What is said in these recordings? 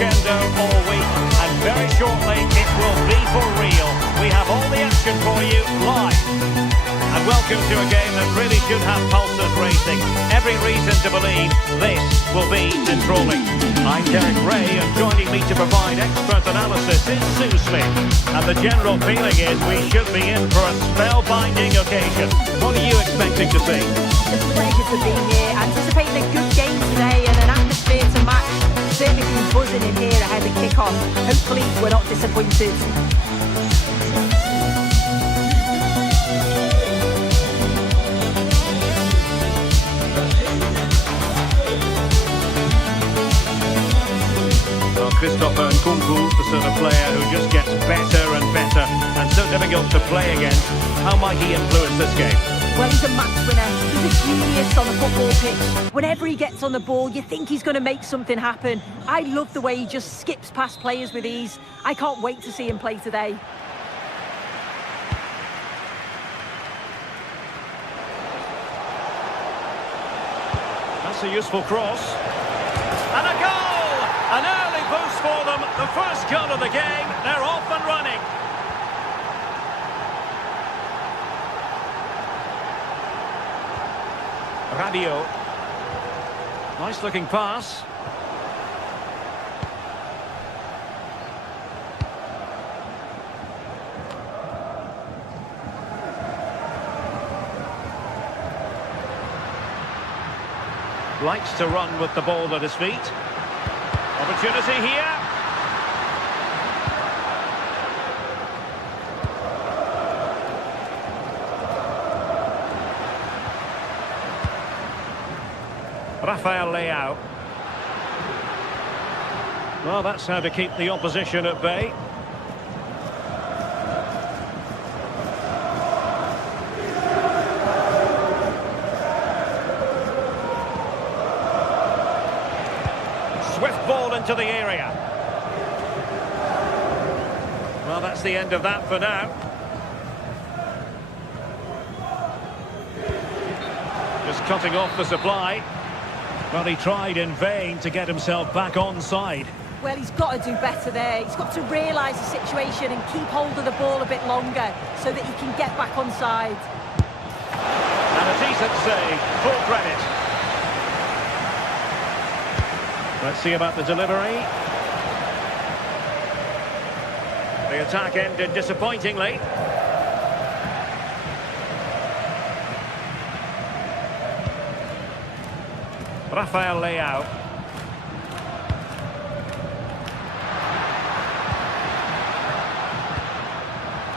crescendo all week, and very shortly it will be for real. We have all the action for you live. And welcome to a game that really should have pulses racing. Every reason to believe this will be enthralling. I'm Derek Ray, and joining me to provide expert analysis is Sue Smith. And the general feeling is we should be in for a spellbinding occasion. What are you expecting to see? It's a pleasure to be here. Anticipating a good game today and an atmosphere to match. Certainly been buzzing in here ahead of kick-off. Hopefully we're not disappointed. Christopher Nkunku, the sort of player who just gets better and better and so difficult to play against. How might he influence this game? Well, he's a match winner. He's a genius on the football pitch. Whenever he gets on the ball, you think he's going to make something happen. I love the way he just skips past players with ease. I can't wait to see him play today. That's a useful cross. And a goal! An early boost for them. The first goal of the game. They're off and running. Rabiot. Nice looking pass. Likes to run with the ball at his feet. Opportunity here. Rafael Leao. Well, that's how to keep the opposition at bay. Swift ball into the area. Well, that's the end of that for now. Just cutting off the supply. Well, he tried in vain to get himself back onside. Well, he's got to do better there. He's got to realise the situation and keep hold of the ball a bit longer so that he can get back onside. And a decent save, full credit. Let's see about the delivery. The attack ended disappointingly. Rafael Leao.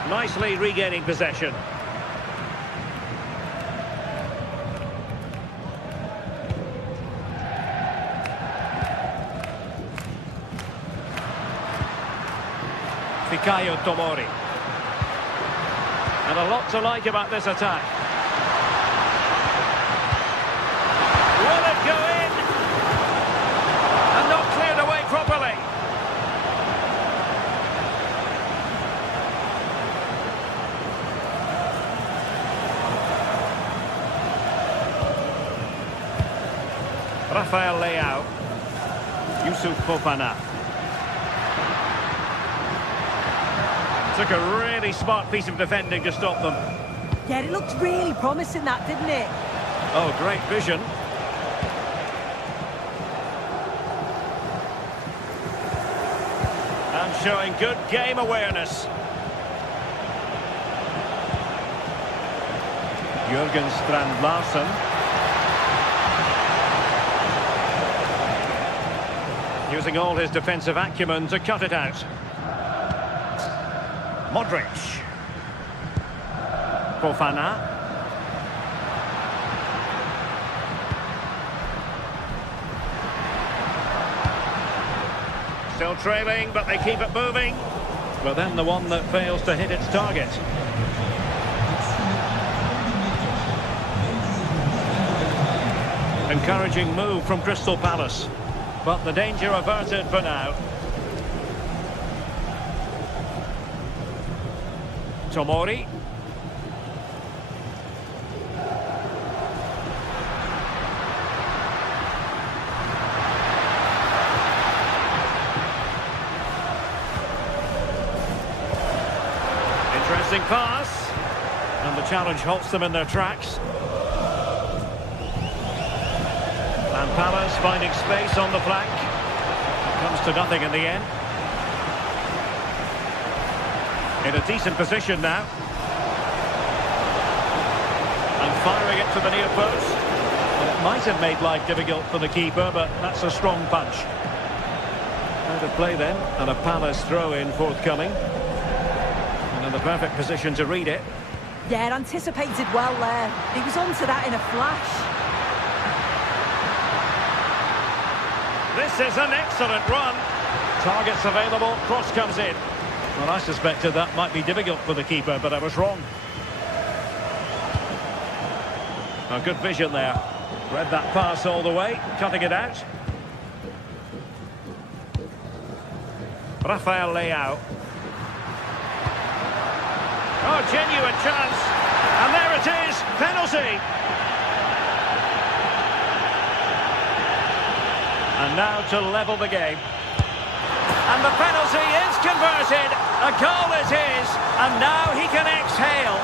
Nicely regaining possession. Tomori. And a lot to like about this attack. Will it go in? And not cleared away properly. Rafael Leao. Yusuf Fofana. Took a really smart piece of defending to stop them. Yeah, it looked really promising, that, didn't it? Oh, great vision. And showing good game awareness. Jürgen Strand Larsen. Using all his defensive acumen to cut it out. Modric. Fofana. Still trailing, but they keep it moving. But then the one that fails to hit its target. Encouraging move from Crystal Palace. But the danger averted for now. Tomori. Promising pass. And the challenge halts them in their tracks. And Palace finding space on the flank. Comes to nothing in the end. In a decent position now. And firing it to the near post. And it might have made life difficult for the keeper, but that's a strong punch. Out of play then, and a Palace throw-in forthcoming. And in the perfect position to read it. Yeah, anticipated well there. He was onto that in a flash. This is an excellent run. Targets available, cross comes in. Well, I suspected that might be difficult for the keeper, but I was wrong. A good vision there. Read that pass all the way, cutting it out. Rafael Leao. Oh, genuine chance. And there it is, penalty. And now to level the game. And the penalty is converted. A goal is his. And now he can exhale.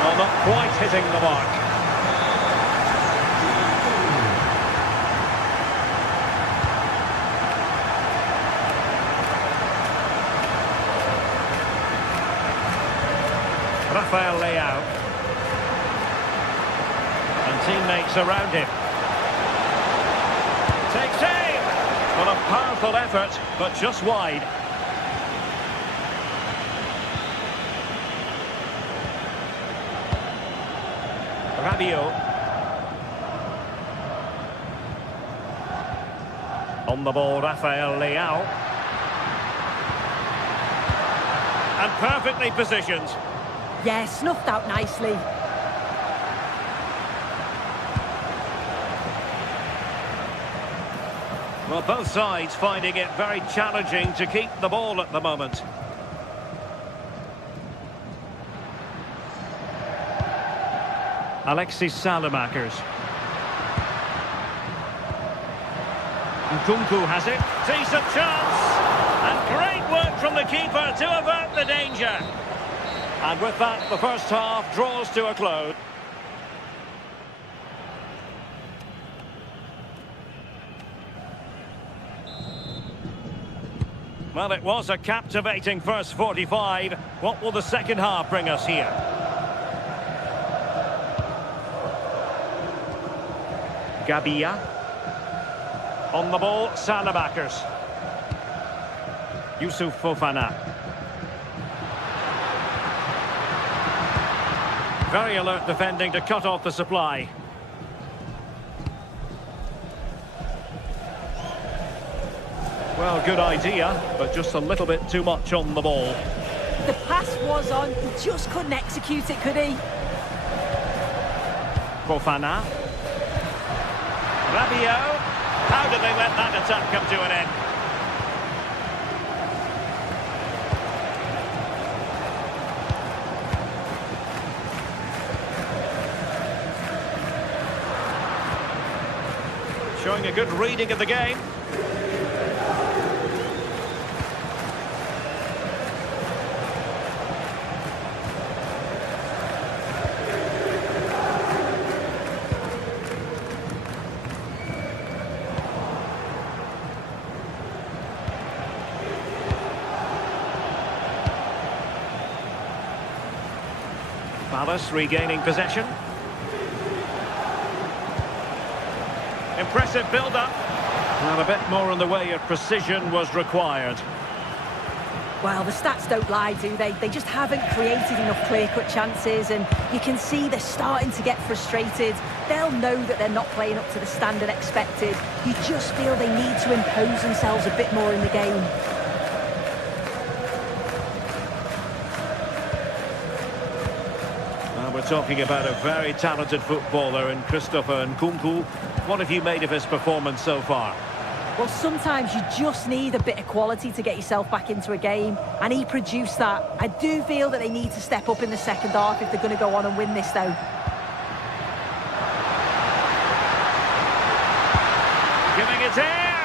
Well, not quite hitting the mark. Rafael Leao. And teammates around him. Takes aim! Well, a powerful effort, but just wide. Rabiot. On the ball, Rafael Leao. And perfectly positioned. Yeah, snuffed out nicely. Well, both sides finding it very challenging to keep the ball at the moment. Alexis Salamakers. Nkunku has it. Decent chance. And great work from the keeper to avert the danger. And with that, the first half draws to a close. Well, it was a captivating first 45. What will the second half bring us here? Gabia. On the ball, Salamakers. Yusuf Fofana. Very alert defending to cut off the supply. Well, good idea, but just a little bit too much on the ball. The pass was on, he just couldn't execute it, could he? Fofana. Rabiot. How did they let that attack come to an end? Showing a good reading of the game. Palace regaining possession. Impressive build-up. And a bit more in the way of precision was required. Well, the stats don't lie, do they? They just haven't created enough clear-cut chances, and you can see they're starting to get frustrated. They'll know that they're not playing up to the standard expected. You just feel they need to impose themselves a bit more in the game. We're talking about a very talented footballer in Christopher Nkunku. What have you made of his performance so far? Well, sometimes you just need a bit of quality to get yourself back into a game, and he produced that. I do feel that they need to step up in the second half if they're going to go on and win this, though. Giving it air!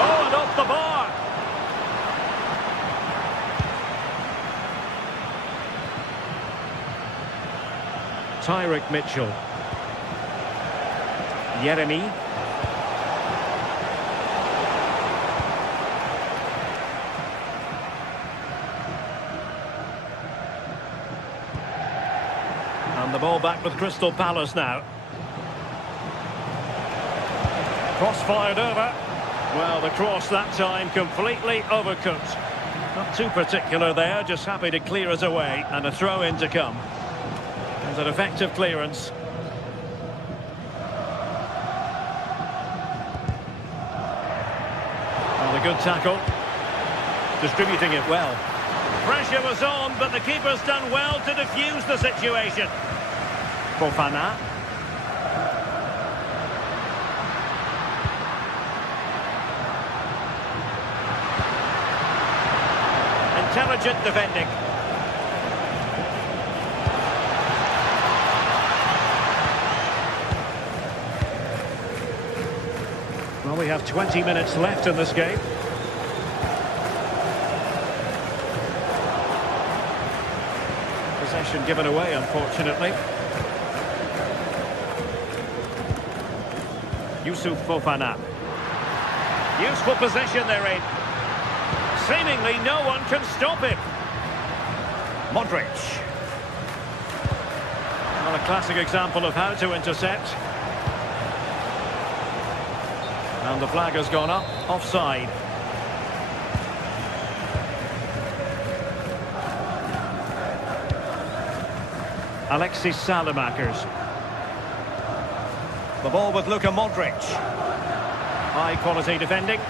Oh, and off the bar! Tyrick Mitchell. Yeremy. And the ball back with Crystal Palace now. Cross fired over. Well, the cross that time completely overcooked. Not too particular there, just happy to clear it away, and a throw in to come. And an effective clearance. Well, a good tackle. Distributing it well. Pressure was on, but the keeper's done well to defuse the situation. Fofana. Intelligent defending. Well, we have 20 minutes left in this game. Possession given away, unfortunately. Yusuf Fofana. Useful possession they're in. Seemingly no one can stop him. Modric. Well, a classic example of how to intercept. And the flag has gone up, offside. Alexis Salamakers. The ball with Luka Modric. High quality defending.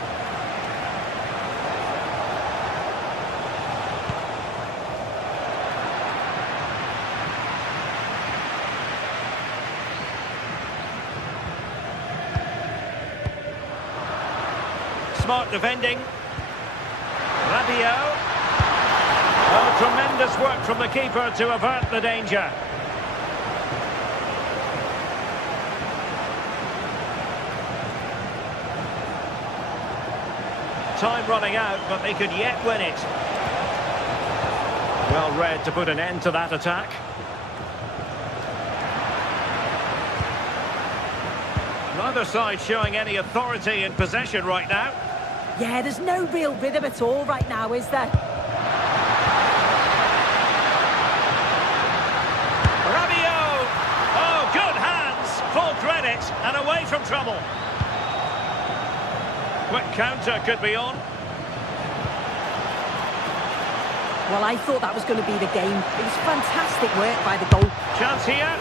Smart defending. Rabiot. Oh, tremendous work from the keeper to avert the danger. Time running out, but they could yet win it. Well read to put an end to that attack. Neither side showing any authority in possession right now. Yeah, there's no real rhythm at all right now, is there? Rabiot! Oh, good hands! Full credit, and away from trouble. Quick counter could be on. Well, I thought that was going to be the game. It was fantastic work by the goal. Chance here.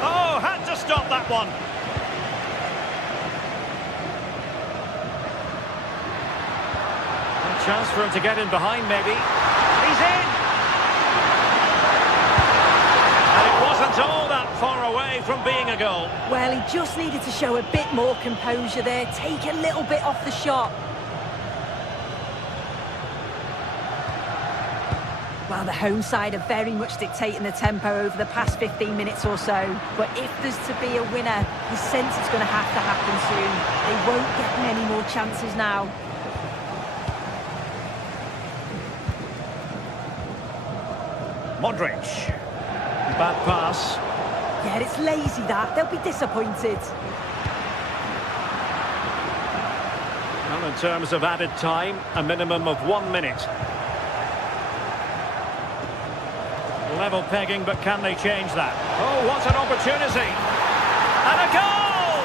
Oh, had to stop that one. Chance for him to get in behind, maybe. He's in! And it wasn't all that far away from being a goal. Well, he just needed to show a bit more composure there, take a little bit off the shot. Well, the home side are very much dictating the tempo over the past 15 minutes or so. But if there's to be a winner, he sense it's going to have to happen soon. They won't get many more chances now. Modric. Bad pass. Yeah, it's lazy that. They'll be disappointed. Well, in terms of added time, a minimum of 1 minute. Level pegging, but can they change that? Oh, what an opportunity. And a goal!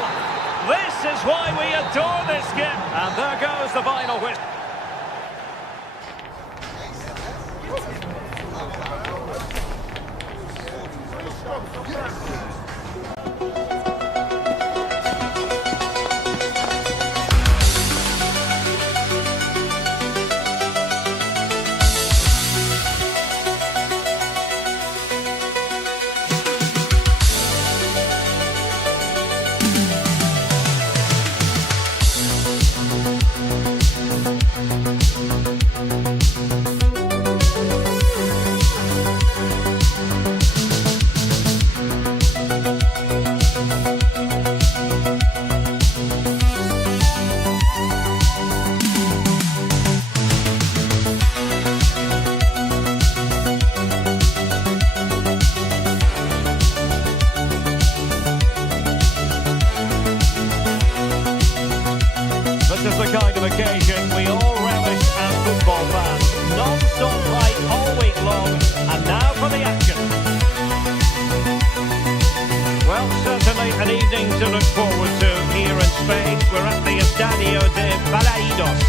This is why we adore this game. And there goes the final whistle. an occasion we all relish as football fans. Non-stop play all week long, and now for the action. Well, certainly an evening to look forward to here in Spain. We're at the Estadio de Balaídos.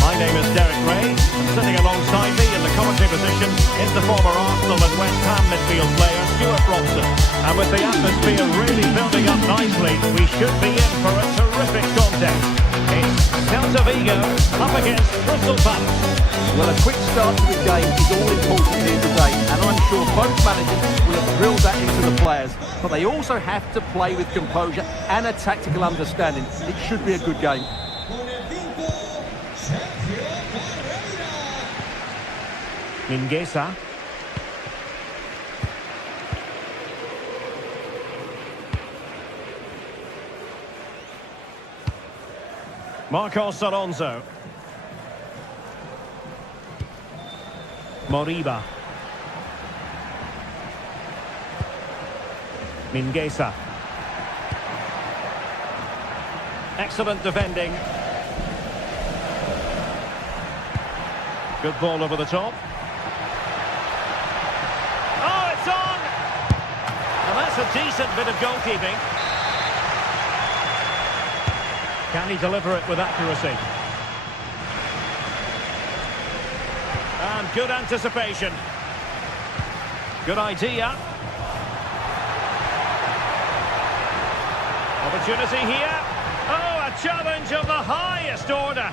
My name is Derek Ray, and sitting alongside me in the commentary position is the former Arsenal and West Ham midfield player Stuart Robson. And with the atmosphere really building up nicely, we should be in for a terrific contest. It's Celta Vigo up against Crystal Palace. Well, a quick start to the game is all important here today, and I'm sure both managers will have drilled that into the players. But they also have to play with composure and a tactical understanding. It should be a good game. Mingueza. Marcos Alonso. Moriba. Mingueza. Excellent defending. Good ball over the top. Oh, it's on! And that's a decent bit of goalkeeping. Can he deliver it with accuracy? And good anticipation. Good idea. Opportunity here. Oh, a challenge of the highest order.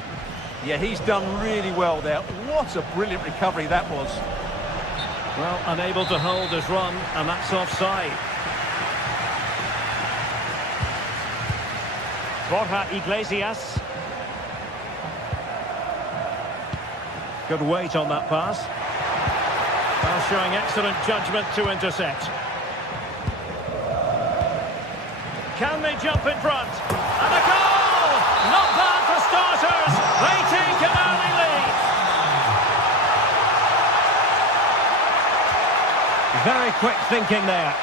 Yeah, he's done really well there. What a brilliant recovery that was. Well, unable to hold his run, and that's offside. Borja Iglesias. Good weight on that pass. Well, showing excellent judgment to intercept. Can they jump in front? And a goal! Not bad for starters. They take an early lead. Very quick thinking there.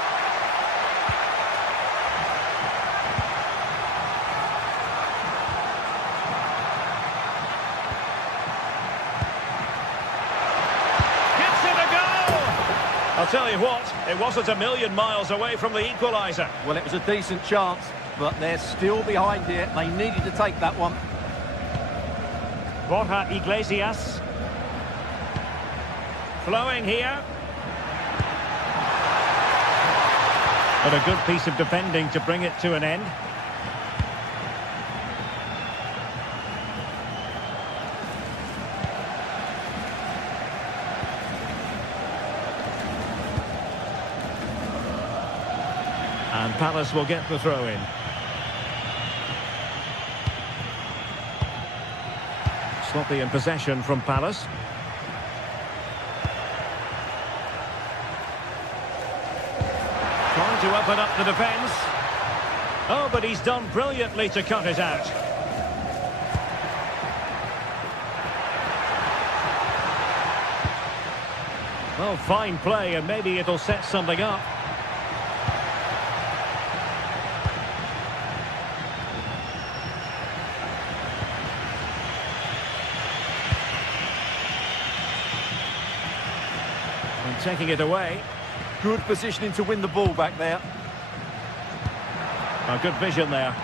I'll tell you what, it wasn't a million miles away from the equaliser. Well, it was a decent chance, but they're still behind here. They needed to take that one. Borja Iglesias. Flowing here. But a good piece of defending to bring it to an end. And Palace will get the throw in. Sloppy in possession from Palace. Trying to open up the defence. Oh, but he's done brilliantly to cut it out. Oh, fine play, and maybe it'll set something up. And taking it away. Good positioning to win the ball back there. Oh, good vision there.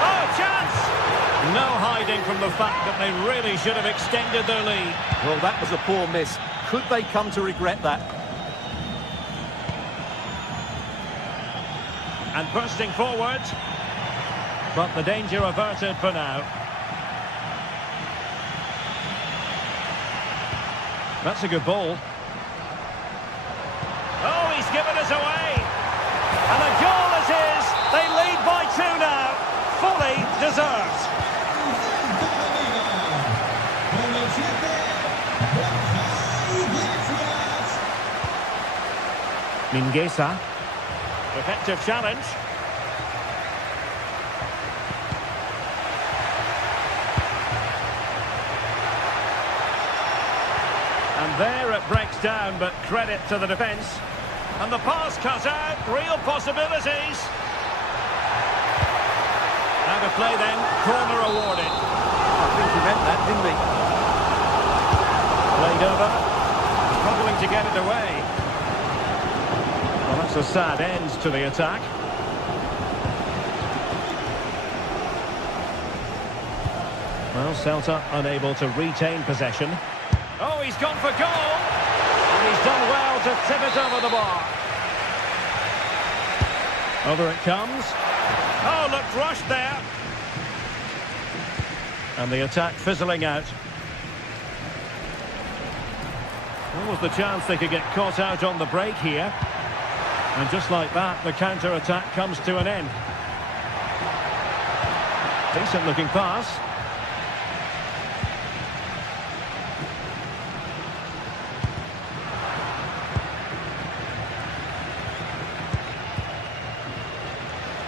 Oh, chance! No hiding from the fact that they really should have extended their lead. Well, that was a poor miss. Could they come to regret that? And bursting forward. But the danger averted for now. That's a good ball. Oh, he's given us away. And the goal is his. They lead by 2 now. Fully deserved. Mingueza. Effective challenge. And there it breaks down, but credit to the defence. And the pass cut out, real possibilities. out of play then. Corner awarded. I think he meant that, didn't he? Played over. Struggling to get it away. Well, that's a sad end to the attack. Well, Celta unable to retain possession. Oh, he's gone for goal! And he's done well to tip it over the bar. Over it comes. Oh, looked rushed there. And the attack fizzling out. What was the chance they could get caught out on the break here? And just like that, the counter-attack comes to an end. Decent-looking pass.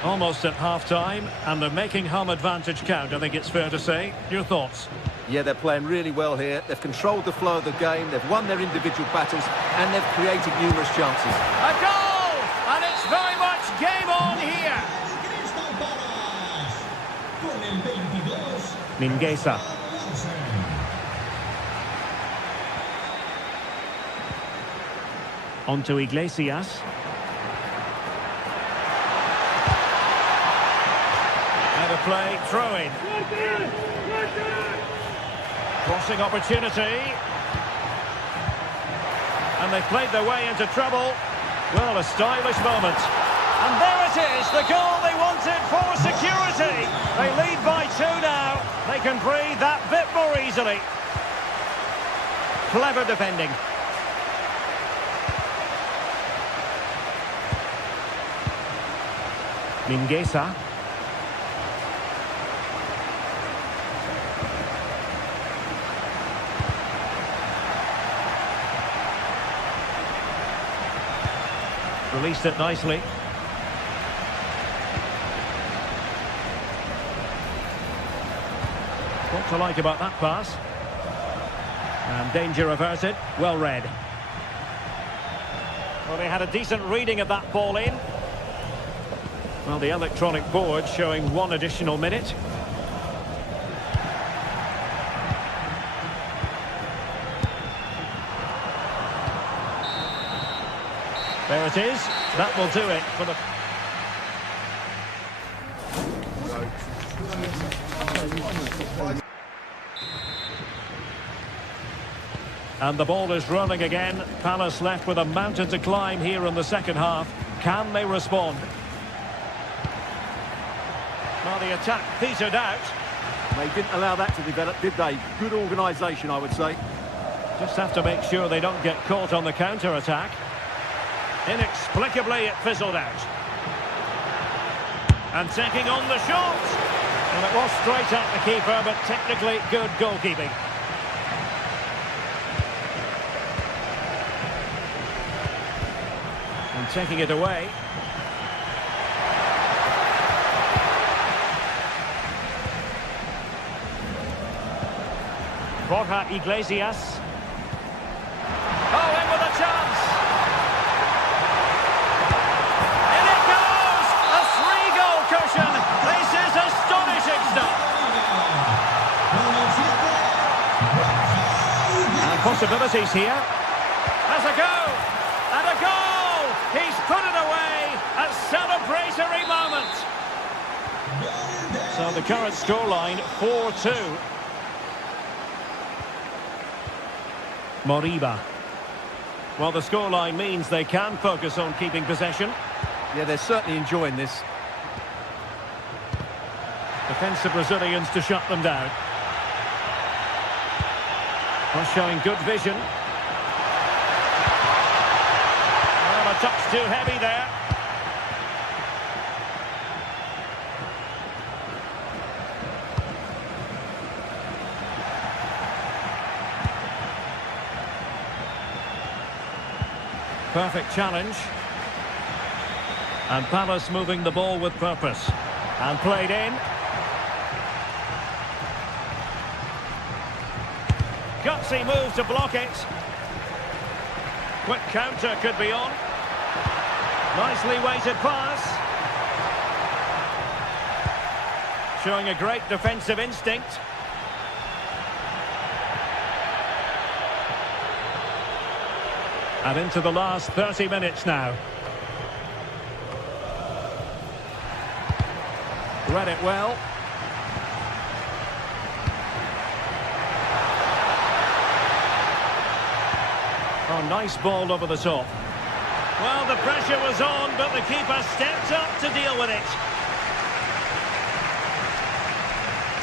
Almost at half-time, and they're making home advantage count, I think it's fair to say. Your thoughts? Yeah, they're playing really well here. They've controlled the flow of the game, they've won their individual battles, and they've created numerous chances. A goal! And it's very much game on here! Mingueza. On to Iglesias. Play, throw in. Crossing opportunity. And they've played their way into trouble. Well, a stylish moment. And there it is, the goal they wanted for security. They lead by 2 now. They can breathe that bit more easily. Clever defending. Mingueza. Released it nicely. What to like about that pass? And danger averted. Well read. Well, they had a decent reading of that ball in. Well, the electronic board showing 1 additional minute. There it is. That will do it for the... And the ball is rolling again. Palace left with a mountain to climb here in the second half. Can they respond? Well, the attack petered out. They didn't allow that to develop, did they? Good organisation, I would say. Just have to make sure they don't get caught on the counter-attack. Inexplicably, it fizzled out. And taking on the shot. And it was straight at the keeper, but technically good goalkeeping. And taking it away. Borja Iglesias. Oh, in with a chance. In it goes! A 3-goal cushion. This is astonishing stuff. And possibilities here. Has a go. And a goal! He's put it away. A celebratory moment. So the current scoreline, 4-2. Moriba. Well, the scoreline means they can focus on keeping possession. Yeah, they're certainly enjoying this. Defensive Brazilians to shut them down. Well, showing good vision. Well, a touch too heavy there. Perfect challenge. And Palace moving the ball with purpose. And played in. Gutsy move to block it. Quick counter could be on. Nicely weighted pass. showing a great defensive instinct. And into the last 30 minutes now. Read it well. Oh, nice ball over the top. Well, the pressure was on, but the keeper stepped up to deal with it.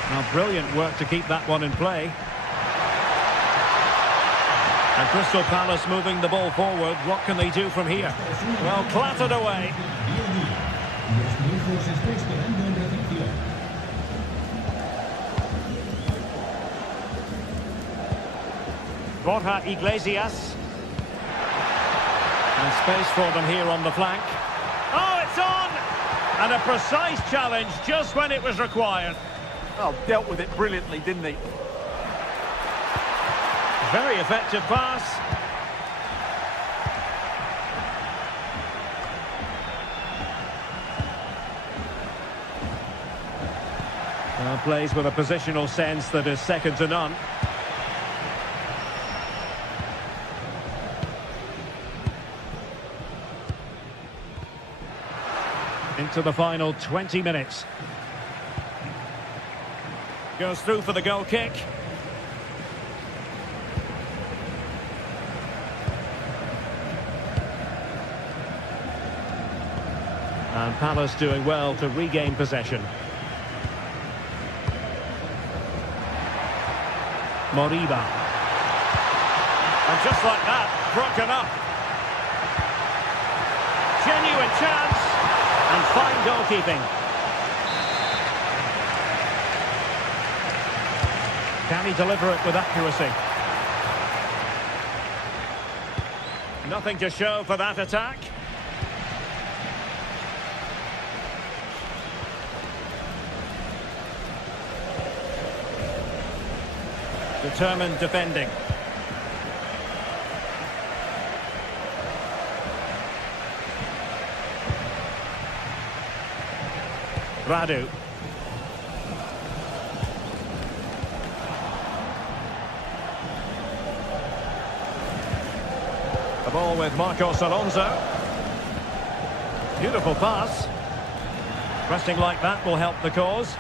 Now, brilliant work to keep that one in play. And Crystal Palace moving the ball forward. What can they do from here? Well, clattered away. Borja Iglesias. And space for them here on the flank. Oh, it's on! And a precise challenge just when it was required. Oh, dealt with it brilliantly, didn't he? Very effective pass. Plays with a positional sense that is second to none. Into the final 20 minutes. Goes through for the goal kick. And Palace doing well to regain possession. Moriba. And just like that, broken up. Genuine chance. And fine goalkeeping. Can he deliver it with accuracy? Nothing to show for that attack. Determined defending. Radu. The ball with Marcos Alonso. Beautiful pass. Pressing like that will help the cause.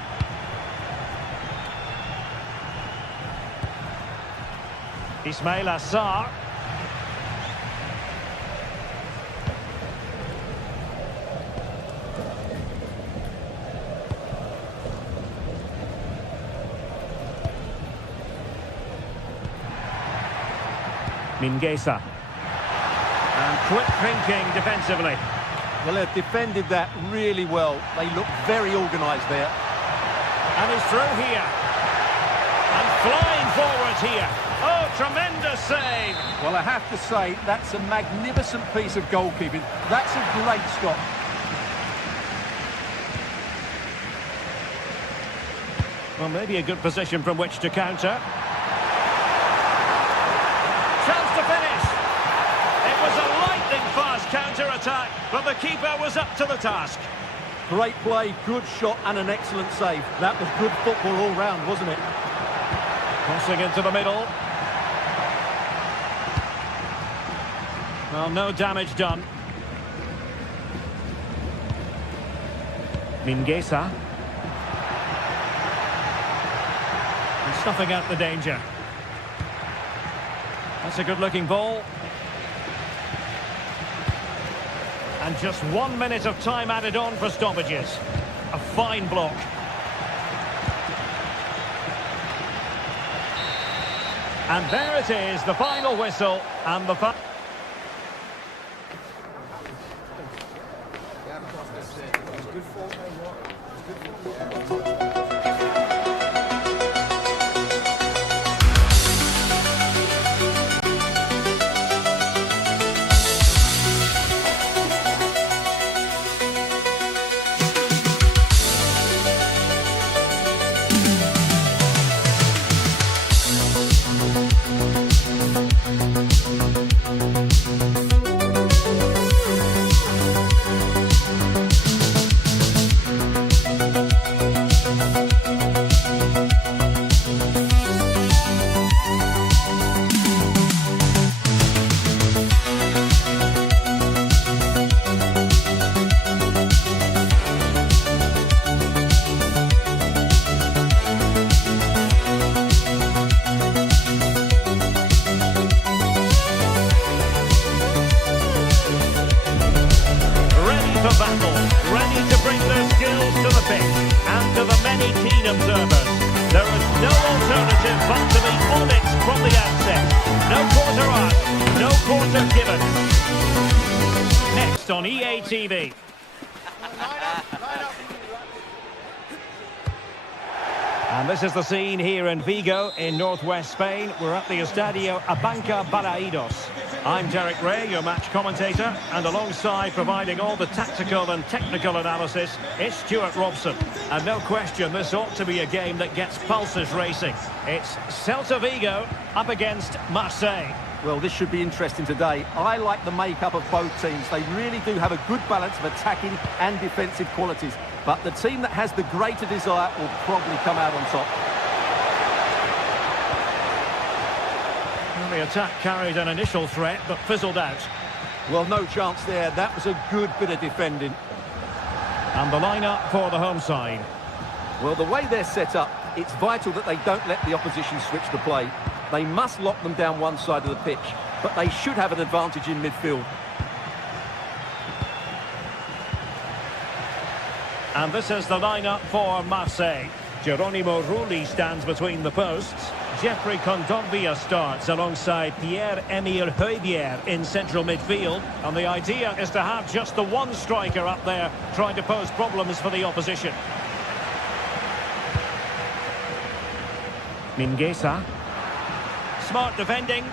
Ismail Assar. Mingueza. And quick thinking defensively. Well, they've defended that really well. They look very organised there. And he's through here. And flying forward here. Oh, tremendous save. Well, I have to say, that's a magnificent piece of goalkeeping. That's a great stop. Well, maybe a good position from which to counter. Chance to finish. It was a lightning-fast counter-attack, but the keeper was up to the task. Great play, good shot and an excellent save. That was good football all round, wasn't it? Crossing into the middle. Well, no damage done. Mingueza. And snuffing out the danger. That's a good-looking ball. And just 1 minute of time added on for stoppages. A fine block. And there it is, the final whistle and the We'll be right back. for battle, ready to bring their skills to the pitch. And to the many keen observers, there is no alternative but to be on it from the outset. No quarter asked, no quarter given. Next on EA TV. And this is the scene here in Vigo in northwest Spain. We're at the Estadio Abanca Balaidos. I'm Derek Ray, your match commentator, and alongside providing all the tactical and technical analysis, it's Stuart Robson. And no question, this ought to be a game that gets pulses racing. It's Celta Vigo up against Marseille. Well, this should be interesting today. I like the makeup of both teams. They really do have a good balance of attacking and defensive qualities. But the team that has the greater desire will probably come out on top. Well, the attack carried an initial threat, but fizzled out. Well, no chance there. That was a good bit of defending. And the lineup for the home side. Well, the way they're set up, it's vital that they don't let the opposition switch the play. They must lock them down one side of the pitch, but they should have an advantage in midfield. And this is the lineup for Marseille. Geronimo Rulli stands between the posts. Jeffrey Kondogbia starts alongside Pierre-Emile Højbjerg in central midfield. And the idea is to have just the one striker up there trying to pose problems for the opposition. Mingueza. Smart defending.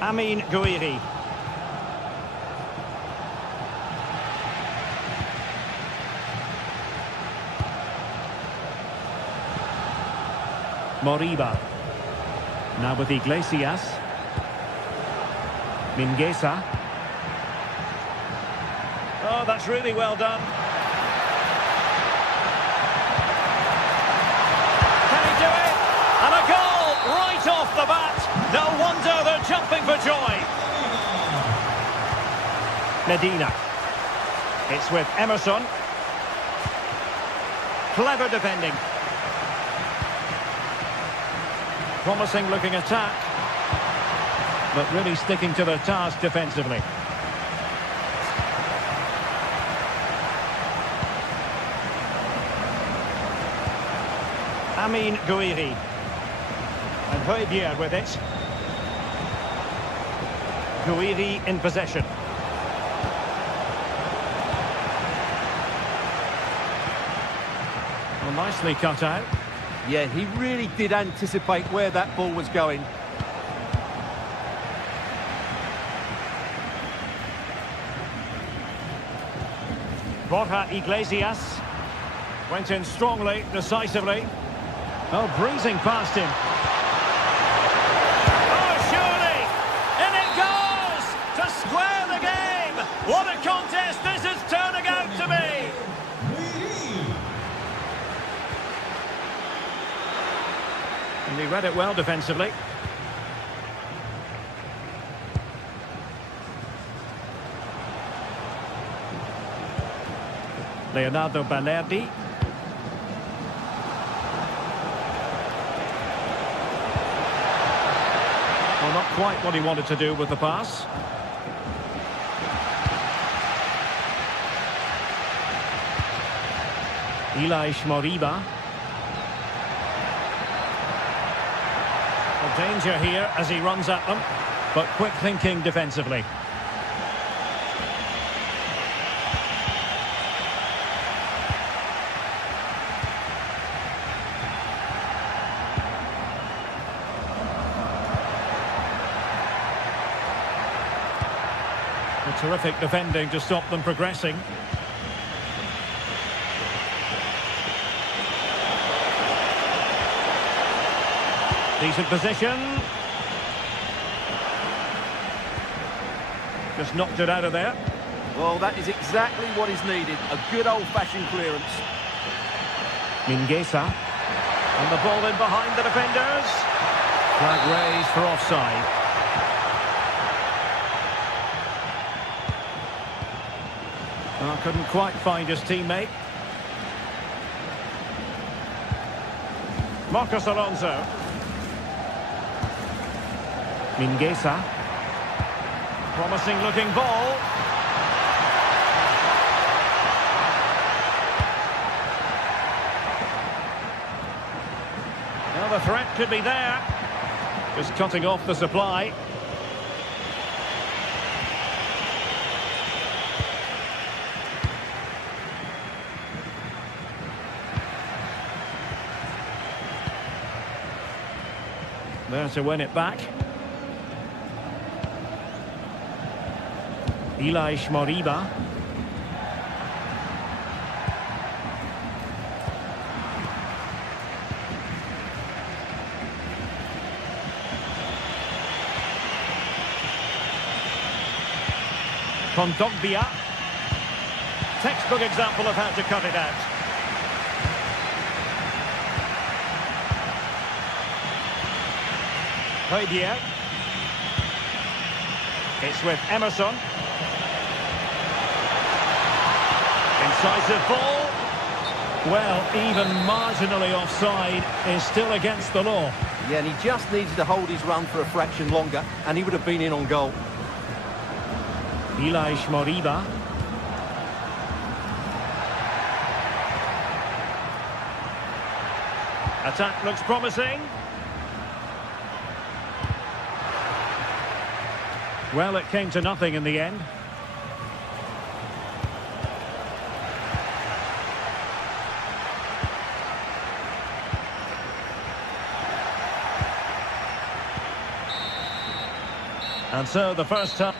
Amin Gouiri. Moriba. Now with Iglesias. Mingueza. Oh, that's really well done. Can he do it? And a goal right off the bat. No wonder they're jumping for joy. Medina. It's with Emerson. Clever defending. Promising looking attack, but really sticking to their task defensively. Amin Gouiri. And Højbjerg with it. Gouiri in possession. Well, nicely cut out. Yeah, he really did anticipate where that ball was going. Borja Iglesias went in strongly, decisively. Oh, breezing past him. Oh, surely! In it goes! To square the game! What a contest this is turning out to be! And he read it well defensively. Leonardo Balerdi. Well, not quite what he wanted to do with the pass. Ilaix Moriba. Danger here as he runs at them, but quick thinking defensively. A terrific defending to stop them progressing. Decent position. Just knocked it out of there. Well, that is exactly what is needed. A good old-fashioned clearance. Mingueza. And the ball in behind the defenders. Flag raised for offside. Well, couldn't quite find his teammate. Marcos Alonso. Mingueza. Promising looking ball. Well, the threat could be there. Just cutting off the supply. There to win it back. Ilaix Moriba. Kondogbia. Textbook example of how to cut it out. Højbjerg. It's with Emerson. Incisive ball. Well, even marginally offside is still against the law. Yeah, and he just needed to hold his run for a fraction longer, and he would have been in on goal. Ilaix Moriba. Attack looks promising. Well, it came to nothing in the end. And so the first time.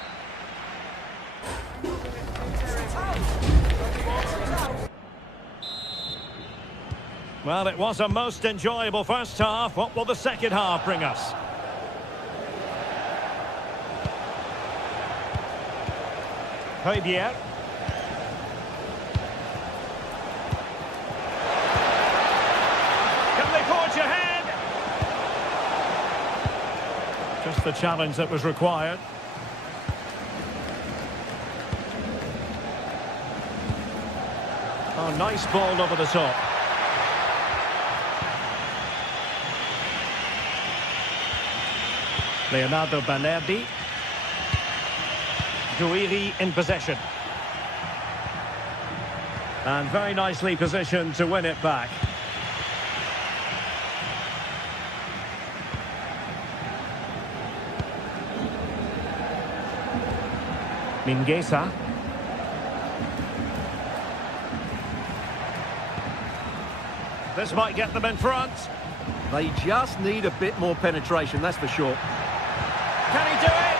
Well, it was a most enjoyable first half. What will the second half bring us? Højbjerg. Can they forge ahead? Just the challenge that was required. Oh, nice ball over the top. Leonardo Balerdi. Guiri in possession. And very nicely positioned to win it back. Mingueza. This might get them in front. They just need a bit more penetration, that's for sure. Can he do it?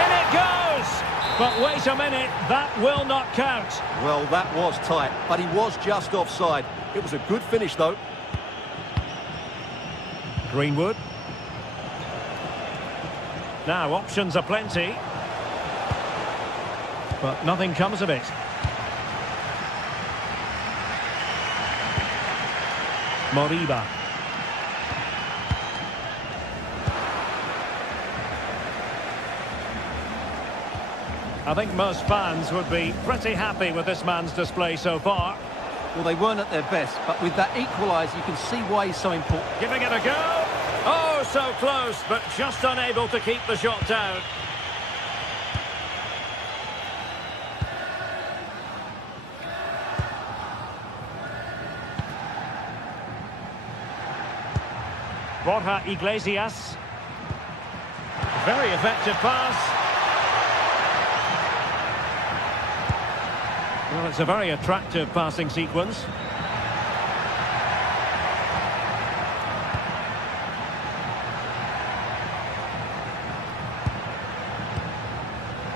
In it goes! But wait a minute, that will not count. Well, that was tight, but he was just offside. It was a good finish, though. Greenwood. Now, options are plenty. But nothing comes of it. Moriba. I think most fans would be pretty happy with this man's display so far. Well, they weren't at their best, but with that equaliser, you can see why he's so important. Giving it a go. Oh, so close, but just unable to keep the shot down. Borja Iglesias. Very effective pass. Well, it's a very attractive passing sequence.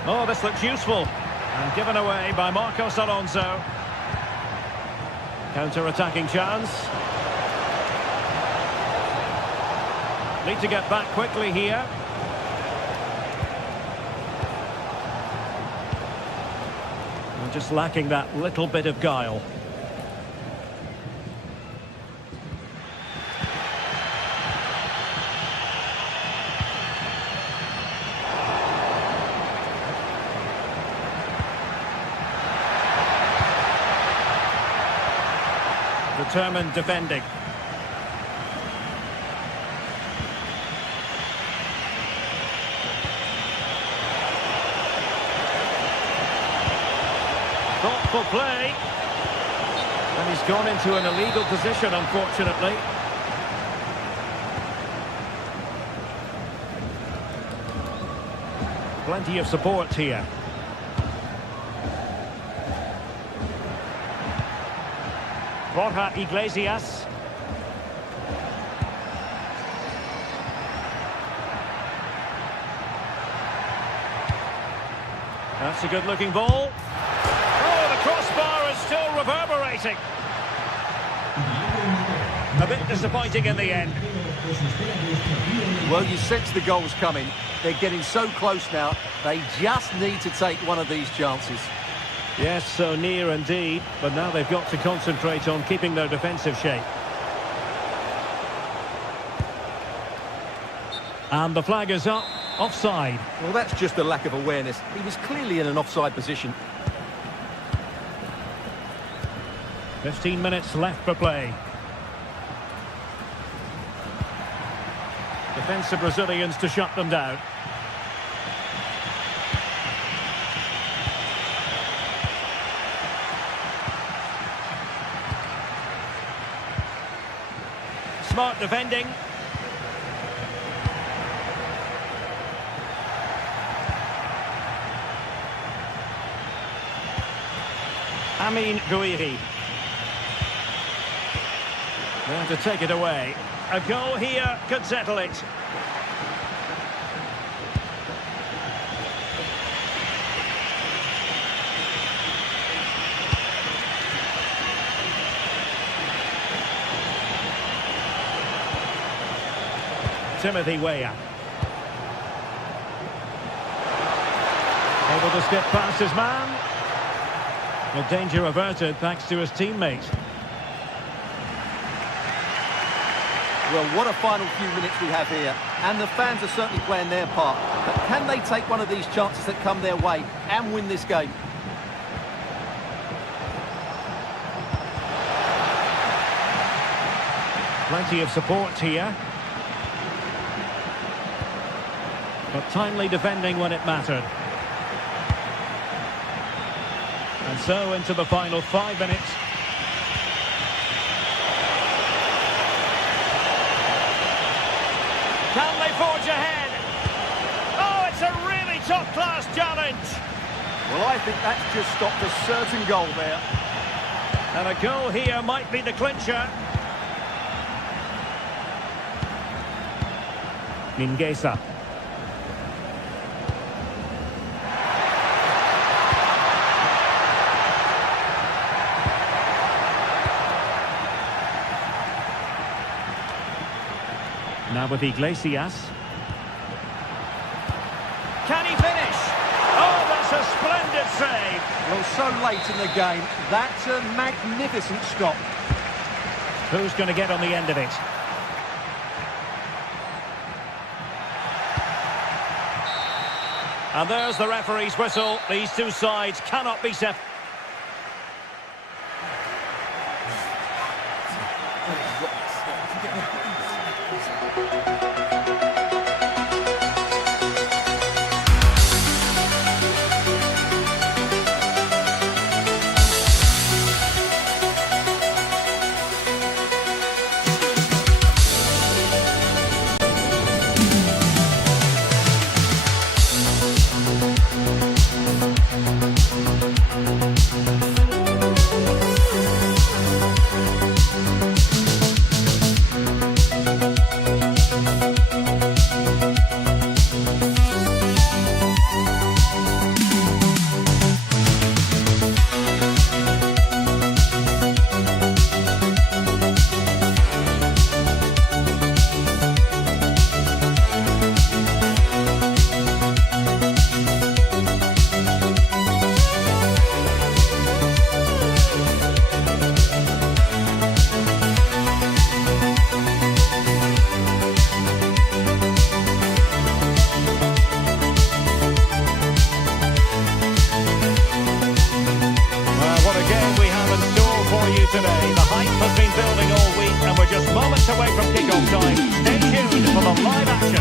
Oh, this looks useful. And given away by Marcos Alonso. Counter-attacking chance. Need to get back quickly here. Just lacking that little bit of guile. Determined defending. Thoughtful play. And he's gone into an illegal position, unfortunately. Plenty of support here. Borja Iglesias. That's a good-looking ball. Oh, the crossbar is still reverberating. A bit disappointing in the end. Well, you sense the goal's coming. They're getting so close now. They just need to take one of these chances. Yes, so near indeed. But now they've got to concentrate on keeping their defensive shape. And the flag is up. Offside. Well, that's just a lack of awareness. He was clearly in an offside position. 15 minutes left for play. Defensive Brazilians to shut them down. Smart defending. Amin Gouiri. There to take it away. A goal here could settle it. Timothy Weah. Able to skip past his man. Well, danger averted thanks to his teammate. Well, what a final few minutes we have here. And the fans are certainly playing their part. But can they take one of these chances that come their way and win this game? Plenty of support here. But timely defending when it mattered. And so into the final 5 minutes. Can they forge ahead? Oh, it's a really top-class challenge. Well, I think that's just stopped a certain goal there. And a goal here might be the clincher. Mingueza. Now with Iglesias. Can he finish? Oh, that's a splendid save. Well, so late in the game, that's a magnificent stop. Who's going to get on the end of it? And there's the referee's whistle. These two sides cannot be separated. Today. The hype has been building all week and we're just moments away from kick-off time. Stay tuned for the live action.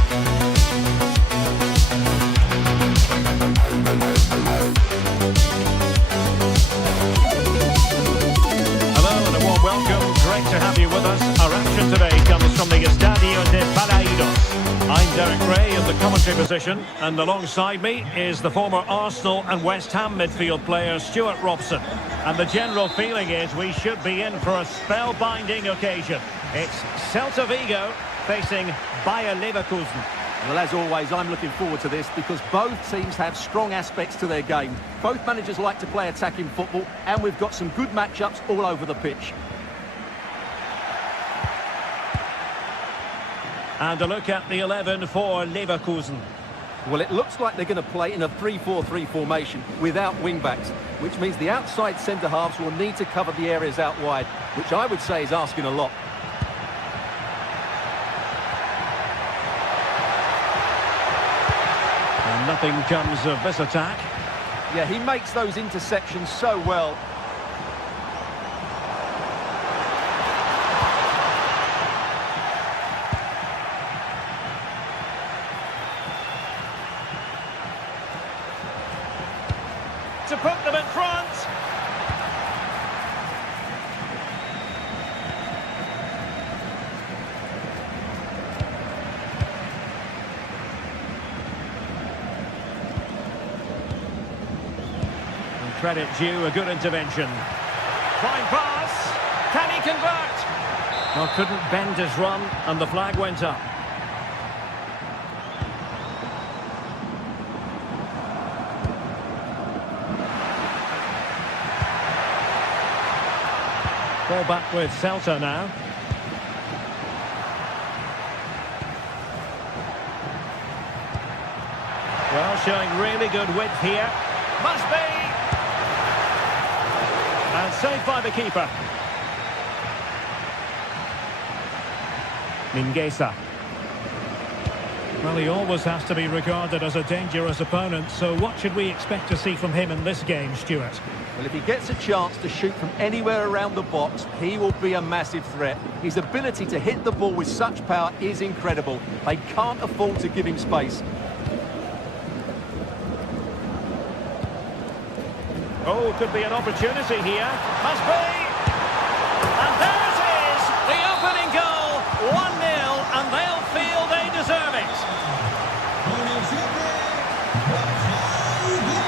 Estadio de Balaidos. I'm Derek Ray in the commentary position, and alongside me is the former Arsenal and West Ham midfield player Stuart Robson. And the general feeling is we should be in for a spellbinding occasion. It's Celta Vigo facing Bayer Leverkusen. Well, as always, I'm looking forward to this because both teams have strong aspects to their game. Both managers like to play attacking football, and we've got some good matchups all over the pitch. And a look at the 11 for Leverkusen. Well, it looks like they're going to play in a 3-4-3 formation without wing-backs, which means the outside centre-halves will need to cover the areas out wide, which I would say is asking a lot. And nothing comes of this attack. Yeah, he makes those interceptions so well. To put them in front. And credit due, a good intervention. Fine pass. Can he convert? Well, couldn't bend his run, and the flag went up. Ball back with Celta now. Well, showing really good width here. Must be! And saved by the keeper. Mingueza. Well, he always has to be regarded as a dangerous opponent, so what should we expect to see from him in this game, Stuart? Well, if he gets a chance to shoot from anywhere around the box, he will be a massive threat. His ability to hit the ball with such power is incredible. They can't afford to give him space. Oh, could be an opportunity here. Must be! And there it is! The opening goal! 1-0, and they'll feel they deserve it.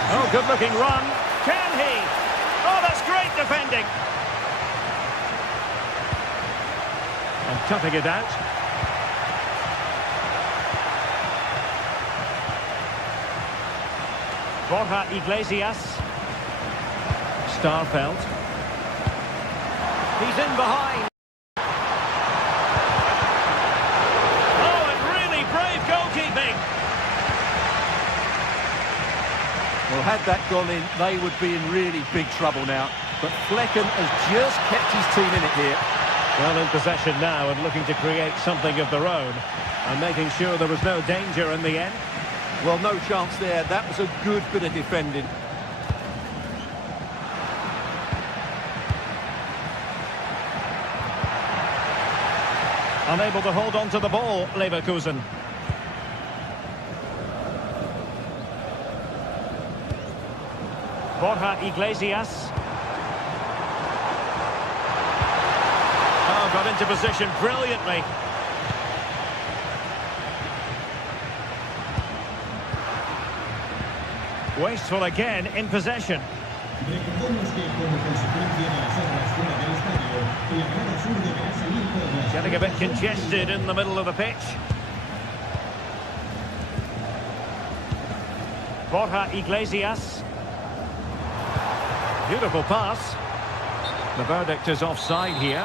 Oh, good-looking run. Can he? Oh, that's great defending. And cutting it out. Borja Iglesias. Starfelt. He's in behind. Oh, and really brave goalkeeping. Well, had that gone in, they would be in really big trouble now. But Flecken has just kept his team in it here. Well, in possession now and looking to create something of their own. And making sure there was no danger in the end. Well, no chance there. That was a good bit of defending. Unable to hold on to the ball, Leverkusen. Borja Iglesias. Oh, got into position brilliantly. Wasteful again in possession. Getting a bit congested in the middle of the pitch. Borja Iglesias. Beautiful pass. The verdict is offside here.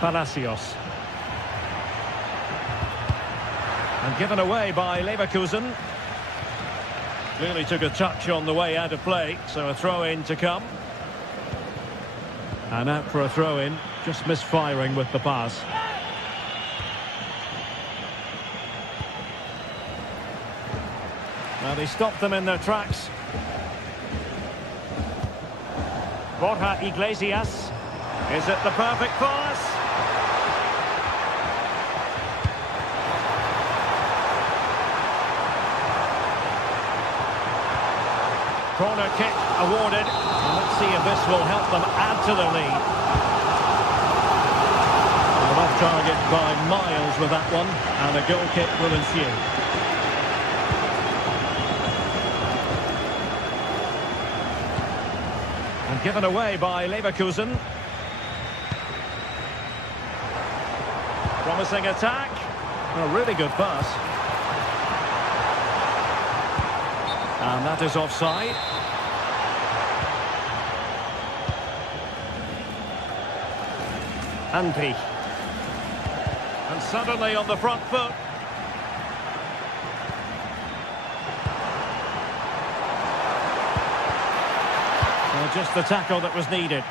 Palacios. And given away by Leverkusen. Clearly took a touch on the way out of play, so a throw-in to come. And out for a throw-in, just misfiring with the pass. Well, they stopped them in their tracks. Borja Iglesias. Is it the perfect pass? Corner kick awarded. And let's Let's see if this will help them add to the lead. Well, off target by miles with that one, and a goal kick will ensue. And given away by Leverkusen. Promising attack. A really good pass. And that is offside. Andri. And suddenly on the front foot. Well, just the tackle that was needed.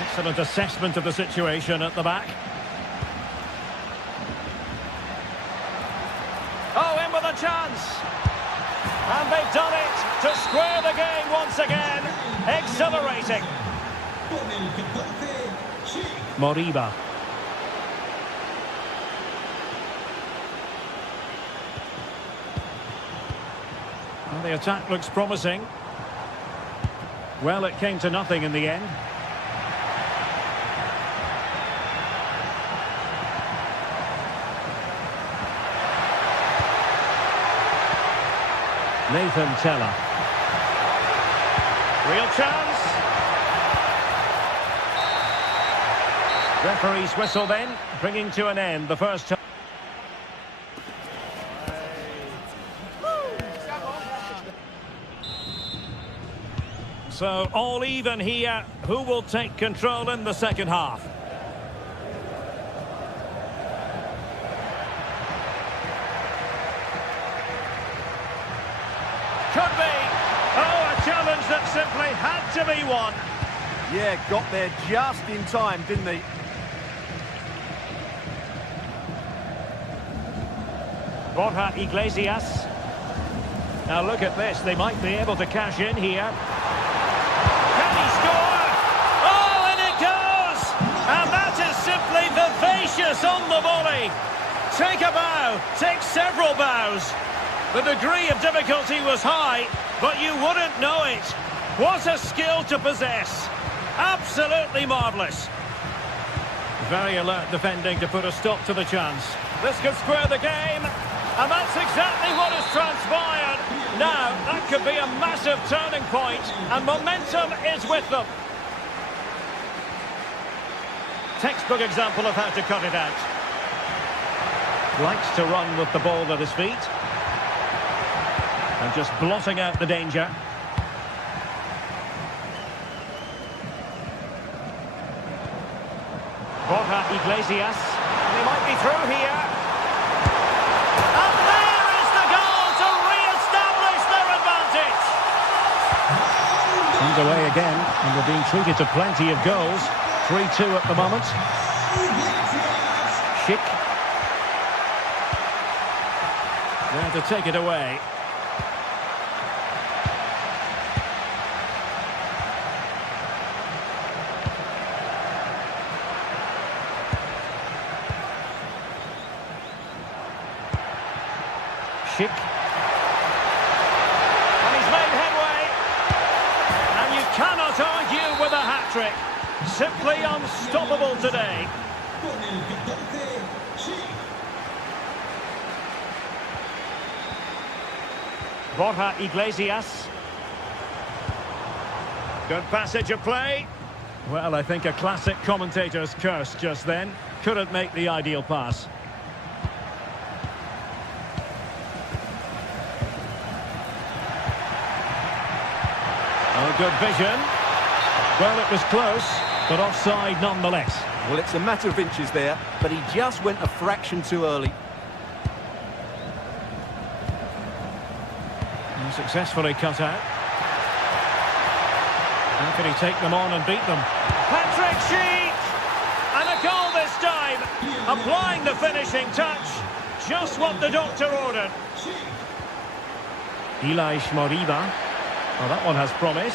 Excellent assessment of the situation at the back. Oh, in with a chance. And they've done it to square the game once again. Exhilarating. Moriba. Well, the attack looks promising. Well, it came to nothing in the end. Nathan Teller. Real chance. Referee's whistle then, bringing to an end the first time. So all even here. Who will take control in the second half? Could be. Oh, a challenge that simply had to be won. Yeah, got there just in time, didn't he? Borja Iglesias. Now look at this. They might be able to cash in here. Can he score? Oh, and it goes! And that is simply vivacious on the volley. Take a bow. Take several bows. The degree of difficulty was high, but you wouldn't know it. What a skill to possess. Absolutely marvellous. Very alert defending to put a stop to the chance. This could square the game, and that's exactly what has transpired. Now, that could be a massive turning point, and momentum is with them. Textbook example of how to cut it out. Likes to run with the ball at his feet. And just blotting out the danger. Borja Iglesias. They might be through here. And there is the goal to re-establish their advantage. Underway again, and they're being treated to plenty of goals. 3-2 at the moment. Schick. There to take it away. Schick. And he's made headway. And you cannot argue with a hat-trick. Simply unstoppable today. Borja Iglesias. Good passage of play. Well, I think a classic commentator's curse just then. Couldn't make the ideal pass. Oh, good vision. Well, it was close, but offside nonetheless. Well, it's a matter of inches there, but he just went a fraction too early. And successfully cut out. How can he take them on and beat them? Patrick Schick! And a goal this time! Applying the finishing touch. Just what the doctor ordered. Ilaix Moriba. Well, that one has promise.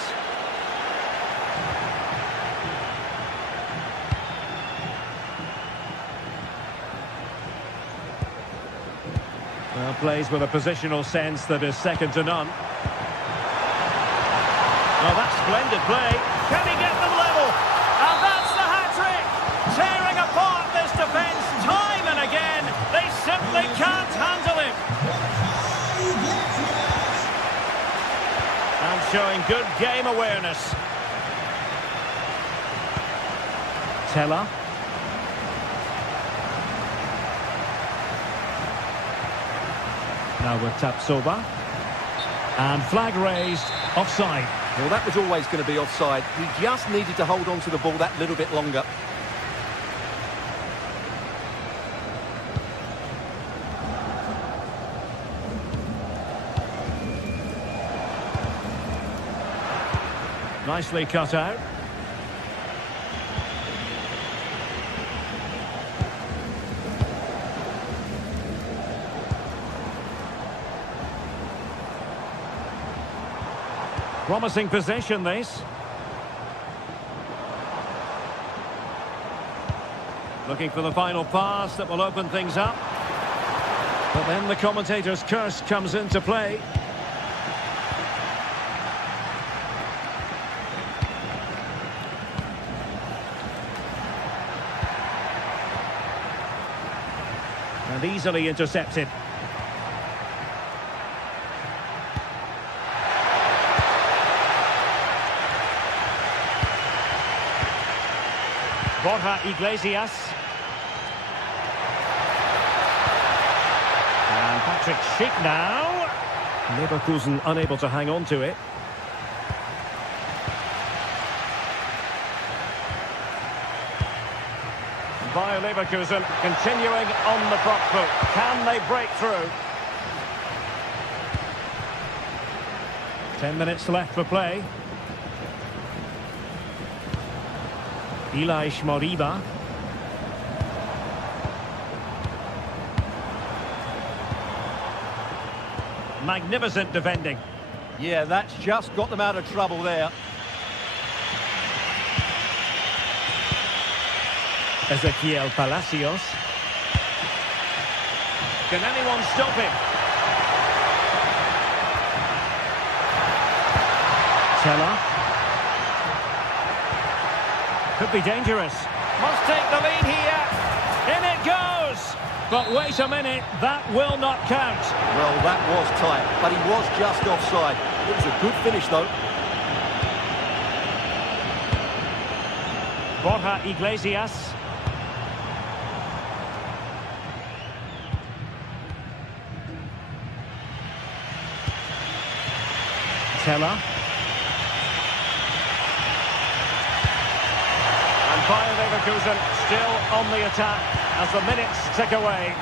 Plays with a positional sense that is second to none. Well, that's splendid play. Can he get them level? And that's the hat-trick! Tearing apart this defence time and again. They simply can't handle him. And showing good game awareness. Teller. Now with Tapsoba. And flag raised, offside. Well, that was always going to be offside. He just needed to hold on to the ball that little bit longer. Nicely cut out. Promising possession, this. Looking for the final pass that will open things up. But then the commentator's curse comes into play. And easily intercepted. Borja Iglesias. And Patrick Schick now. Leverkusen unable to hang on to it. Bayer Leverkusen continuing on the front foot. Can they break through? 10 minutes left for play. Ilaix Moriba. Magnificent defending. Yeah, that's just got them out of trouble there. Ezequiel Palacios. Can anyone stop him? Teller. Could be dangerous. Must take the lead here. In it goes. But wait a minute, that will not count. Well, that was tight, but he was just offside. It was a good finish, though. Borja Iglesias. Teller. Bayer Leverkusen still on the attack as the minutes tick away.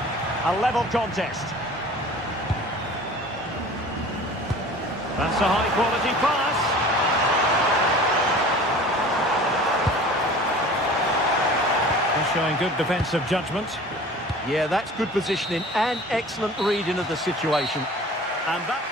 A level contest. That's a high-quality pass. They're showing good defensive judgment. Yeah, that's good positioning and excellent reading of the situation. And that...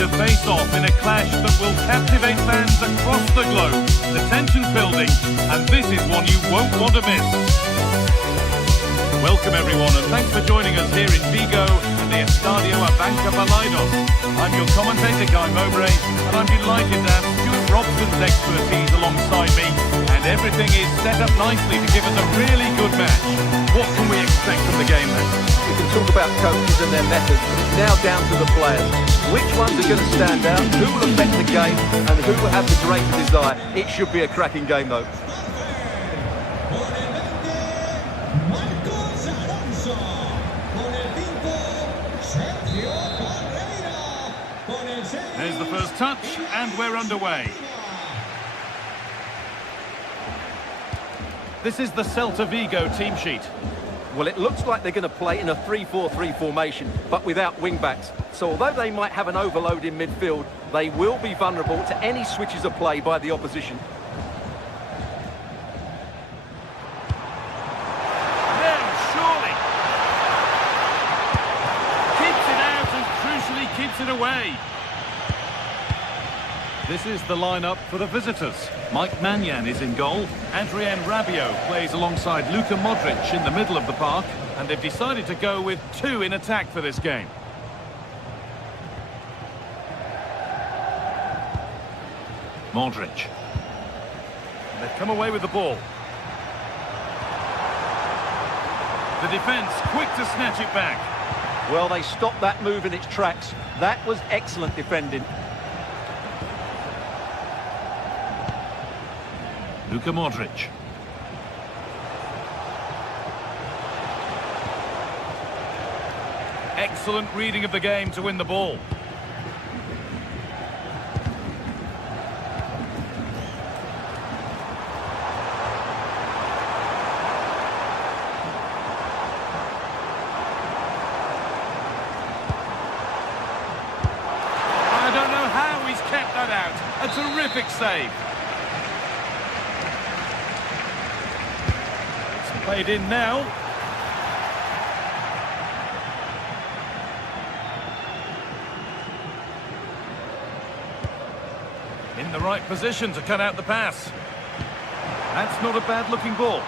To face off in a clash that will captivate fans across the globe. The tension's building, and this is one you won't want to miss. Welcome everyone, and thanks for joining us here in Vigo at the Estadio Abanca Balaidos. I'm your commentator, Guy Mowbray, and I'm delighted to have Stuart Robson's expertise alongside me, and everything is set up nicely to give us a really good match. What can we expect from the game then? We can talk about coaches and their methods, but it's now down to the players. Which ones are going to stand out, who will affect the game, and who will have the greater desire? It should be a cracking game, though. There's the first touch, and we're underway. This is the Celta Vigo team sheet. Well, it looks like they're going to play in a 3-4-3 formation, but without wing-backs. So although they might have an overload in midfield, they will be vulnerable to any switches of play by the opposition. Now, surely. Keeps it out and crucially keeps it away. This is the lineup for the visitors. Mike Mannion is in goal. Adrien Rabiot plays alongside Luka Modric in the middle of the park. And they've decided to go with two in attack for this game. Modric. They've come away with the ball. The defence quick to snatch it back. Well, they stopped that move in its tracks. That was excellent defending. Luka Modric. Excellent reading of the game to win the ball. I don't know how he's kept that out. A terrific save. Played in now. In the right position to cut out the pass. That's not a bad looking ball.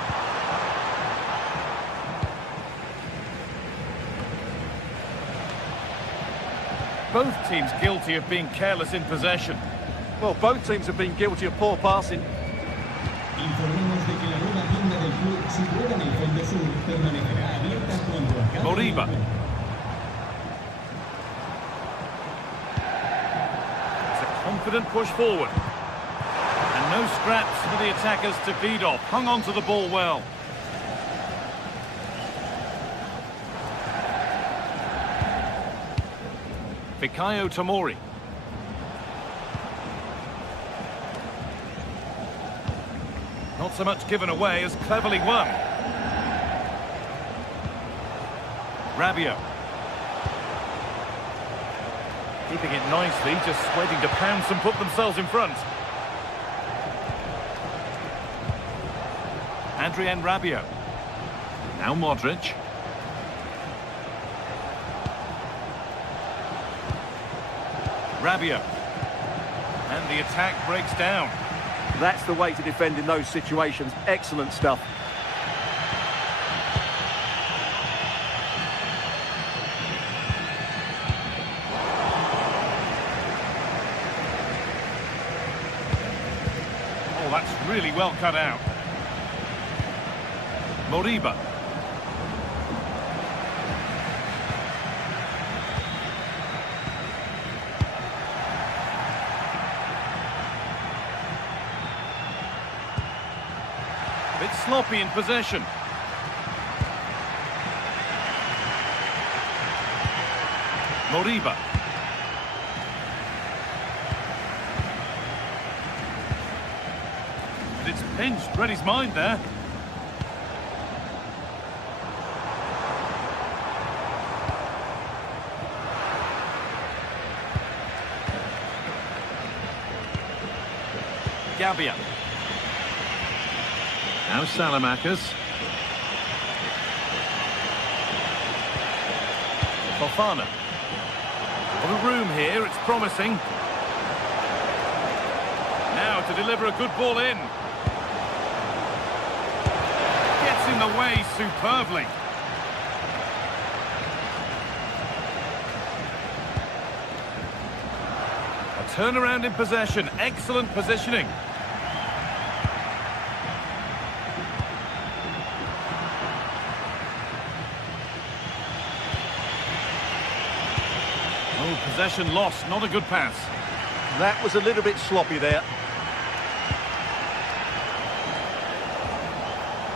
Both teams guilty of being careless in possession. Well, both teams have been guilty of poor passing. Moriba. It's a confident push forward. And no scraps for the attackers to feed off. Hung on to the ball well. Fikayo Tomori. Not so much given away as cleverly won. Rabiot. Keeping it nicely, just waiting to pounce and put themselves in front. Adrien Rabiot. Now Modric. Rabiot. And the attack breaks down. That's the way to defend in those situations. Excellent stuff. Oh, that's really well cut out. Moriba. Bit sloppy in possession. Moriba. And it's pinched, read his mind there. Gabbia. Now Salamakers. Fofana. What a room here, it's promising. Now to deliver a good ball in. Gets in the way superbly. A turnaround in possession, excellent positioning. Oh, possession lost, not a good pass. That was a little bit sloppy there.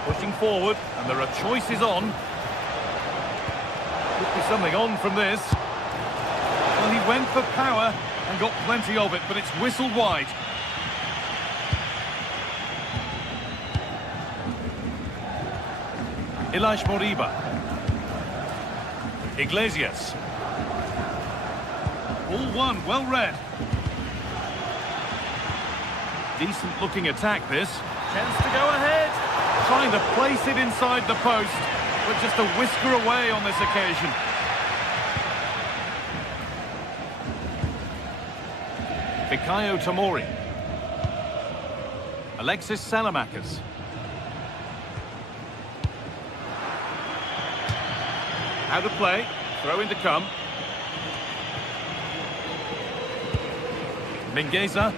Pushing forward, and there are choices on. Could be something on from this. Well, he went for power and got plenty of it, but it's whistled wide. Elias Moriba. Iglesias. All one, well read. Decent looking attack this. Chance to go ahead. Trying to place it inside the post, but just a whisker away on this occasion. Fikayo Tomori. Alexis Salamakers. How to play. Throw in to come. Mingueza.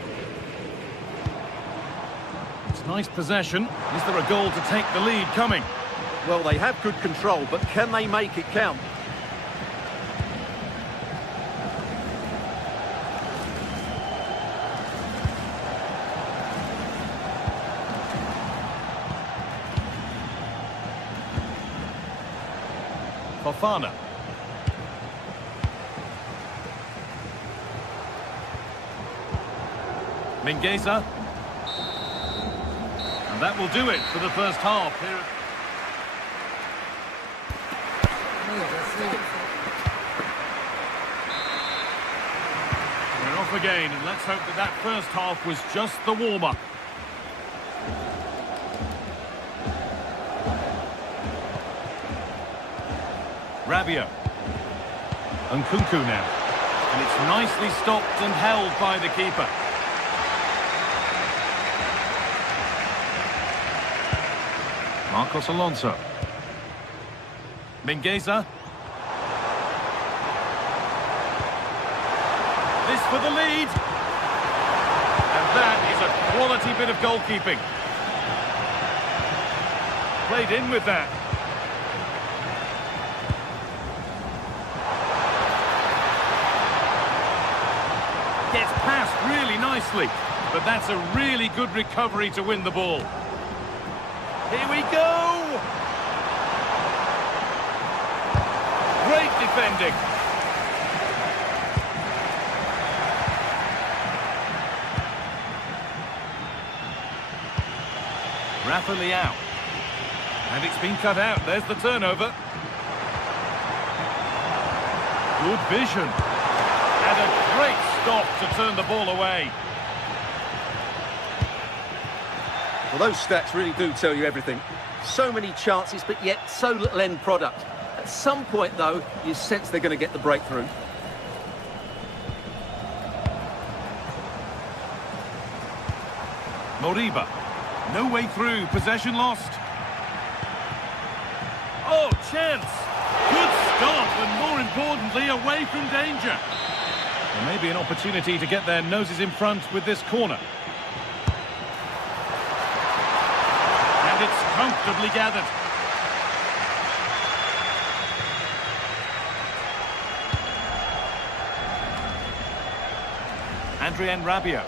It's nice possession. Is there a goal to take the lead coming? Well, they have good control, but can they make it count? Fofana. Mingueza. And that will do it for the first half. Here. We're off again, and let's hope that that first half was just the warm-up. Rabiot. Nkunku now. And it's nicely stopped and held by the keeper. Marcos Alonso. Mingueza. This for the lead. And that is a quality bit of goalkeeping. Played in with that. Gets past really nicely, but that's a really good recovery to win the ball. Here we go! Great defending. Rafa Leao. And it's been cut out. There's the turnover. Good vision. And a great stop to turn the ball away. Well, those stats really do tell you everything. So many chances, but yet so little end product. At some point, though, you sense they're going to get the breakthrough. Moriba. No way through. Possession lost. Oh, chance. Good stop, and more importantly, away from danger. There may be an opportunity to get their noses in front with this corner. And it's comfortably gathered. Adrien Rabiot.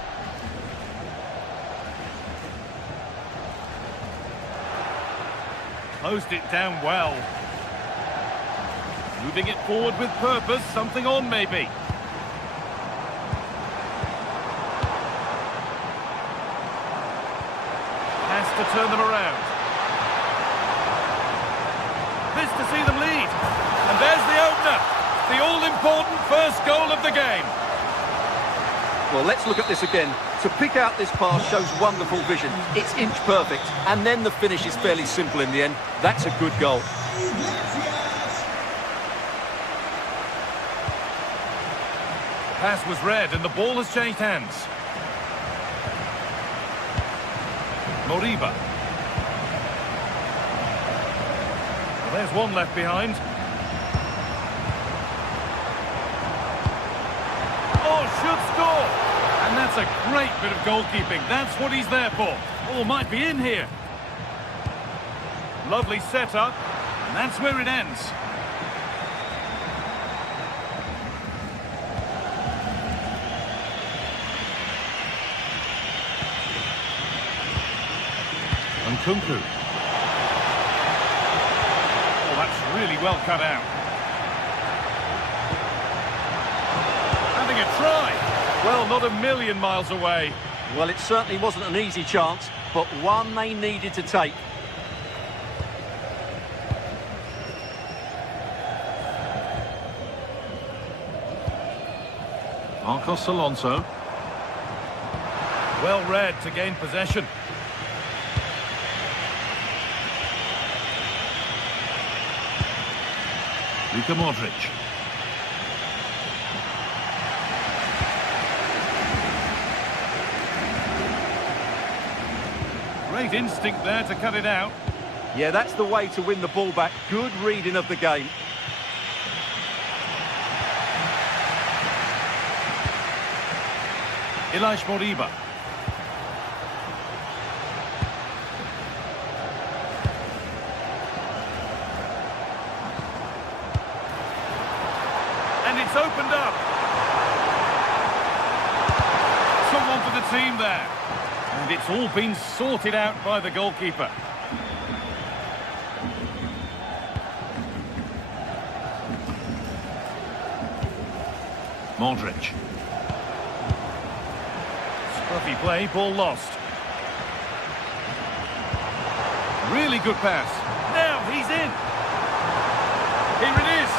Closed it down well. Moving it forward with purpose, something on maybe. Has to turn them around. This to see them lead. And there's the opener. The all-important first goal of the game. Well, let's look at this again. To pick out this pass shows wonderful vision. It's inch perfect. And then the finish is fairly simple in the end. That's a good goal. Pass was read and the ball has changed hands. Moriba. Well, there's one left behind. Oh, should score! And that's a great bit of goalkeeping. That's what he's there for. Oh, might be in here. Lovely setup, and that's where it ends. Nkunku. Oh, that's really well cut out. a try. Well, not a million miles away. Well, it certainly wasn't an easy chance, but one they needed to take. Marcos Alonso. Well read to gain possession. Luka Modric. Great instinct there to cut it out. Yeah, that's the way to win the ball back. Good reading of the game. Ilaix Moriba. And it's opened up. Someone for the team there. And it's all been sorted out by the goalkeeper. Modric. Scruffy play, ball lost. Really good pass. Now he's in. Here it is.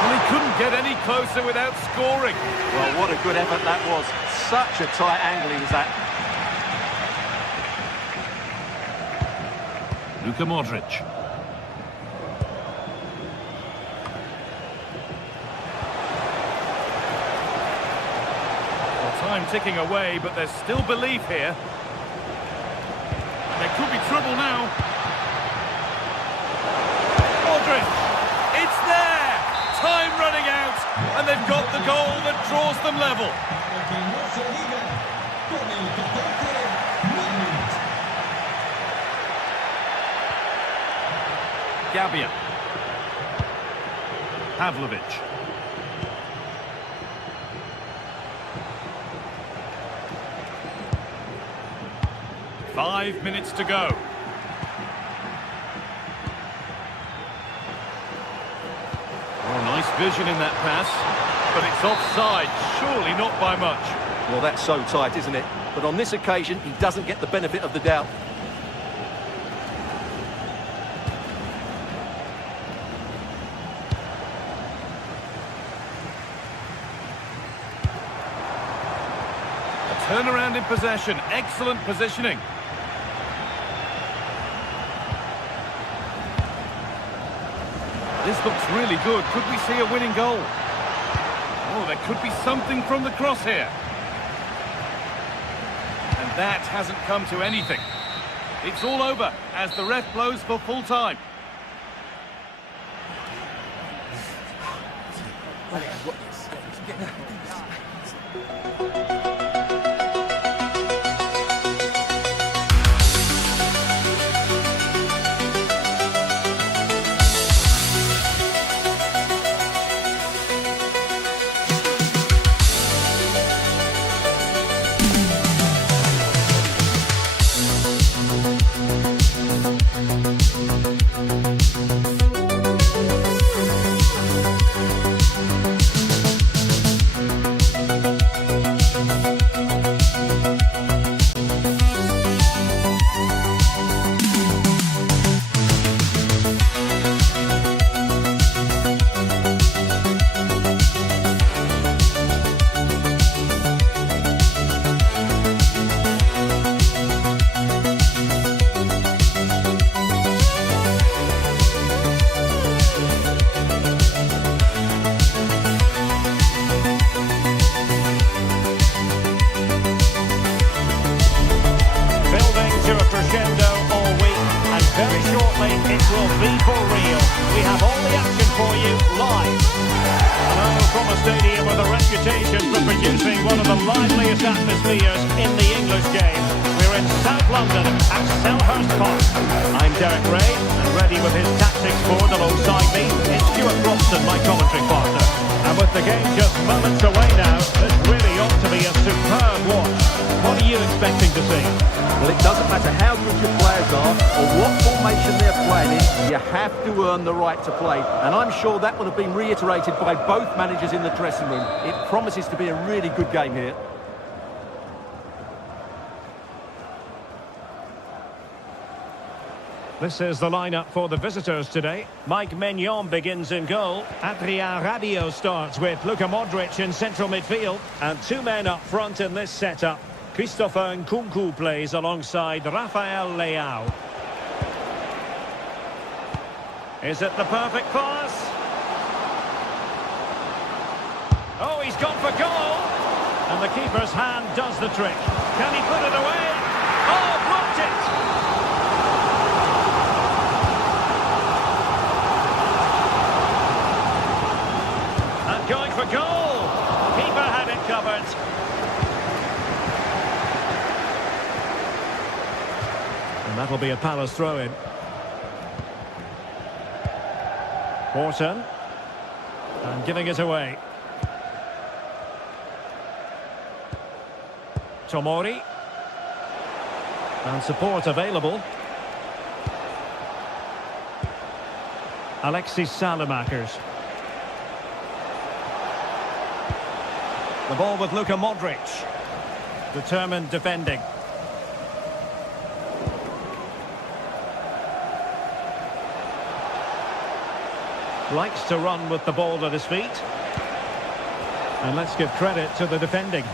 Well, he couldn't get any closer without scoring. Well, what a good effort that was. Such a tight angle he was at. Luka Modric. Time ticking away, but there's still belief here. There could be trouble now. Modric! It's there! Time running out, and they've got the goal that draws them level. Gabbia. Pavlovic. Five minutes to go. Oh, nice vision in that pass, but it's offside, surely not by much. Well, that's so tight, isn't it? But on this occasion, he doesn't get the benefit of the doubt. Turnaround in possession, excellent positioning. This looks really good. Could we see a winning goal? Oh, there could be something from the cross here. And that hasn't come to anything. It's all over as the ref blows for full time. It will be for real. We have all the action for you live. Hello from a stadium with a reputation for producing one of the liveliest atmospheres in the English game. We're in South London at Selhurst Park. I'm Derek Ray, and ready with his tactics board alongside me is Stuart Robson, my commentary partner. And with the game just moments away now, this really ought to be a superb watch. What are you expecting to see? Well, it doesn't matter how good your players are or what form formation they're playing in, you have to earn the right to play. And I'm sure that would have been reiterated by both managers in the dressing room. It promises to be a really good game here. This is the lineup for the visitors today. Mike Maignan begins in goal. Adrien Rabiot starts with Luka Modric in central midfield. And two men up front in this setup. Christopher Nkunku plays alongside Rafael Leao. Is it the perfect pass? Oh, he's gone for goal! And the keeper's hand does the trick. Can he put it away? Oh, blocked it! And going for goal! Keeper had it covered. And that'll be a Palace throw-in. Wharton. And giving it away. Tomori. And support available. Alexis Salamakers. The ball with Luka Modric. Determined defending. Likes to run with the ball at his feet. And let's give credit to the defending.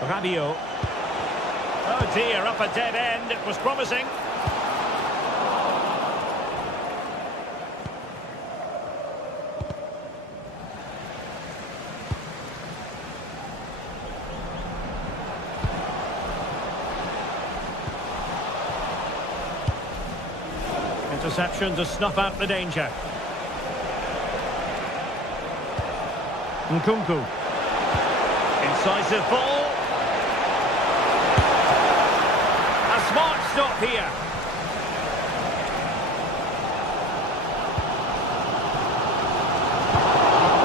Rabiot. Oh dear, up a dead end. It was promising. Interception to snuff out the danger. Nkunku. Incisive ball. A smart stop here.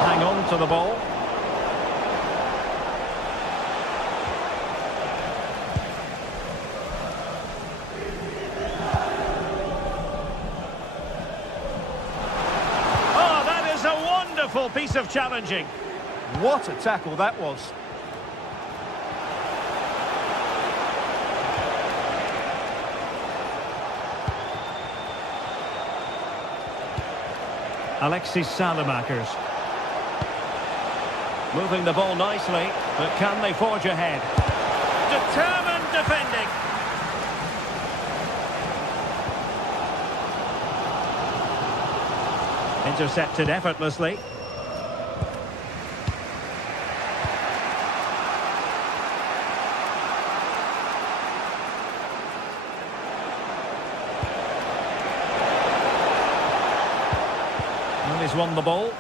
Hang on to the ball. Wonderful piece of challenging. What a tackle that was. Alexis Salamakers. Moving the ball nicely, but can they forge ahead? Determined defending. Intercepted effortlessly. And he's won the ball.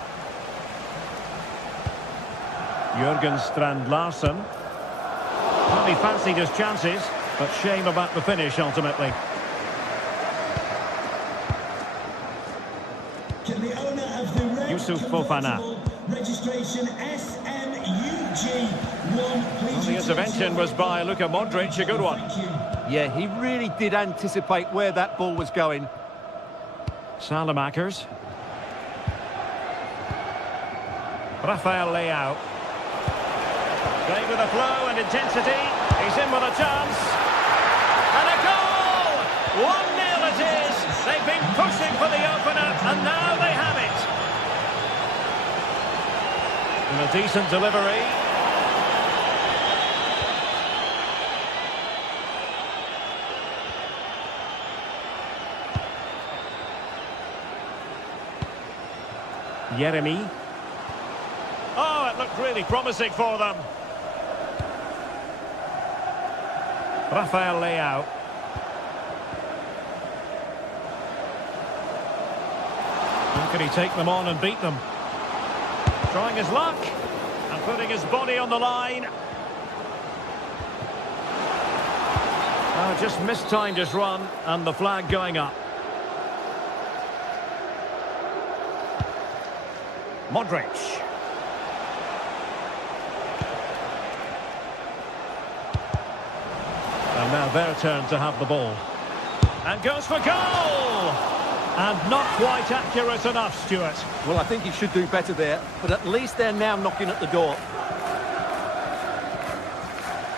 Jurgen Strand Larsen. Well, he fancied his chances, but shame about the finish ultimately. Yusuf Fofana. Registration SMUG1. Well, the intervention was by Luka Modric, a good one. Yeah, he really did anticipate where that ball was going. Salamakers. Rafael Leao. Played with a flow and intensity. He's in with a chance. And a goal! 1-0 it is. They've been pushing for the opener, and now they have it. And a decent delivery. Yeremy. Oh, it looked really promising for them. Rafael Leao. How can he take them on and beat them? Trying his luck and putting his body on the line. Oh, just mistimed his run and the flag going up. Modric. And now their turn to have the ball. And goes for goal! And not quite accurate enough, Stuart. Well, I think he should do better there, but at least they're now knocking at the door.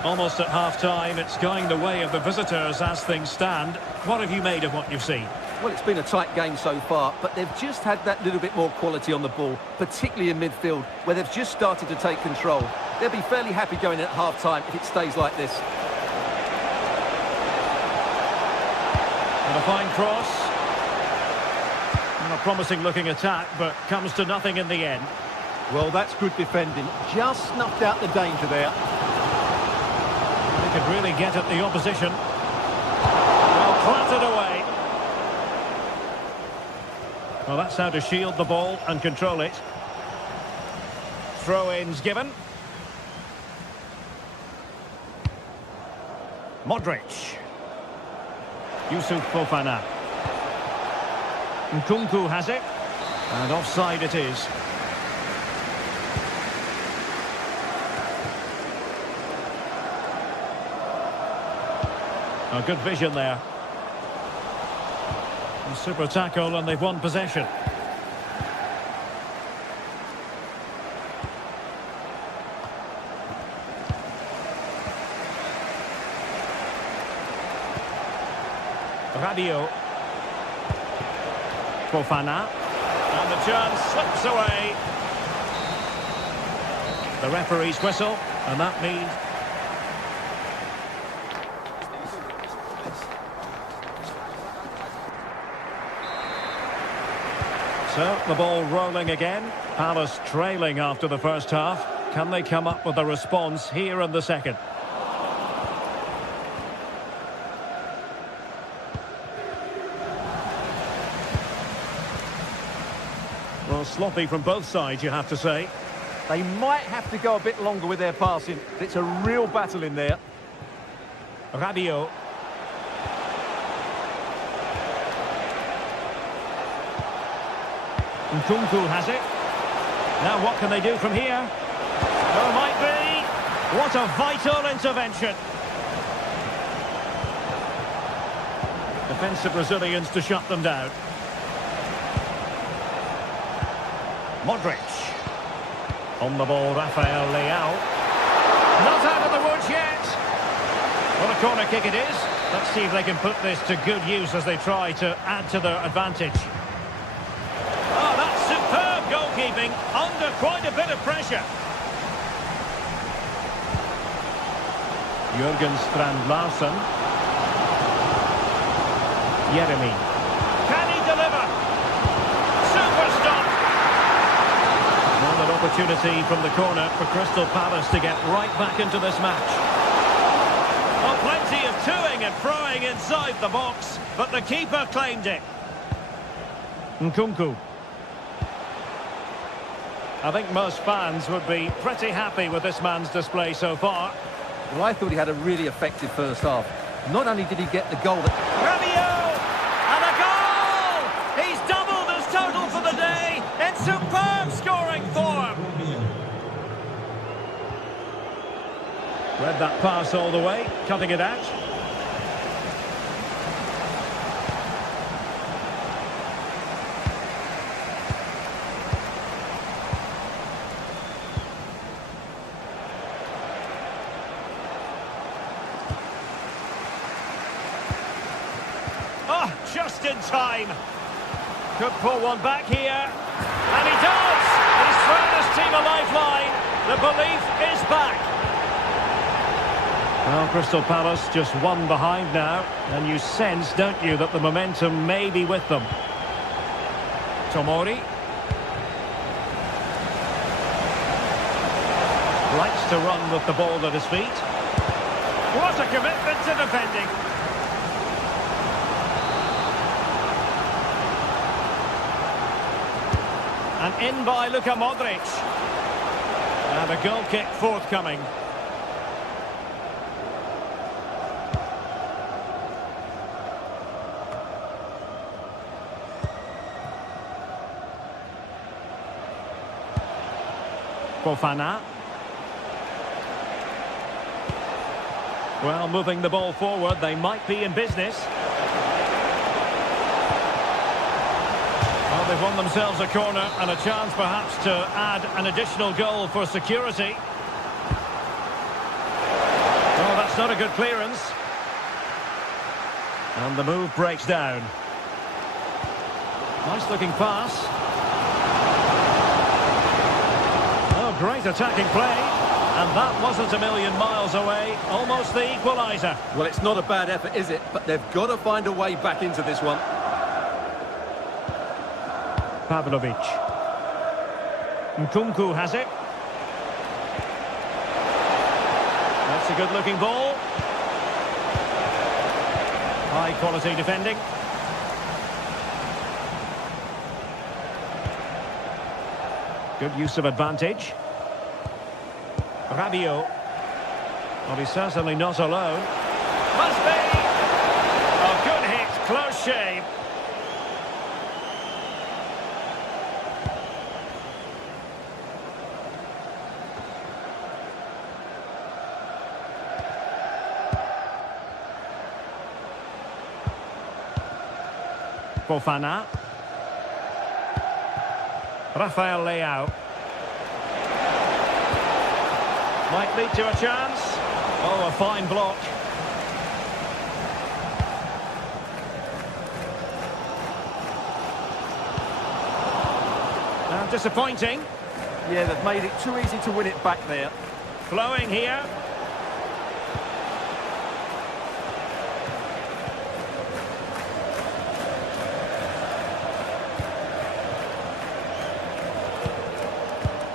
Almost at half-time, it's going the way of the visitors as things stand. What have you made of what you've seen? Well, it's been a tight game so far, but they've just had that little bit more quality on the ball, particularly in midfield, where they've just started to take control. They'll be fairly happy going in at half-time if it stays like this. And a fine cross. And a promising-looking attack, but comes to nothing in the end. Well, that's good defending. Just snuffed out the danger there. They could really get at the opposition. Well, clattered away. Well, that's how to shield the ball and control it. Throw-ins given. Modric. Yusuf Fofana. Nkunku has it. And offside it is. A good vision there. A super tackle and they've won possession. Rabiot. Fofana. And the chance slips away. The referee's whistle, and that means... So, the ball rolling again. Palace trailing after the first half. Can they come up with a response here in the second? Well, sloppy from both sides, you have to say. They might have to go a bit longer with their passing. It's a real battle in there. Rabiot. Nkunku has it. Now what can they do from here? There might be. What a vital intervention. Defensive Brazilians to shut them down. Modric. On the ball, Rafael Leao. Not out of the woods yet. What a corner kick it is. Let's see if they can put this to good use as they try to add to their advantage. Oh, that's superb goalkeeping under quite a bit of pressure. Jurgen Strand Larsen. Jeremy. Can he deliver? Super stop. Another opportunity from the corner for Crystal Palace to get right back into this match. Oh, plenty of toing and throwing inside the box, but the keeper claimed it. Nkunku. I think most fans would be pretty happy with this man's display so far. Well, I thought he had a really effective first half. Not only did he get the goal... Rabiot! And a goal! He's doubled his total for the day in superb scoring form. Read that pass all the way, cutting it out. Just in time. Could pull one back here. And he does! He's thrown his team a lifeline. The belief is back. Well, Crystal Palace just one behind now. And you sense, don't you, that the momentum may be with them. Tomori. Likes to run with the ball at his feet. What a commitment to defending. And in by Luka Modric. And a goal kick forthcoming. Fofana. Well, moving the ball forward, they might be in business. Well, they've won themselves a corner and a chance perhaps to add an additional goal for security. Oh, that's not a good clearance. And the move breaks down. Nice looking pass. Oh, great attacking play. And that wasn't a million miles away. Almost the equaliser. Well, it's not a bad effort, is it? But they've got to find a way back into this one. Pavlovic. Nkunku has it. That's a good-looking ball. High-quality defending. Good use of advantage. Rabiot. Well, he's certainly not alone. Must be! A good hit, close shave. Fofana. Rafael Leao. Might lead to a chance. Oh, a fine block. And disappointing. Yeah, they've made it too easy to win it back there. Flowing here.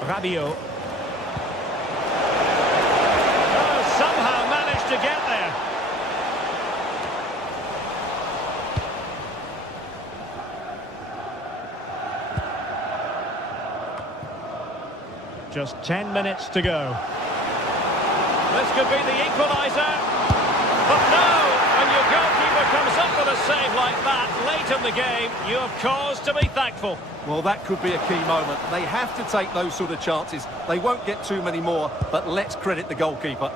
Rabiot. To get there. Just 10 minutes to go. This could be the equaliser. But no, when your goalkeeper comes up with a save like that late in the game, you have cause to be thankful. Well, that could be a key moment. They have to take those sort of chances. They won't get too many more, but let's credit the goalkeeper.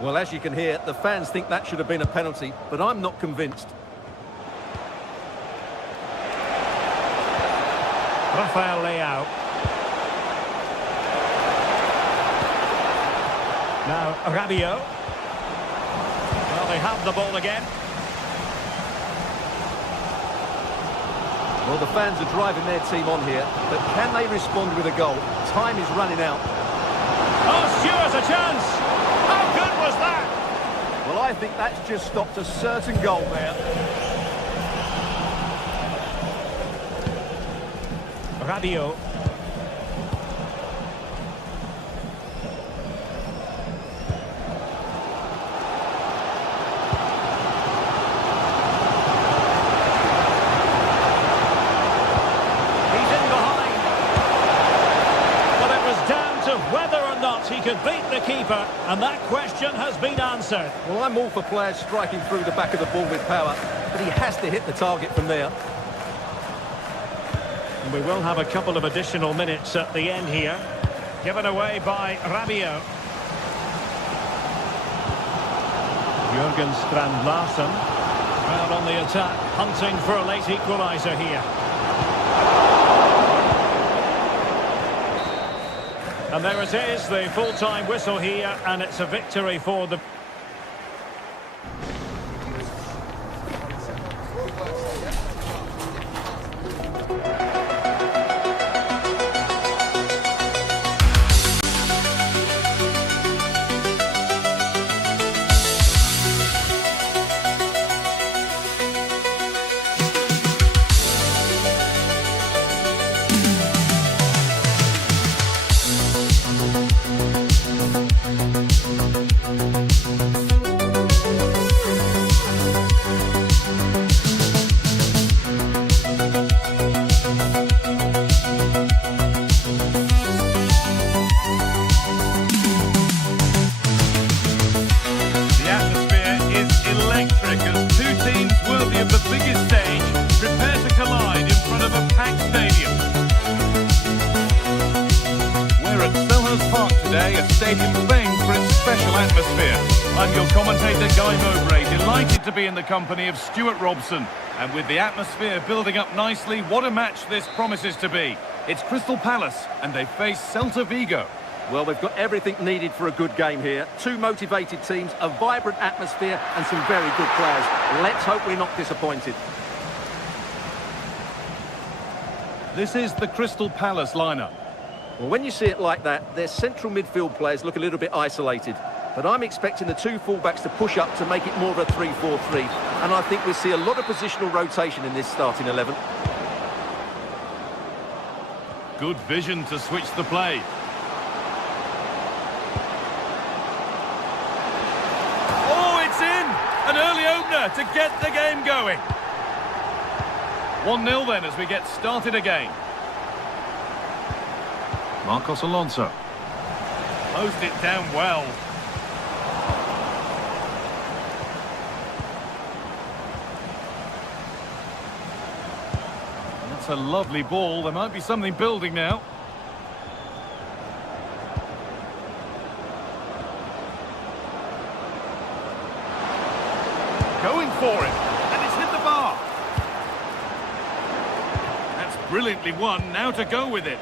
Well, as you can hear, the fans think that should have been a penalty, but I'm not convinced. Rafael Leao. Now, Rabiot. Well, they have the ball again. Well, the fans are driving their team on here, but can they respond with a goal? Time is running out. Oh, Stewart's a chance! How good was that? Well, I think that's just stopped a certain goal there. Rabiot. He's in behind. But it was down to whether or not he could beat the keeper, and that question has been answered. Well, I'm all for players striking through the back of the ball with power, but he has to hit the target from there. And we will have a couple of additional minutes at the end here. Given away by Rabiot. Jürgen Strand Larsen. Well, on the attack, hunting for a late equaliser here. And there it is, the full-time whistle here, and it's a victory for the... Today, a stadium famed for its special atmosphere. I'm your commentator, Guy Mowbray, delighted to be in the company of Stuart Robson. And with the atmosphere building up nicely, what a match this promises to be. It's Crystal Palace, and they face Celta Vigo. Well, we've got everything needed for a good game here. Two motivated teams, a vibrant atmosphere and some very good players. Let's hope we're not disappointed. This is the Crystal Palace lineup. Well, when you see it like that, their central midfield players look a little bit isolated. But I'm expecting the two fullbacks to push up to make it more of a 3-4-3. And I think we'll see a lot of positional rotation in this starting 11. Good vision to switch the play. Oh, it's in! An early opener to get the game going. 1-0 then as we get started again. Marcos Alonso. Closed it down well. That's a lovely ball. There might be something building now. Going for it. And it's hit the bar. That's brilliantly won. Now to go with it.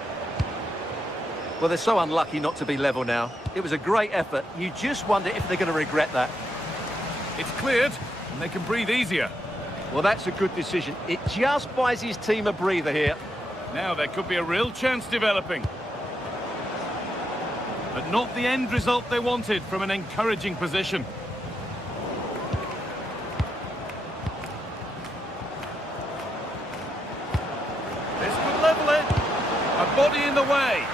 Well, they're so unlucky not to be level now. It was a great effort. You just wonder if they're going to regret that. It's cleared, and they can breathe easier. Well, that's a good decision. It just buys his team a breather here. Now there could be a real chance developing. But not the end result they wanted from an encouraging position. This could level it. A body in the way.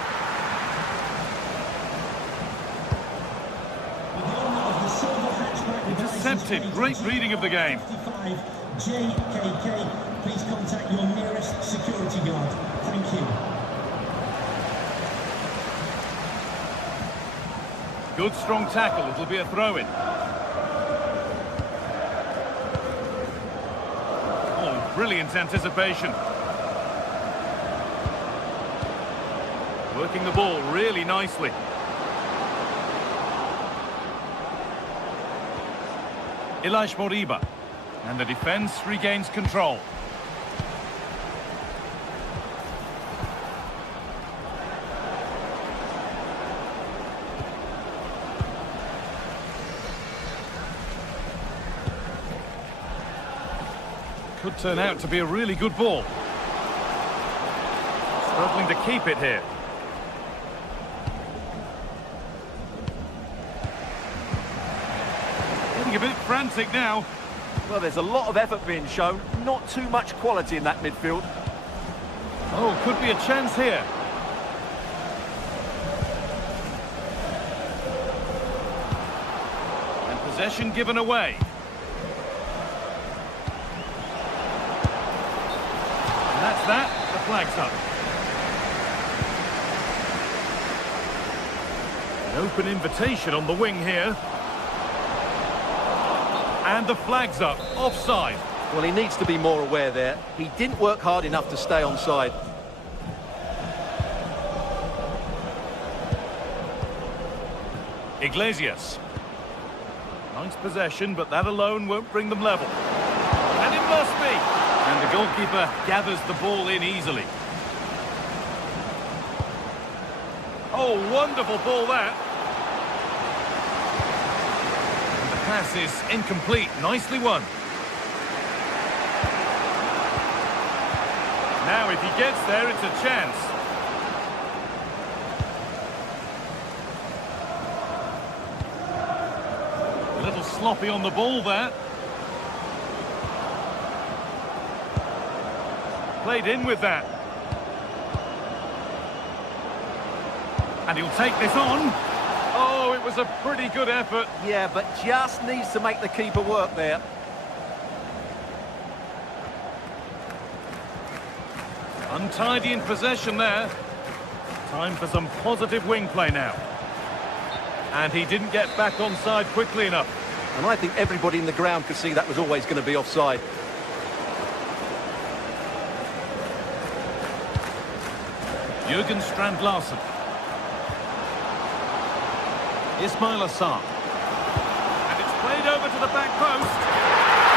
Intercepted. Great reading of the game. JKK, please contact your nearest security guard. Thank you. Good strong tackle. It'll be a throw-in. Oh, brilliant anticipation. Working the ball really nicely. Ilaix Moriba. And the defence regains control. Could turn out to be a really good ball. Struggling to keep it here. Getting a bit frantic now. Well, there's a lot of effort being shown, not too much quality in that midfield. Oh, could be a chance here. And possession given away. And that's that. The flag's up. An open invitation on the wing here. And the flag's up, offside. Well, he needs to be more aware there. He didn't work hard enough to stay onside. Iglesias. Nice possession, but that alone won't bring them level. And it must be. And the goalkeeper gathers the ball in easily. Oh, wonderful ball that. Pass is incomplete. Nicely won. Now, if he gets there, it's a chance. A little sloppy on the ball there. Played in with that. And he'll take this on. Oh, it was a pretty good effort. Yeah, but just needs to make the keeper work there. Untidy in possession there. Time for some positive wing play now. And he didn't get back onside quickly enough. And I think everybody in the ground could see that was always going to be offside. Jürgen Strand-Larsen. Ismail Assar. And played over to the back post.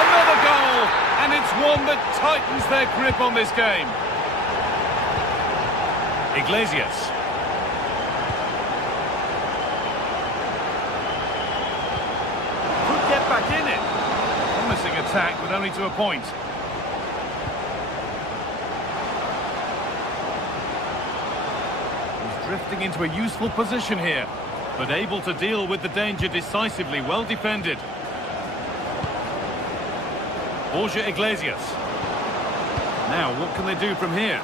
Another goal, and it's one that tightens their grip on this game. Iglesias. Could get back in it. Promising attack, but only to a point. He's drifting into a useful position here, but able to deal with the danger decisively. Well defended. Borja Iglesias. Now, what can they do from here?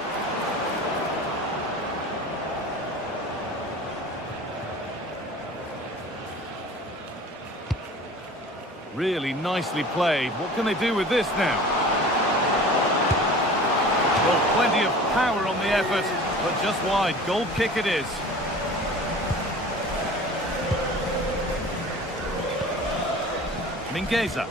Really nicely played. What can they do with this now? Well, plenty of power on the effort, but just wide. Goal kick it is. Mingueza.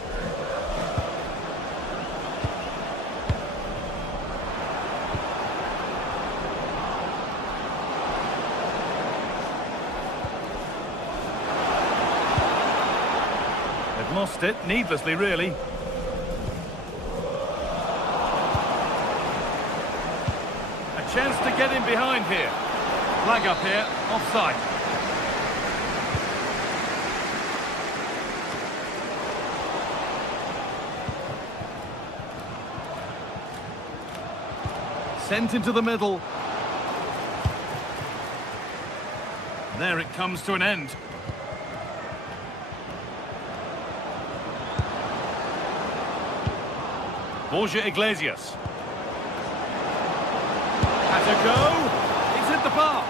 They've lost it, needlessly really. A chance to get in behind here. Flag up here, offside. Sent into the middle. There it comes to an end. Borja Iglesias. Has a go. It's hit the bar.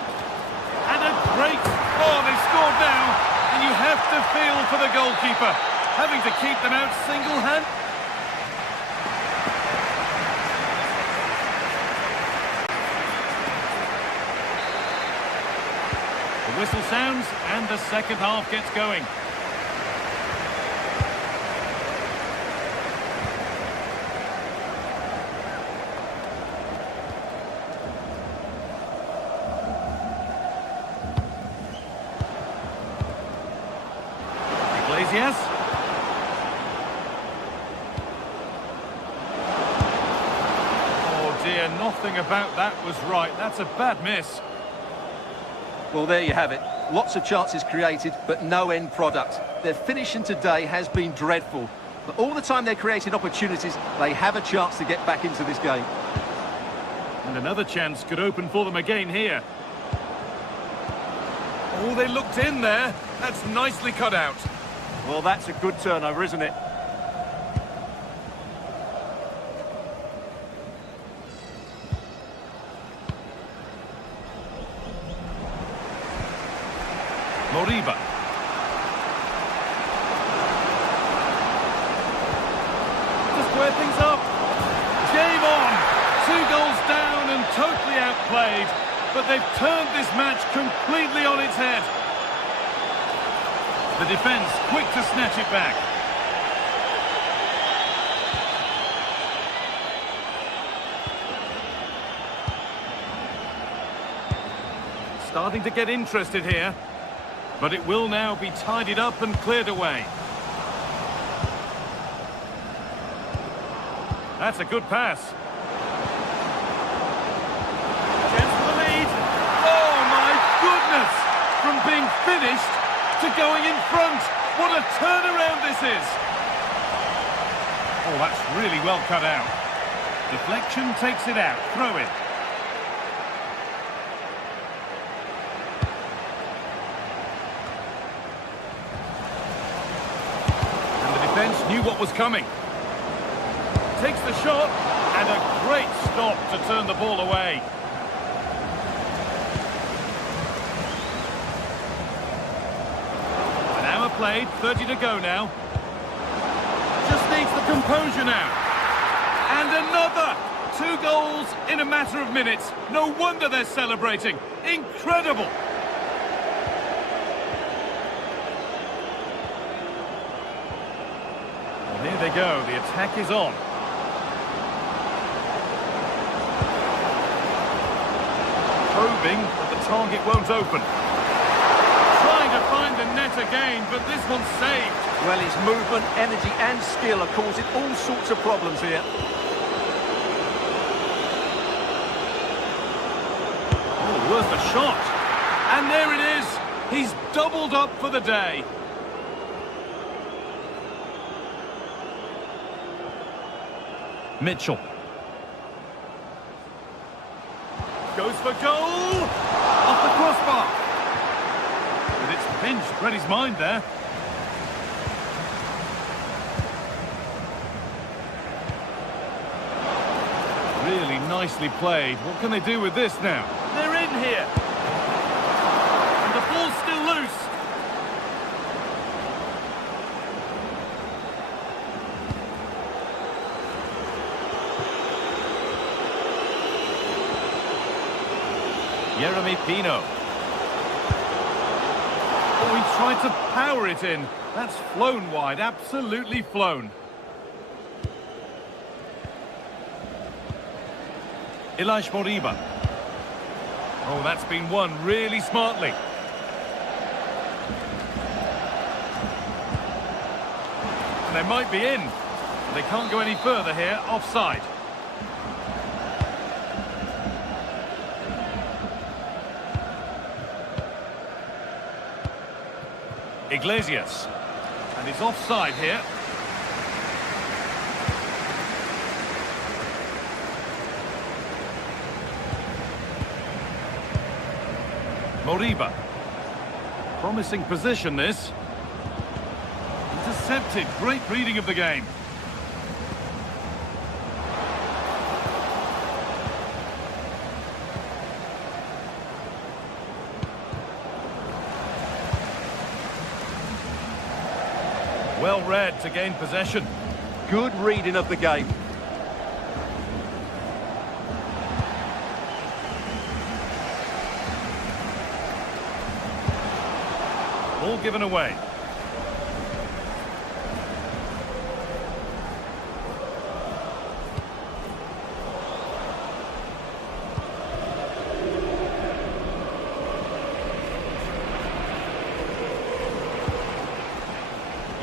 And a great... Oh, they've scored now. And you have to feel for the goalkeeper. Having to keep them out single-handed. The whistle sounds and the second half gets going. Iglesias. Oh dear, nothing about that was right. That's a bad miss. Well, there you have it. Lots of chances created, but no end product. Their finishing today has been dreadful. But all the time they're creating opportunities, they have a chance to get back into this game. And another chance could open for them again here. Oh, they looked in there. That's nicely cut out. Well, that's a good turnover, isn't it? Moriba. To square things up. Game on. 2 goals down and totally outplayed. But they've turned this match completely on its head. The defence quick to snatch it back. Starting to get interested here. But it will now be tidied up and cleared away. That's a good pass. Chance for the lead. Oh my goodness! From being finished to going in front. What a turnaround this is! Oh, that's really well cut out. Deflection takes it out. Throw in. Knew what was coming. Takes the shot, and a great stop to turn the ball away. An hour played, 30 to go now. Just needs the composure now. And another! 2 goals in a matter of minutes. No wonder they're celebrating. Incredible! Here they go, the attack is on. Probing, but the target won't open. Trying to find the net again, but this one's saved. Well, his movement, energy and skill are causing all sorts of problems here. Oh, worth a shot. And there it is. He's doubled up for the day. Mitchell. Goes for goal. Off the crossbar. But it's pinched. Read his mind there. Really nicely played. What can they do with this now? They're in here. And the ball's still loose. Jeremy Pino. Oh, he tried to power it in. That's flown wide, absolutely flown. Ilaix Moriba. Oh, that's been won really smartly. And they might be in. They can't go any further here, offside. Iglesias. And he's offside here. Moriba. Promising position, this. Intercepted. Great reading of the game. Well read to gain possession. Good reading of the game. Ball given away.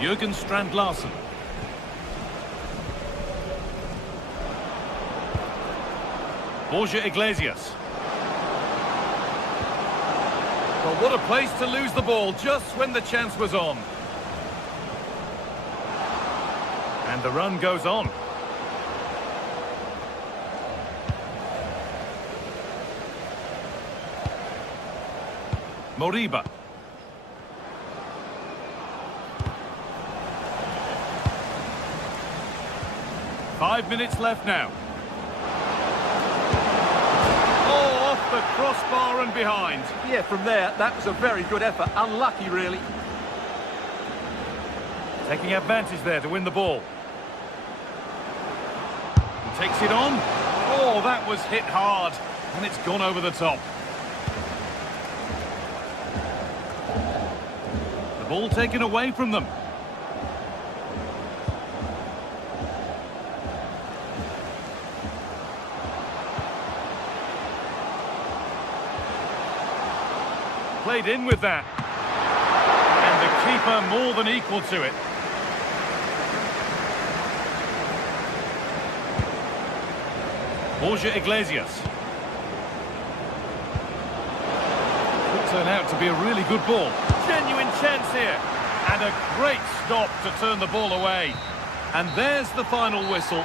Jürgen Strand-Larsen. Borja Iglesias. Well, what a place to lose the ball just when the chance was on. And the run goes on. Moriba. Five minutes left now. Oh, off the crossbar and behind. Yeah, from there, that was a very good effort. Unlucky, really. Taking advantage there to win the ball. He takes it on. Oh, that was hit hard. And it's gone over the top. The ball taken away from them. Played in with that. And the keeper more than equal to it. Borja Iglesias. Could turn out to be a really good ball. Genuine chance here. And a great stop to turn the ball away. And there's the final whistle.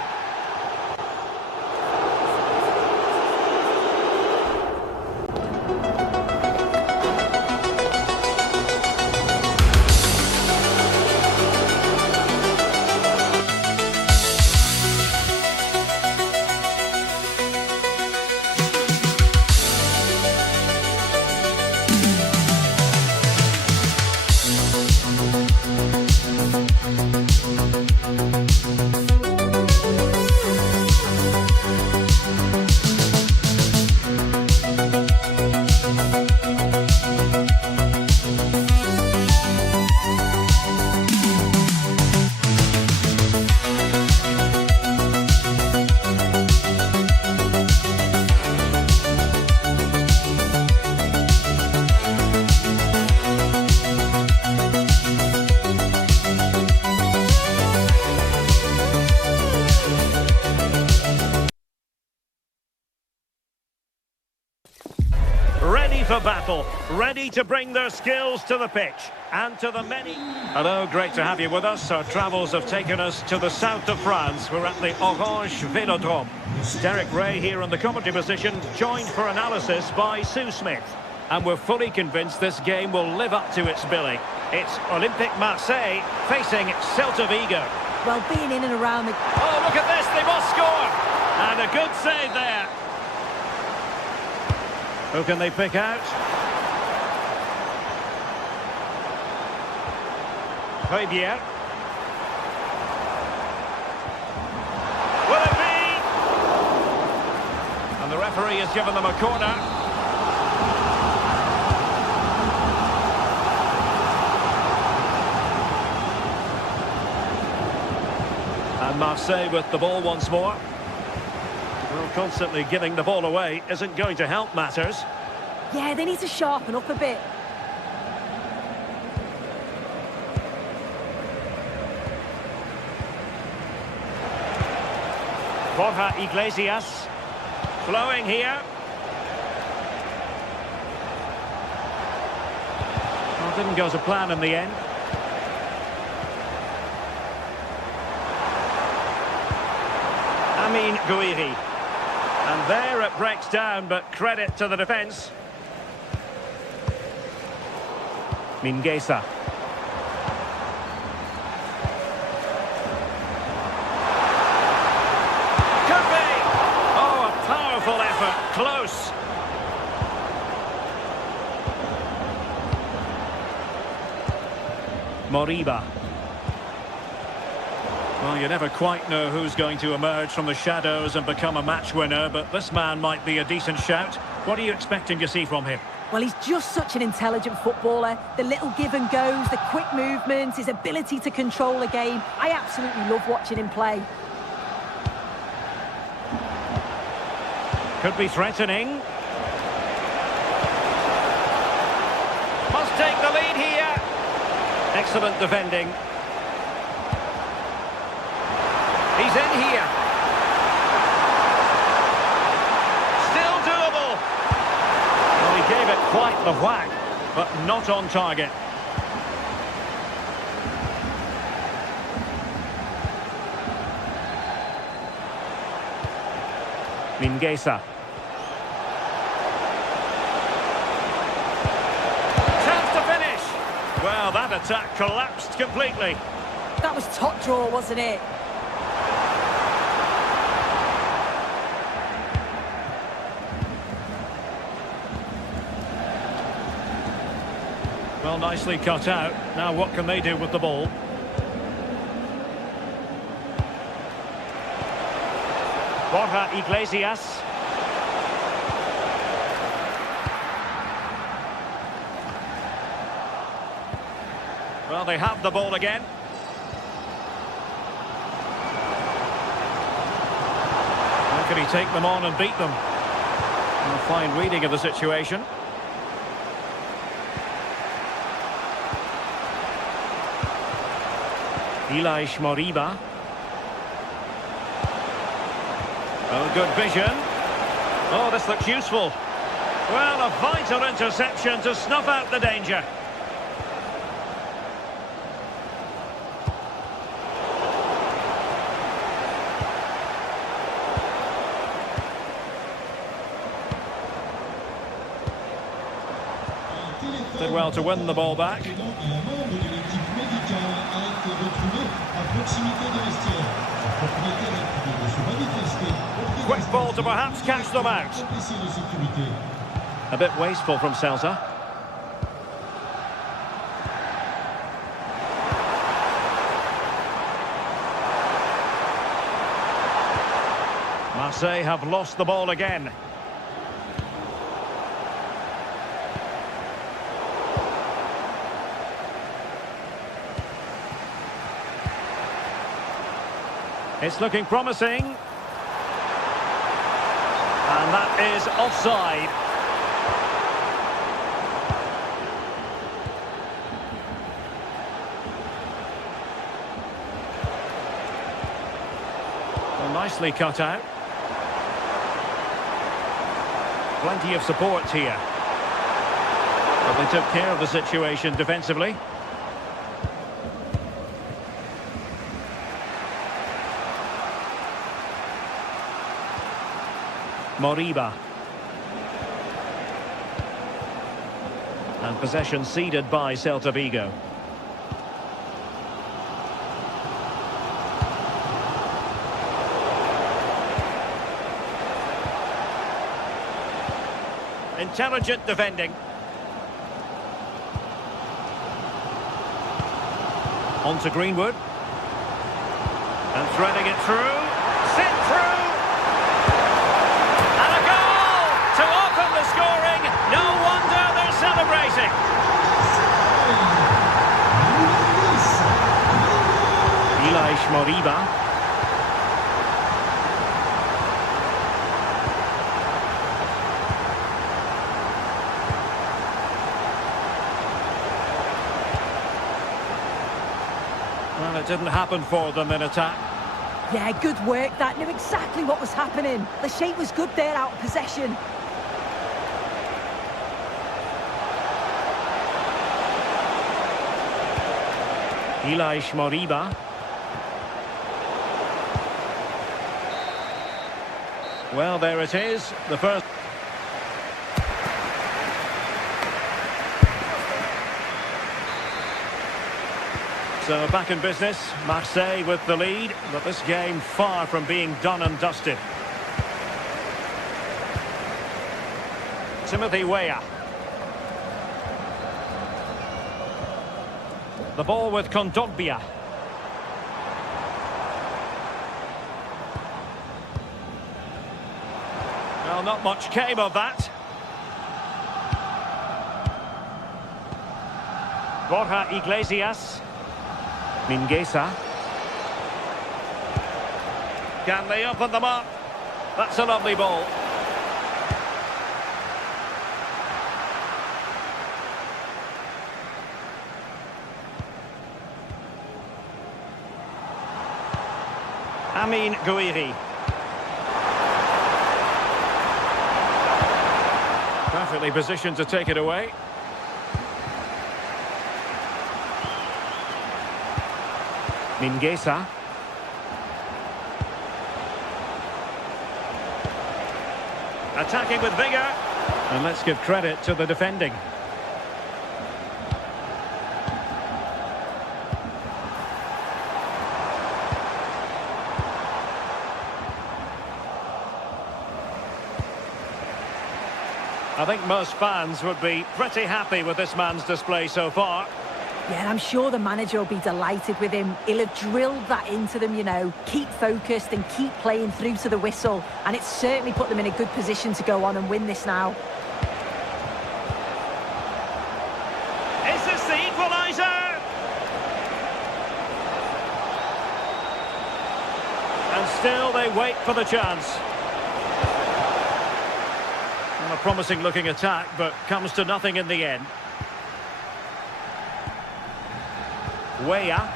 for battle, ready to bring their skills to the pitch. And to the many... Hello, great to have you with us. Our travels have taken us to the south of France. We're at the Orange Vélodrome. Derek Ray here in the commentary position, joined for analysis by Sue Smith. And we're fully convinced this game will live up to its billing. It's Olympique Marseille facing Celta Vigo. Well, being in and around the... Oh, look at this, they must score! And a good save there. Who can they pick out? Rivière. Will it be? And the referee has given them a corner. And Marseille with the ball once more. Well, constantly giving the ball away isn't going to help matters. Yeah, they need to sharpen up a bit. Borja Iglesias, flowing here. Well, didn't go to plan in the end. Amin Gouiri. And there it breaks down, but credit to the defence. Mingueza. Could be! Oh, a powerful effort. Close. Moriba. Well, you never quite know who's going to emerge from the shadows and become a match winner, but this man might be a decent shout. What are you expecting to see from him? Well, he's just such an intelligent footballer. The little give and goes, the quick movements, his ability to control a game. I absolutely love watching him play. Could be threatening. Must take the lead here. Excellent defending. He's in here. Still doable. Well, he gave it quite the whack, but not on target. Mingueza. Chance to finish. Well, that attack collapsed completely. That was top draw, wasn't it? Well, nicely cut out. Now what can they do with the ball? Borja Iglesias. Well, they have the ball again. How can he take them on and beat them? A fine reading of the situation. Elias Moriba. Oh, good vision. Oh, this looks useful. Well, a vital interception to snuff out the danger. Did well to win the ball back. Quick ball to perhaps catch them out. A bit wasteful from Celta. Marseille have lost the ball again. It's looking promising. And that is offside. Well, nicely cut out. Plenty of support here. But they took care of the situation defensively. Moriba. And possession ceded by Celta Vigo. Intelligent defending. On to Greenwood. And threading it through. Sent through. And a goal to open the scoring. No wonder they're celebrating. Moriba. Well, it didn't happen for them in attack. Yeah, good work. That knew exactly what was happening. The shape was good there out of possession. Moriba. Well, there it is. The first. So back in business, Marseille with the lead, but this game far from being done and dusted. Timothy Weah. The ball with Kondogbia. Well, not much came of that. Borja Iglesias. Mingueza. Can they open them up? That's a lovely ball. Amin Gouiri. Perfectly positioned to take it away. Mingueza. Attacking with vigour. And let's give credit to the defending. I think most fans would be pretty happy with this man's display so far. Yeah, I'm sure the manager will be delighted with him. He'll have drilled that into them, you know. Keep focused and keep playing through to the whistle. And it's certainly put them in a good position to go on and win this now. Is this the equaliser? And still they wait for the chance. Well, a promising looking attack, but comes to nothing in the end. Weah.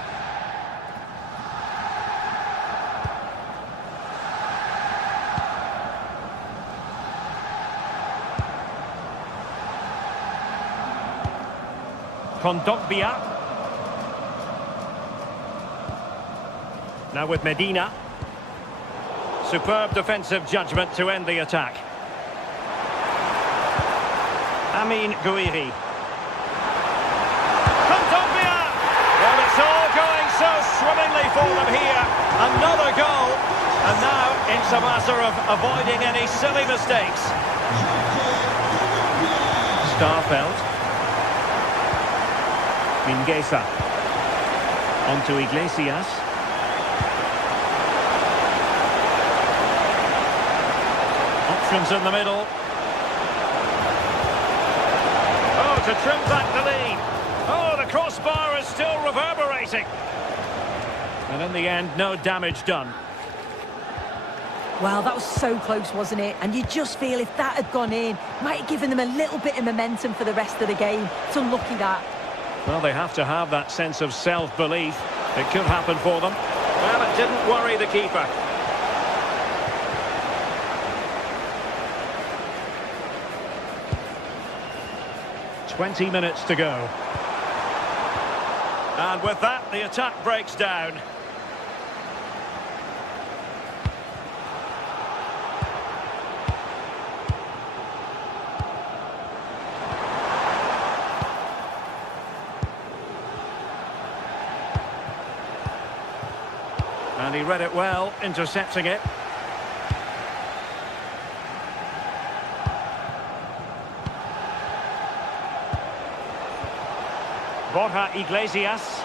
Kondogbia. Now with Medina. Superb defensive judgment to end the attack. Amin Gouiri. Well, it's all going so swimmingly for them here. Another goal. And now it's a matter of avoiding any silly mistakes. Starfelt. Mingueza. On to Iglesias. Options in the middle. Oh, to trim back the lead. Oh, the crossbar is still reverberating. And in the end, no damage done. Well, that was so close, wasn't it? And you just feel if that had gone in, might have given them a little bit of momentum for the rest of the game. It's unlucky that. Well, they have to have that sense of self-belief. It could happen for them. Well, it didn't worry the keeper. 20 minutes to go. And with that, the attack breaks down. And he read it well, intercepting it. Borja Iglesias.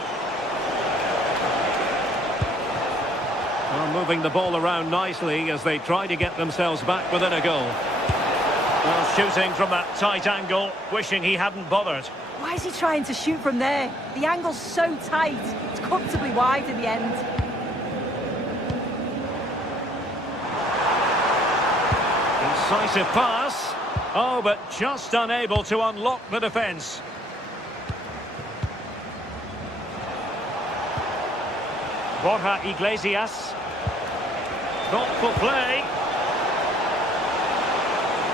Well, moving the ball around nicely as they try to get themselves back within a goal. Well, shooting from that tight angle, wishing he hadn't bothered. Why is he trying to shoot from there? The angle's so tight. It's comfortably wide in the end. Incisive pass. Oh, but just unable to unlock the defence. Borja Iglesias. Thoughtful play.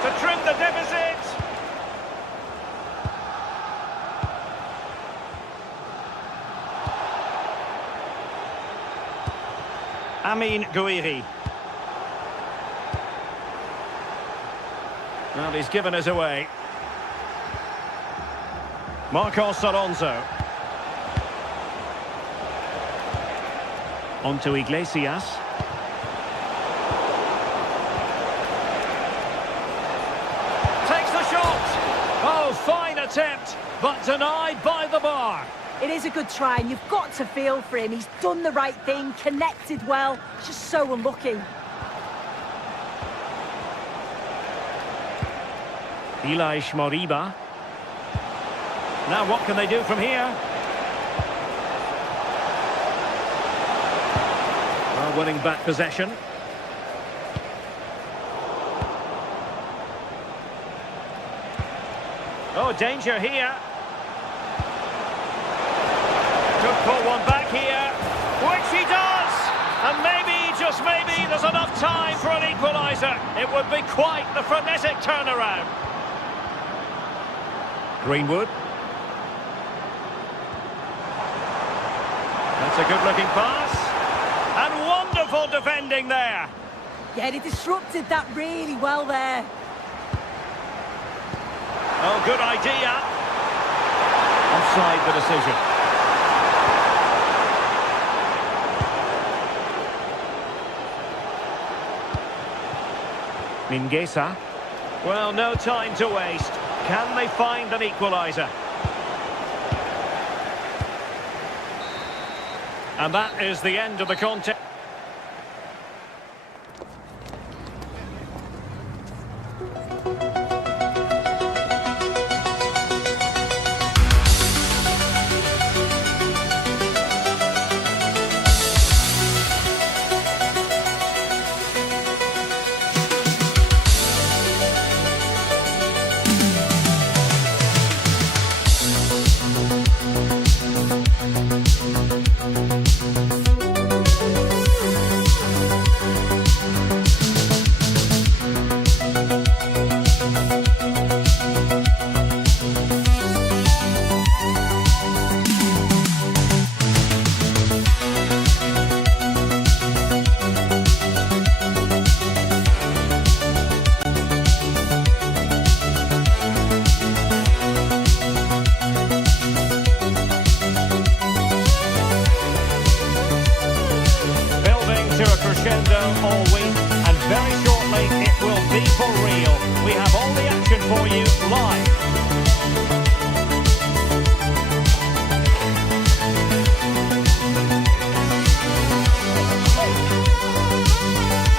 To trim the deficit. Amin Gouiri. Well, he's given us away. Marcos Alonso. On to Iglesias. Takes the shot. Oh, fine attempt, but denied by the bar. It is a good try, and you've got to feel for him. He's done the right thing, connected well. Just so unlucky. Ilaix Moriba. Now what can they do from here? Well, winning back possession. Oh, danger here. Could pull one back here, which he does! And maybe, just maybe, there's enough time for an equaliser. It would be quite the frenetic turnaround. Greenwood. That's a good-looking pass. And wonderful defending there. Yeah, they disrupted that really well there. Oh, good idea. Offside the decision. Mingueza. Well, no time to waste. Can they find an equaliser? And that is the end of the contest. All week, and very shortly it will be for real. We have all the action for you live.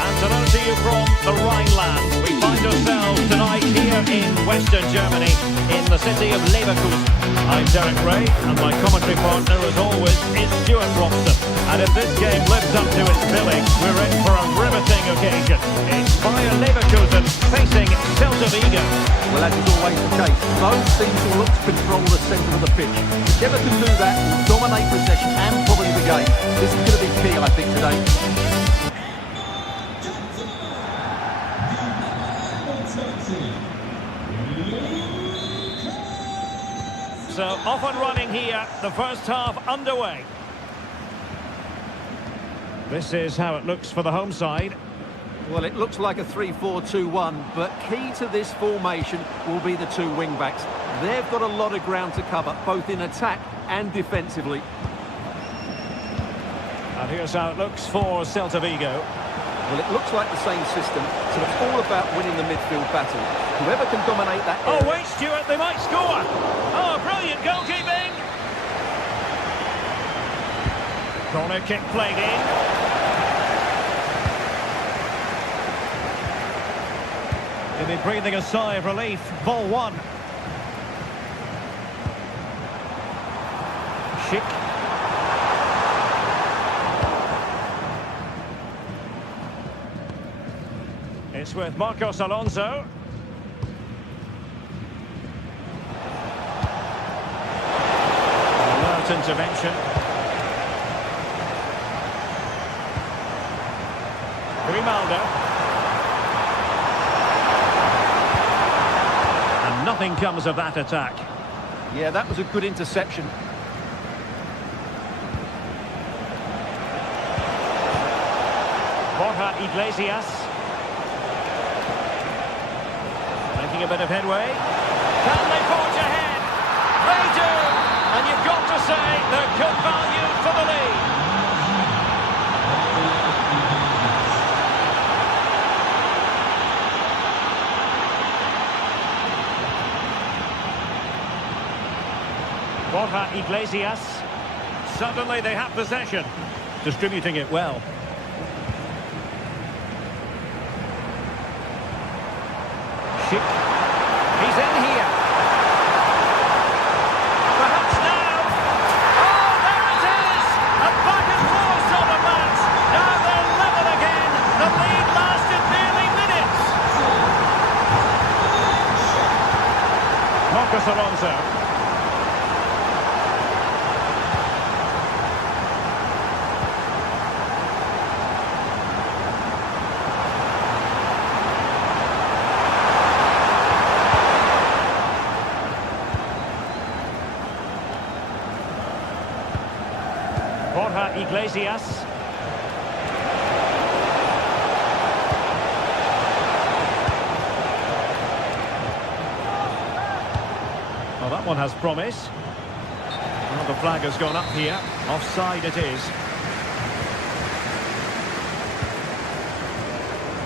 And hello to you from the Rhineland. We find ourselves tonight here in Western Germany, in the city of Leverkusen. I'm Derek Ray, and my commentary partner, as always, is Stuart Robson. And if this game lives up to its billing, we're in for a riveting occasion. It's Bayer Leverkusen facing Celta Vigo. Well, as is always the case, both teams will look to control the centre of the pitch. Whichever can do that will dominate possession and probably the game. This is going to be key, I think, today. So off and running here, the first half underway. This is how it looks for the home side. Well, it looks like a 3-4-2-1, but key to this formation will be the two wing-backs. They've got a lot of ground to cover, both in attack and defensively. And here's how it looks for Celta Vigo. Well, it looks like the same system, so it's all about winning the midfield battle. Whoever can dominate that area... Oh, wait, Stuart, they might score! Oh, brilliant goalkeeping! Corner kick played in. He'll be breathing a sigh of relief. Ball one. Schick. It's with Marcos Alonso. Alert intervention. Grimaldo. And nothing comes of that attack. Yeah, that was a good interception. Borja Iglesias. Making a bit of headway. Can they forge ahead? They do! And you've got to say they're good value for the lead. Borja Iglesias. Suddenly they have possession. Distributing it well. Schick. He's in here. Perhaps now. Oh, there it is! A back and forth sort of match. Now they're level again. The lead lasted nearly minutes. Marcos Alonso. Borja Iglesias. Well, that one has promise. Well, the flag has gone up here. Offside it is.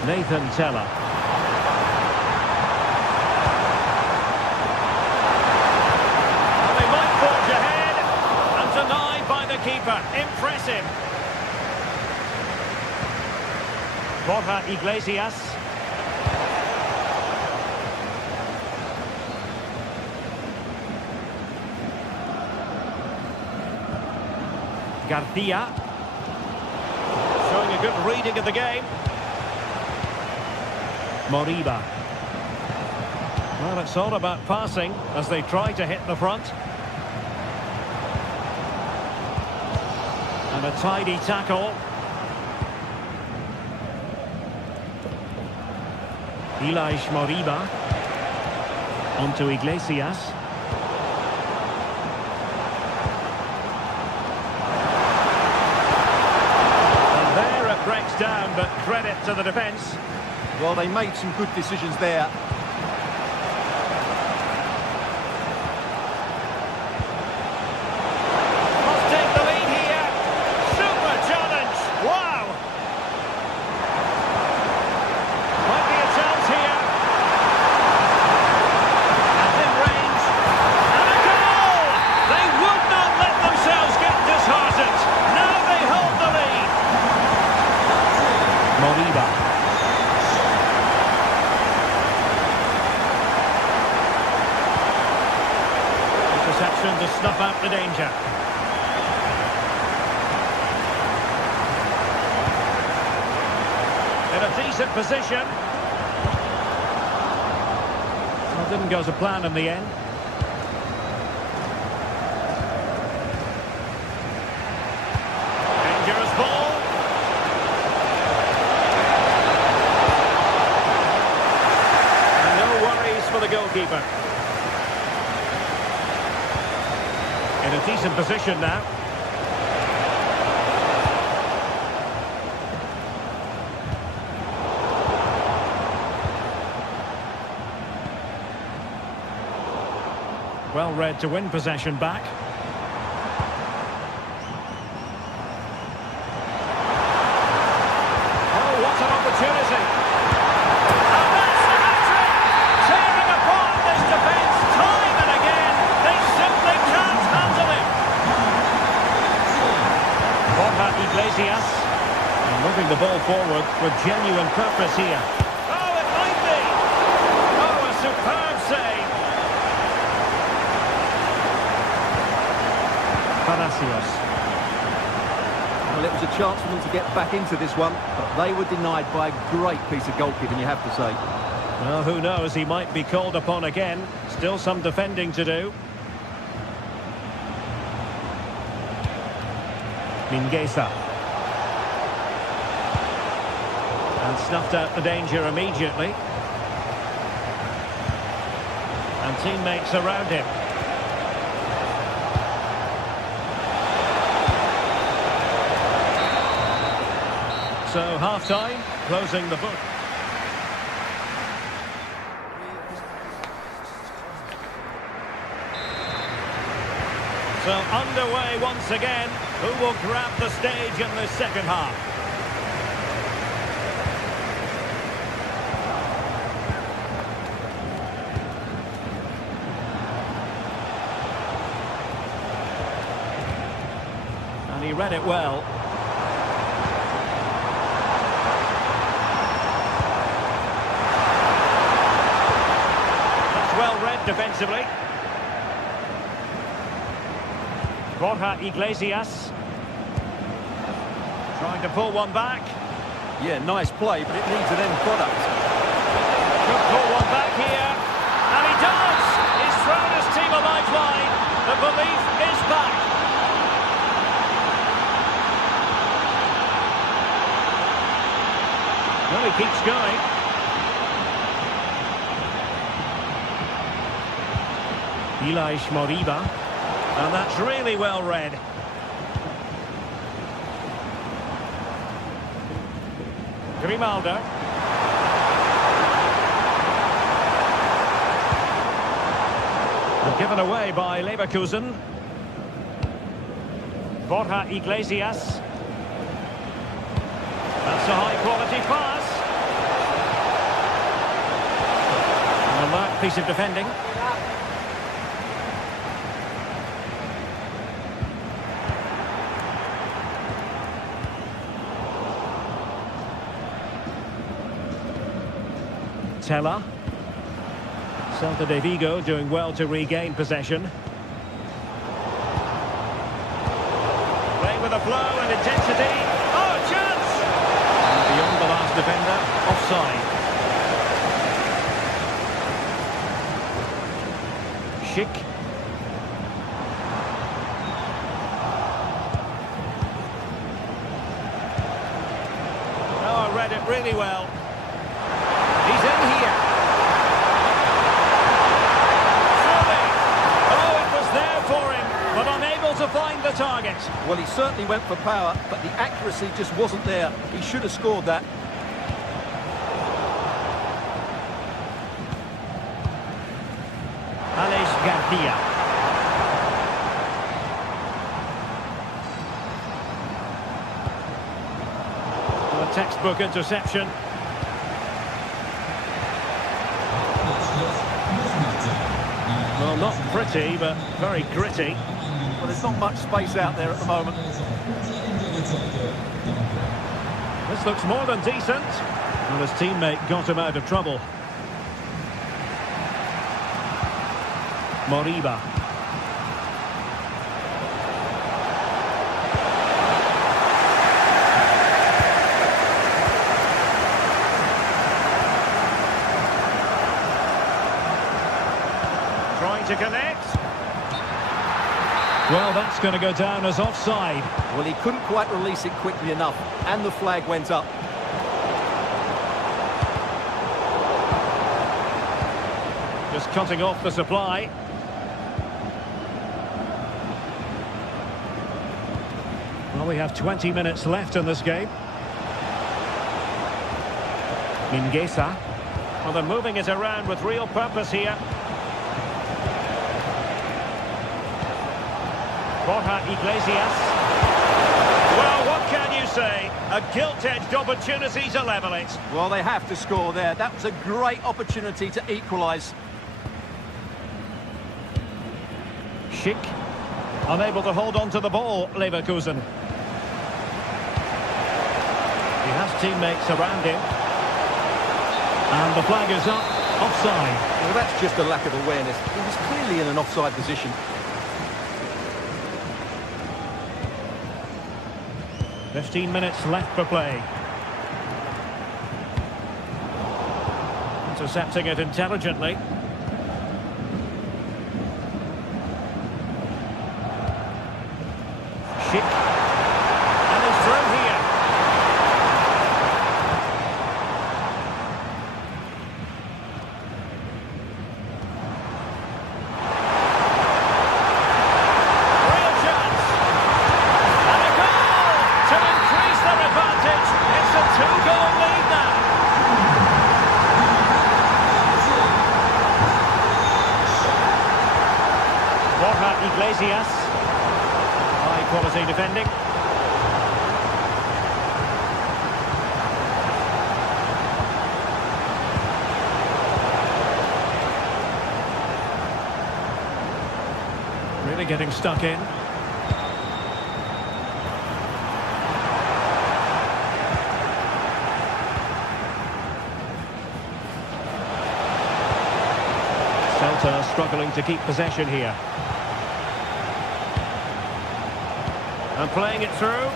Nathan Teller. And they might forge ahead. And denied by the keeper. Impressive. Borja Iglesias. Garcia. Showing a good reading of the game. Moriba. Well, it's all about passing as they try to hit the front. And a tidy tackle. Ilaix Moriba. Onto Iglesias. And there it breaks down, but credit to the defence. Well, they made some good decisions there. Must take the lead here. Super challenge. Wow. Might be a chance here. And in range. And a goal! They would not let themselves get disheartened. Now they hold the lead. Moriba. Interception to snuff out the danger. In a decent position. Well, didn't go to plan in the end. Dangerous ball. And no worries for the goalkeeper. In a decent position now. Well read to win possession back. Oh, what an opportunity! And that's the hat-trick! Tearing apart this defence time and again. They simply can't handle him. Borja Iglesias. And moving the ball forward with genuine purpose here. Oh, it might be! Oh, a superb save! Well, it was a chance for them to get back into this one, but they were denied by a great piece of goalkeeping, you have to say. Well, who knows, he might be called upon again. Still some defending to do. Mingueza. And snuffed out the danger immediately. And teammates around him. So, half-time, closing the book. So, underway once again. Who will grab the stage in the second half? And he read it well. Well read defensively. Borja Iglesias. Trying to pull one back. Yeah, nice play, but it needs an end product. Could pull one back here. And he does! He's thrown his team a lifeline. The belief is back. Well, he keeps going. Moriba, and that's really well read. Grimaldo. And given away by Leverkusen. Borja Iglesias. That's a high-quality pass. An alert piece of defending. Teller. Celta de Vigo doing well to regain possession. Play with a flow and intensity. Oh, chance! And beyond the last defender, offside. Schick. Oh, I read it really well. He's in here. Surely. Oh, it was there for him, but unable to find the target. Well, he certainly went for power, but the accuracy just wasn't there. He should have scored that. Alex Garcia. A textbook interception. Well, not pretty, but very gritty. Well, there's not much space out there at the moment. This looks more than decent. Well, his teammate got him out of trouble. Moriba. Trying to connect. Well, that's going to go down as offside. Well, he couldn't quite release it quickly enough, and the flag went up. Just cutting off the supply. we have 20 minutes left in this game. Mingueza. Well, they're moving it around with real purpose here. Borja Iglesias. Well, what can you say? A gilt-edged opportunity to level it. Well, they have to score there. That was a great opportunity to equalise. Schick. Unable to hold on to the ball, Leverkusen. He has teammates around him. And the flag is up. Offside. Well, that's just a lack of awareness. He was clearly in an offside position. 15 minutes left for play. Intercepting it intelligently. Schick. And he's through here. Real chance. And a goal to increase their advantage. It's a 2-goal lead now. Borja Iglesias. Quality defending. Really getting stuck in. Celta struggling to keep possession here. And playing it through.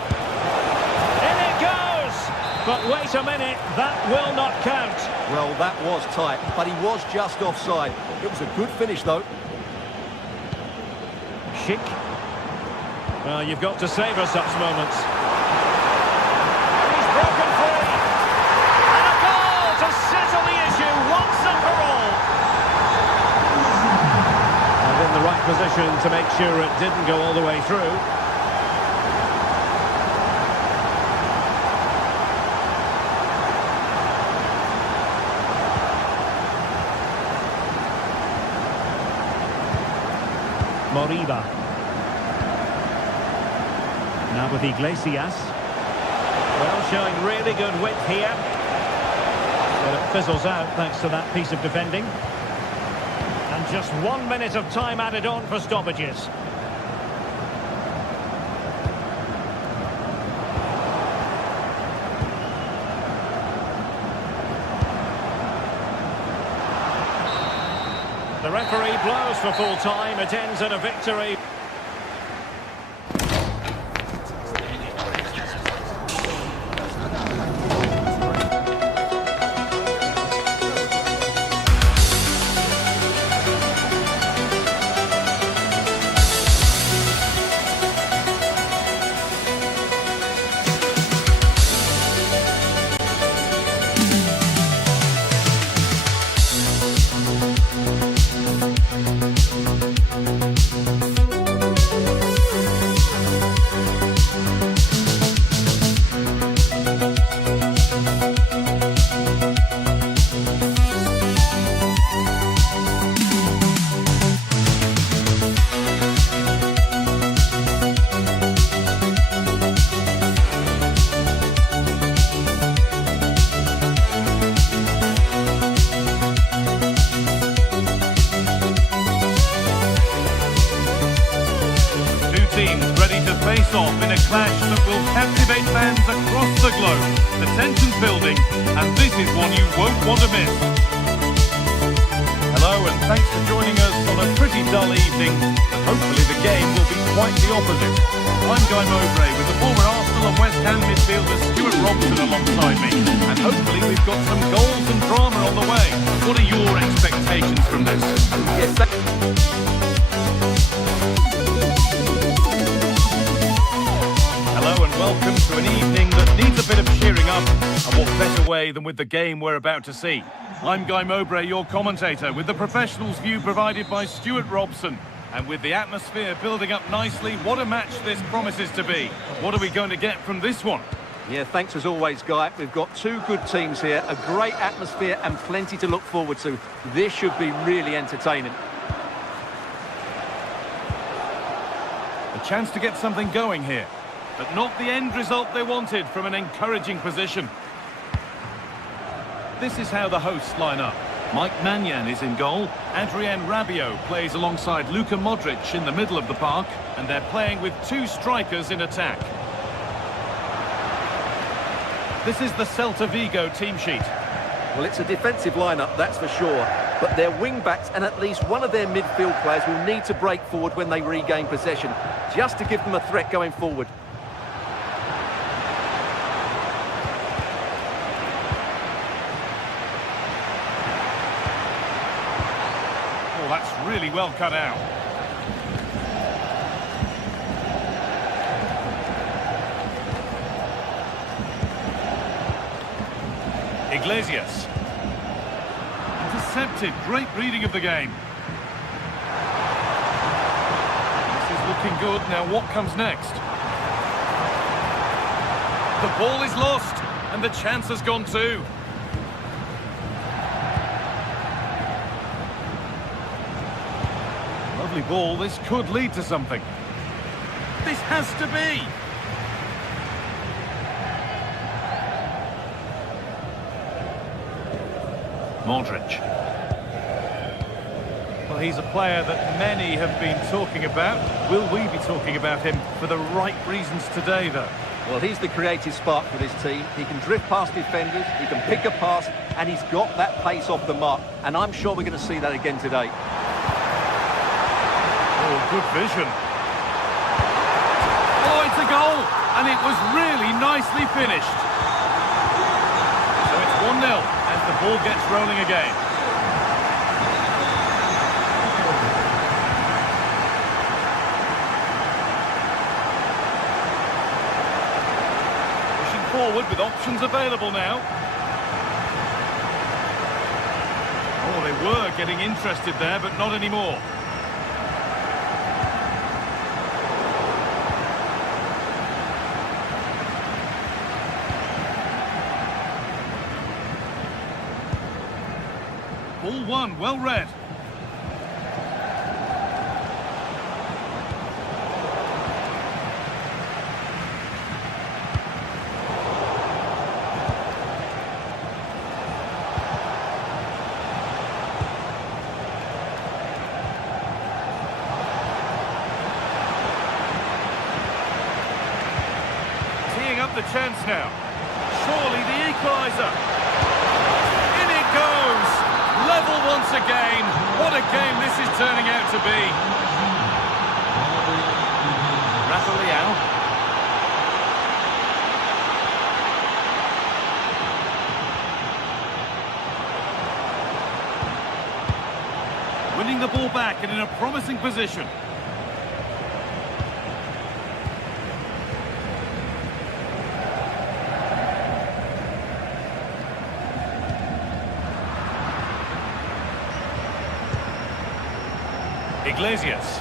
In it goes! But wait a minute, that will not count. Well, that was tight, but he was just offside. It was a good finish, though. Schick. Well, you've got to savour such moments. He's broken free. And a goal to settle the issue once and for all. And in the right position to make sure it didn't go all the way through. Moriba. Now with Iglesias. Well, showing really good width here. But it fizzles out thanks to that piece of defending. And just 1 minute of time added on for stoppages. The referee blows for full time. It ends in a victory. Face off in a clash that will captivate fans across the globe. The tension's building, and this is one you won't want to miss. Hello, and thanks for joining us on a pretty dull evening, but hopefully the game will be quite the opposite. I'm Guy Mowbray with the former Arsenal and West Ham midfielder Stuart Robson alongside me, and hopefully we've got some goals and drama on the way. What are your expectations from this? Yes, Hello and welcome to an evening that needs a bit of cheering up, and what better way than with the game we're about to see. I'm Guy Mowbray, your commentator, with the professionals' view provided by Stuart Robson. And with the atmosphere building up nicely, what a match this promises to be. What are we going to get from this one? Yeah, thanks as always, Guy. We've got two good teams here, a great atmosphere and plenty to look forward to. This should be really entertaining. A chance to get something going here, but not the end result they wanted from an encouraging position. This is how the hosts line up. Mike Maignan is in goal. Adrien Rabiot plays alongside Luka Modric in the middle of the park, and they're playing with two strikers in attack. This is the Celta Vigo team sheet. Well, it's a defensive lineup, that's for sure. But their wing-backs and at least one of their midfield players will need to break forward when they regain possession, just to give them a threat going forward. Oh, that's really well cut out. Iglesias. Intercepted. Great reading of the game. This is looking good. Now what comes next? The ball is lost and the chance has gone too. Lovely ball. This could lead to something. This has to be. Modric. Well, he's a player that many have been talking about. Will we be talking about him for the right reasons today, though? Well, he's the creative spark for this team. He can drift past defenders, he can pick a pass, and he's got that pace off the mark. And I'm sure we're going to see that again today. Oh, good vision. Oh, it's a goal! And it was really nicely finished. So it's 1-0. As the ball gets rolling again. Pushing forward with options available now. Oh, they were getting interested there, but not anymore. Ball one, well read. Teeing up the chance now. Surely the equaliser. Level once again. What a game this is turning out to be. Rafael. Winning the ball back and in a promising position. Iglesias.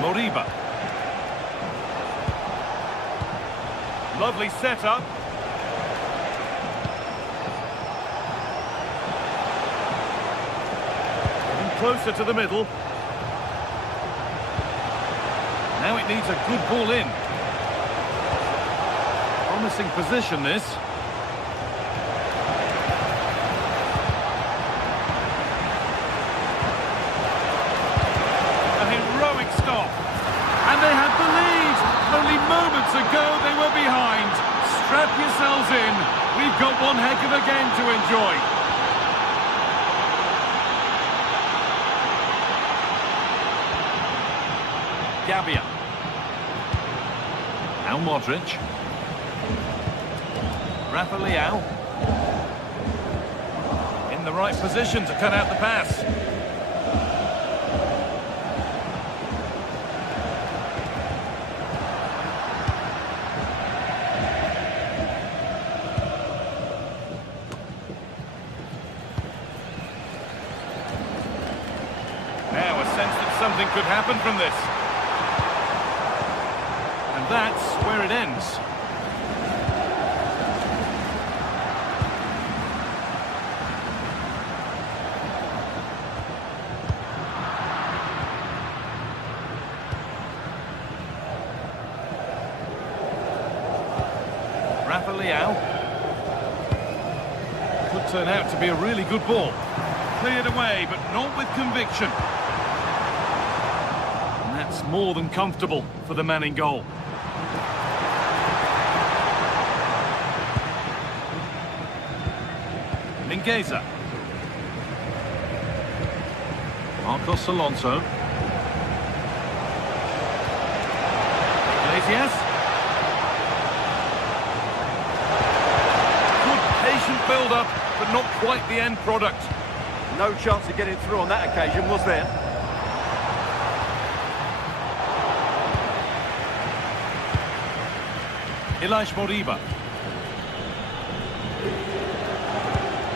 Moriba. Lovely setup. Getting closer to the middle. Now it needs a good ball in. Promising position this. And they had the lead. Only moments ago they were behind. Strap yourselves in. We've got one heck of a game to enjoy. Gabia. Now Modric. Rafael. In the right position to cut out the pass. something could happen from this. And that's where it ends. Could turn out to be a really good ball. Cleared away, but not with conviction. And that's more than comfortable for the man in goal. Mingueza. Marcos Alonso. Iglesias. Patient build-up, but not quite the end product. No chance of getting through on that occasion, was there? Ilaix Moriba.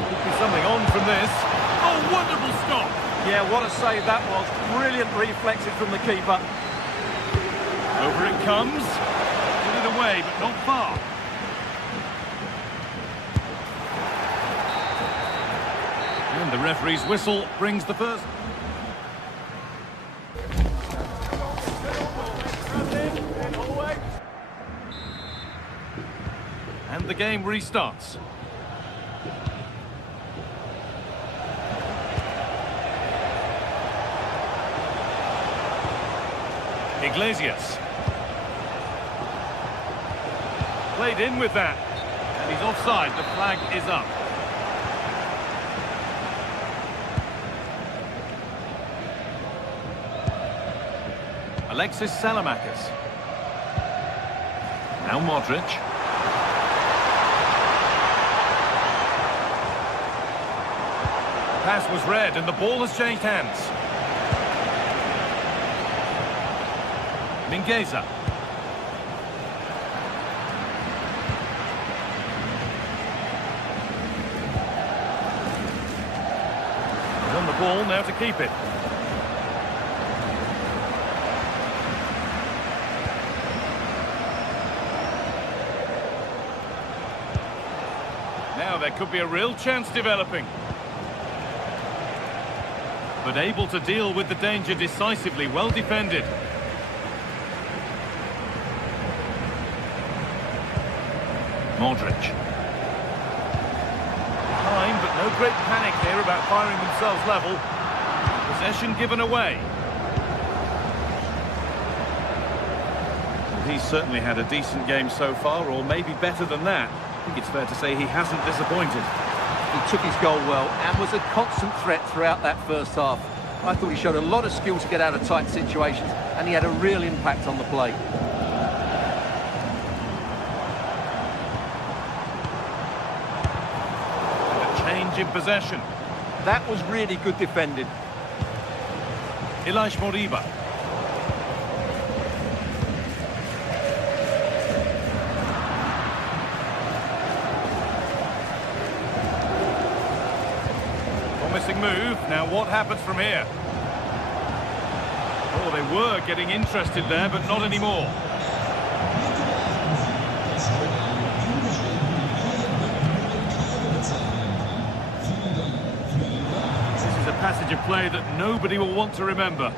Could be something on from this. Oh, wonderful stop! Yeah, what a save that was. Brilliant reflexes from the keeper. Over it comes. Get it away, but not far. And the referee's whistle brings the first. And the game restarts. Iglesias. Played in with that. And he's offside. The flag is up. Alexis Salamakis. Now Modric. Pass was read and the ball has changed hands. Mingueza. He's on the ball now to keep it. Now there could be a real chance developing. But able to deal with the danger decisively, well defended. Modric. Time, but no great panic here about firing themselves level. Possession given away. He's certainly had a decent game so far, or maybe better than that. I think it's fair to say he hasn't disappointed. He took his goal well and was a constant threat throughout that first half. I thought he showed a lot of skill to get out of tight situations, and he had a real impact on the play. In possession. That was really good defending. Ilaix Moriba. Promising move. Now what happens from here? Oh, they were getting interested there, but not anymore. Passage of play that nobody will want to remember.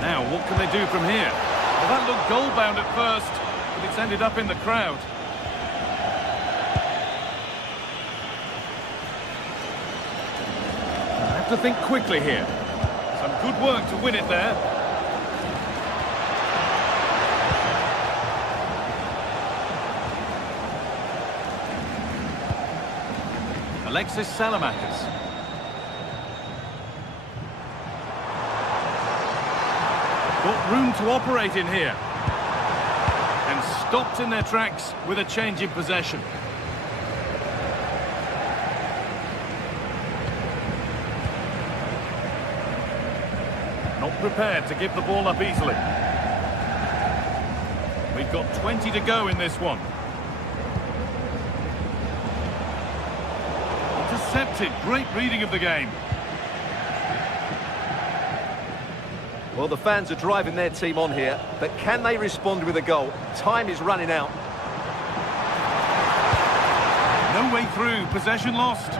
Now, what can they do from here? Well, that looked goal-bound at first, but it's ended up in the crowd. To think quickly here. Some good work to win it there. Alexis Salamakis. Got room to operate in here. And stopped in their tracks with a change in possession. prepared to give the ball up easily. We've got 20 to go in this one. Intercepted, great reading of the game. Well, the fans are driving their team on here, but can they respond with a goal? Time is running out. No way through, possession lost.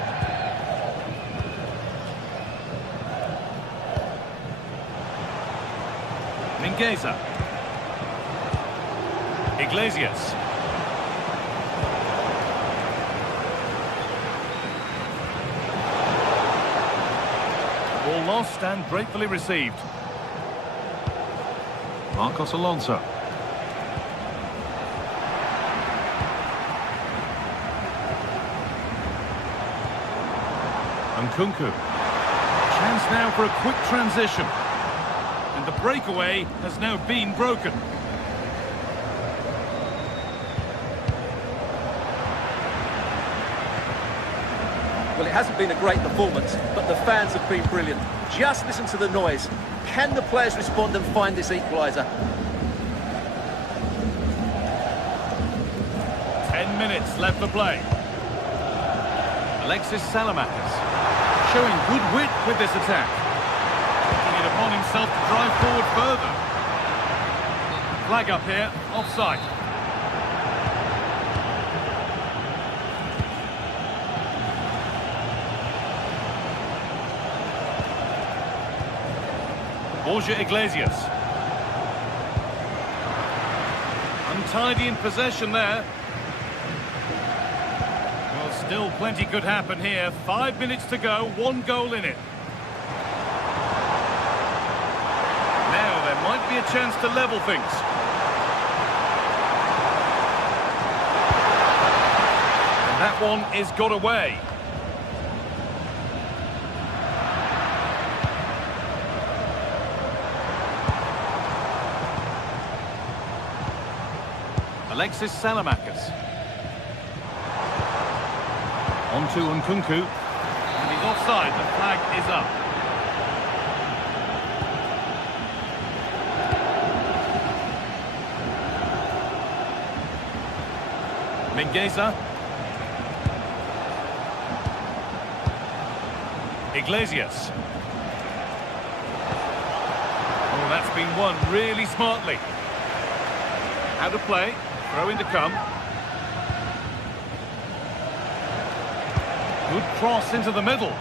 Mingueza. Iglesias. Ball lost and gratefully received. Marcos Alonso. Nkunku. Chance now for a quick transition. And the breakaway has now been broken. Well, it hasn't been a great performance, but the fans have been brilliant. Just listen to the noise. Can the players respond and find this equaliser? 10 minutes left for play. Alexis Salamakis showing good wit with this attack. Taking it upon himself to drive forward further. Flag up here, offside. Borja Iglesias. Untidy in possession there. Well, still plenty could happen here. 5 minutes to go, 1 goal in it. Now there might be a chance to level things. And that one is got away. Alexis Salamakis. On to Nkunku. And he's offside. The flag is up. Mingueza. Iglesias. Oh, that's been won really smartly. How to play. Throw in to come. Good cross into the middle.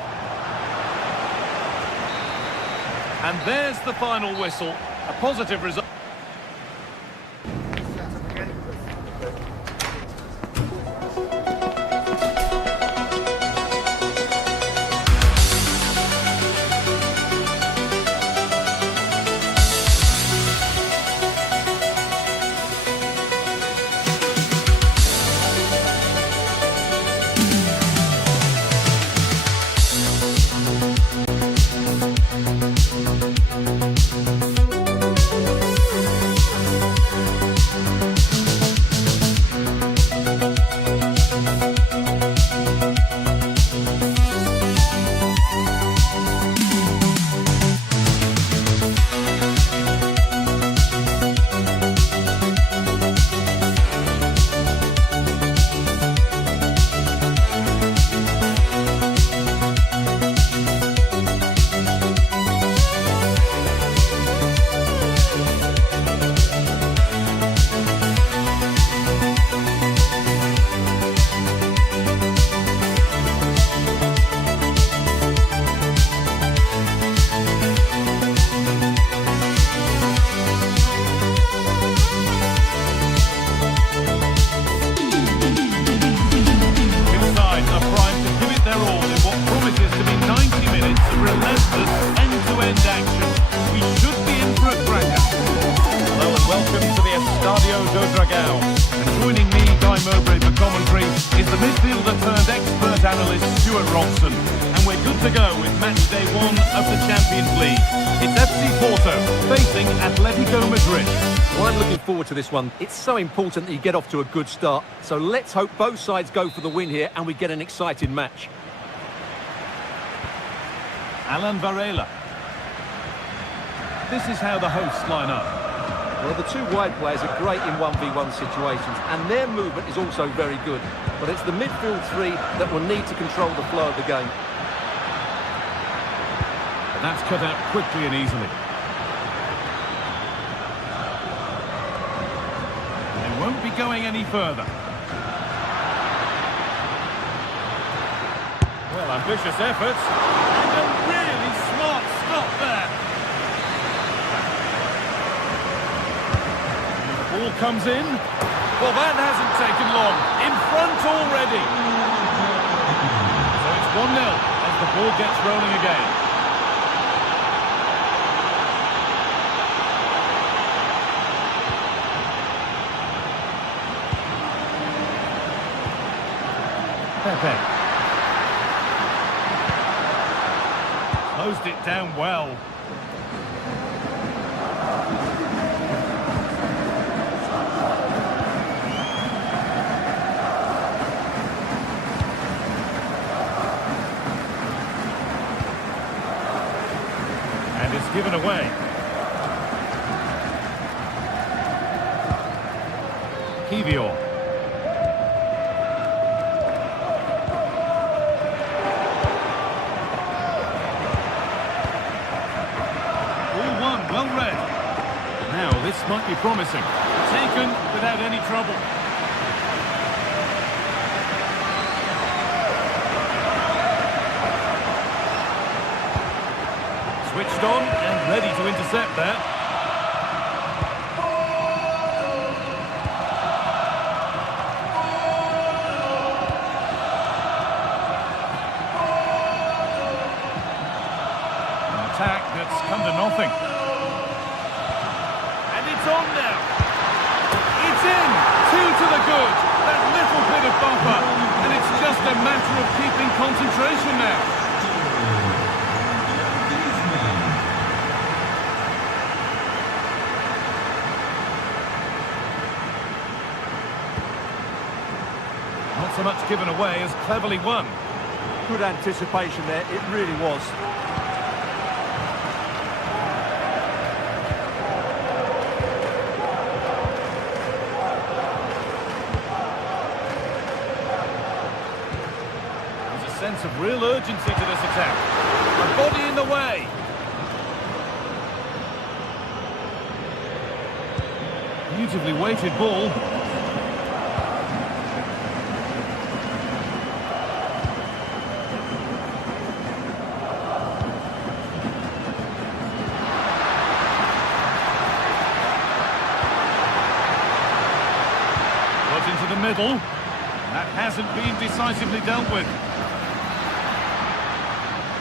And there's the final whistle. A positive result. relentless end-to-end action. We should be in for a cracker. Hello and welcome to the Estadio do Dragão. And joining me, Guy Mowbray, for commentary is the midfielder turned expert analyst Stuart Robson. And we're good to go with match day 1 of the Champions League. It's FC Porto facing Atletico Madrid. Well, I'm looking forward to this one. It's so important that you get off to a good start. So let's hope both sides go for the win here and we get an exciting match. Alan Varela. this is how the hosts line up. Well, the two wide players are great in 1v1 situations, and their movement is also very good. But it's the midfield three that will need to control the flow of the game. And that's cut out quickly and easily. They won't be going any further. Well, ambitious efforts, and a really smart stop there. Ball comes in. Well, that hasn't taken long. In front already. So it's 1-0 as the ball gets rolling again. Pepe. Closed it down well. Given away. Kivior. Ball one, well read. Now this might be promising. Taken without any trouble. Switched on and ready to intercept that. An attack that's come to nothing. And it's on now. It's in. 2 to the good. That little bit of buffer. And it's just a matter of keeping concentration now. Not so much given away as cleverly won. Good anticipation there, it really was. There's a sense of real urgency to this attack. A body in the way. Beautifully weighted ball. Into the middle. That hasn't been decisively dealt with.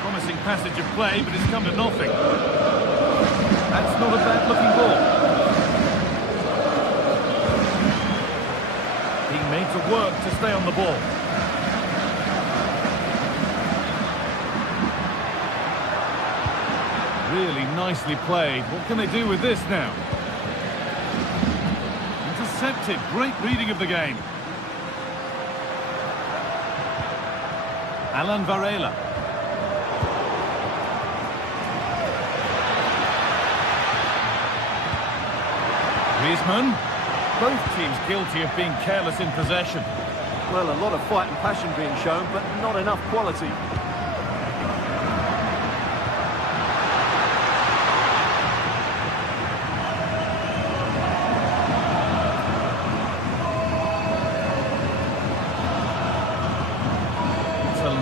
Promising passage of play, but it's come to nothing. That's not a bad looking ball. Being made to work to stay on the ball. Really nicely played. What can they do with this now? Intercepted. Great reading of the game. Alan Varela. Griezmann. Both teams guilty of being careless in possession. Well, a lot of fight and passion being shown, but not enough quality.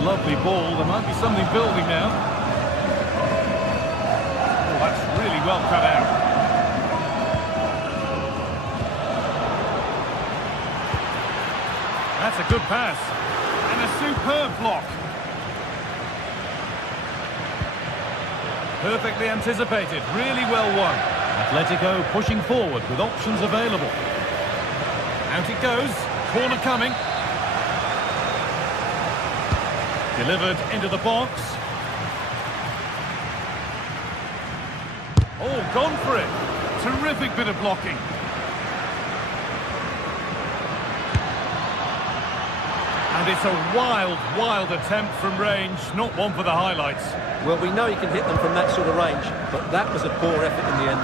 Lovely ball. There might be something building now. Oh, that's really well cut out. That's a good pass. And a superb block. Perfectly anticipated. Really well won. Atletico pushing forward with options available. Out it goes. Corner coming. Delivered into the box. Oh, gone for it. Terrific bit of blocking. And it's a wild, wild attempt from range, not one for the highlights. Well, we know he can hit them from that sort of range, but that was a poor effort in the end.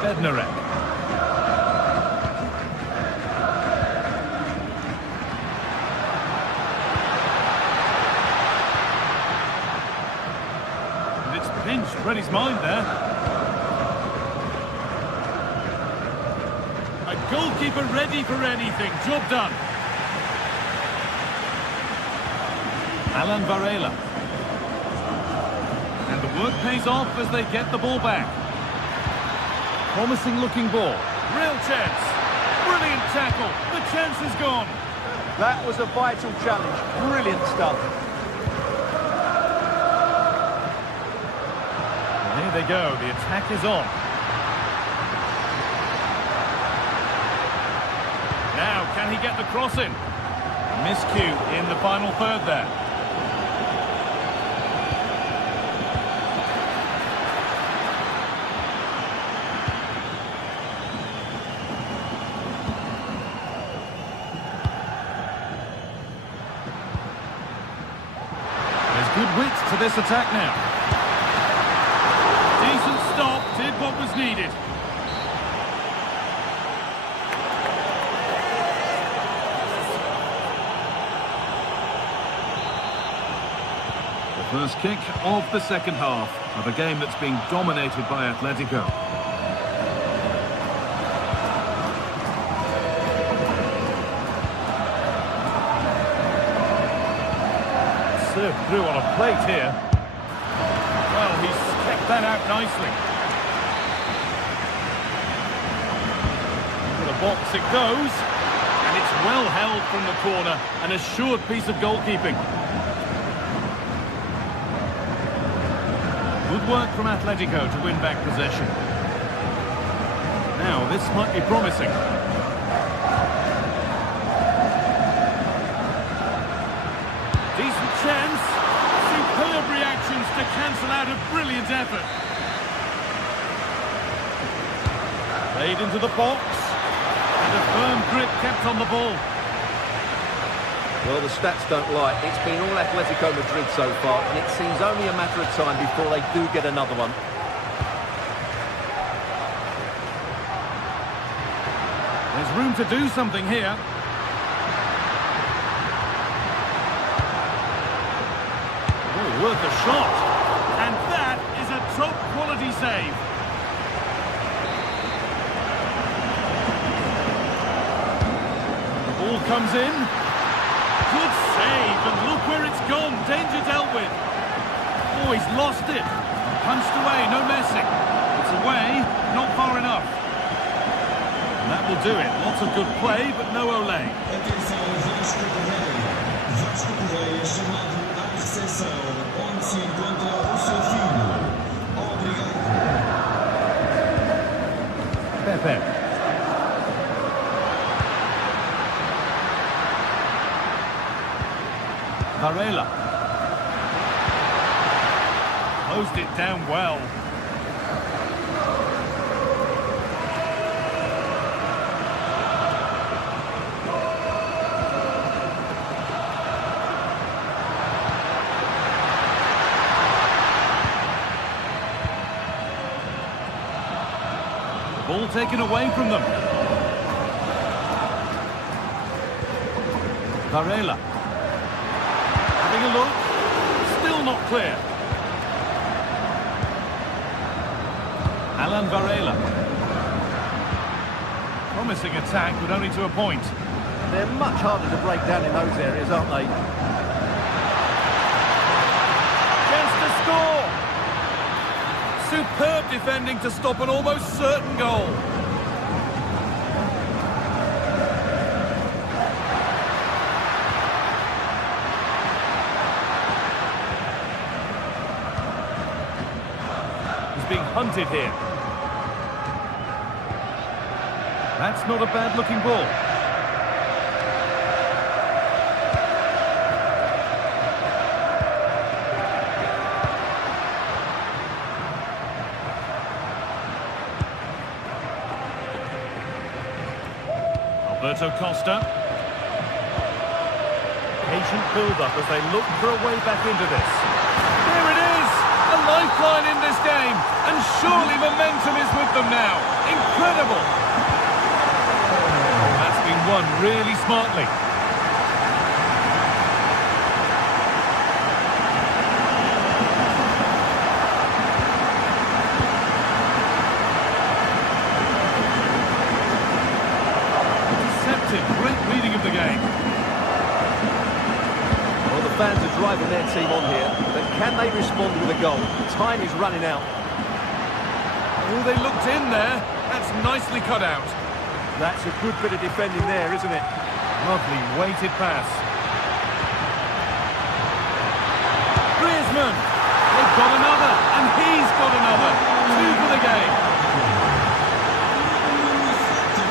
Bednarek. And it's pinched, read his mind there. A goalkeeper ready for anything, job done. Alan Varela. And the work pays off as they get the ball back. Promising looking ball. Real chance. Brilliant tackle. The chance is gone. That was a vital challenge. Brilliant stuff. And here they go. The attack is on. Now, can he get the cross in? Miscue in the final third there. Good wit to this attack now. Decent stop, did what was needed. The first kick of the second half of a game that's being dominated by Atletico. Served through on a plate here. Well, he's kept that out nicely. Into the box it goes. And it's well held from the corner. An assured piece of goalkeeping. Good work from Atletico to win back possession. Now, this might be promising. Decent chance. Superb reactions to cancel out a brilliant effort. Played into the box. And a firm grip kept on the ball. Well, the stats don't lie. It's been all Atletico Madrid so far, and it seems only a matter of time before they do get another one. There's room to do something here. Worth a shot, and that is a top quality save. The ball comes in. Good save, and look where it's gone. Danger dealt with. Oh, he's lost it. Punched away, no messing. It's away, not far enough. And that will do it. Lots of good play, but no Olé. Atenção, Vasco Correia. Vasco Correia chamado à recepção, onde se encontra o seu filho. Obrigado. Pepe. Varela. Closed it down well. Ball taken away from them. Varela. Having a look. Still not clear. Alan Varela. Promising attack, but only to a point. They're much harder to break down in those areas, aren't they? Chance to score! Superb defending to stop an almost certain goal. He's being hunted here. That's not a bad-looking ball. Alberto Costa. Patient build-up as they look for a way back into this. Here it is! A lifeline in this game, and surely momentum is with them now. Incredible! That's been won really smartly. Great reading of the game. Well, the fans are driving their team on here, but can they respond with a goal? Time is running out. Oh, they looked in there. That's nicely cut out. That's a good bit of defending there, isn't it? Lovely weighted pass. Griezmann! They've got another, and he's got another. 2 for the game.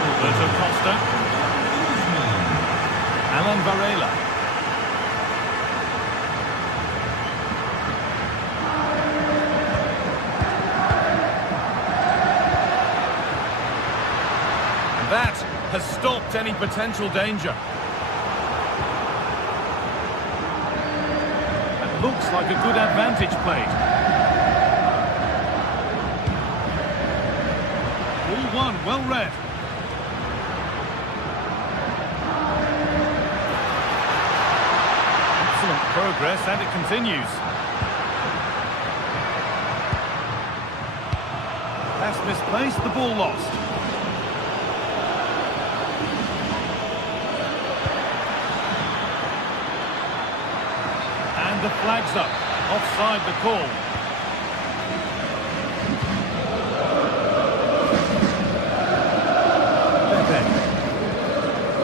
Roberto Costa. Alan Varela. And that has stopped any potential danger. That looks like a good advantage played. All one, well read. Progress, and it continues. Pass misplaced, the ball lost. And the flag's up. Offside the call.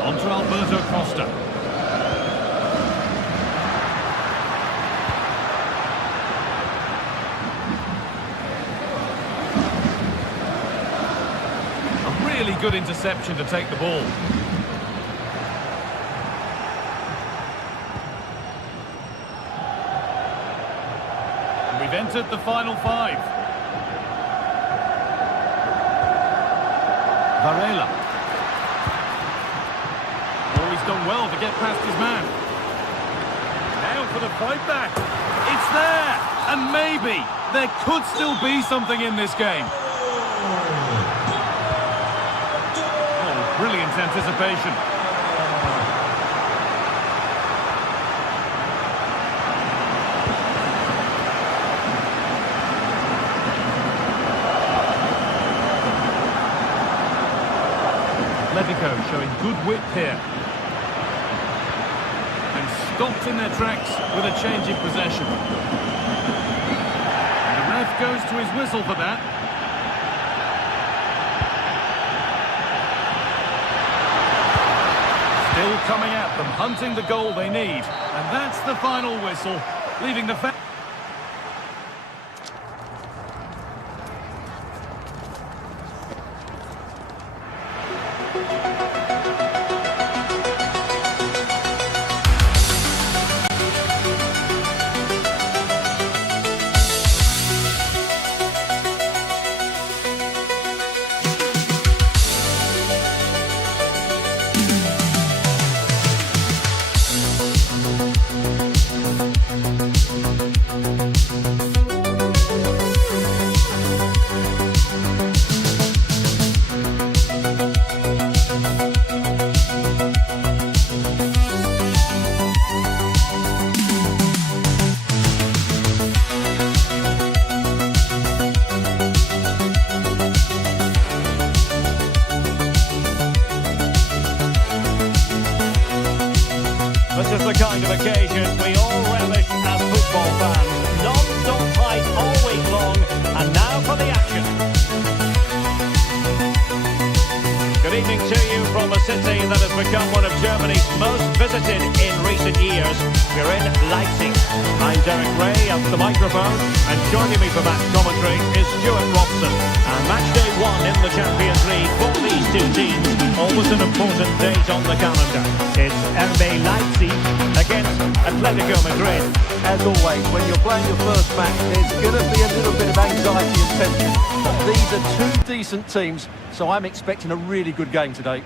On to Alberto Costa. Really good interception to take the ball. And we've entered the final 5. Varela. Oh, he's done well to get past his man. Now for the fight back. It's there! And maybe there could still be something in this game. Brilliant anticipation. Atletico showing good width here. And stopped in their tracks with a change in possession. And the ref goes to his whistle for that. Still coming at them, hunting the goal they need. And that's the final whistle, leaving the fans. This is the kind of occasion we all relish as football fans. Non-stop fight all week long, and now for the action. Good evening to you from a city that has become one of Germany's most visited in recent years. We're in Leipzig. I'm Derek Ray at the microphone, and joining me for match commentary is Stuart Robson. And match day 1 in the Champions League for these two teams. Always an important date on the calendar. It's RB Leipzig against Atletico Madrid. As always, when you're playing your first match, there's going to be a little bit of anxiety and tension. But these are two decent teams, so I'm expecting a really good game today.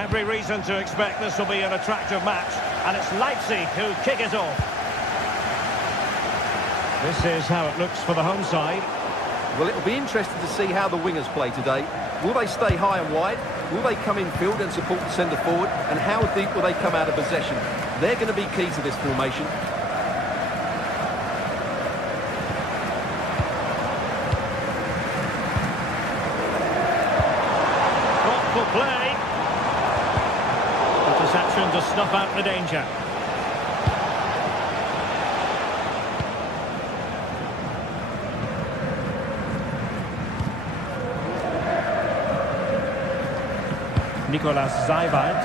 Every reason to expect this will be an attractive match, and it's Leipzig who kick it off. This is how it looks for the home side. Well, it'll be interesting to see how the wingers play today. Will they stay high and wide? Will they come in field and support the centre forward? And how deep will they come out of possession? They're going to be key to this formation. Thoughtful play. Interception to snuff out the danger. Nicolas Seiwald.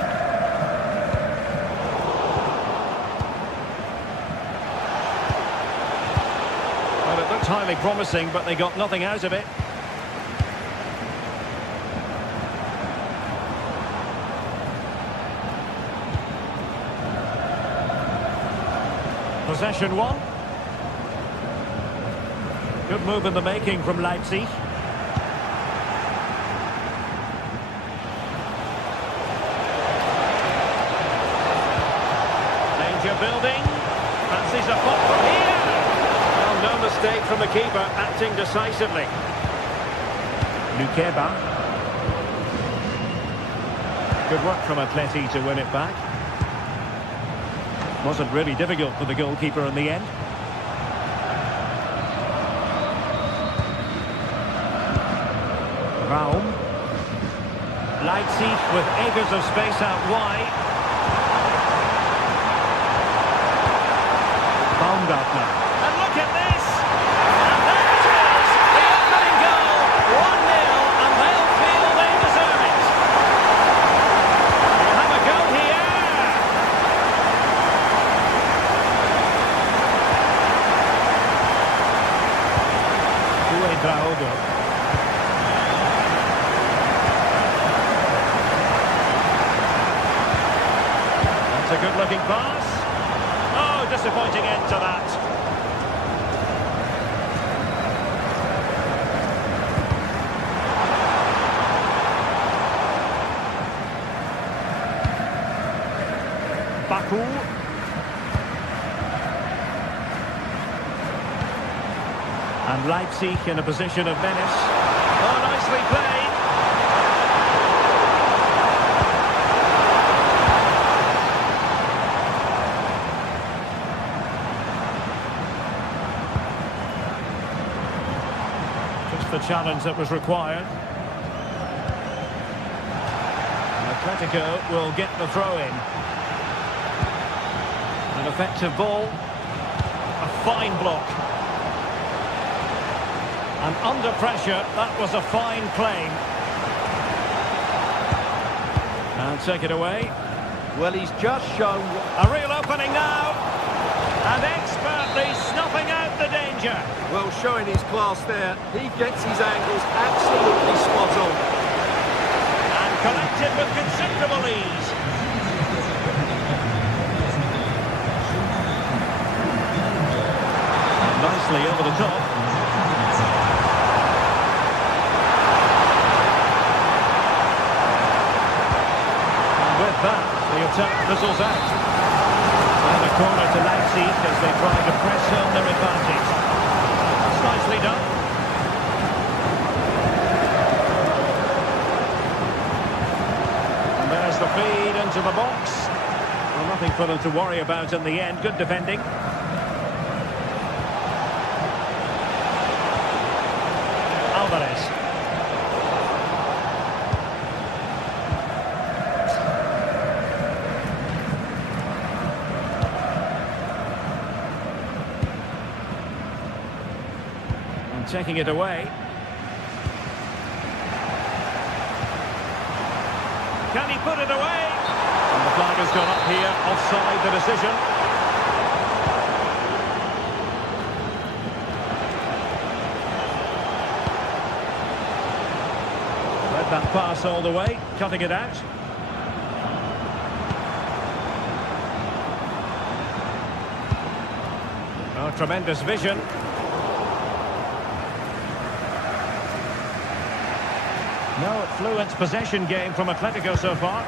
Well, it looked highly promising, but they got nothing out of it. Possession one. Good move in the making from Leipzig. Building, fancies a pop from here. Well, no mistake from the keeper, acting decisively. Lukeba. Good work from Atleti to win it back. Wasn't really difficult for the goalkeeper in the end. Raum. Leipzig with acres of space out wide. Baumgartner. And look at this! And there it is! The opening goal! 1-0, and they'll feel they deserve it. We'll have a go here! Cuadrado. That's a good-looking pass. Disappointing end to that. Baku. And Leipzig in a position of menace. Oh, nicely played. The challenge that was required. And Atletico will get the throw-in. An effective ball. A fine block. And under pressure, that was a fine claim. And take it away. Well, he's just shown... A real opening now. And expertly snuffing out the danger. Well, showing his class there. He gets his angles absolutely spot on. And collected with considerable ease. And nicely over the top. And with that, the attack fizzles out. And a corner to Leipzig as they try to press home their advantage. That's nicely done. And there's the feed into the box. Well, nothing for them to worry about in the end. Good defending. Alvarez. Taking it away. Can he put it away? And the flag has gone up here, offside the decision. Let that pass all the way, cutting it out. Oh, tremendous vision. No fluent possession game from Atletico so far.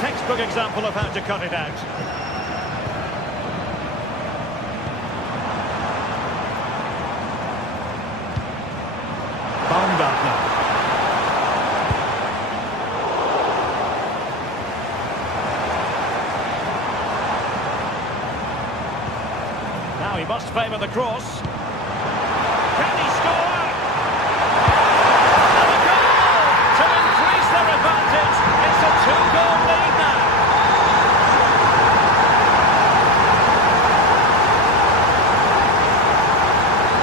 textbook example of how to cut it out. Baumgartner. Now he must favour the cross. Can he score? And a goal to increase their advantage. It's a 2-goal lead now.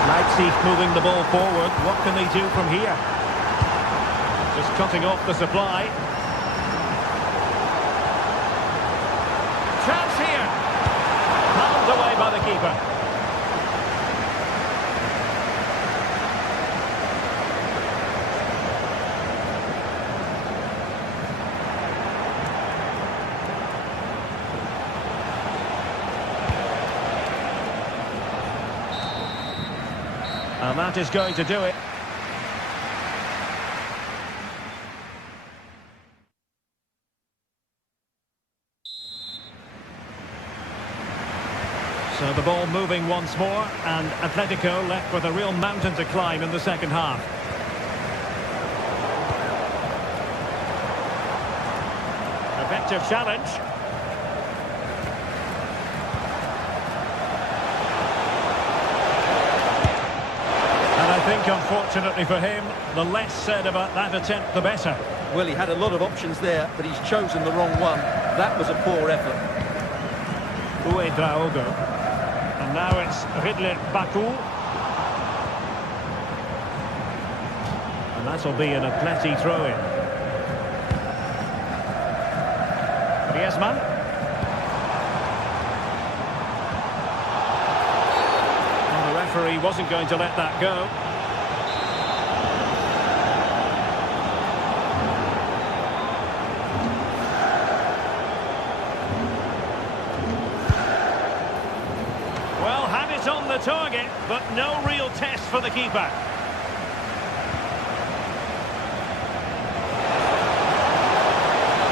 Leipzig moving the ball forward. What can they do from here? Just cutting off the supply. Chance here. Palmed away by the keeper. And that is going to do it. So the ball moving once more, and Atletico left with a real mountain to climb in the second half. Effective challenge. I think, unfortunately for him, the less said about that attempt, the better. Well, he had a lot of options there, but he's chosen the wrong one. That was a poor effort. Uedraogo. And now it's Ridley Baku. And that'll be an Atleti throw-in. Griezmann. And the referee wasn't going to let that go. On the target, but no real test for the keeper.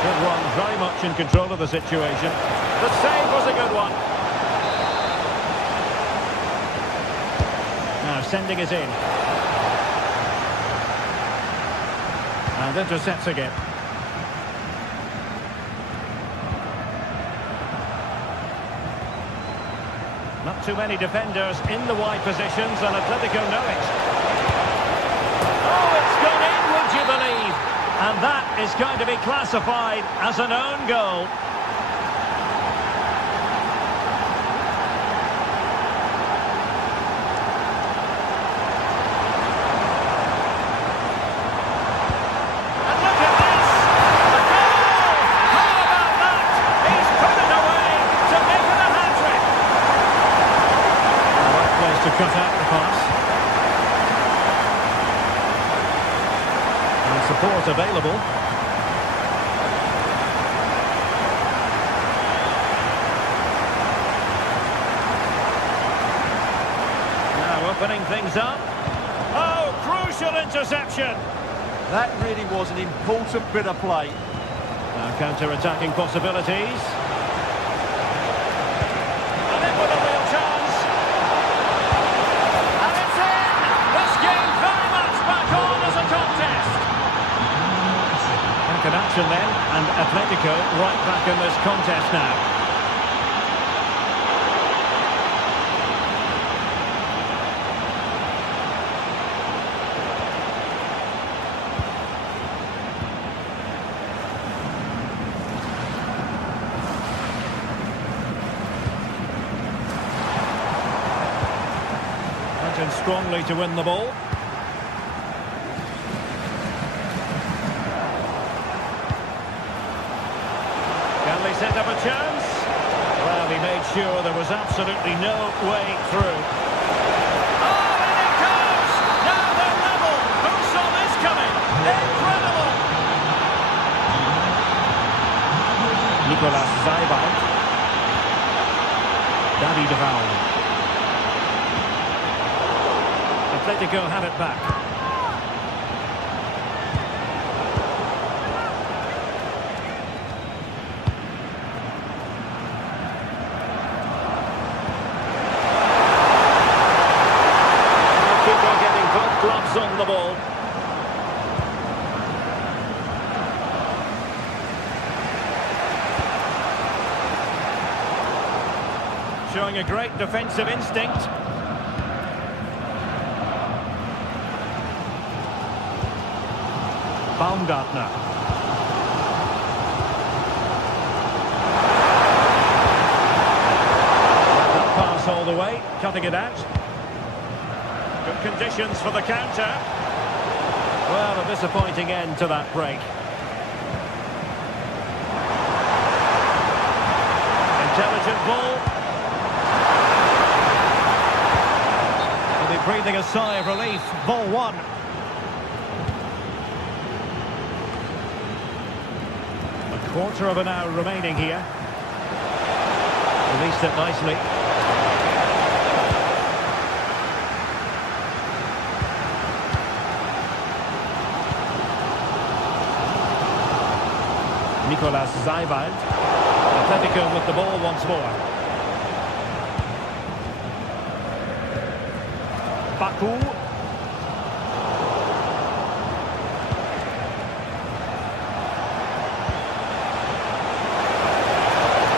Good one, very much in control of the situation. The save was a good one. Now sending it in. And intercepts again. Not too many defenders in the wide positions, and Atletico know it. Oh, it's gone in, would you believe? And that is going to be classified as an own goal. And look at this! A goal! How about that? He's put it away to make it a hat-trick. Place to cut out the pass. And support available. Now opening things up. Oh, crucial interception. That really was an important bit of play. Now counter-attacking possibilities. And in with a real chance. Back in action then, and Atletico right back in this contest now. Hunting strongly to win the ball. They set up a chance. Well, he made sure there was absolutely no way through. Oh, and it goes! Now they're level. Who saw this coming? Incredible! Nicolas Zaibalt. David Raul. Atletico have it back. showing a great defensive instinct. Baumgartner. That pass all the way, cutting it out. Good conditions for the counter. Well, a disappointing end to that break. Intelligent ball. He'll be breathing a sigh of relief. Ball one. A quarter of an hour remaining here. Released it nicely. Nicolas Zeiwald. Atletico with the ball once more. Baku.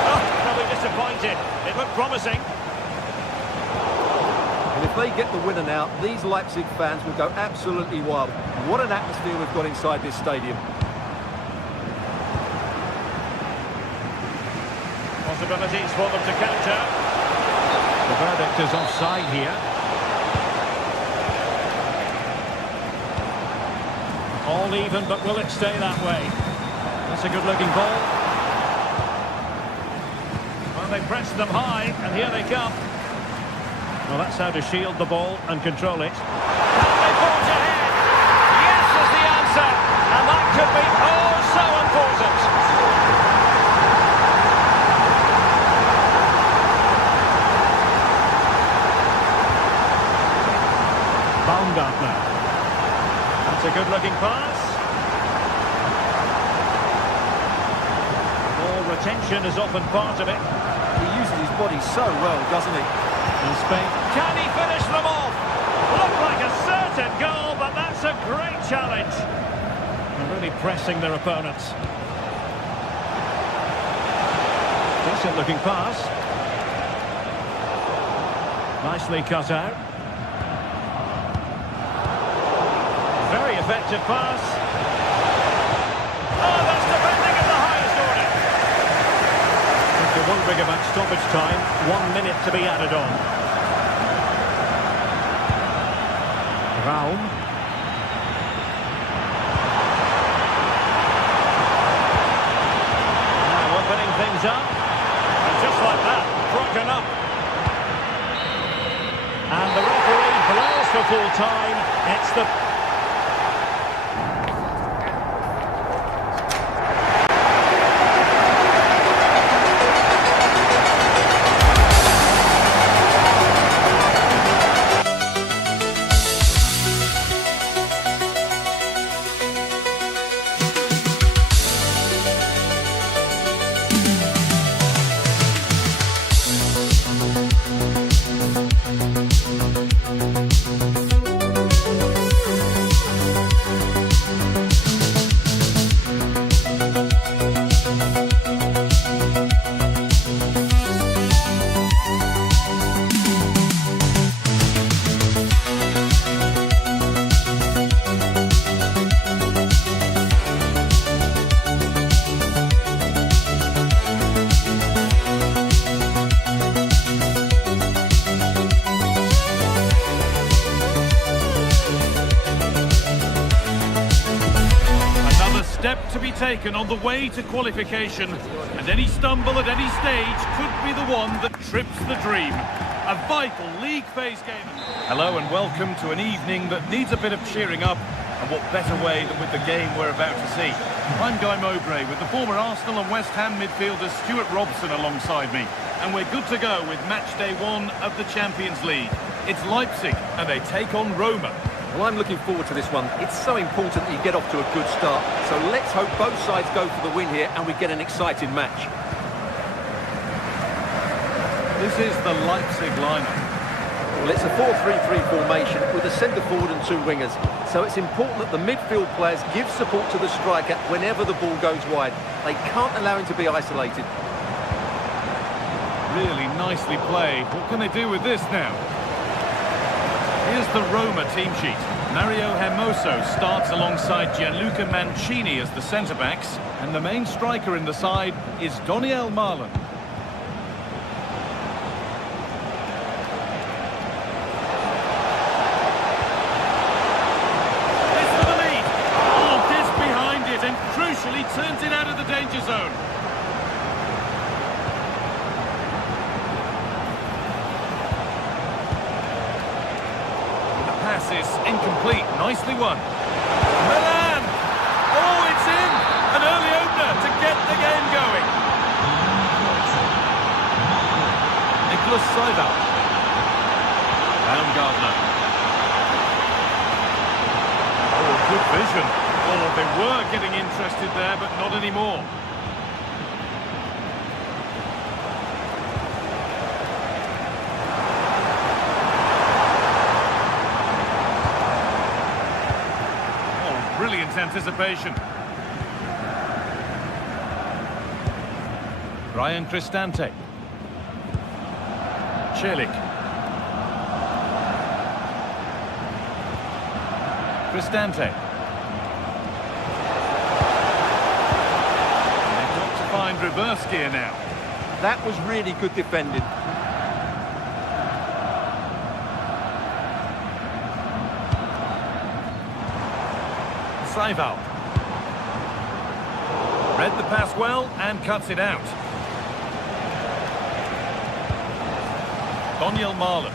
Oh, probably disappointed. It looked promising. And if they get the winner now, these Leipzig fans will go absolutely wild. What an atmosphere we've got inside this stadium. Possibilities for them to counter. The verdict is offside here. All even, but will it stay that way? That's a good-looking ball. Well, they pressed them high, and here they come. Well, that's how to shield the ball and control it. Can they forge ahead? Yes is the answer, and that could be oh so important. Baumgartner. That's a good-looking pass. Ball retention is often part of it. He uses his body so well, doesn't he? In Spain, can he finish them off? Looked like a certain goal, but that's a great challenge. They're really pressing their opponents. Decent-looking pass. Nicely cut out. Very effective pass. Oh, that's defending at the highest order. After one big about stoppage time, 1 minute to be added on. Raum. Now opening things up. And just like that, broken up. And the referee blows for full time. It's the... Step to be taken on the way to qualification, and any stumble at any stage could be the one that trips the dream. A vital league phase game. Hello and welcome to an evening that needs a bit of cheering up, and what better way than with the game we're about to see. I'm Guy Mowbray with the former Arsenal and West Ham midfielder Stuart Robson alongside me, and we're good to go with match day 1 of the Champions League. It's Leipzig and they take on Roma. Well, I'm looking forward to this one. It's so important that you get off to a good start. So let's hope both sides go for the win here and we get an exciting match. This is the Leipzig lineup. Well, it's a 4-3-3 formation with a centre forward and 2 wingers. So it's important that the midfield players give support to the striker whenever the ball goes wide. They can't allow him to be isolated. Really nicely played. What can they do with this now? Here's the Roma team sheet. Mario Hermoso starts alongside Gianluca Mancini as the centre-backs, and the main striker in the side is Doniel Marlon. This for the lead. Oh, this behind it, and crucially turns it out of the danger zone. Pass is incomplete. Nicely won. Milan! Oh, it's in! An early opener to get the game going. Nicholas Seidel. Baumgartner. Oh, good vision. Oh, they were getting interested there, but not anymore. Brilliant anticipation. Ryan Cristante. Celik. Cristante. They've got to find reverse gear now. That was really good defending. Saival. Read the pass well and cuts it out. Doniel Marlon.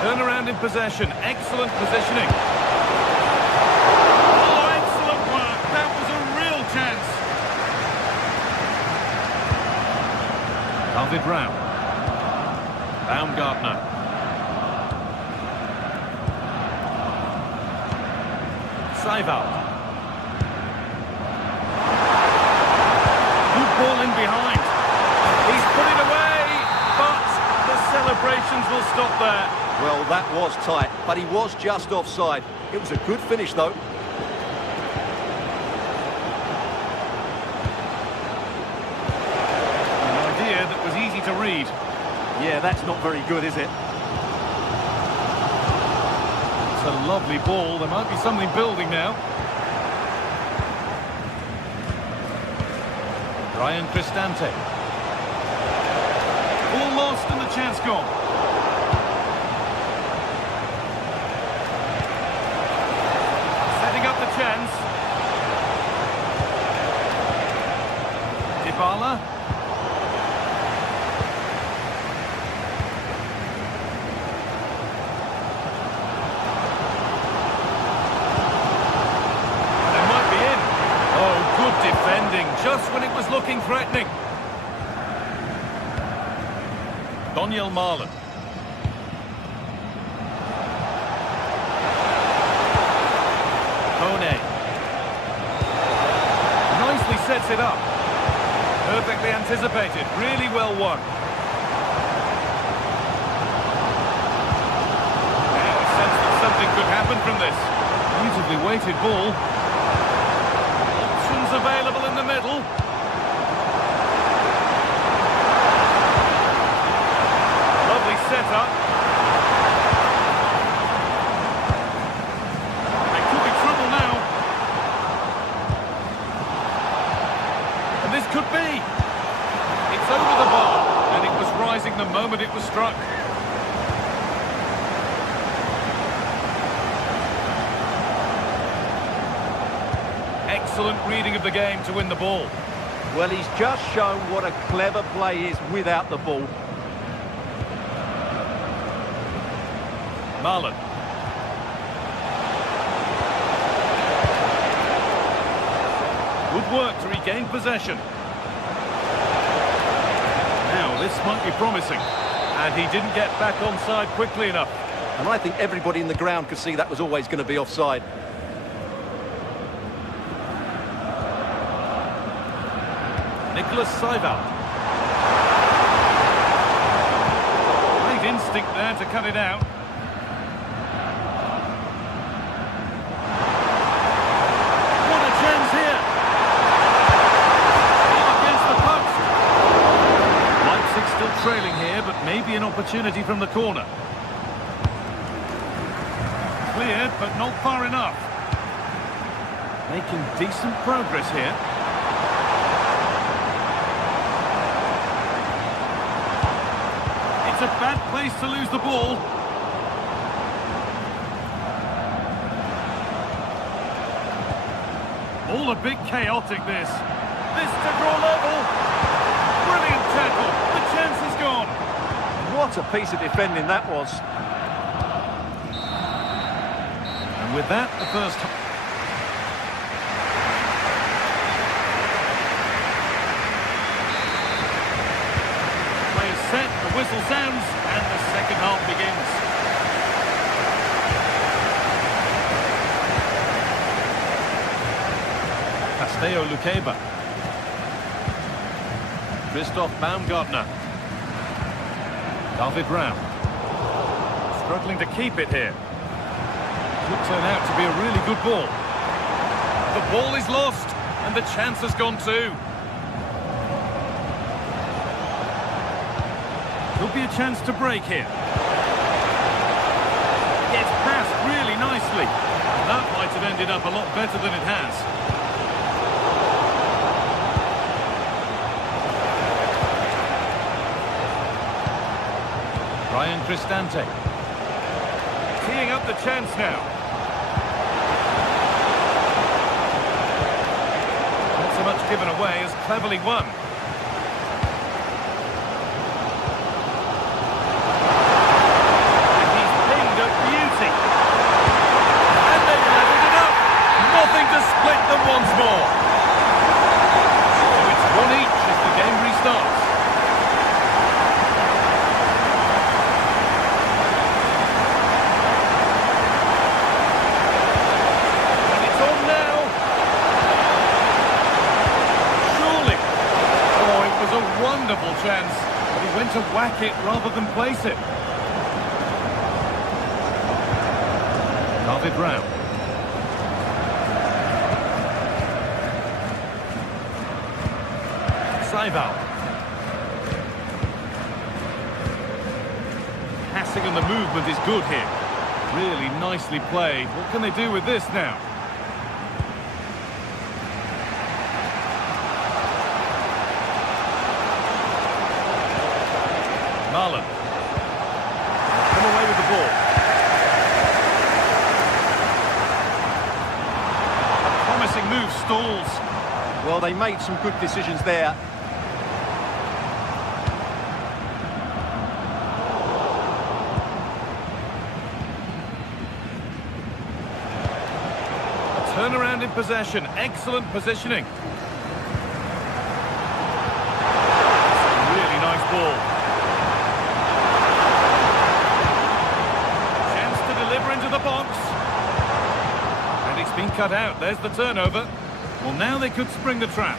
Turnaround in possession. Excellent positioning. Oh, excellent work. That was a real chance. David Raum. Baumgartner. Saival. Good ball in behind. He's put it away, but the celebrations will stop there. Well, that was tight, but he was just offside. It was a good finish, though. An idea that was easy to read. Yeah, that's not very good, is it? A lovely ball. There might be something building now. Ryan Cristante. All lost and the chance gone. Setting up the chance. Dybala. Defending just when it was looking threatening. Doniel Marlon. Kone. Nicely sets it up. Perfectly anticipated. Really well won. Now a sense that something could happen from this. Beautifully weighted ball. Available in the middle. Lovely setup. It could be trouble now. And this could be. It's over the bar, and it was rising the moment it was struck. Excellent reading of the game to win the ball. Well, he's just shown what a clever play is without the ball. Marlon. Good work to regain possession. Now, this might be promising. And he didn't get back onside quickly enough. And I think everybody in the ground could see that was always going to be offside. Nicholas Saival. Great instinct there to cut it out. What a chance here! opportunity from the corner. Cleared, but not far enough. Making decent progress here. It's a bad place to lose the ball. All a bit chaotic, this. This to draw level. Brilliant tackle. The chance is gone. What a piece of defending that was. And with that, the first... Players set, the whistle sounds, and the second half begins. Theo Lukeba. Christoph Baumgartner. David Raum. Struggling to keep it here. Could turn out to be a really good ball. The ball is lost, and the chance has gone too. Could be a chance to break here. Gets passed really nicely. That might have ended up a lot better than it has. Ryan Cristante. Teeing up the chance now. Not so much given away as cleverly won. And he's pinged a beauty. And they've leveled it up. Nothing to split them once more. So it's 1 each as the game restarts. Wonderful chance, but he went to whack it rather than place it. David Raum. Saival. Passing and the movement is good here. Really nicely played. What can they do with this now? Marlon. Come away with the ball. A promising move stalls. Well, they made some good decisions there. A turnaround in possession. Excellent positioning. Really nice ball. Into the box, and it's been cut out. There's the turnover. Well, now they could spring the trap.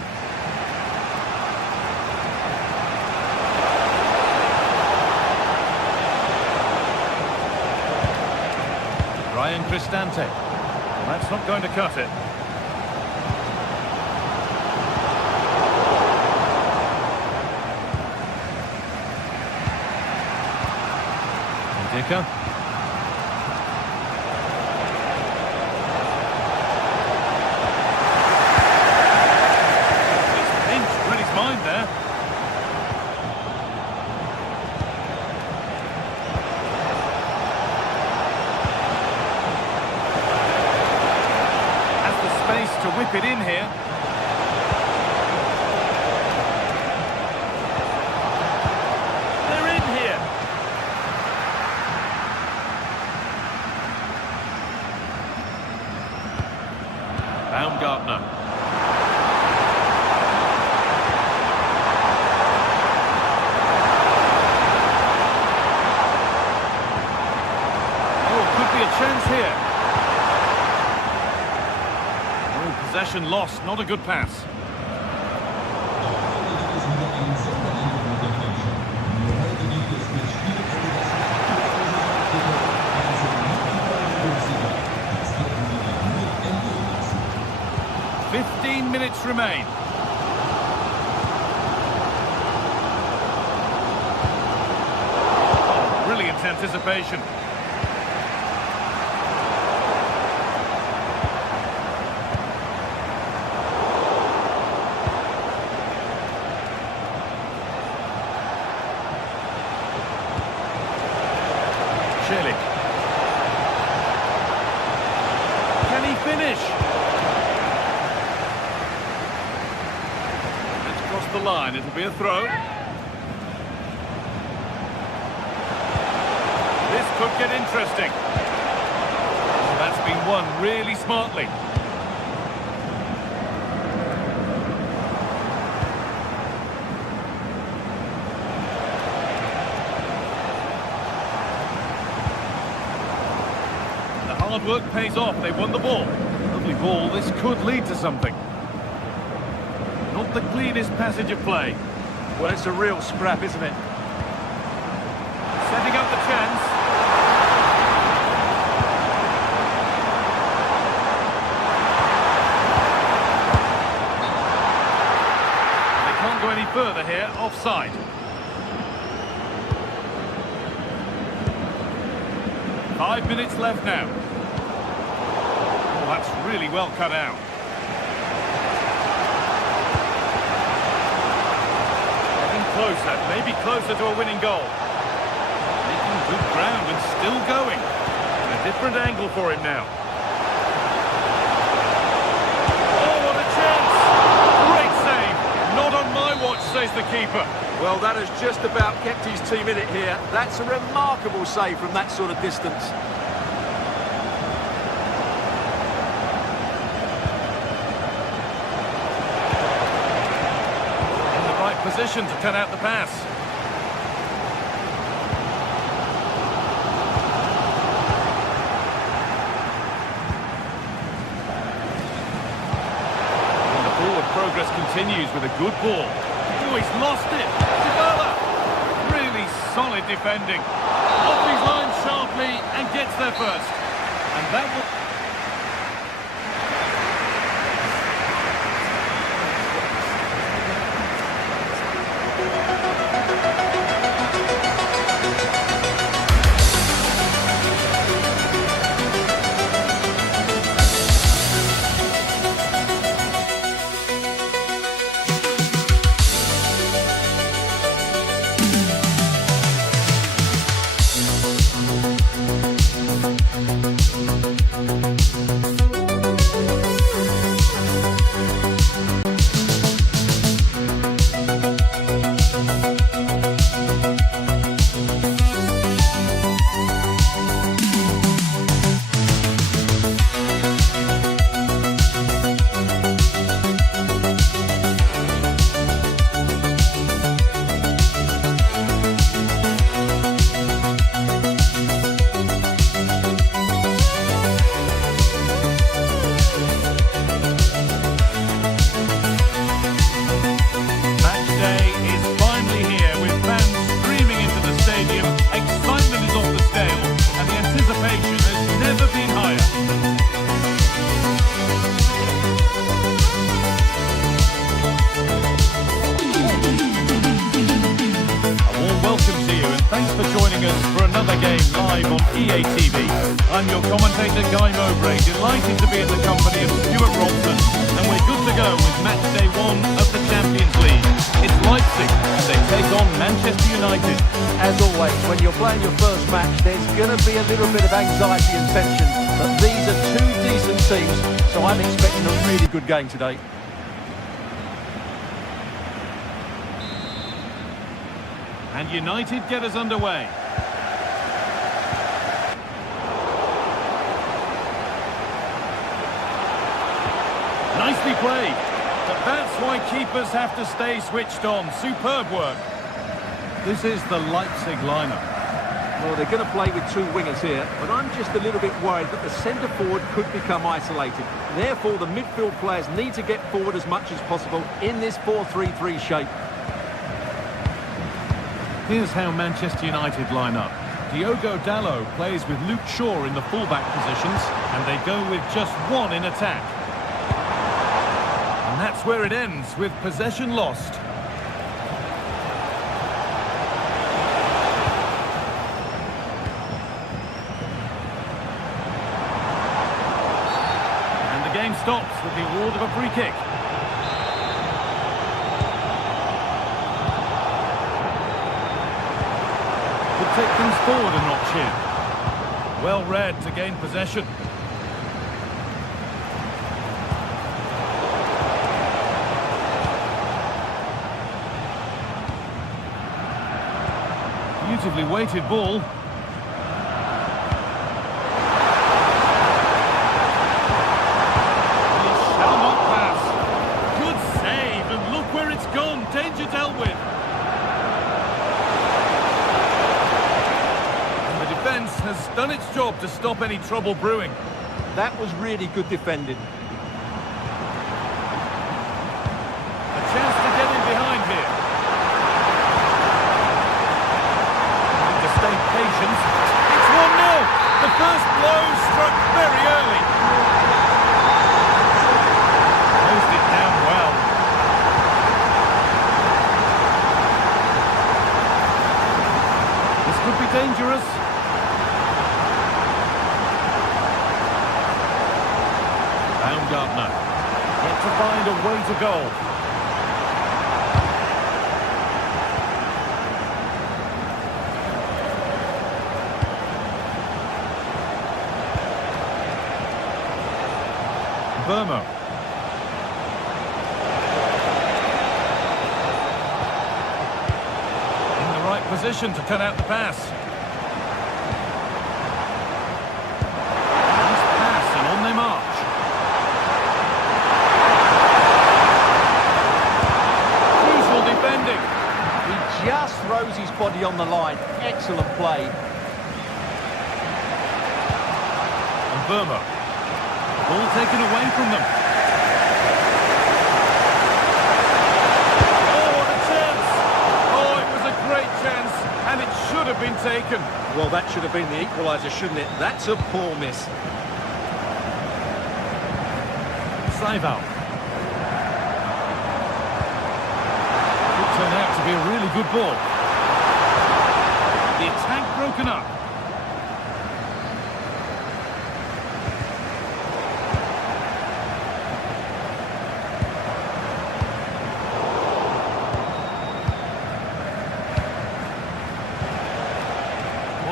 Ryan Cristante. Well, that's not going to cut it. Dicker. There. Has the space to whip it in here. They're in here. Baumgartner. Chance here. Oh, possession lost, not a good pass. "15 minutes remain. anticipation. Can he finish? Let's cross the line. It'll be a throw. This could get interesting. That's been won really smartly. Hard work pays off. They won the ball. Lovely ball. This could lead to something. Not the cleanest passage of play. Well, it's a real scrap, isn't it? Setting up the chance. They can't go any further here. Offside. 5 minutes left now. That's really well cut out. Getting closer, maybe closer to a winning goal. Making good ground and still going. And a different angle for him now. Oh, what a chance! Great save! Not on my watch, says the keeper. Well, that has just about kept his team in it here. That's a remarkable save from that sort of distance. Position to turn out the pass. And the forward progress continues with a good ball. Oh, he's lost it. Dybala. Really solid defending. Off his line sharply and gets there first. And that will... EA TV. I'm your commentator, Guy Mowbray, delighted to be in the company of Stuart Robson, and we're good to go with match day 1 of the Champions League. It's Leipzig, they take on Manchester United. As always, when you're playing your first match, there's going to be a little bit of anxiety and tension, but these are two decent teams, so I'm expecting a really good game today. And United get us underway. Nicely played, but that's why keepers have to stay switched on. Superb work. This is the Leipzig lineup. Well, they're going to play with two wingers here, but I'm just a little bit worried that the centre-forward could become isolated. Therefore, the midfield players need to get forward as much as possible in this 4-3-3 shape. Here's how Manchester United line up. Diogo Dalot plays with Luke Shaw in the fullback positions, and they go with just one in attack. And that's where it ends, with possession lost. game stops with the award of a free kick. Could take things forward a notch here. Well read to gain possession. Beautifully weighted ball. He shall not pass. Good save, and look where it's gone. Danger dealt with. And the defence has done its job to stop any trouble brewing. That was really good defending. A chance to get in behind here. Stay patient. It's 1-0. The first blow struck very early. Closed it down well. This could be dangerous. Baumgartner. Yet to find a way to goal. Burmo. In the right position to cut out the pass. Nice pass and on they march. Crucial defending. He just throws his body on the line. Excellent play. And Burmo. Ball taken away from them. Oh, what a chance! Oh, it was a great chance, and it should have been taken. Well, that should have been the equaliser, shouldn't it? That's a poor miss. Saival. Could turn out to be a really good ball. The attack broken up.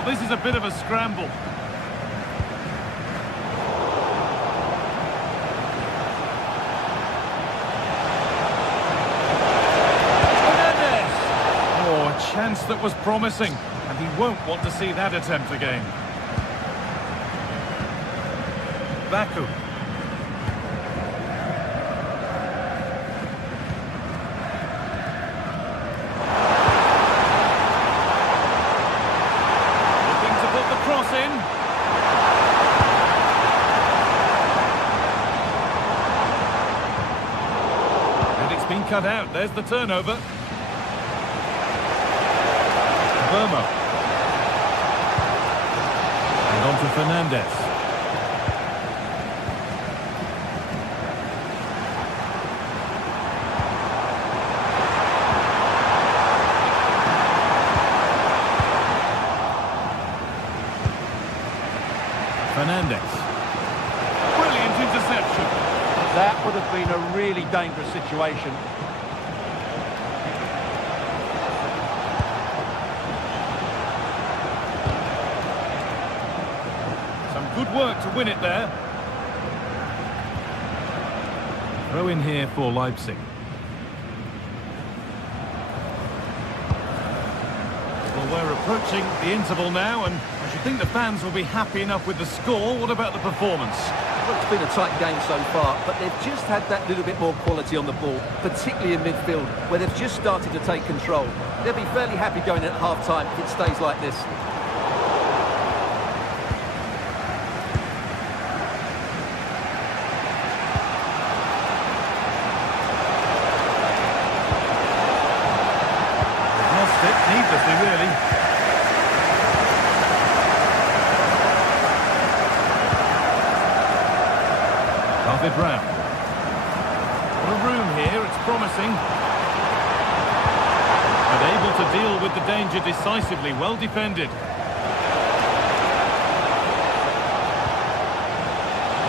This is a bit of a scramble. Fernandez! Oh, a chance that was promising, and he won't want to see that attempt again. Baku. Cross in. And it's been cut out. There's the turnover. Burmo. And on to Fernandez. Fernandez. Brilliant interception. That would have been a really dangerous situation. Some good work to win it there. Throw in here for Leipzig. Well, we're approaching the interval now, and I should think the fans will be happy enough with the score. What about the performance? Well, it's been a tight game so far, but they've just had that little bit more quality on the ball, particularly in midfield, where they've just started to take control. They'll be fairly happy going at half-time if it stays like this. Lost it needlessly, really. David Brown. What a room here, it's promising. But able to deal with the danger decisively, well defended.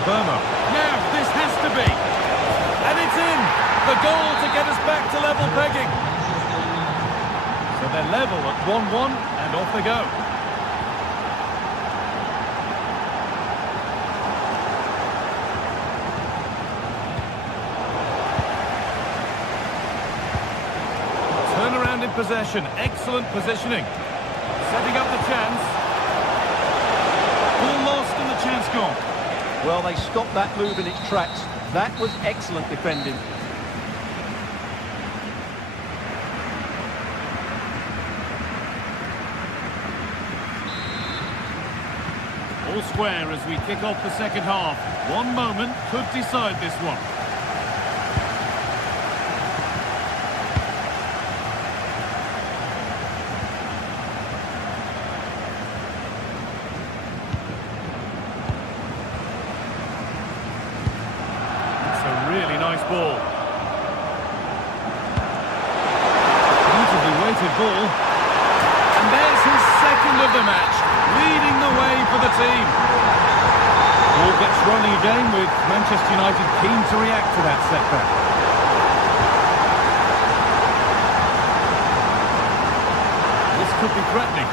Burmo. Now, this has goal to get us back to level pegging. So they're level at 1-1 and off they go. Turnaround in possession, excellent positioning. Setting up the chance. Ball lost and the chance gone. Well, they stopped that move in its tracks. That was excellent defending. All square as we kick off the second half. One moment could decide this one. It's a really nice ball. Beautifully weighted ball. And there's his second of the match, leading the way for the team. Ball gets running again with Manchester United keen to react to that setback. This could be threatening.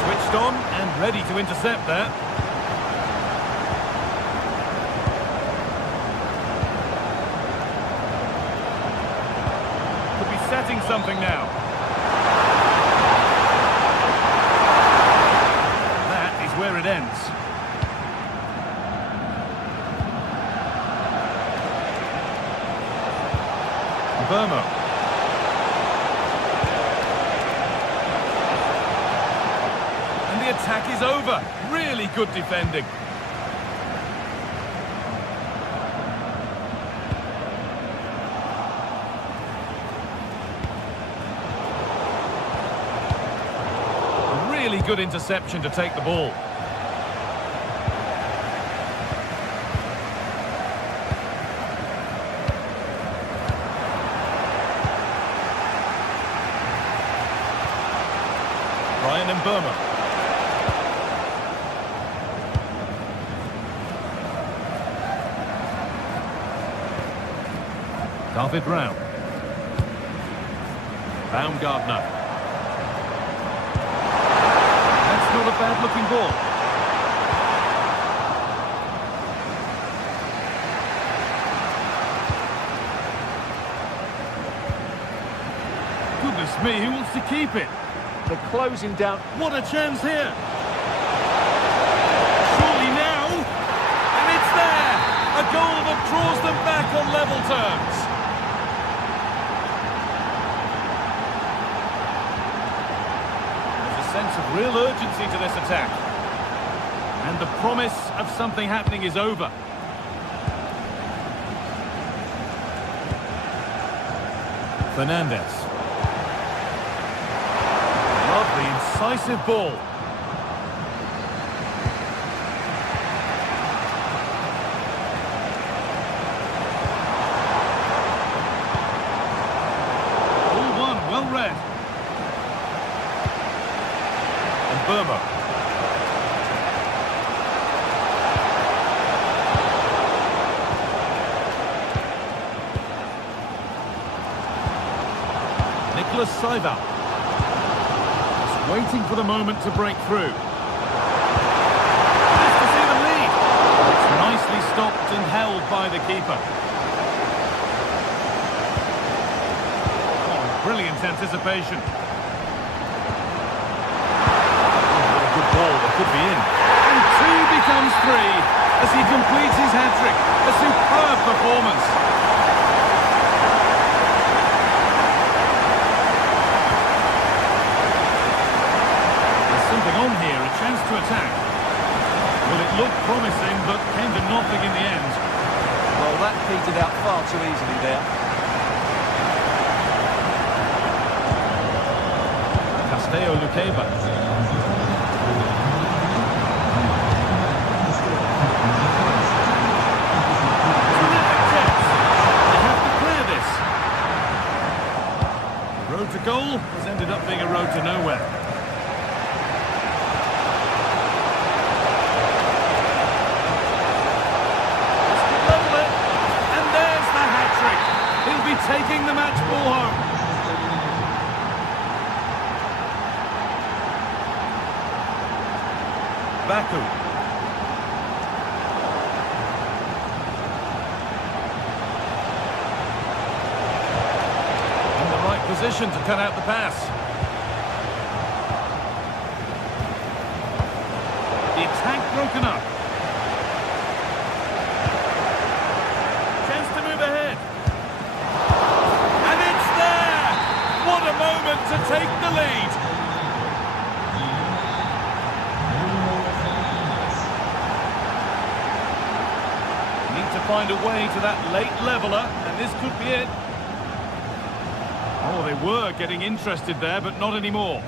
Switched on and ready to intercept there. Could be setting something now. Where it ends. Burma. And the attack is over. Really good defending. Really good interception to take the ball. Ryan and Burma. David Round. Baumgartner. That's not a bad-looking ball. Goodness me, who wants to keep it? The closing down. What a chance here! Surely now! And it's there! A goal that draws them back on level terms. There's a sense of real urgency to this attack. And the promise of something happening is over. Fernandez. Lovely, incisive ball. All one, well read. And Burma. Nicholas Saiva. Waiting for the moment to break through. Just to see the lead. It's nicely stopped and held by the keeper. Oh, brilliant anticipation. Oh, what a good ball, that could be in. And two becomes three as he completes his hat-trick. A superb performance. On here, a chance to attack. Well, it looked promising, but came to nothing in the end. Well, that petered out far too easily there. Castello Luqueba. Terrific chance. They have to clear this. The road to goal has ended up being a road to nowhere. Baku. In the right position to cut out the pass. The attack broken up. Chance to move ahead. And it's there! What a moment to take the lead. Need to find a way to that late leveller, and this could be it. Oh, they were getting interested there, but not anymore.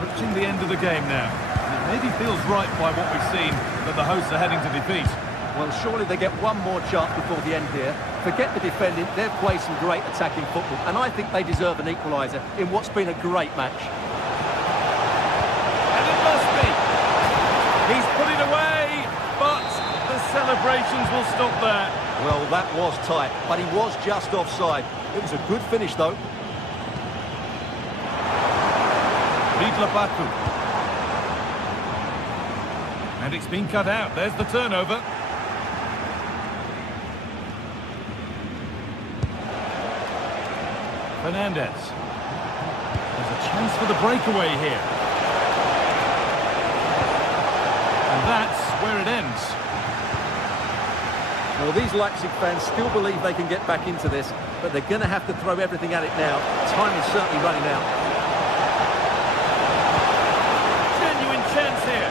Approaching the end of the game now. And it maybe feels right by what we've seen that the hosts are heading to defeat. Well, surely they get one more chance before the end here. Forget the defending, they've played some great attacking football, and I think they deserve an equaliser in what's been a great match. And it must be. He's put it away, but the celebrations will stop there. Well, that was tight, but he was just offside. It was a good finish, though. Baku. And it's been cut out. There's the turnover. Fernandez. There's a chance for the breakaway here. And that's where it ends. Well, these Leipzig fans still believe they can get back into this, but they're going to have to throw everything at it now. Time is certainly running out. Genuine chance here.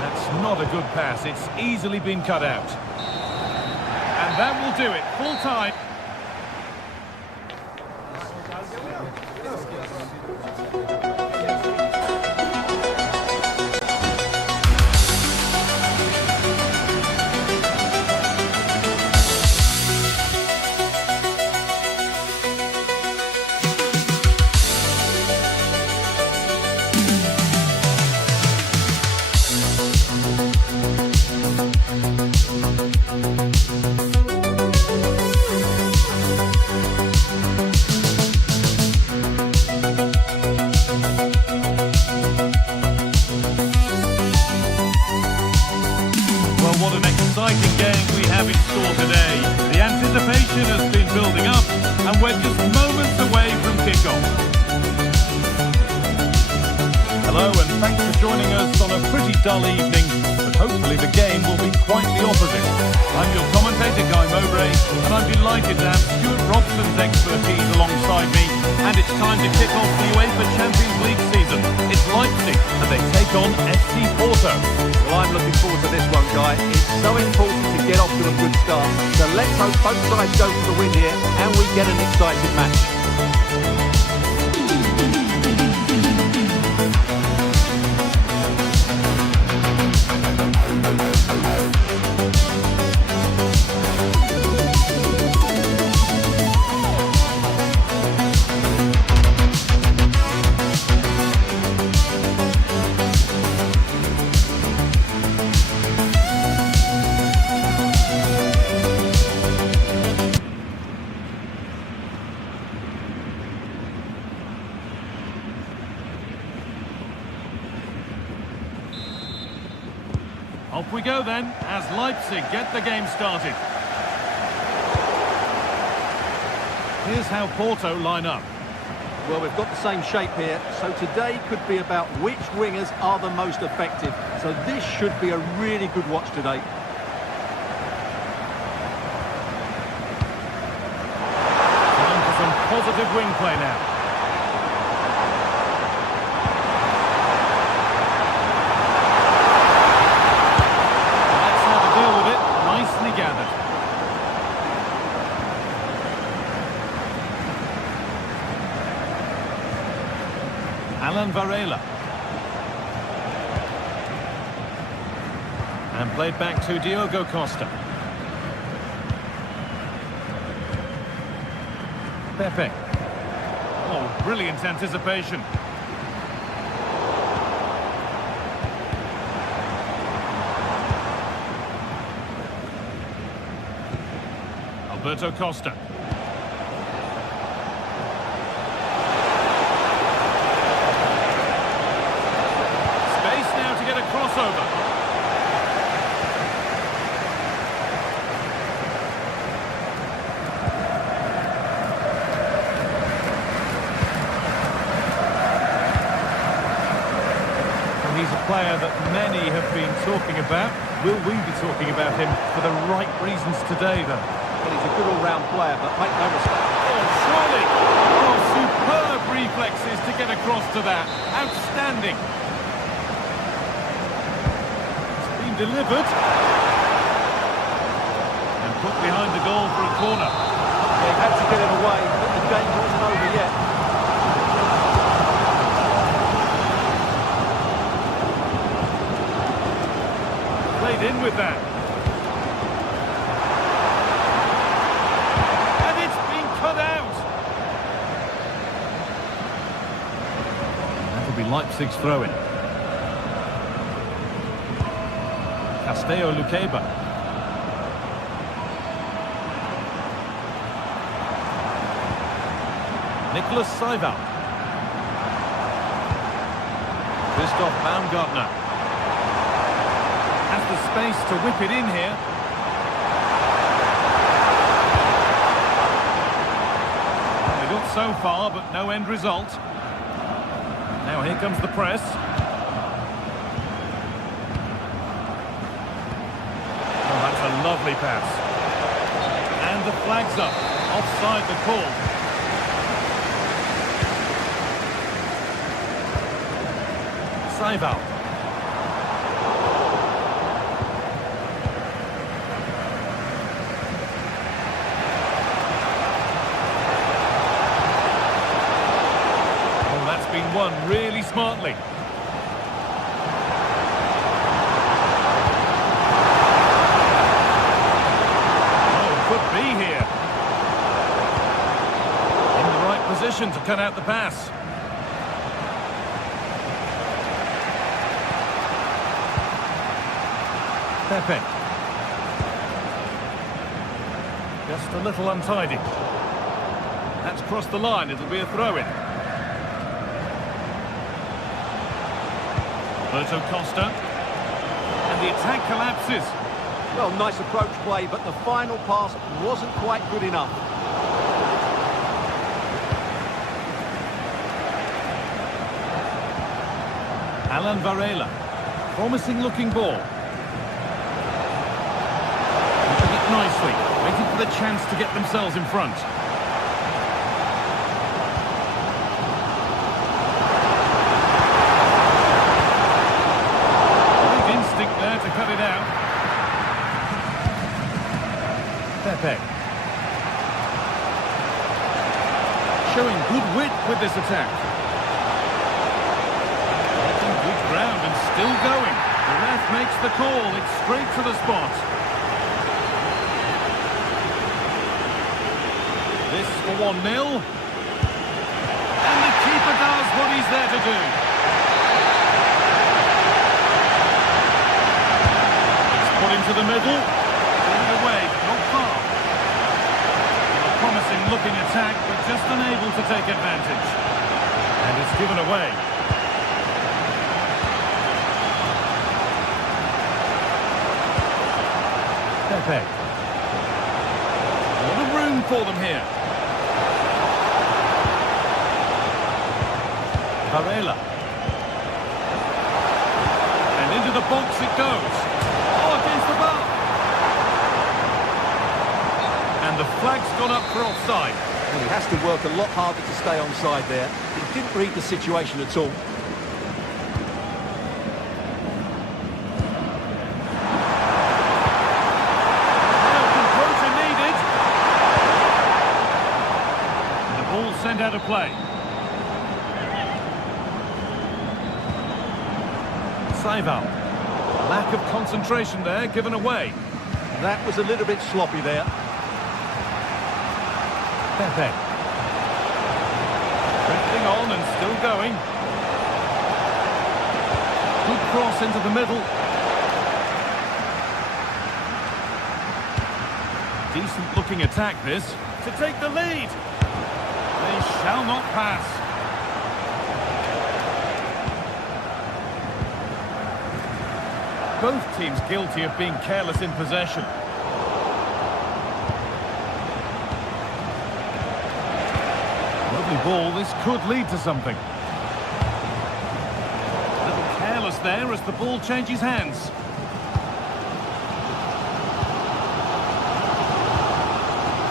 That's not a good pass. It's easily been cut out. And that will do it. Full time. What an exciting game we have in store today. The anticipation has been building up and we're just moments away from kickoff. Hello and thanks for joining us on a pretty dull evening, but hopefully the game will be quite the opposite. I'm your commentator Guy Mowbray and I'm delighted to have Stuart Robson's expertise alongside me, and it's time to kick off the UEFA Champions League season. It's Leipzig and they take on FC Porto. Well, I'm looking forward to this one, Guy. It's so important to get off to a good start. So let's hope both sides go for the win here and we get an exciting match. Off we go then, as Leipzig get the game started. Here's how Porto line up. Well, we've got the same shape here, so today could be about which wingers are the most effective. So this should be a really good watch today. Time for some positive wing play now. Alan Varela. And played back to Diogo Costa. Pepe. Oh, brilliant anticipation. Alberto Costa. He's a player that many have been talking about. Will we be talking about him for the right reasons today, though? Well, he's a good all-round player, but make no mistake. Oh, surely! Oh, superb reflexes to get across to that. Outstanding. It's been delivered. And put behind the goal for a corner. They had to get it away, but the game wasn't over yet. Played in with that. And it's been cut out. That'll be Leipzig's throw-in. Castello Luqueba. Nicholas Seival. Christoph Baumgartner. Has the space to whip it in here. They got so far, but no end result. Now here comes the press. Oh, that's a lovely pass. And the flag's up. Offside the call. Seival. Been won really smartly. Oh, could be here. In the right position to cut out the pass. Pepe. Just a little untidy. That's crossed the line. It'll be a throw-in. Roberto Costa, and the attack collapses. Well, nice approach play, but the final pass wasn't quite good enough. Alan Varela, promising looking ball. Keeping it nicely, waiting for the chance to get themselves in front. To cut it out. Pepe. Showing good wit with this attack. Getting good ground and still going. The ref makes the call. It's straight to the spot. This for 1-0. And the keeper does what he's there to do. Into the middle, away, not far. A promising looking attack, but just unable to take advantage. And it's given away. Pepe. A lot of room for them here. Varela. And into the box it goes. Against the bar. And the flag's gone up for offside. Well, he has to work a lot harder to stay onside there. He didn't read the situation at all. Composure needed. And the ball sent out of play. Seival. Lack of concentration there, given away. That was a little bit sloppy there. Pepe. Drifting on and still going. Good cross into the middle. Decent looking attack this. To take the lead. They shall not pass. Both teams guilty of being careless in possession. Lovely ball, this could lead to something. A little careless there as the ball changes hands.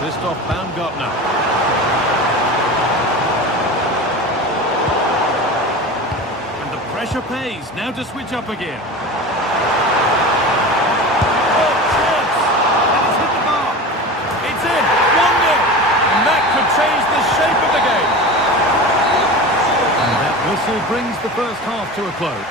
Christoph Baumgartner. And the pressure pays. Now to switch up again. Oh, chance! And it's hit the bar. It's in. 1-0. And that could change the shape of the game. And that whistle brings the first half to a close.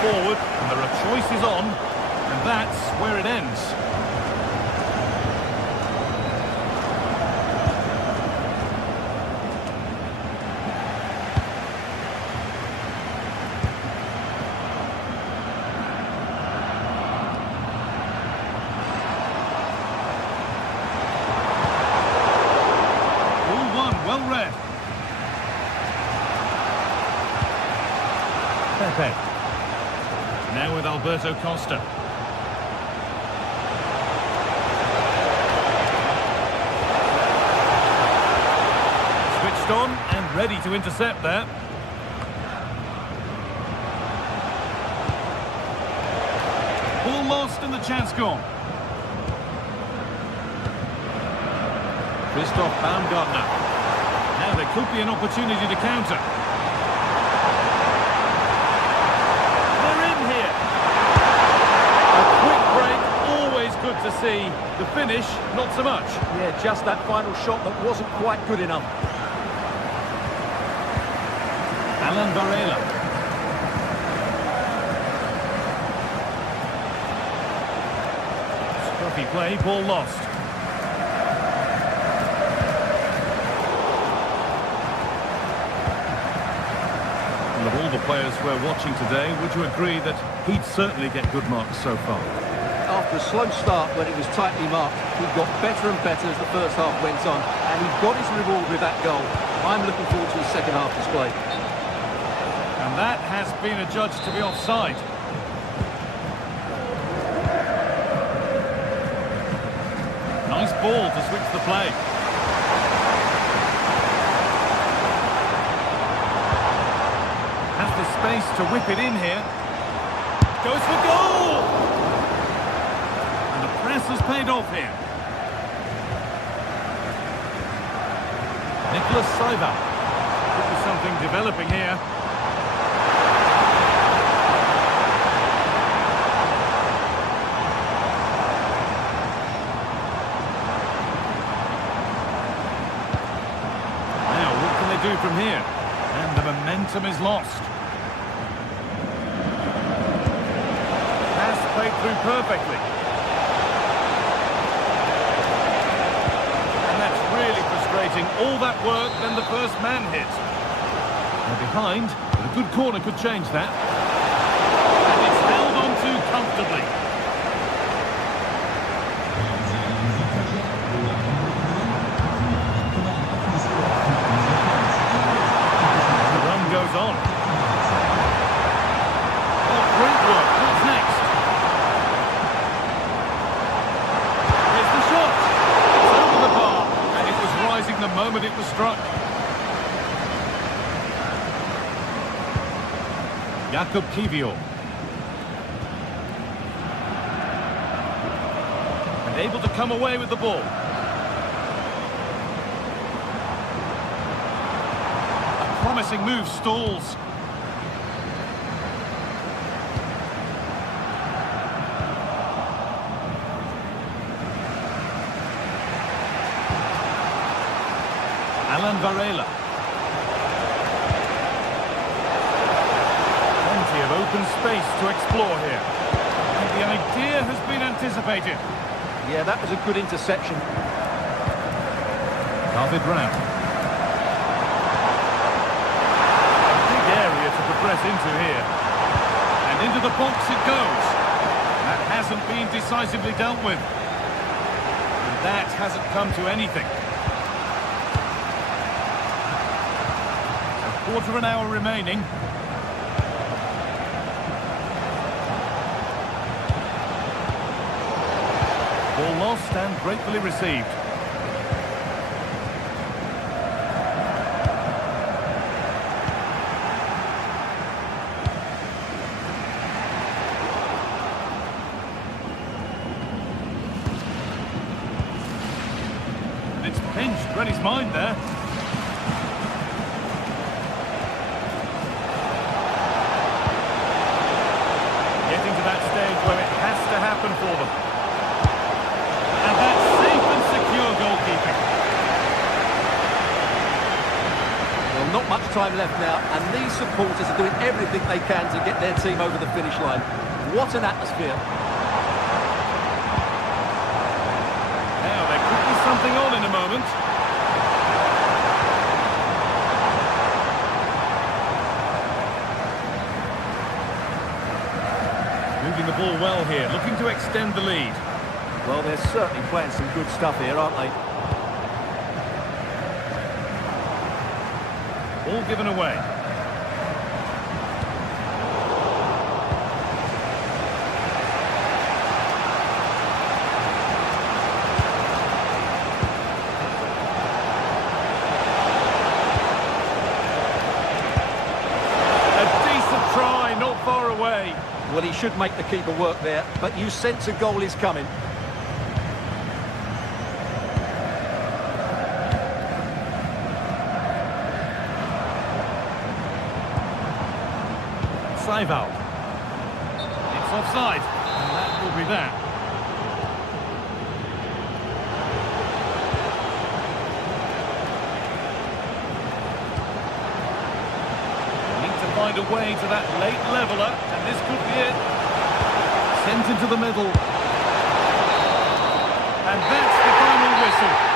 Forward, and there are choices on, and that's where it ends. Ball one, well read. Pepe. Now with Alberto Costa. Switched on and ready to intercept there. Ball lost and the chance gone. Christoph Baumgartner. Now there could be an opportunity to counter. Good to see. The finish, not so much. Yeah, just that final shot that wasn't quite good enough. Alan Varela. Scruffy play, ball lost. And of all the players we're watching today, would you agree that he'd certainly get good marks so far? After a slow start when it was tightly marked, he got better and better as the first half went on, and he got his reward with that goal. I'm looking forward to his second half display. And that has been adjudged to be offside. Nice ball to switch the play. Has the space to whip it in here. Goes for goal! Press has paid off here. Nicholas Saiva. Could be something developing here. Now, what can they do from here? And the momentum is lost. Pass played through perfectly. All that work, then the first man hit. They're behind, but a good corner could change that. And it's held on to comfortably. The run goes on. Oh, great work. What's next? Here's the shot. It's over the bar. The moment it was struck. Jakub Kivior. And able to come away with the ball. A promising move stalls. Alan Varela. Plenty of open space to explore here. And the idea has been anticipated. Yeah, that was a good interception. David Raum. Big area to progress into here. And into the box it goes. That hasn't been decisively dealt with. And that hasn't come to anything. Quarter of an hour remaining. Ball lost and gratefully received. And it's pinched, read his mind there. Getting to that stage where it has to happen for them. And that's safe and secure goalkeeping. Well, not much time left now, and these supporters are doing everything they can to get their team over the finish line. What an atmosphere. Now, there could be something on in a moment. Moving the ball well here, looking to extend the lead. Well, they're certainly playing some good stuff here, aren't they? Ball given away. A decent try, not far away. Well, he should make the keeper work there, but you sense a goal is coming. Save out. It's offside, and that will be that. Need to find a way to that late leveller, and this could be it. Sent into the middle. And that's the final whistle.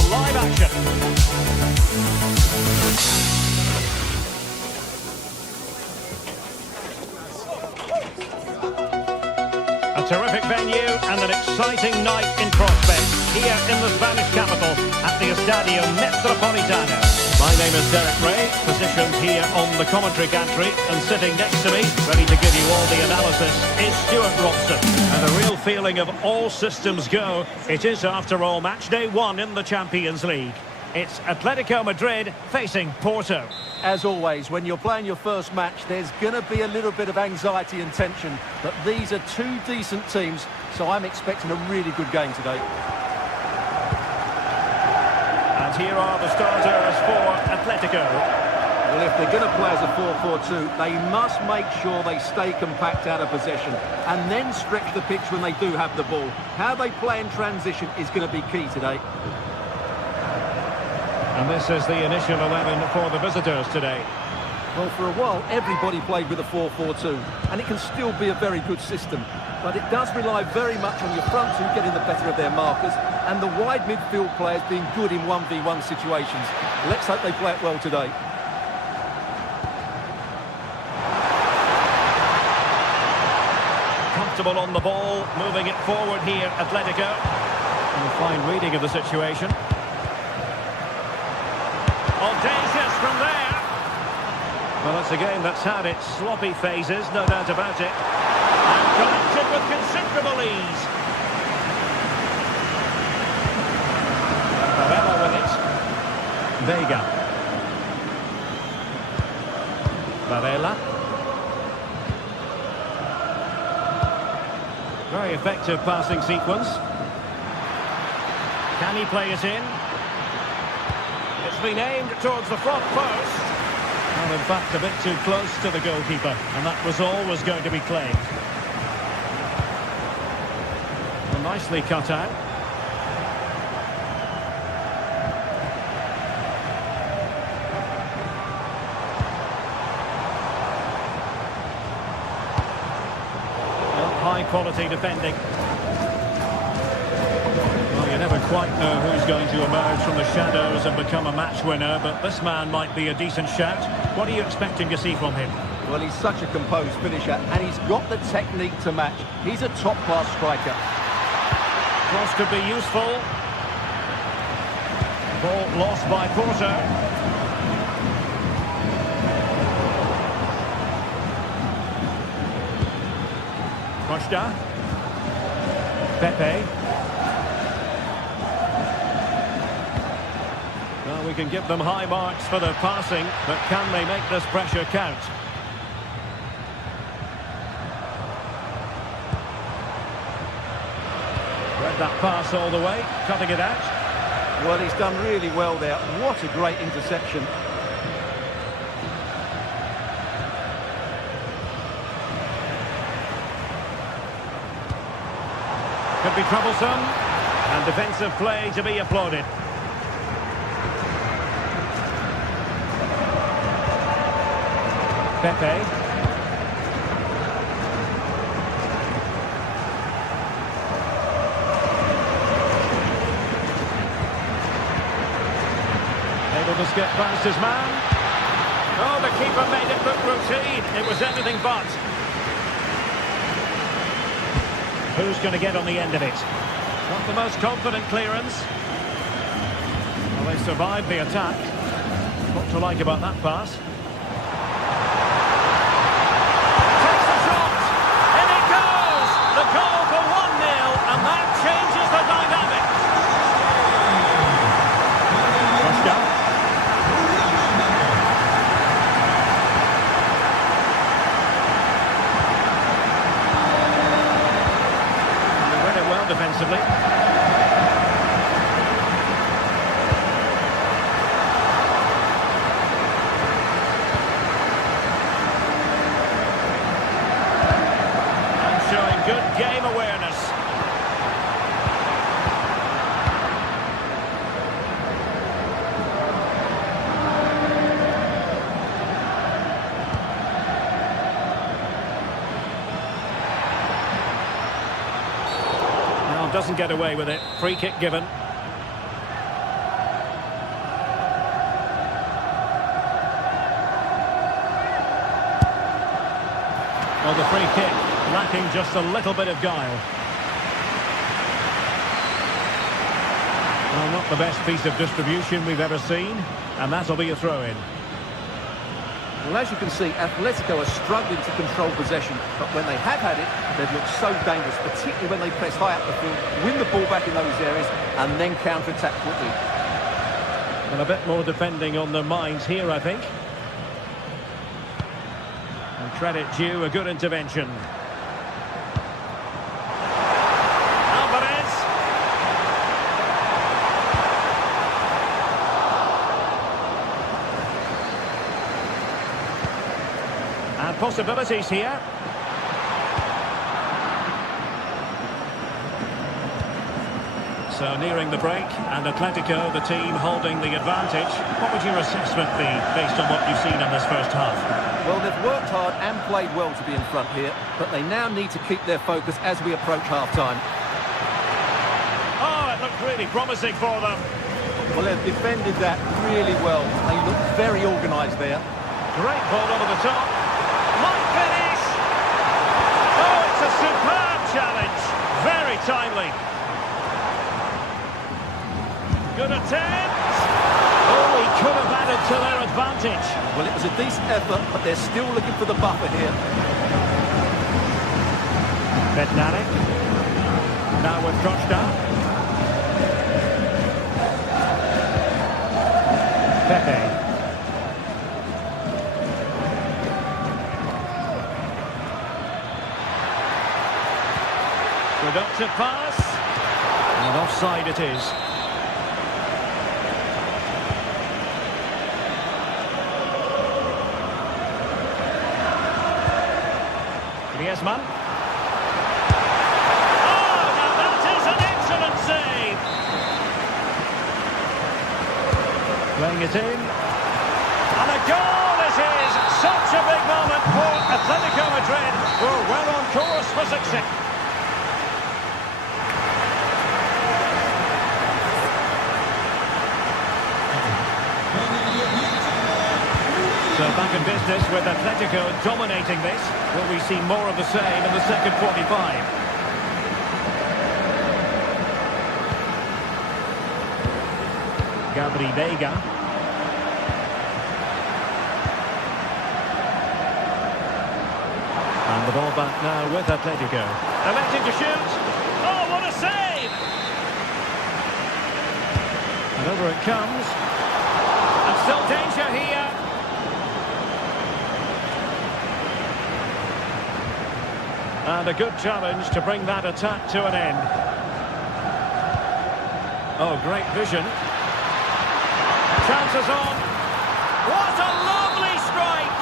for live action. A terrific venue and an exciting night in prospect here in the Spanish capital at the Estadio Metropolitano. My name is Derek Ray, positioned here on the commentary gantry, and sitting next to me, ready to give you all the analysis, is Stuart Robson. And a real feeling of all systems go. It is, after all, match day 1 in the Champions League. It's Atletico Madrid facing Porto. As always, when you're playing your first match, there's going to be a little bit of anxiety and tension. But these are two decent teams, so I'm expecting a really good game today. And here are the starters for Atletico. Well, if they're going to play as a 4-4-2, they must make sure they stay compact out of possession and then stretch the pitch when they do have the ball. How they play in transition is going to be key today. And this is the initial 11 for the visitors today. Well, for a while, everybody played with a 4-4-2, and it can still be a very good system. But it does rely very much on your front two getting the better of their markers, and the wide midfield players being good in 1v1 situations. Let's hope they play it well today. Comfortable on the ball, moving it forward here, Atletico. And a fine reading of the situation. Audacious from there. Well, it's a game that's had its sloppy phases, no doubt about it. And collected with considerable ease. Varela with it. Vega. Varela. Very effective passing sequence. Can he play it in? It's been aimed towards the front post. Well, in fact, a bit too close to the goalkeeper, and that was always going to be claimed. Well, nicely cut out. Well, high quality defending. You never quite know who's going to emerge from the shadows and become a match winner, but this man might be a decent shout. What are you expecting to see from him? Well, he's such a composed finisher, and he's got the technique to match. He's a top-class striker. Cross could be useful. Ball lost by Porto. Costa. Pepe. Well, we can give them high marks for their passing, but can they make this pressure count? Read that pass all the way, cutting it out. Well, he's done really well there. What a great interception. Could be troublesome, and defensive play to be applauded. Pepe. Able to skip past his man. Oh, the keeper made it look routine. It was anything but. Who's going to get on the end of it? Not the most confident clearance. Well, they survived the attack. What to like about that pass? Defensively. And showing good game awareness. Doesn't get away with it. Free kick given. Well, the free kick lacking just a little bit of guile. Well, not the best piece of distribution we've ever seen, and that'll be a throw-in. Well, as you can see, Atletico are struggling to control possession, but when they have had it, they've looked so dangerous, particularly when they press high up the field, win the ball back in those areas, and then counter-attack quickly. And a bit more defending on their minds here, I think. And credit due, a good intervention. Alvarez. And possibilities here. So nearing the break, and Atletico, the team holding the advantage. What would your assessment be based on what you've seen in this first half? Well, they've worked hard and played well to be in front here, but they now need to keep their focus as we approach half-time. Oh, it looked really promising for them. Well, they've defended that really well. They look very organised there. Great ball over the top. Might finish. Oh, it's a superb challenge. Very timely. Good attempt. Oh, he could have added to their advantage. Well, it was a decent effort, but they're still looking for the buffer here. Bednarek. Now with Costa. Pepe. Productive pass. And offside it is. Griezmann. Oh, now that is an excellent save. Playing it in. And a goal it is. Such a big moment for Atletico Madrid, who are well on course for success. So back in business with Atletico dominating this. Will we see more of the same in the second 45? Gabri Vega. And the ball back now with Atletico. Electing to shoot. Oh, what a save! And over it comes. And still danger here. And a good challenge to bring that attack to an end. Oh, great vision. Chances on. What a lovely strike!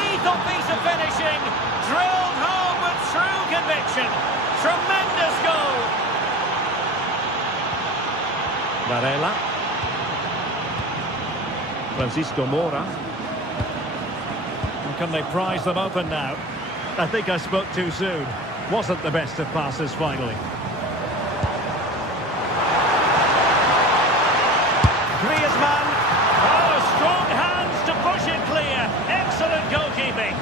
Lethal piece of finishing. Drilled home with true conviction. Tremendous goal. Varela. Francisco Mora. And can they prize them open now? I think I spoke too soon. Wasn't the best of passes finally. Griezmann. Oh, strong hands to push it clear. Excellent goalkeeping.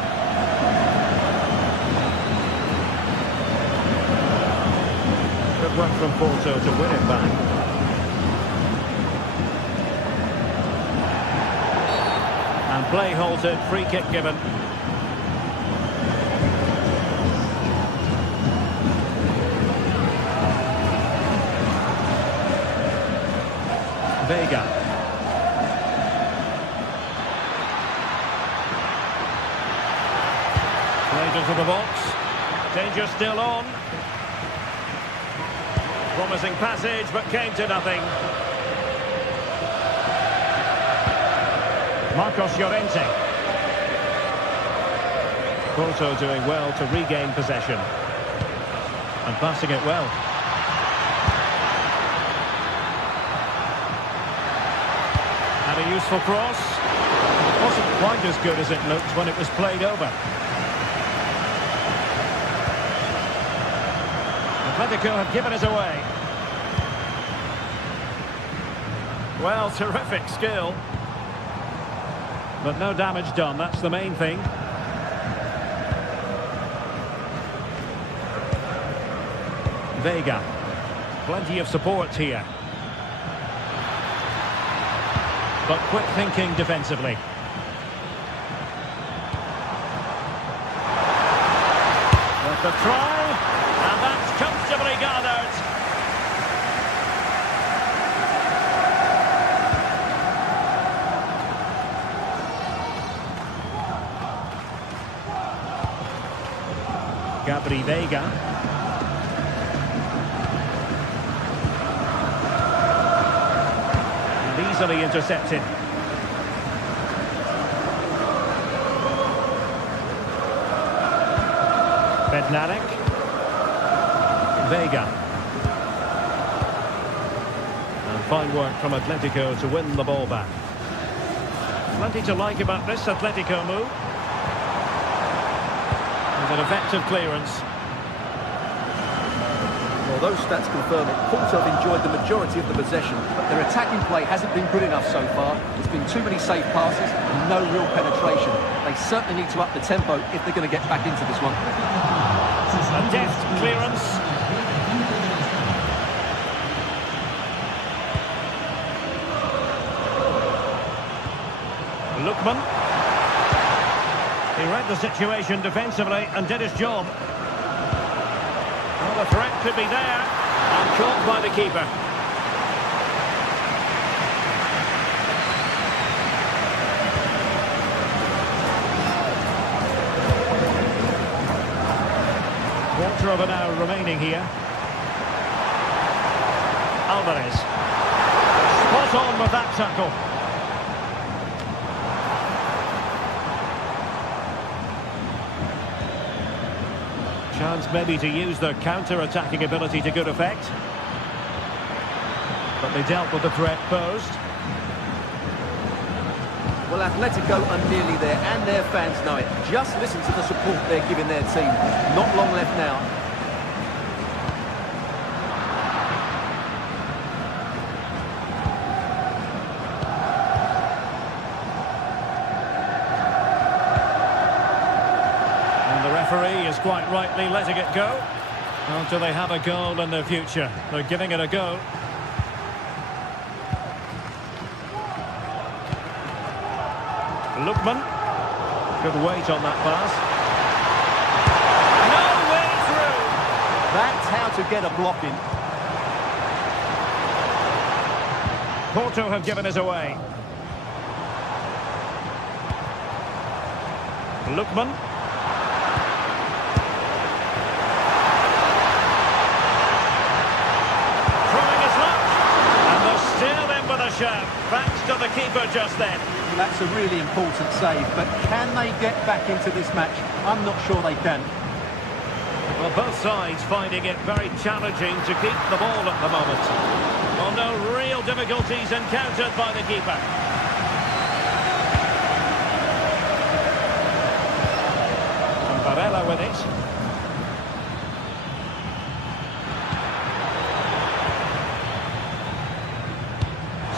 Good work from Porto to win it back. And play halted, free kick given. Vega. Played into the box. Danger still on. Promising passage, but came to nothing. Marcos Llorente. Porto doing well to regain possession. And passing it well. And a useful cross. It wasn't quite as good as it looked when it was played over. Atletico have given it away. Well, terrific skill. But no damage done, that's the main thing. Vega. Plenty of support here. But quick thinking defensively. With the try, and that's comfortably gathered. Gabri Vega. And easily intercepted. Bednarek. Vega. And fine work from Atletico to win the ball back. Plenty to like about this Atletico move. An effective clearance. Well, those stats confirm it. Porto have enjoyed the majority of the possession, but their attacking play hasn't been good enough so far. There's been too many safe passes and no real penetration. They certainly need to up the tempo if they're going to get back into this one. A deft clearance. Lookman. He read the situation defensively and did his job. Well, the threat could be there, and caught by the keeper. Quarter of an hour remaining here. Alvarez. Spot on with that tackle. Chance maybe to use their counter-attacking ability to good effect. But they dealt with the threat posed. Well, Atletico are nearly there, and their fans know it. Just listen to the support they're giving their team. Not long left now. Referee is quite rightly letting it go. Until they have a goal in their future. They're giving it a go. Lookman. Good weight on that pass. No way through. That's how to get a block in. Porto have given us away. Lookman. Thanks to the keeper just then. Well, that's a really important save, but can they get back into this match? I'm not sure they can. Well, both sides finding it very challenging to keep the ball at the moment. Well, no real difficulties encountered by the keeper. And Varela with it.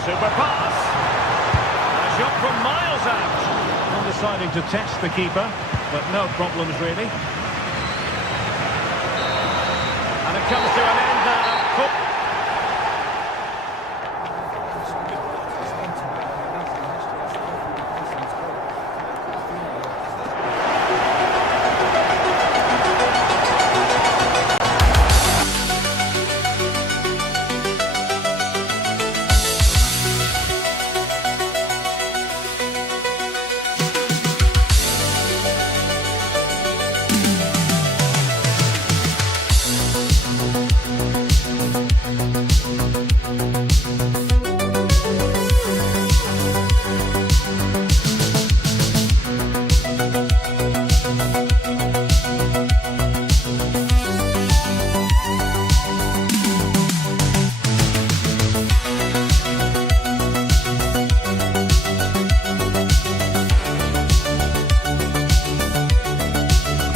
Super pass. A shot from miles out. Well, deciding to test the keeper, but no problems really. And it comes to an end now.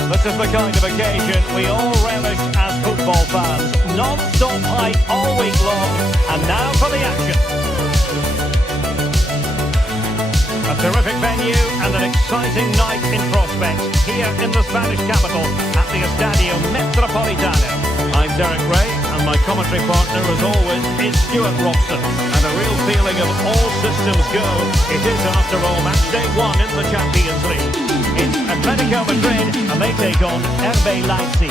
This is the kind of occasion we all relish as football fans. Non-stop hype all week long, and now for the action. A terrific venue and an exciting night in prospect here in the Spanish capital at the Estadio Metropolitano. I'm Derek Ray. And my commentary partner, as always, is Stuart Robson. And a real feeling of all systems go. It is, after all, match day 1 in the Champions League. It's Atletico Madrid, and they take on RB Leipzig.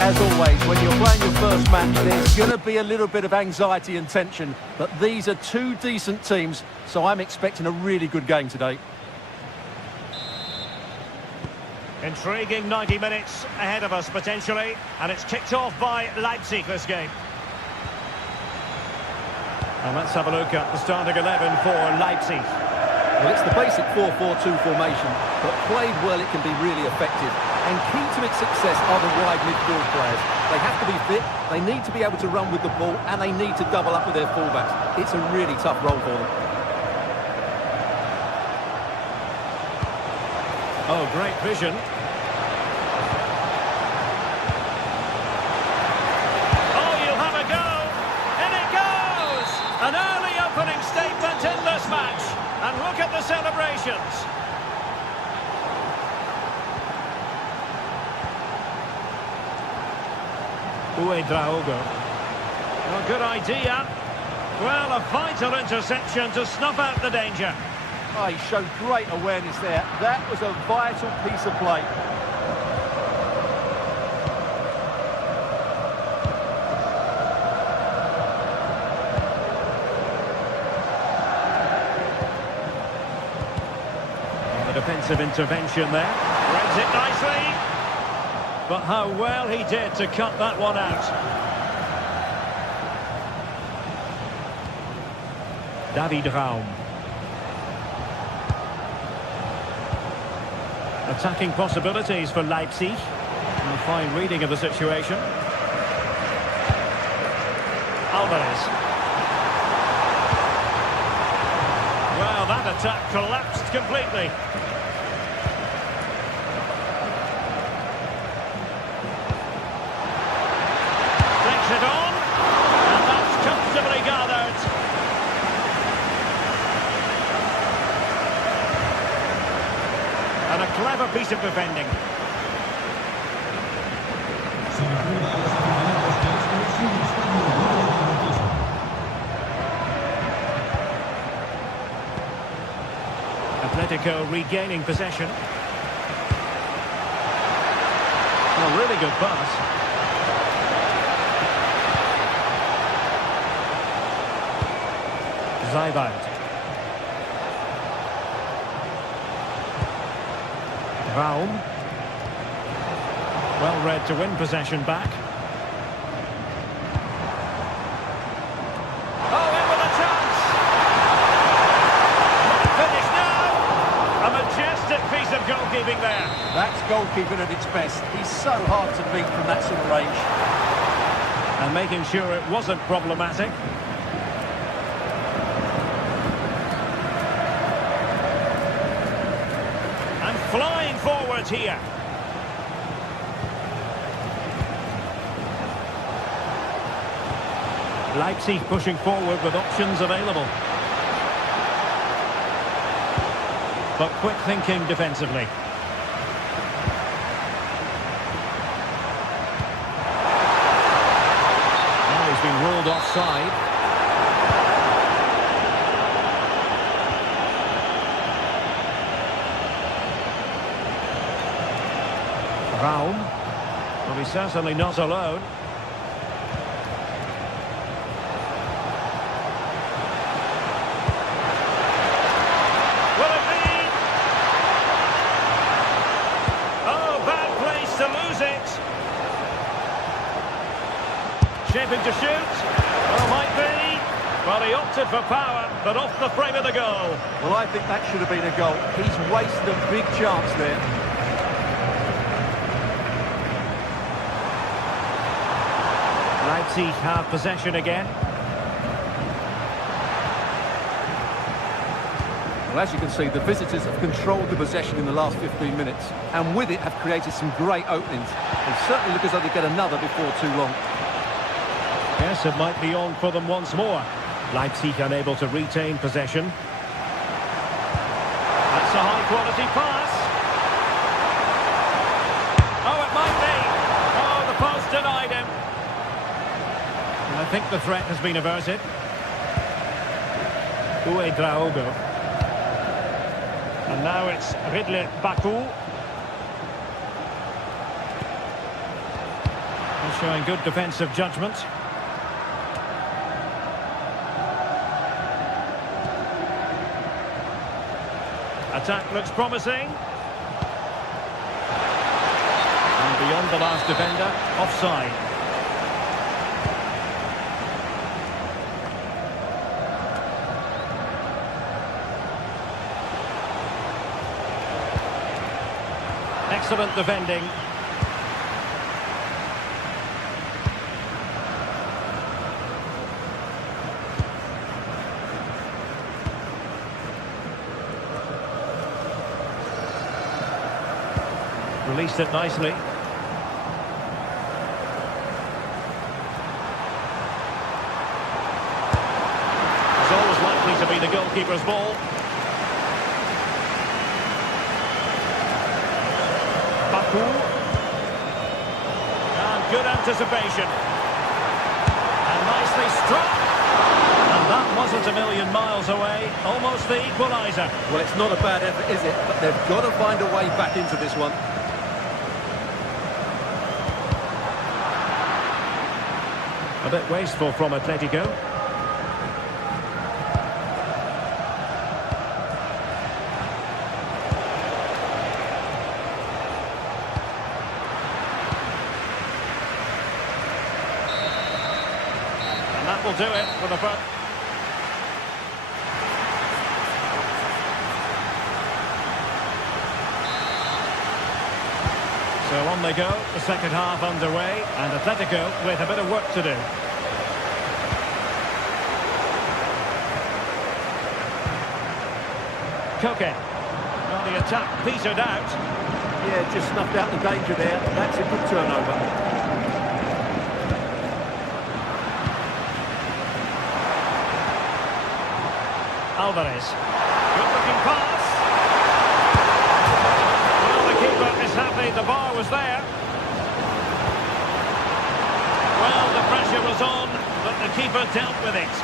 As always, when you're playing your first match, there's going to be a little bit of anxiety and tension. But these are two decent teams, so I'm expecting a really good game today. Intriguing 90 minutes ahead of us, potentially. And it's kicked off by Leipzig, this game. And let's have a look at the starting 11 for Leipzig. Well, it's the basic 4-4-2 formation, but played well it can be really effective. And key to its success are the wide midfield players. They have to be fit, they need to be able to run with the ball, and they need to double up with their fullbacks. It's a really tough role for them. Oh, great vision. Oh, you'll have a go. In it goes! An early opening statement in this match. And look at the celebrations. Uedraogo. Well, good idea. Well, a vital interception to snuff out the danger. Oh, he showed great awareness there. That was a vital piece of play. The defensive intervention there. Reads it nicely. But how well he did to cut that one out. David Raum. Attacking possibilities for Leipzig. And a fine reading of the situation. Alvarez. Well, that attack collapsed completely. Takes it on. And that's comfortably gathered. And a clever piece of defending. Atletico regaining possession. A really good pass. Zaybalt. Raum. Well read to win possession back. Oh, in with a chance! Finished now! A majestic piece of goalkeeping there. That's goalkeeping at its best. He's so hard to beat from that sort of range. And making sure it wasn't problematic. Flying forwards here. Leipzig pushing forward with options available. But quick thinking defensively. Now he's been ruled offside. Raum. Well, he's certainly not alone. Will it be? Oh, bad place to lose it. Shaping to shoot. Oh, might be. Well, he opted for power, but off the frame of the goal. Well, I think that should have been a goal. He's wasted a big chance there. Leipzig have possession again. Well, as you can see, the visitors have controlled the possession in the last 15 minutes, and with it have created some great openings. They certainly look as though they get another before too long. Yes, it might be on for them once more. Leipzig unable to retain possession. That's a high-quality pass. Oh, it might be. Oh, the post denied him. think the threat has been averted. Draogo. And now it's Ridley Baku. He's showing good defensive judgment. Attack looks promising. And beyond the last defender, offside. Excellent defending. Released it nicely. It's always likely to be the goalkeeper's ball. Baku. And good anticipation. And nicely struck. And that wasn't a million miles away. Almost the equaliser. Well, it's not a bad effort, is it? But they've got to find a way back into this one. A bit wasteful from Atletico. And that will do it for the first. So on they go, the second half underway, and Atletico with a bit of work to do. Koke. Well, the attack petered out. Yeah, just snuffed out the danger there. That's a good turnover. Alvarez. Good looking pass. Well, the keeper is happy the bar was there. Well, the pressure was on, but the keeper dealt with it.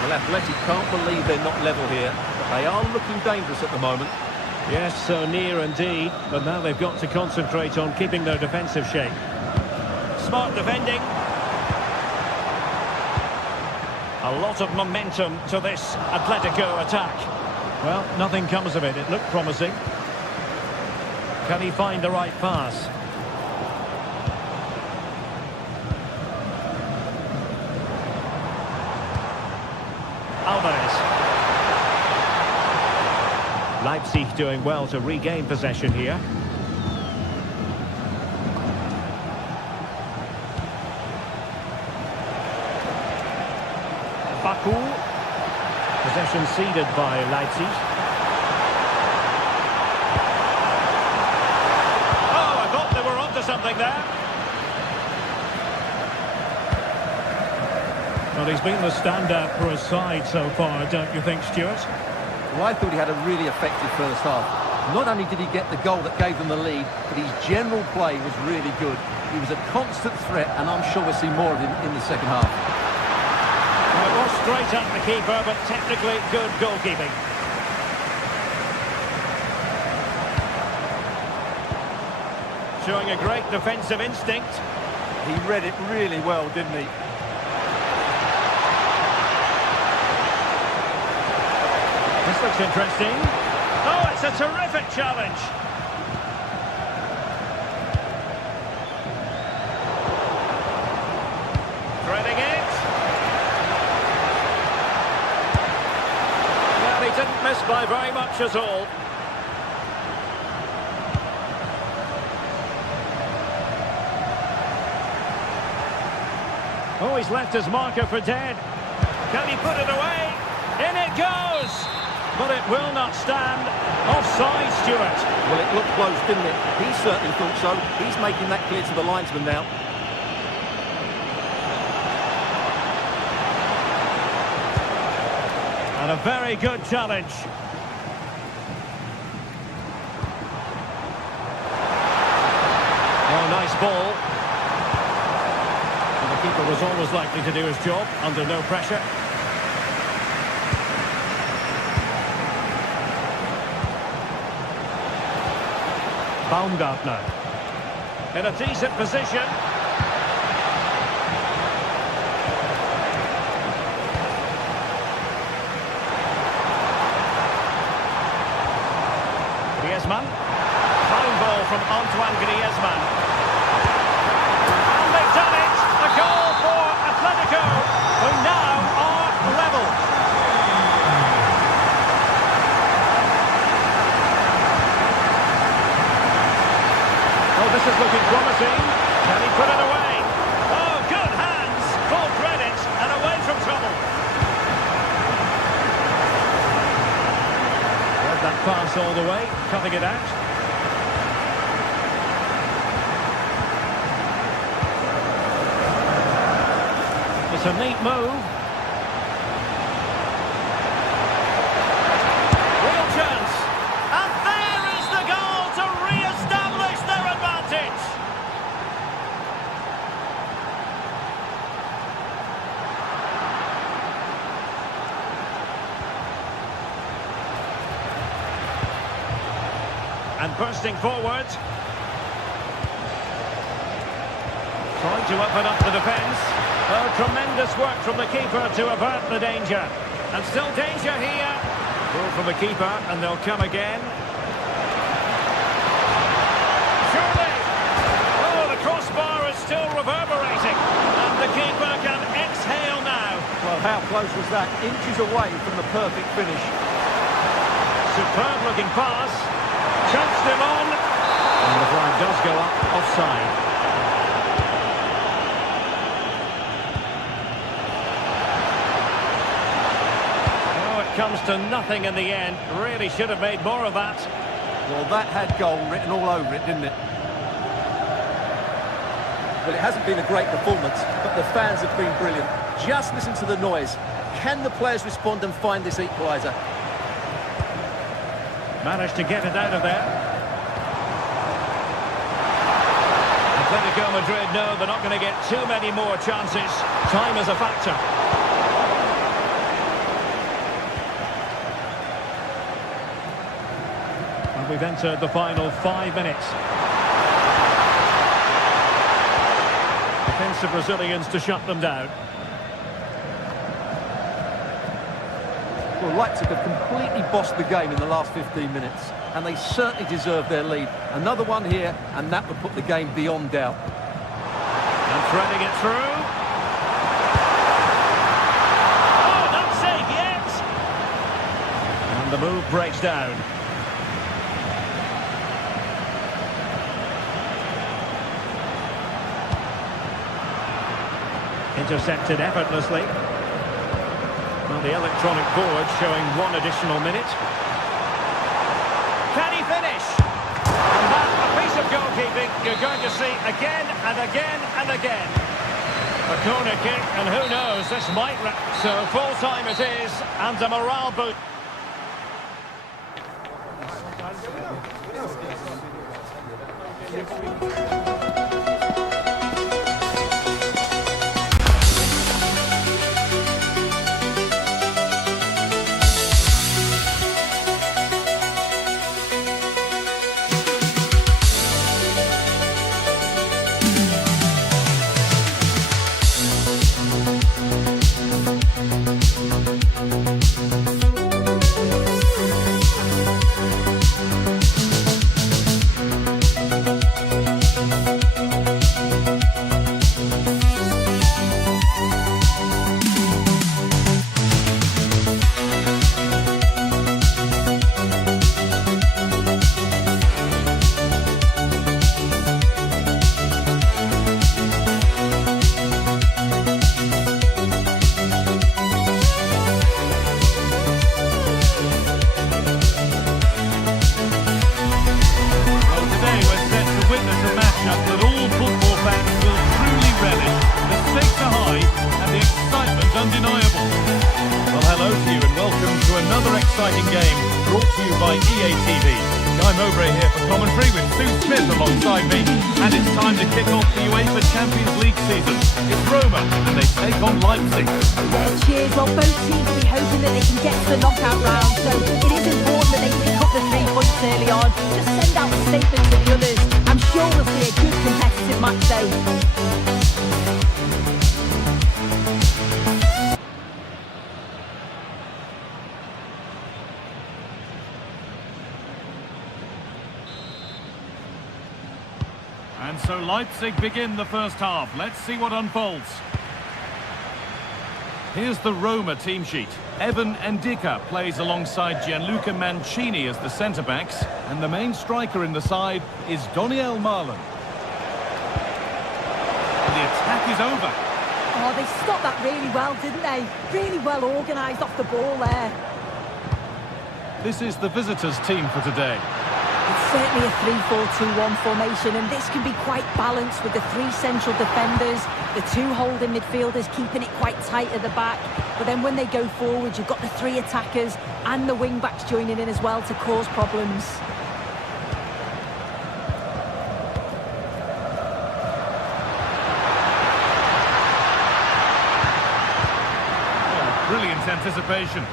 Well, Athletic can't believe they're not level here. But they are looking dangerous at the moment. Yes, so near indeed, but now they've got to concentrate on keeping their defensive shape. Smart defending. A lot of momentum to this Atletico attack. Well, nothing comes of it. It looked promising. Can he find the right pass? Alvarez. Leipzig doing well to regain possession here. Baku. Possession ceded by Leipzig. Oh, I thought they were onto something there. Well, he's been the standout for his side so far, don't you think, Stuart? Well, I thought he had a really effective first half. Not only did he get the goal that gave them the lead, but his general play was really good. He was a constant threat, and I'm sure we'll see more of him in the second half. Well, it was straight at the keeper, but technically good goalkeeping. Showing a great defensive instinct. He read it really well, didn't he? This looks interesting. Oh, it's a terrific challenge. Threading it. Well, he didn't miss by very much at all. Oh, he's left his marker for dead. Can he put it away? In it goes! But it will not stand. Offside, Stuart. Well, it looked close, didn't it? He certainly thought so. He's making that clear to the linesman now. And a very good challenge. Oh, nice ball. And the keeper was always likely to do his job under no pressure. Baumgartner. In a decent position. Griezmann. Fine ball from Antoine Griezmann. And they've done it! A goal for Atletico, who now are level. Oh, this is looking promising. Can he put it away? Oh, good hands. Full credit and away from trouble. Read that pass all the way, cutting it out. It's a neat move. Real chance. And there is the goal to re-establish their advantage. And bursting forward. Trying to open up the defence. Oh, tremendous work from the keeper to avert the danger. And still danger here. Goal from the keeper, and they'll come again. Surely! Oh, the crossbar is still reverberating. And the keeper can exhale now. Well, how close was that? Inches away from the perfect finish. Superb-looking pass. Chanced him on. And the flag does go up offside. Comes to nothing in the end. Really should have made more of that. Well, that had goal written all over it, didn't it? Well, it hasn't been a great performance, but the fans have been brilliant. Just listen to the noise. Can the players respond and find this equaliser? Managed to get it out of there. Atletico Madrid know they're not going to get too many more chances. Time is a factor. We've entered the final 5 minutes. Defensive Brazilians to shut them down. Well, Leipzig have completely bossed the game in the last 15 minutes, and they certainly deserve their lead. Another one here, and that would put the game beyond doubt. And threading it through. Oh, not safe yet! And the move breaks down. Intercepted effortlessly. Well, the electronic board showing 1 additional minute. Can he finish? And that, a piece of goalkeeping you're going to see again and again and again. A corner kick, and who knows, this might... So full time it is, and a morale boost. Hello to you and welcome to another exciting game brought to you by EA TV. Guy Mowbray here for commentary with Sue Smith alongside me. And it's time to kick off the UEFA Champions League season. It's Roma and they take on Leipzig. Yeah, cheers. Well, both teams will be hoping that they can get to the knockout round, so it is important that they pick up the 3 points early on. Just send out a statement to the others. I'm sure we'll see a good competitive match day. And so Leipzig begin the first half. Let's see what unfolds. Here's the Roma team sheet. Evan Ndicka plays alongside Gianluca Mancini as the centre-backs. And the main striker in the side is Daniel Marlon. The attack is over. Oh, they stopped that really well, didn't they? Really well organised off the ball there. This is the visitors' team for today. It's certainly a 3-4-2-1 formation, and this can be quite balanced with the 3 central defenders, the 2 holding midfielders keeping it quite tight at the back. But then when they go forward, you've got the 3 attackers and the wing-backs joining in as well to cause problems. Oh, brilliant anticipation.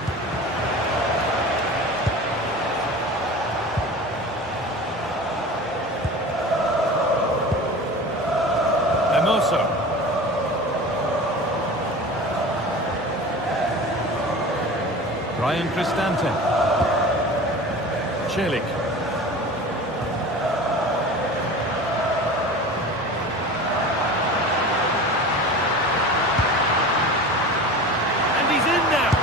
Brian Cristante. Celik. And he's in now.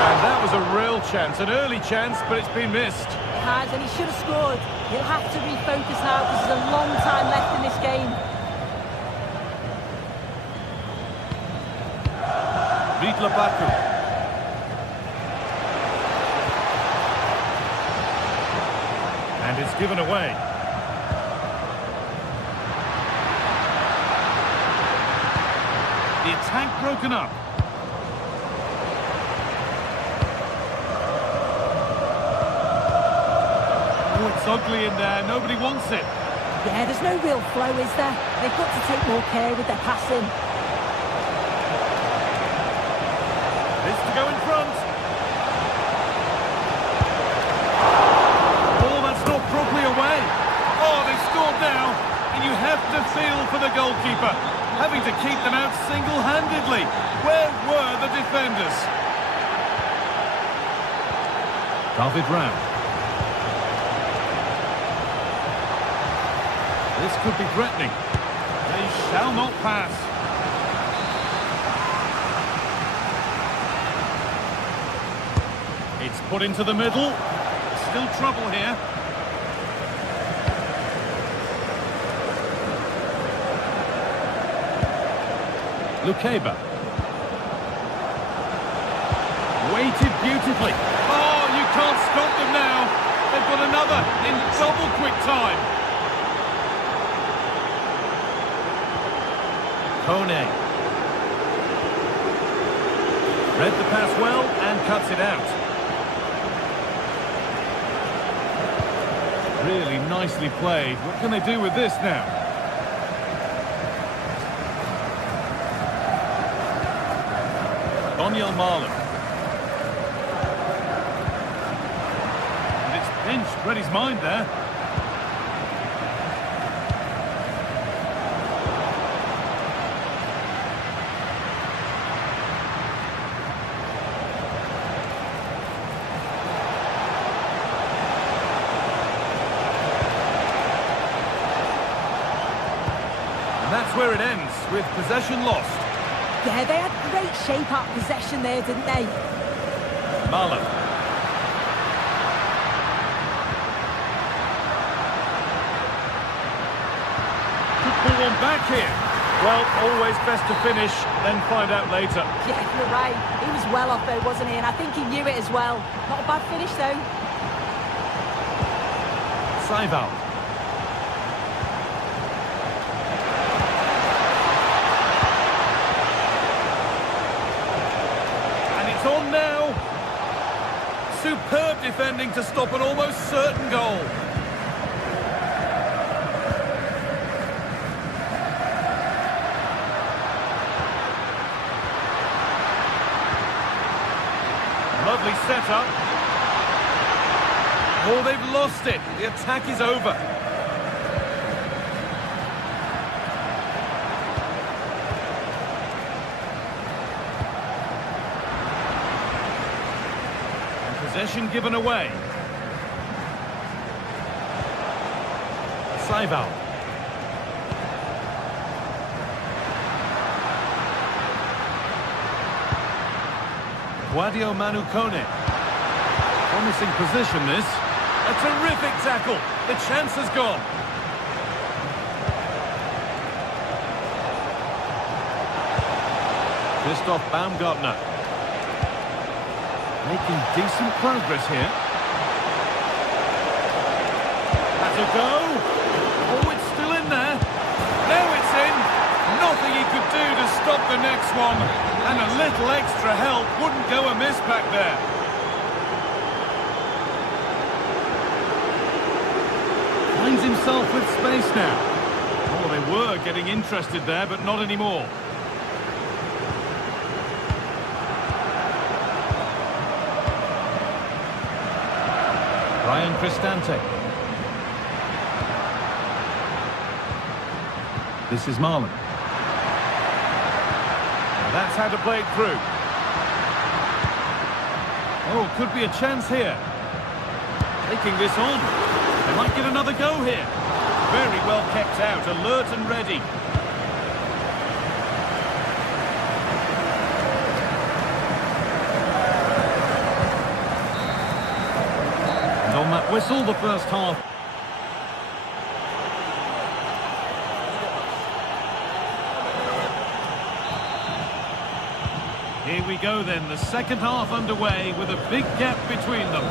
And that was a real chance, an early chance, but it's been missed. He has, and he should have scored. He'll have to refocus now because there's a long time left in this game. Ritla Baku. And it's given away. The attack broken up. Oh, it's ugly in there. Nobody wants it. Yeah, there's no real flow, is there? They've got to take more care with their passing. This to go in front. Properly away. Oh, they've scored now, and you have to feel for the goalkeeper, having to keep them out single-handedly. Where were the defenders? David Ram. This could be threatening. They shall not pass. It's put into the middle. Still trouble here. Lukeba. Weighted beautifully. Oh, you can't stop them now. They've got another in double quick time. Kone. Read the pass well and cuts it out. Really nicely played. What can they do with this now? Daniel Marlon. And it's pinched, read his mind there. And that's where it ends, with possession lost. Yeah, they had great shape out possession there, didn't they? Marlon. Could pull one back here. Well, always best to finish, then find out later. Yeah, you're right. He was well off though, wasn't he? And I think he knew it as well. Not a bad finish though. Saival. On now. Superb defending to stop an almost certain goal. Lovely setup. Oh, they've lost it. The attack is over. Possession given away. Saival. Guadio Manu Kone. Promising position this. A terrific tackle. The chance has gone. Christoph Baumgartner. Making decent progress here. That's a go. Oh, it's still in there. Now it's in. Nothing he could do to stop the next one. And a little extra help wouldn't go amiss back there. Finds himself with space now. Oh, they were getting interested there, but not anymore. Ryan Cristante. This is Marlon. That's how to play it through. Oh, could be a chance here. Taking this on. They might get another go here. Very well kept out, alert and ready. On that whistle, the first half. Here we go then, the second half underway with a big gap between them.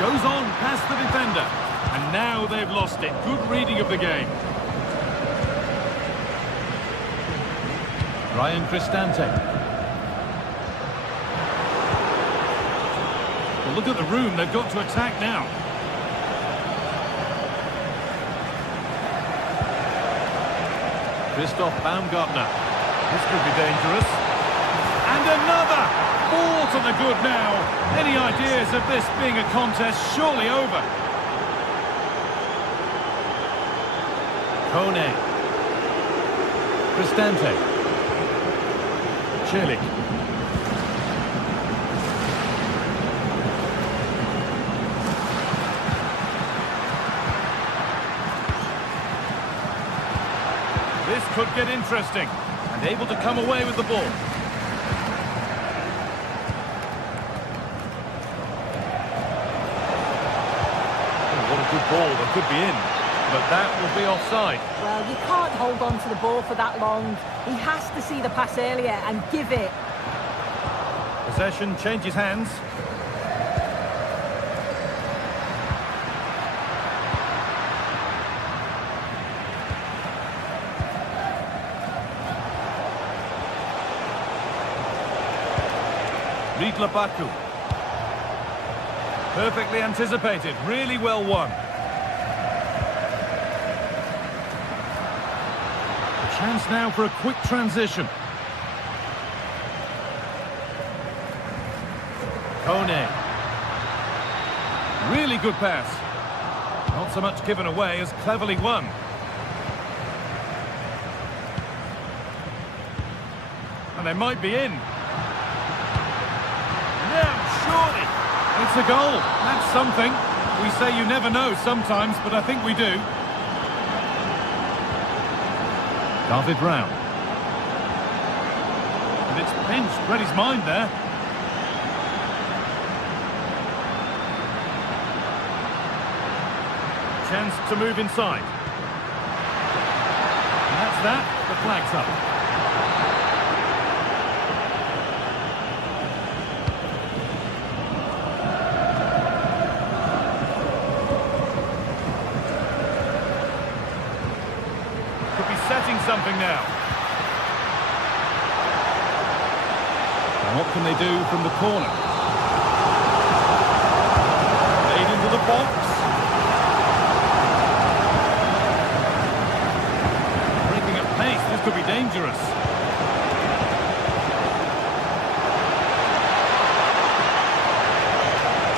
Goes on past the defender, and now they've lost it. Good reading of the game. Ryan Cristante. Look at the room, they've got to attack now. Christoph Baumgartner. This could be dangerous. And another! All to the good now. Any ideas of this being a contest surely over? Kone. Cristante. Celik. This could get interesting, and able to come away with the ball. Oh, what a good ball, that could be in, but that will be offside. Well, you can't hold on to the ball for that long. He has to see the pass earlier and give it. Possession changes hands. Baku. Perfectly anticipated, really well won. A chance now for a quick transition. Kone. Really good pass. Not so much given away as cleverly won. And they might be in. Surely, it's a goal. That's something. We say you never know sometimes, but I think we do. David Brown. And it's pinched, read his mind there. Chance to move inside. And that's that. The flag's up. Setting something now. What can they do from the corner? Played into the box. Breaking at pace, this could be dangerous.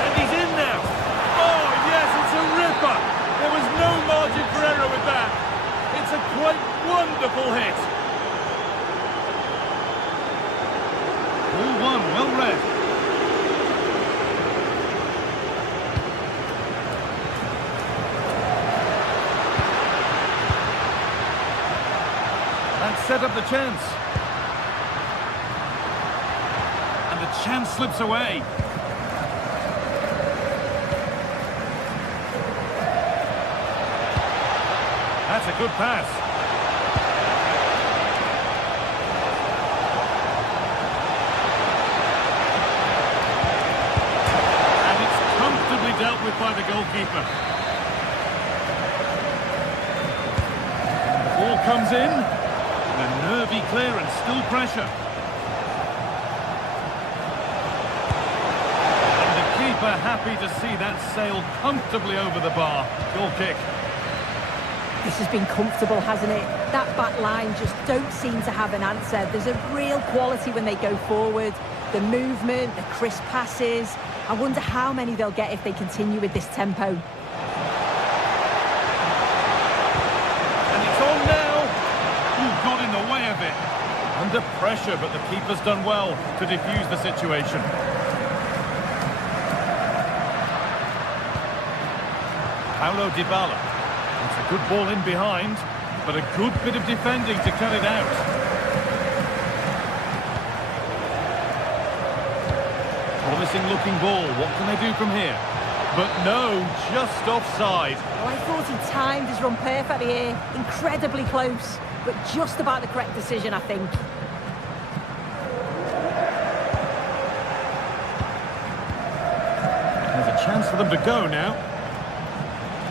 And he's in now. Oh, yes, it's a ripper. There was no margin for error with that. It's a quite wonderful hit. 2-1, well read. And set up the chance. And the chance slips away. That's a good pass. And it's comfortably dealt with by the goalkeeper. The ball comes in. And a nervy clearance, still pressure. And the keeper happy to see that sail comfortably over the bar. Goal kick. This has been comfortable, hasn't it? That back line just don't seem to have an answer. There's a real quality when they go forward. The movement, the crisp passes. I wonder how many they'll get if they continue with this tempo. And it's on now. You've got in the way of it. Under pressure, but the keeper's done well to defuse the situation. Paulo Dybala. It's a good ball in behind, but a good bit of defending to cut it out. Promising looking ball. What can they do from here? But no, just offside. Well, I thought he timed his run perfectly here. Incredibly close, but just about the correct decision, I think. There's a chance for them to go now.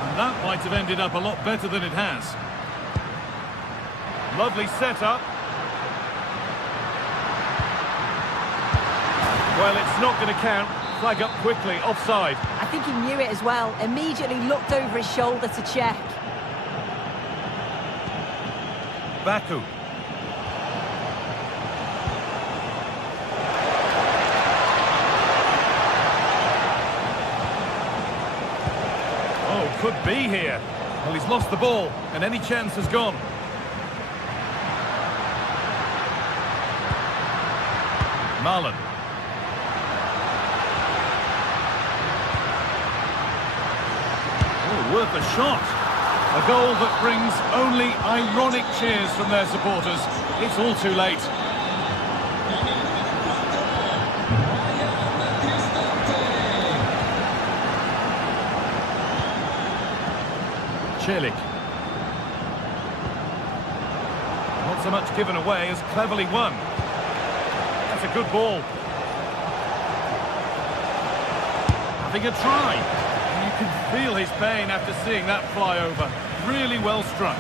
And that might have ended up a lot better than it has. Lovely setup. Well, it's not going to count. Flag up quickly, offside. I think he knew it as well. Immediately looked over his shoulder to check. Baku. Oh, could be here. Well, he's lost the ball, and any chance has gone. Marlon. Oh, worth a shot. A goal that brings only ironic cheers from their supporters. It's all too late. Celik. Not so much given away as cleverly won. That's a good ball. Having a try. And you can feel his pain after seeing that fly over. Really well struck.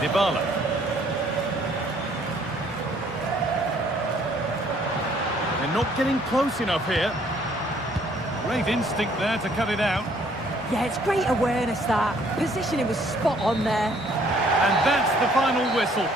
Dybala. They're not getting close enough here. Great instinct there to cut it out. Yeah, it's great awareness, that. Positioning was spot on there. And that's the final whistle.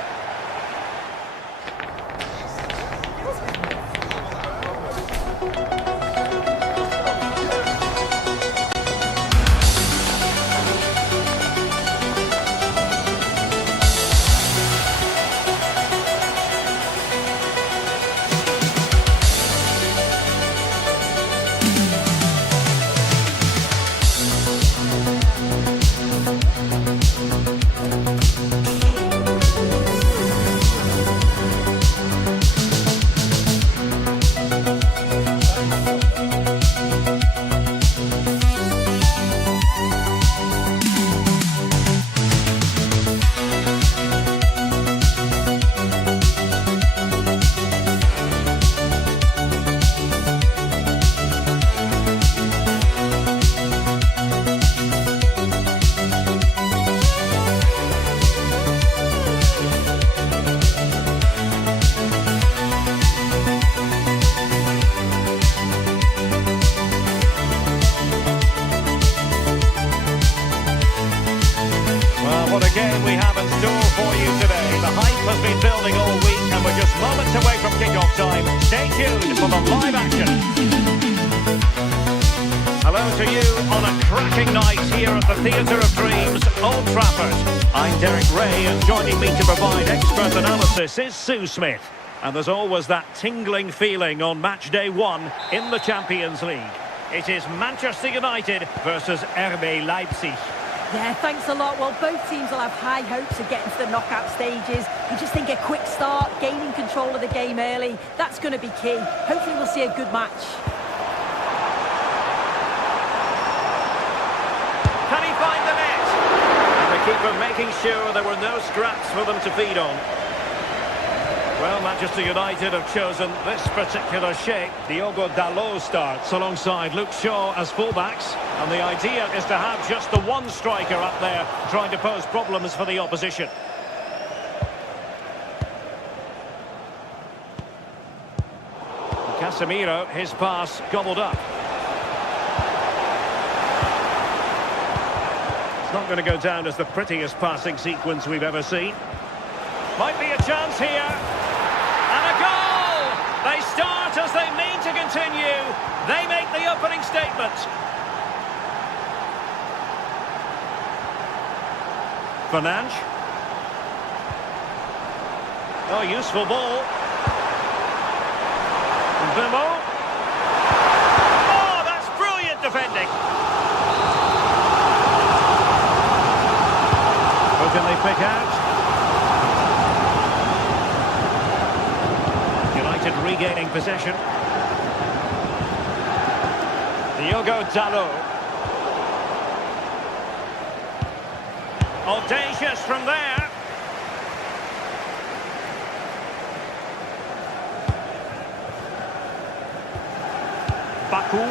just moments away from kick-off time. Stay tuned for the live action. Hello to you on a cracking night here at the Theatre of Dreams, Old Trafford. I'm Derek Ray, and joining me to provide expert analysis is Sue Smith. And there's always that tingling feeling on match day 1 in the Champions League. It is Manchester United versus RB Leipzig. Yeah, thanks a lot. Well, both teams will have high hopes of getting to the knockout stages. You just think a quick start, gaining control of the game early, that's going to be key. Hopefully we'll see a good match. Can he find the net? And the keeper making sure there were no scraps for them to feed on. Well, Manchester United have chosen this particular shape. Diogo Dalot starts alongside Luke Shaw as fullbacks. And the idea is to have just the one striker up there trying to pose problems for the opposition. Casemiro, his pass gobbled up. It's not going to go down as the prettiest passing sequence we've ever seen. Might be a chance here. And a goal! They start as they mean to continue. They make the opening statement. Fernandes. Oh, useful ball. Bimo. Oh, that's brilliant defending. Who can they pick out? Regaining possession. Diogo Dalot. Audacious from there. Baku.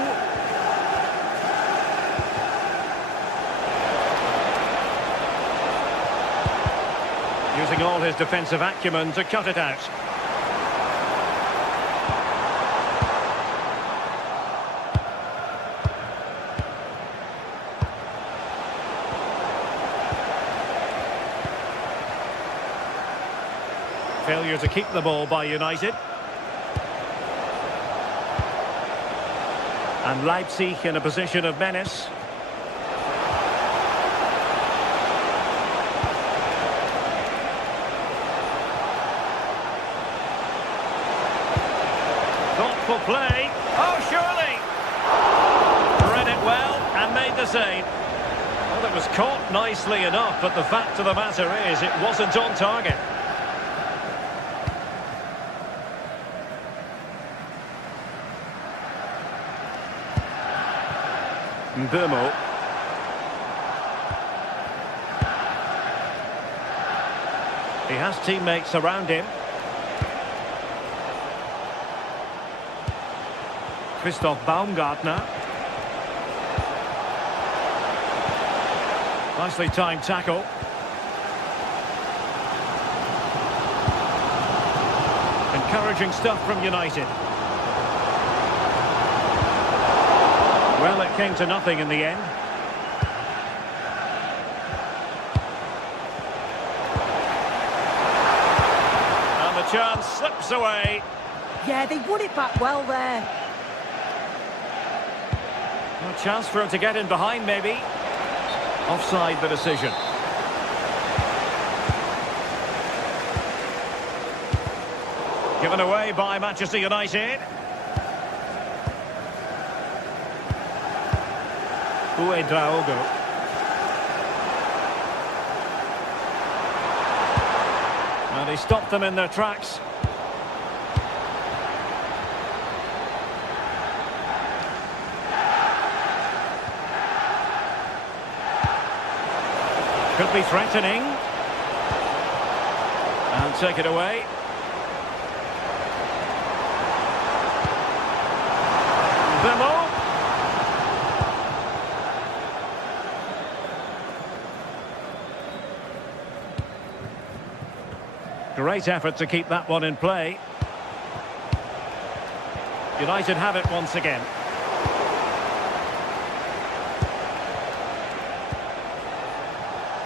Using all his defensive acumen to cut it out. Failure to keep the ball by United. And Leipzig in a position of menace. Thoughtful play. Oh, surely! Read it well and made the save. Well, it was caught nicely enough, but the fact of the matter is it wasn't on target. Bimo. He has teammates around him. Christoph Baumgartner. Nicely timed tackle. Encouraging stuff from United. Well, it came to nothing in the end. And the chance slips away. Yeah, they won it back well there. A chance for him to get in behind, maybe. Offside the decision. Given away by Manchester United. Uedraogo. And he stopped them in their tracks. Could be threatening. And take it away. Bimo. Great effort to keep that one in play. United have it once again.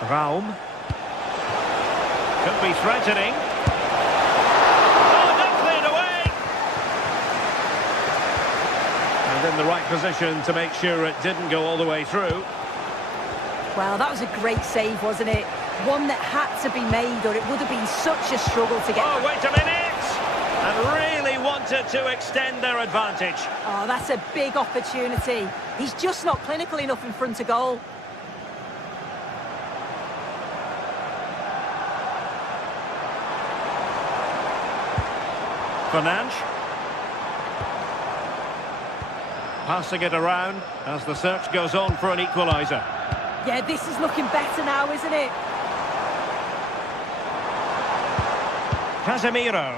Raum. Could be threatening. Oh, position to make sure it didn't go all the way through. Well, that was a great save, wasn't it? One that had to be made, or it would have been such a struggle to get. Oh, wait a minute! And really wanted to extend their advantage. Oh, that's a big opportunity. He's just not clinical enough in front of goal. Fernandes. Passing it around as the search goes on for an equaliser. Yeah, this is looking better now, isn't it? Casemiro.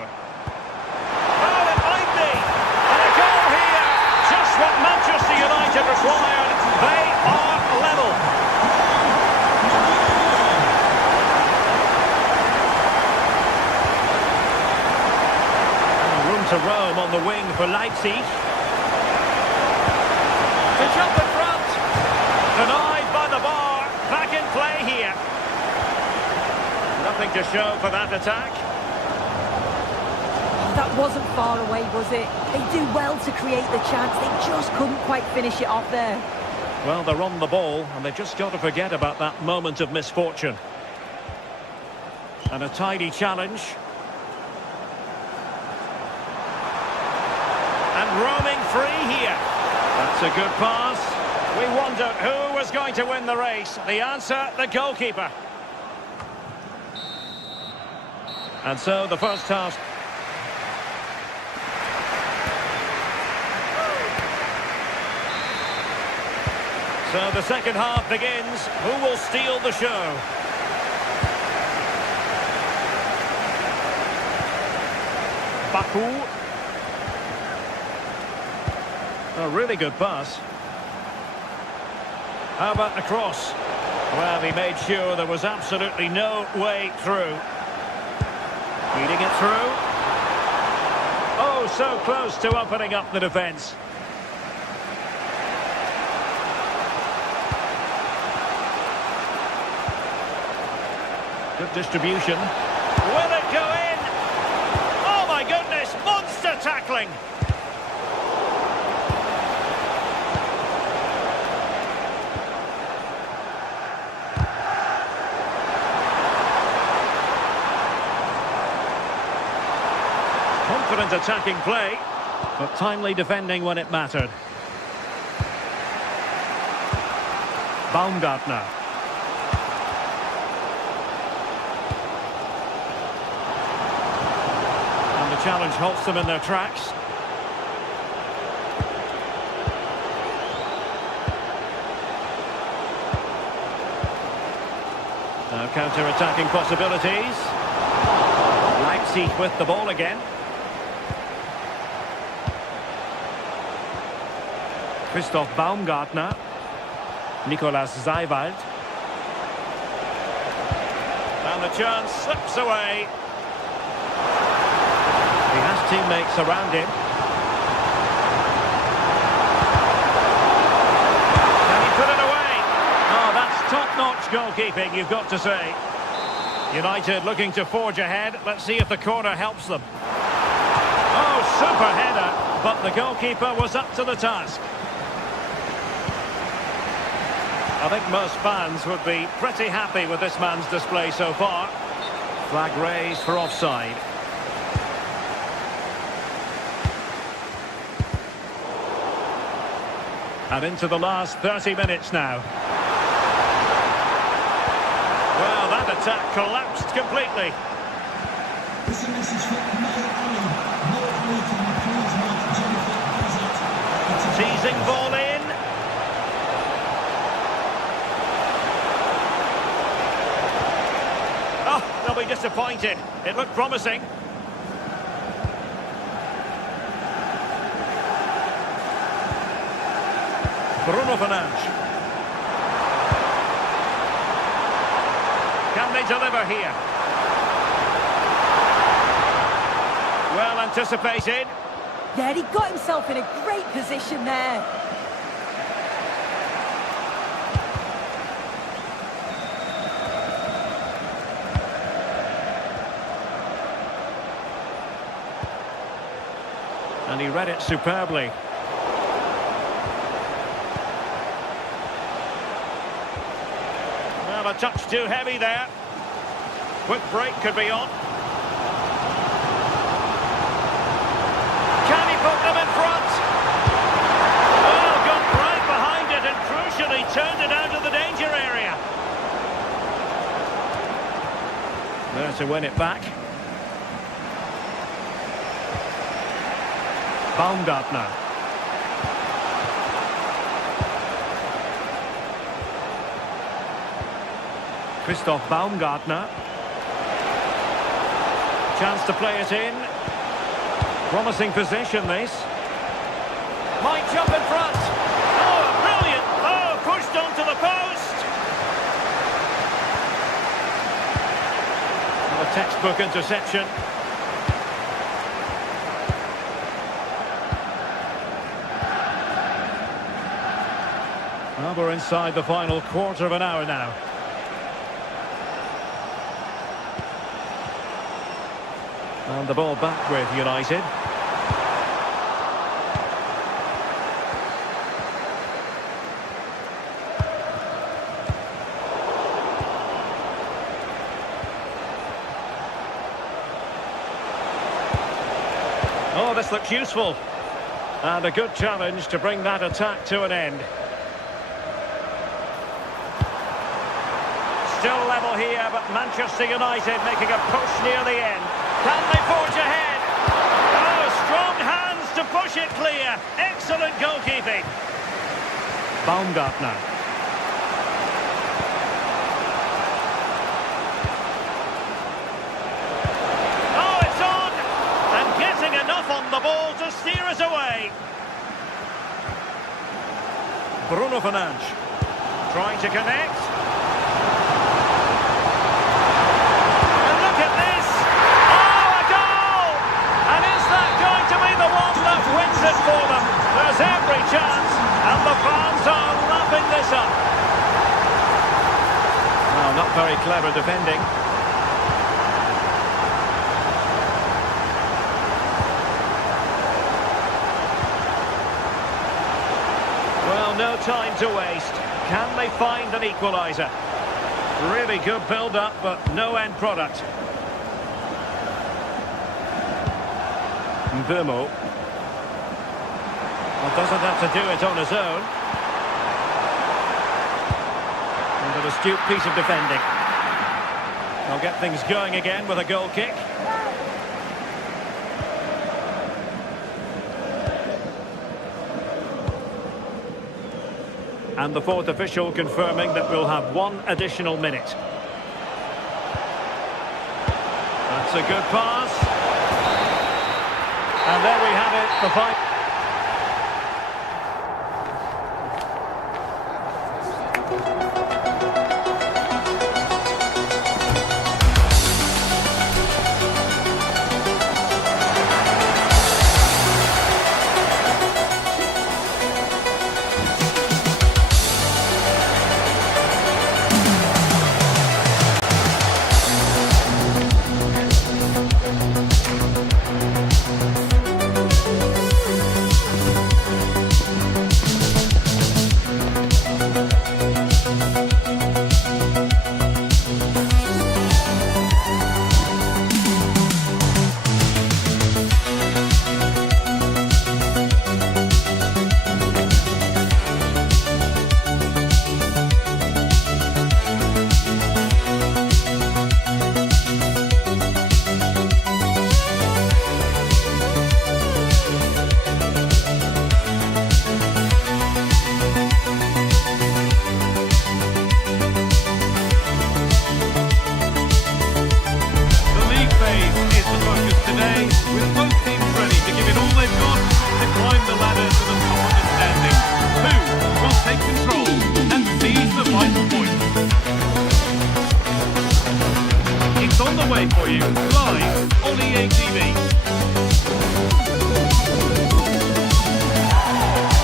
Oh, it might be! And a goal here! Just what Manchester United required. They are level. Room to roam on the wing for Leipzig. To jump in front. Denied by the bar. Back in play here. Nothing to show for that attack. That wasn't far away, was it? They do well to create the chance. They just couldn't quite finish it off there. Well, they're on the ball, and they've just got to forget about that moment of misfortune. And a tidy challenge. And roaming free here. That's a good pass. We wondered who was going to win the race. The answer, the goalkeeper. And so the first half. So the second half begins. Who will steal the show? Baku. A really good pass. How about the cross? Well, he made sure there was absolutely no way through. Feeding it through. Oh, so close to opening up the defence. Good distribution. Will it go in? Oh my goodness, monster tackling. Confident attacking play, but timely defending when it mattered. Baumgartner. Challenge halts them in their tracks. Now counter-attacking possibilities. Leipzig with the ball again. Christoph Baumgartner. Nicolas Seiwald. And the chance slips away. He has teammates around him. Can he put it away? Oh, that's top-notch goalkeeping, you've got to say. United looking to forge ahead. Let's see if the corner helps them. Oh, super header, but the goalkeeper was up to the task. I think most fans would be pretty happy with this man's display so far. Flag raised for offside. And into the last 30 minutes now. Well, that attack collapsed completely. This is a message for Mo Ali. Mo Ali, can you please make Jennifer visit? Teasing ball in. Oh, they'll be disappointed. It looked promising. Bruno Fernandes. Can they deliver here? Well anticipated. Yeah, he got himself in a great position there. And he read it superbly. a touch too heavy there. Quick break could be on. Can he put them in front? Oh, got right behind it and crucially turned it out of the danger area. There to win it back. Baumgartner. Christoph Baumgartner. Chance to play it in. Promising position, this. Might jump in front. Oh, brilliant. Oh, pushed onto the post. And a textbook interception. Well, we're inside the final quarter of an hour now. And the ball back with United. Oh, this looks useful. And a good challenge to bring that attack to an end. Still level here, but Manchester United making a push near the end. Can they forge ahead? Oh, strong hands to push it clear. Excellent goalkeeping. Baumgartner. Oh, it's on! And getting enough on the ball to steer us away. Bruno Fernandes. Trying to connect. Wins it for them. There's every chance, and the fans are lapping this up. Well, not very clever defending. Well, no time to waste. Can they find an equaliser? Really good build-up, but no end product. Mbeumo. Well, doesn't have to do it on his own. And an astute piece of defending. They'll get things going again with a goal kick. And the fourth official confirming that we'll have one additional minute. That's a good pass. And there we have it, the fight. way for you, live on EA TV.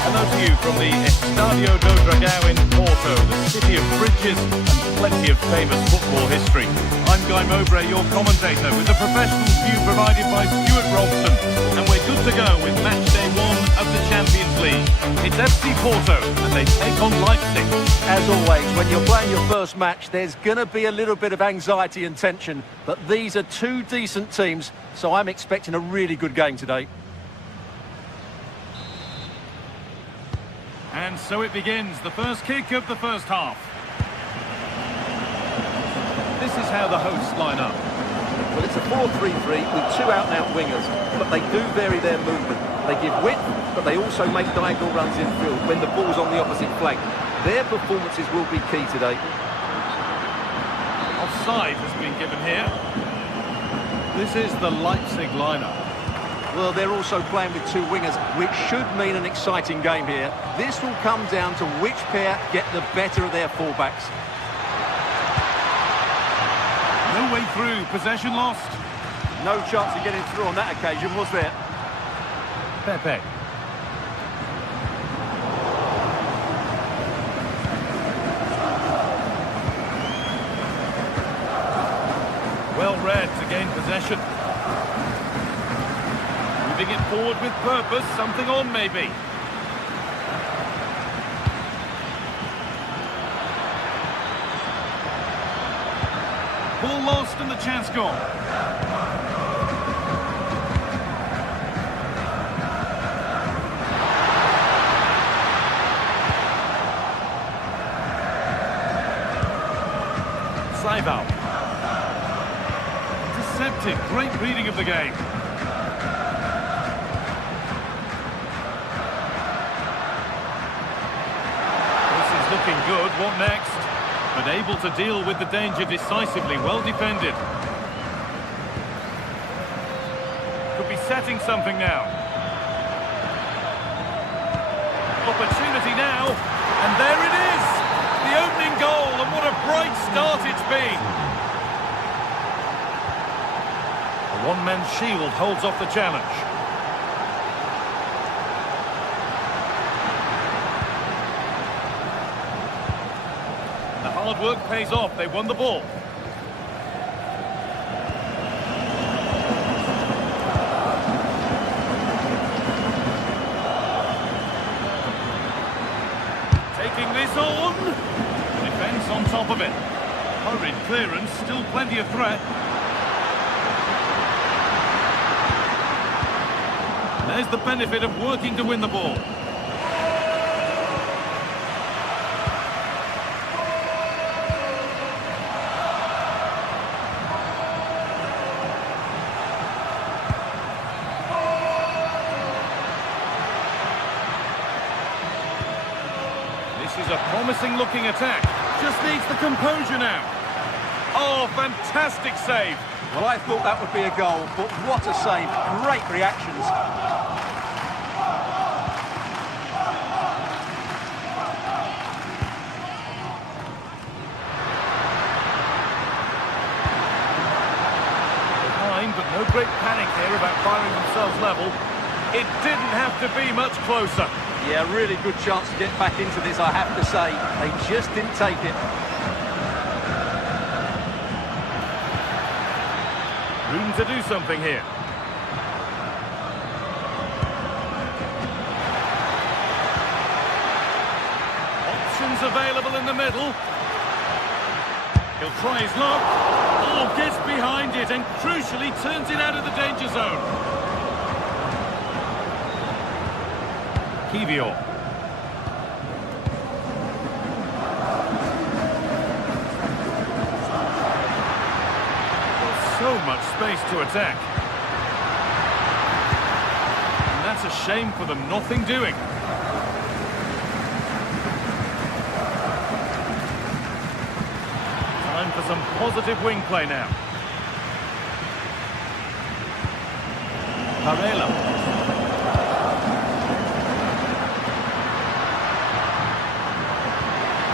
Hello to you from the Estadio do Dragão in Porto, the city of bridges and plenty of famous football history. I'm Guy Mowbray, your commentator, with the professional view provided by Stuart Robson. And we're good to go with match day 1 of the Champions League. It's FC Porto, and they take on Leipzig. As always, when you're playing your first match, there's going to be a little bit of anxiety and tension. But these are two decent teams, so I'm expecting a really good game today. And so it begins, the first kick of the first half. This is how the hosts line up. Well, it's a 4-3-3 with two out-and-out wingers, but they do vary their movement. They give width, but they also make diagonal runs infield when the ball's on the opposite flank. Their performances will be key today. Offside has been given here. This is the Leipzig lineup. Well, they're also playing with two wingers, which should mean an exciting game here. This will come down to which pair get the better of their fullbacks. No way through, possession lost. No chance of getting through on that occasion, was there? Pepe. Well read to gain possession. Moving it forward with purpose, something on maybe. Ball lost and the chance gone. Saival. Deceptive, great reading of the game. This is looking good, what next? But able to deal with the danger decisively, well defended. Could be setting something now. Opportunity now, and there it is! The opening goal, and what a bright start it's been! A one-man shield holds off the challenge. The hard work pays off, they won the ball. Taking this on. Defence on top of it. Hurried clearance, still plenty of threat. There's the benefit of working to win the ball. This is a promising looking attack. Just needs the composure now. Oh, fantastic save. Well, I thought that would be a goal, but what a save. Great reactions. Behind, but no great panic here about firing themselves level. It didn't have to be much closer. Yeah, really good chance to get back into this, I have to say. They just didn't take it. Room to do something here. Options available in the middle. He'll try his luck. Oh, gets behind it and crucially turns it out of the danger zone. Kivior. So much space to attack. And that's a shame for them, nothing doing. Time for some positive wing play now. Varela.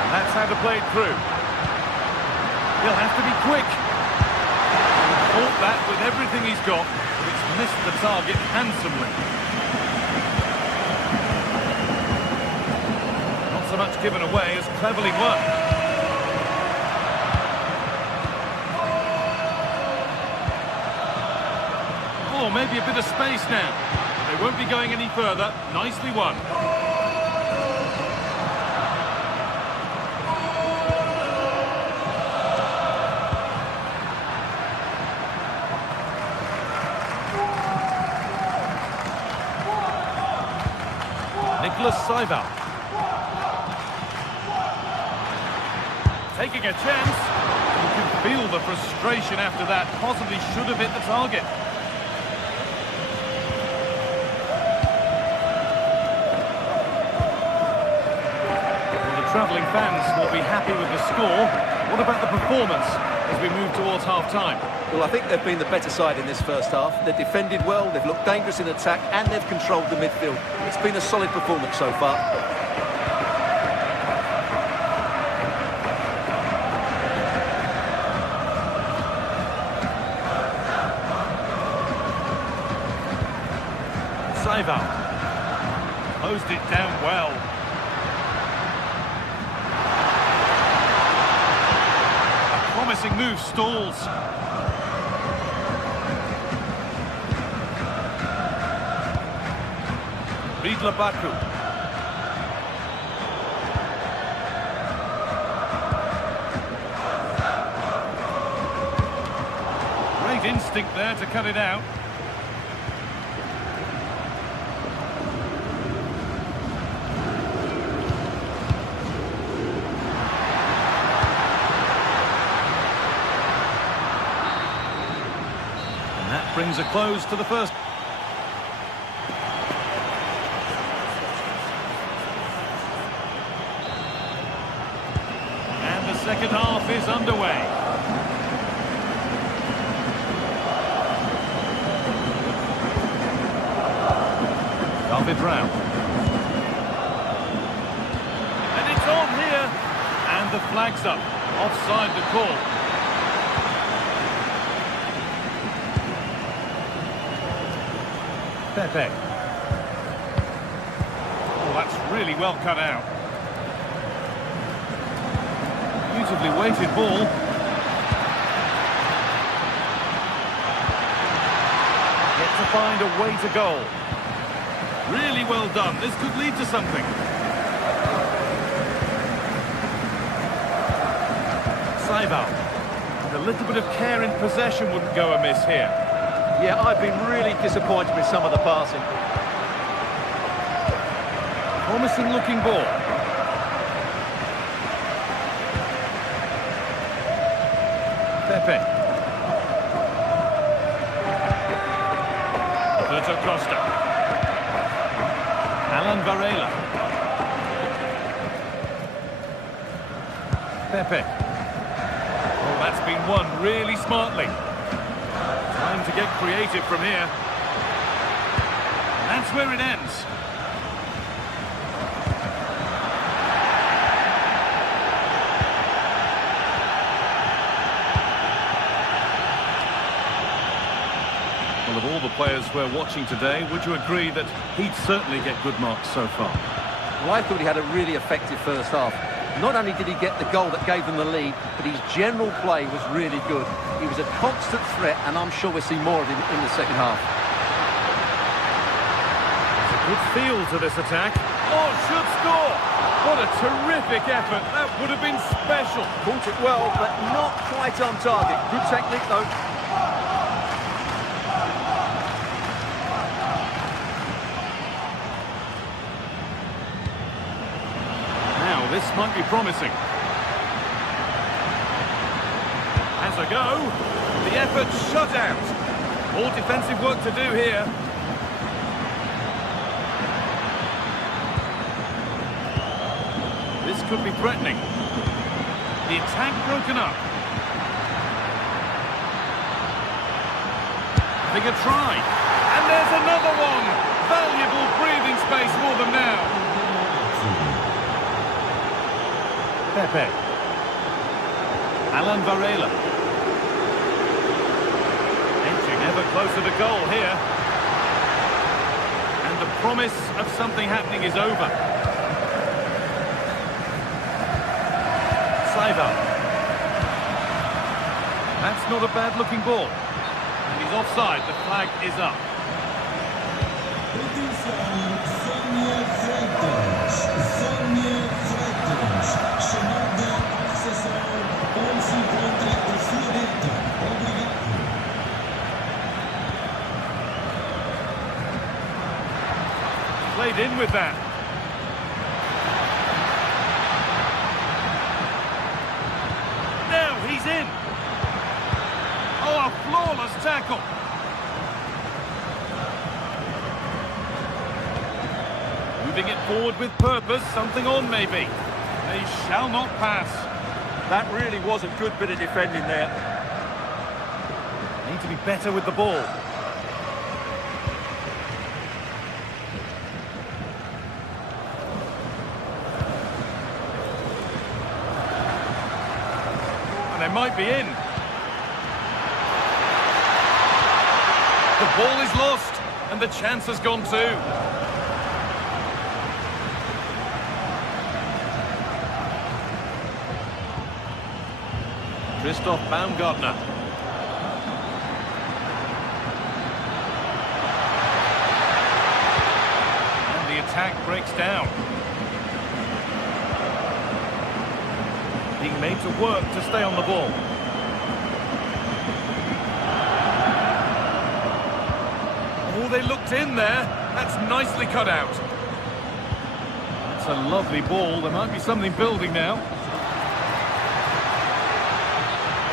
And that's how to play it through. He'll have to be quick. Caught that with everything he's got, but it's missed the target handsomely. Not so much given away as cleverly won. Oh, maybe a bit of space now. They won't be going any further. Nicely won. Douglas Saival. Taking a chance. You can feel the frustration after that. Possibly should have hit the target. Well, the travelling fans will be happy with the score. What about the performance as we move towards half-time? Well, I think they've been the better side in this first half. They've defended well, they've looked dangerous in attack, and they've controlled the midfield. It's been a solid performance so far. Saival closed it down well. A promising move stalls. Ridla Baku. Great instinct there to cut it out. And that brings a close to the first. Second half is underway. David Brown. And it's on here. And the flag's up. Offside the call. Pepe. Oh, that's really well cut out. Beautifully weighted ball. Yet to find a way to goal. Really well done. This could lead to something. Saival. A little bit of care in possession wouldn't go amiss here. Yeah, I've been really disappointed with some of the passing. Promising looking ball. Pepe. Roberto Costa. Alan Varela. Pepe. Oh, that's been won really smartly. Time to get creative from here. And that's where it ends. Well, of all the players we're watching today, would you agree that he'd certainly get good marks so far? Well, I thought he had a really effective first half. Not only did he get the goal that gave them the lead, but his general play was really good. He was a constant threat, and I'm sure we'll see more of him in the second half. There's a good feel to this attack. Oh, should score! What a terrific effort. That would have been special. Caught it well, but not quite on target. Good technique, though. This might be promising. Has a go. The effort shut out. More defensive work to do here. This could be threatening. The attack broken up. Having a try. And there's another one. Valuable breathing space for them now. Pepe. Alan Varela. Inching ever closer to goal here. And the promise of something happening is over. Saival. That's not a bad looking ball. And he's offside, the flag is up. Played in with that. tackle. Moving it forward with purpose, something on maybe. They shall not pass. That really was a good bit of defending there. Need to be better with the ball. And they might be in. The ball is lost, and the chance has gone too. Christoph Baumgartner. And the attack breaks down. Being made to work to stay on the ball. Oh, they looked in there. That's nicely cut out. It's a lovely ball. There might be something building now.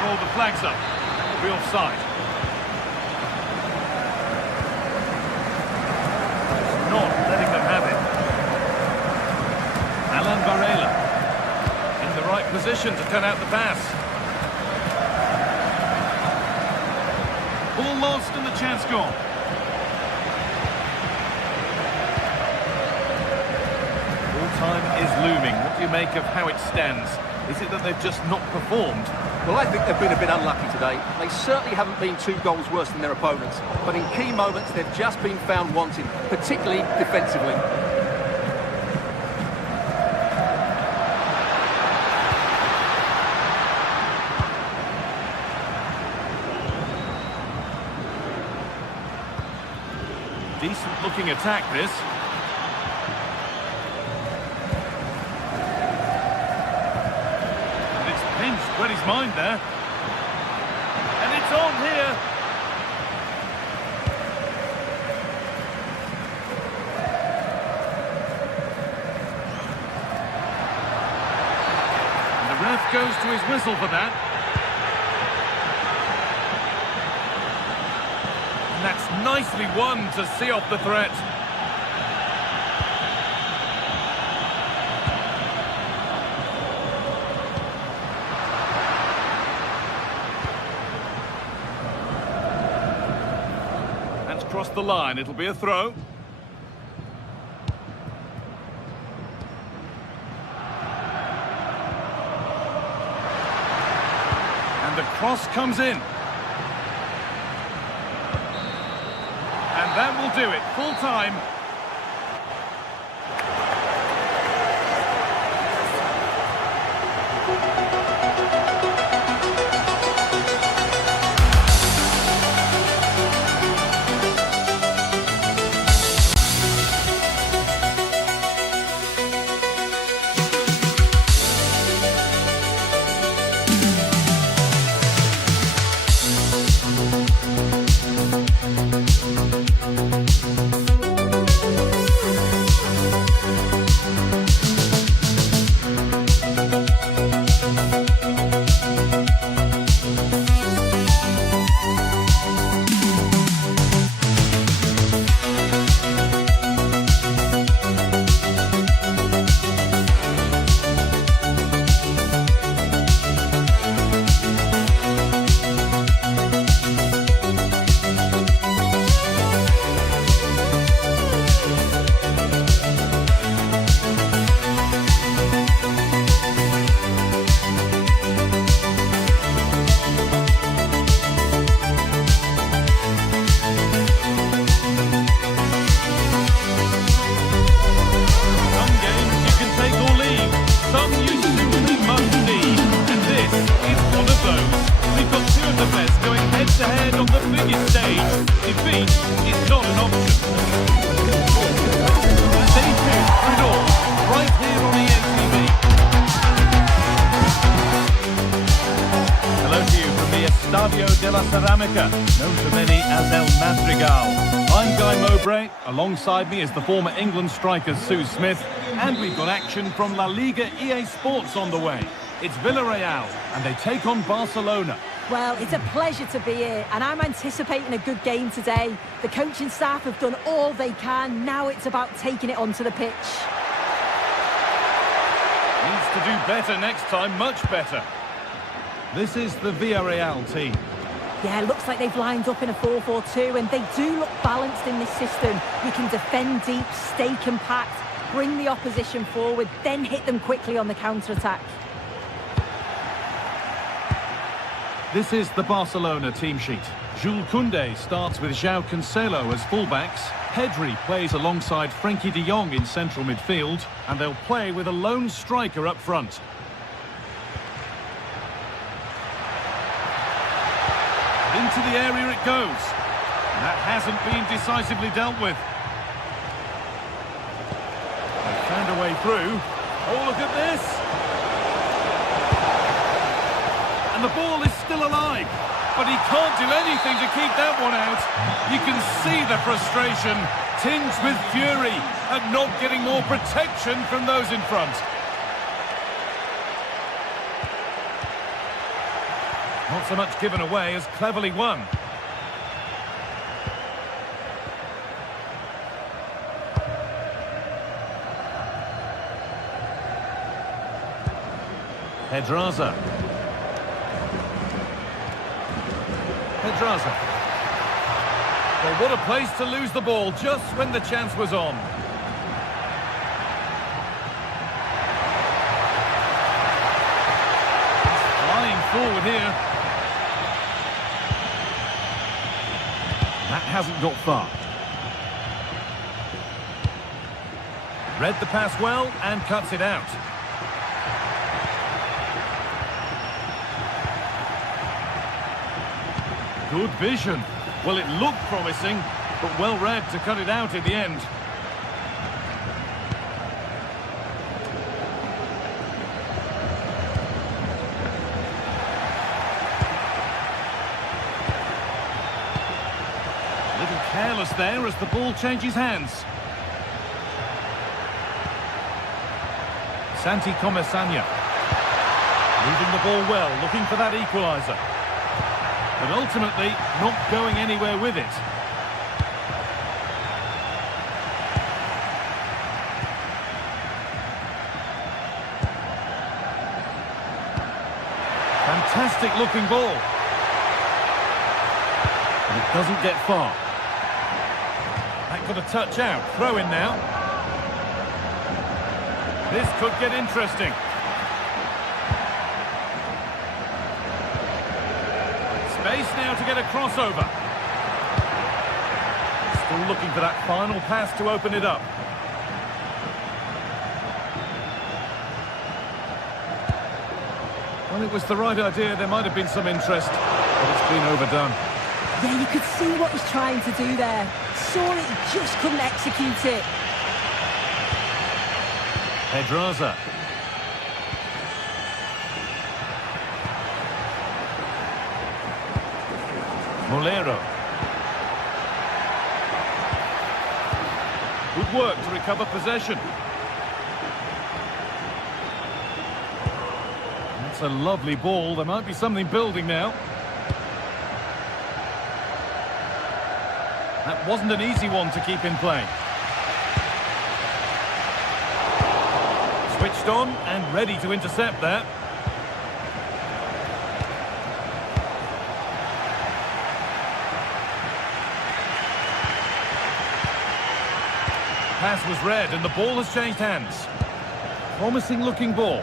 All the flags up. That will be offside. Not letting them have it. Alan Varela in the right position to turn out the pass. Ball lost and the chance gone. All time is looming. What do you make of how it stands? Is it that they've just not performed? Well, I think they've been a bit unlucky today. They certainly haven't been 2 goals worse than their opponents, but in key moments they've just been found wanting, particularly defensively. Decent looking attack, this. Read his mind there. And it's on here. And the ref goes to his whistle for that. And that's nicely won to see off the threat. Across the line, it'll be a throw. And the cross comes in. And that will do it, full time. defeat is not an option. Stay tuned for it all, right here on EATV. Hello to you from the Estadio de la Ceramica, known to many as El Madrigal. I'm Guy Mowbray. Alongside me is the former England striker Sue Smith, and we've got action from La Liga EA Sports on the way. It's Villarreal, and they take on Barcelona. Well, it's a pleasure to be here, and I'm anticipating a good game today. The coaching staff have done all they can. Now it's about taking it onto the pitch. Needs to do better next time, much better. This is the Villarreal team. Yeah, looks like they've lined up in a 4-4-2, and they do look balanced in this system. You can defend deep, stay compact, bring the opposition forward, then hit them quickly on the counter-attack. This is the Barcelona team sheet. Jules Koundé starts with João Cancelo as fullbacks. Pedri plays alongside Frenkie de Jong in central midfield, and they'll play with a lone striker up front. Into the area it goes. That hasn't been decisively dealt with. They've found a way through. Oh, look at this! And the ball is still alive, but he can't do anything to keep that one out. You can see the frustration, tinged with fury, at not getting more protection from those in front. Not so much given away as cleverly won. Pedraza. Well, what a place to lose the ball just when the chance was on. He's flying forward here. That hasn't got far. Read the pass well and cuts it out. Good vision. Well, it looked promising, but well read to cut it out in the end. A little careless there as the ball changes hands. Santi Comesaña. Moving the ball well, looking for that equaliser. But ultimately, not going anywhere with it. Fantastic looking ball. And it doesn't get far. That got a touch out. Throw in now. This could get interesting. Space now to get a crossover. Still looking for that final pass to open it up. Well, it was the right idea. There might have been some interest, but it's been overdone. Yeah, you could see what he's trying to do there. Saw it, he just couldn't execute it. Pedraza. Molero. Good work to recover possession. That's a lovely ball. There might be something building now. That wasn't an easy one to keep in play. Switched on and ready to intercept that. Pass was read and the ball has changed hands. Promising looking ball.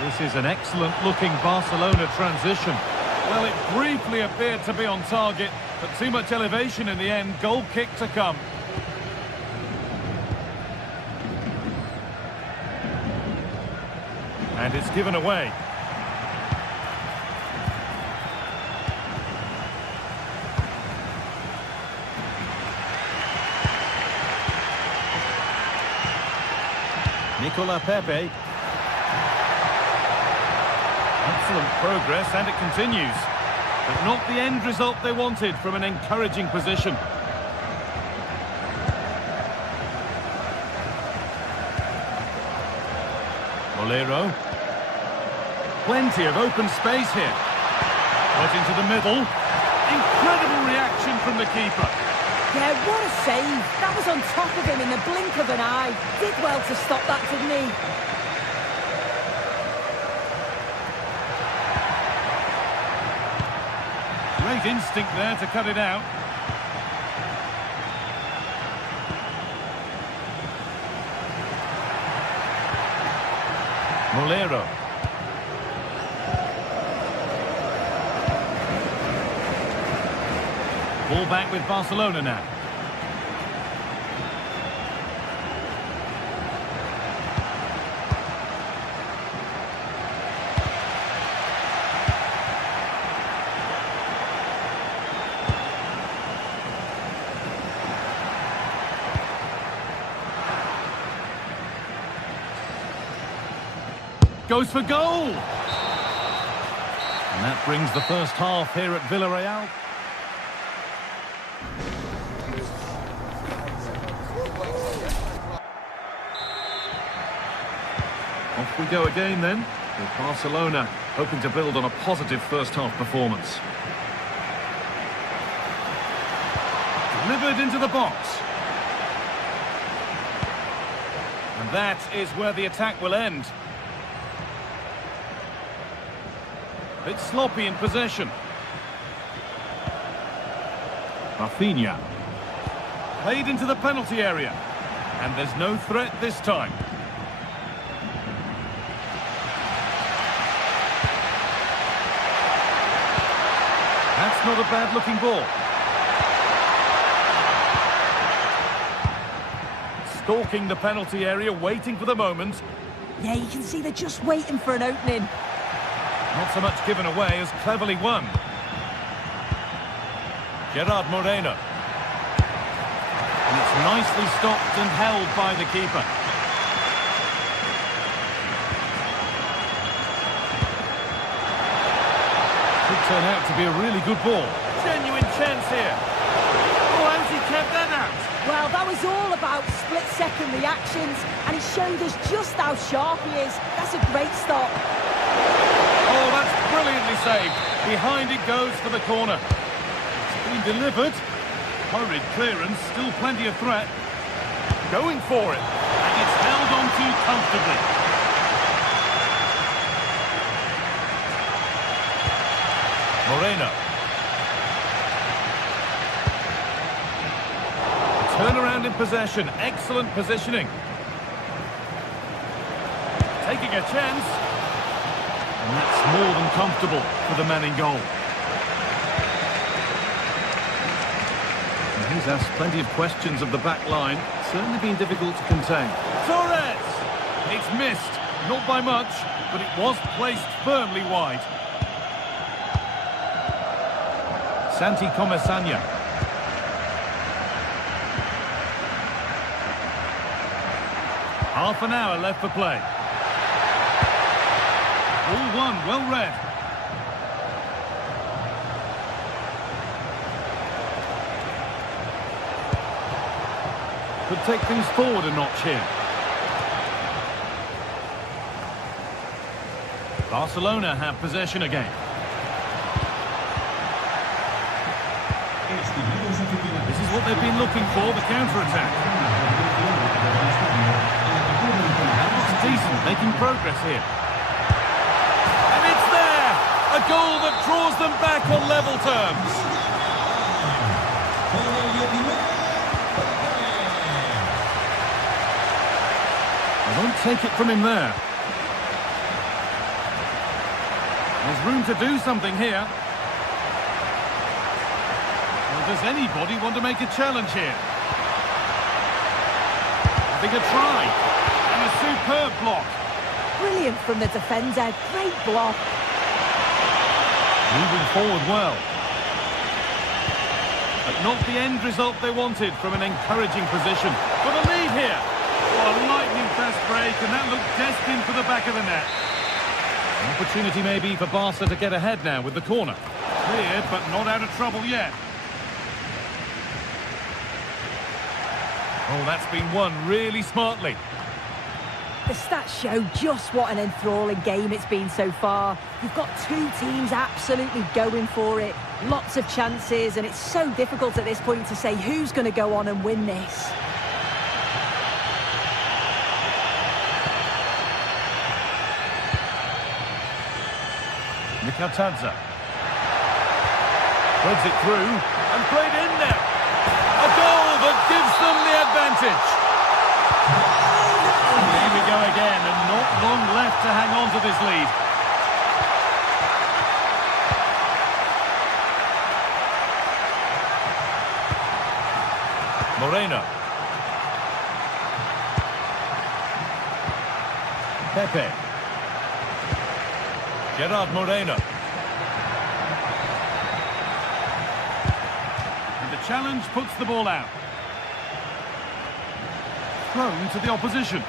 This is an excellent looking Barcelona transition. Well, it briefly appeared to be on target, but too much elevation in the end. Goal kick to come. And it's given away. Nicolas Pepe. Excellent progress, and it continues. But not the end result they wanted from an encouraging position. Molero. Plenty of open space here. Right into the middle. Incredible reaction from the keeper. Yeah, what a save. That was on top of him in the blink of an eye. Did well to stop that, didn't he? Great instinct there to cut it out. Molero. Ball back with Barcelona now. Goes for goal! And that brings the first half here at Villarreal. Off we go again then, with Barcelona hoping to build on a positive first half performance. Delivered into the box. And that is where the attack will end. Bit sloppy in possession. Rafinha. Played into the penalty area. And there's no threat this time. That's not a bad-looking ball. Stalking the penalty area, waiting for the moment. Yeah, you can see they're just waiting for an opening. Not so much given away as cleverly won. Gerard Moreno. And it's nicely stopped and held by the keeper. Could turn out to be a really good ball. Genuine chance here. Oh, how's he kept that out? Well, that was all about split-second reactions, and it showed us just how sharp he is. That's a great stop. Oh, that's brilliantly saved. Behind it goes for the corner. It's been delivered. Hurried clearance, still plenty of threat. Going for it. And it's held on to comfortably. Moreno. Turnaround in possession. Excellent positioning. Taking a chance. And that's more than comfortable for the man in goal. And he's asked plenty of questions of the back line. Certainly been difficult to contain. Torres! It's missed. Not by much, but it was placed firmly wide. Santi Comesaña. Half an hour left for play. All one, well read. Could take things forward a notch here. Barcelona have possession again. This is what they've been looking for, the counter-attack. That looks decent, making progress here. A goal that draws them back on level terms. They won't take it from him there. There's room to do something here. Well, does anybody want to make a challenge here? Having a try. And a superb block. Brilliant from the defender. Great block. Moving forward well. But not the end result they wanted from an encouraging position. Got a lead here. Oh, a lightning-fast break, and that looked destined for the back of the net. An opportunity maybe for Barca to get ahead now with the corner. Cleared, but not out of trouble yet. Oh, that's been won really smartly. The stats show just what an enthralling game it's been so far. You've got two teams absolutely going for it. Lots of chances, and it's so difficult at this point to say who's going to go on and win this. Mikatadze. Threads it through and played in there. A goal that gives them the advantage. Here we go again, and not long left to hang on to this lead. Moreno. Pepe. Gerard Moreno. And the challenge puts the ball out. Thrown to the opposition.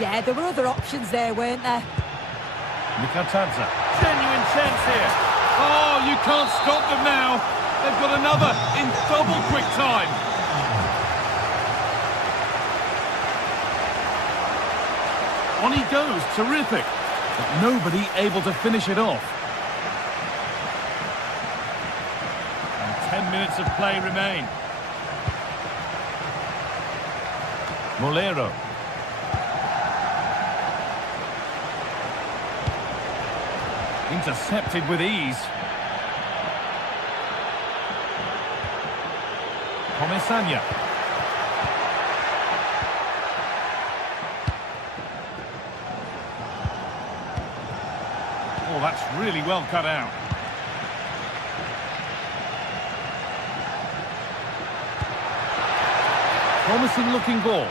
Yeah, there were other options there, weren't there? Mikatadze. Genuine chance here. Oh, you can't stop them now. They've got another in double quick time. On he goes, terrific. But nobody able to finish it off. And 10 minutes of play remain. Molero. Intercepted with ease. Comesaña. Oh, that's really well cut out. Promising looking ball.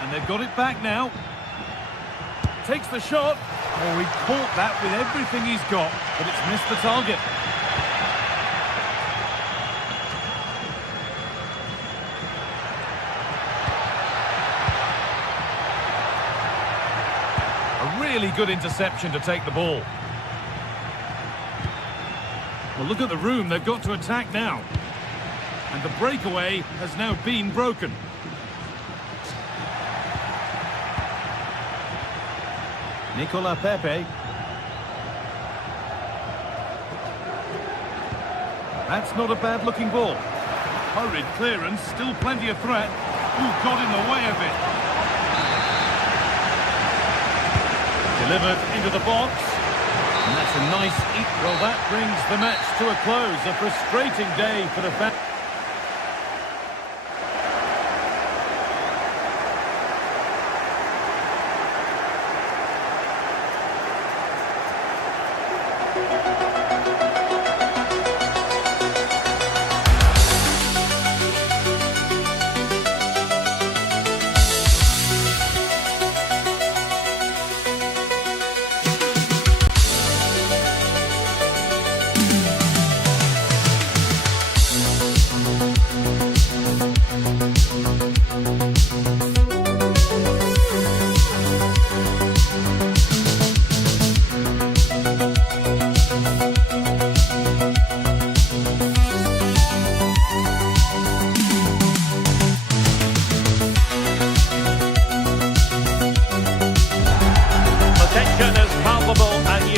And they've got it back now. Takes the shot. Oh, he caught that with everything he's got, but it's missed the target. A really good interception to take the ball. Well, look at the room they've got to attack now. And the breakaway has now been broken. Nicola Pepe. That's not a bad looking ball. Hurried clearance, still plenty of threat. Ooh, got in the way of it. Delivered into the box. And that's a nice eat. Well, that brings the match to a close. A frustrating day for the fans.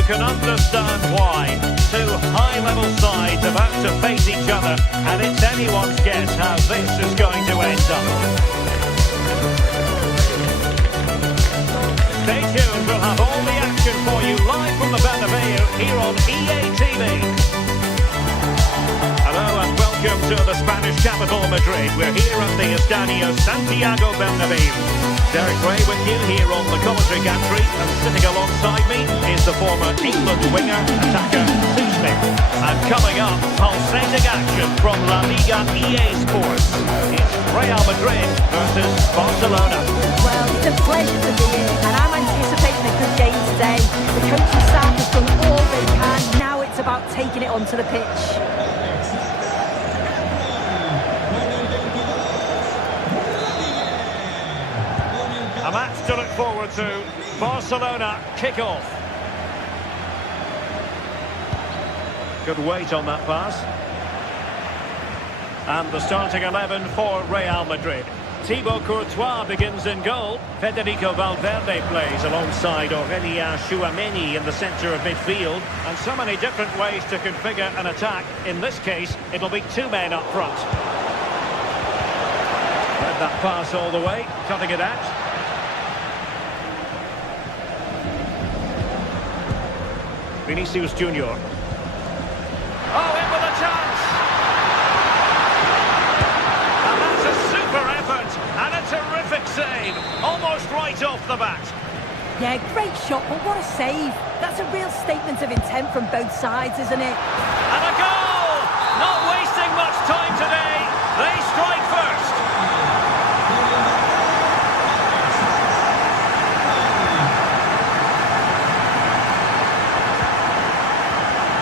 Can understand why. Two high-level sides about to face each other, and it's anyone's guess how this is going to end up. Stay tuned, we'll have all the action for you live from the Bernabeu here on EA TV. Hello and welcome to the Spanish capital, Madrid. We're here at the Estadio Santiago Bernabeu. Derek Ray with you here on the commentary gantry, and sitting alongside me is the former England winger, attacker, Sue Smith. And coming up, pulsating action from La Liga EA Sports. It's Real Madrid versus Barcelona. Well, it's a pleasure to be here, and I'm anticipating a good game today. The coaching staff has done all they can. Now it's about taking it onto the pitch. A match to look forward to. Barcelona kick-off. Good weight on that pass. And the starting 11 for Real Madrid. Thibaut Courtois begins in goal. Federico Valverde plays alongside Aurélien Tchouameni in the centre of midfield. And so many different ways to configure an attack. In this case, it'll be two men up front. Read that pass all the way, cutting it out. Vinicius Junior. Oh, in with a chance! And that's a super effort and a terrific save. Almost right off the bat. Yeah, great shot, but what a save. That's a real statement of intent from both sides, isn't it? And a goal! Not wasting much time today. They strike first.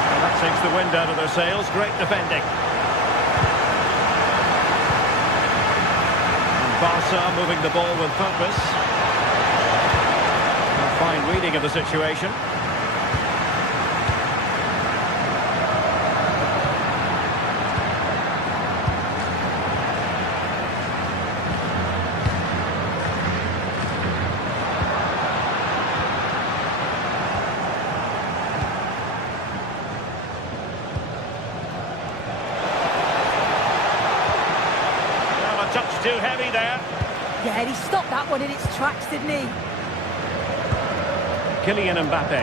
Well, that takes the wind out of their sails. Great defending. Barca moving the ball with purpose. A fine reading of the situation. Well, a touch too heavy there. Yeah, he stopped that one in its tracks, didn't he? Kylian Mbappe.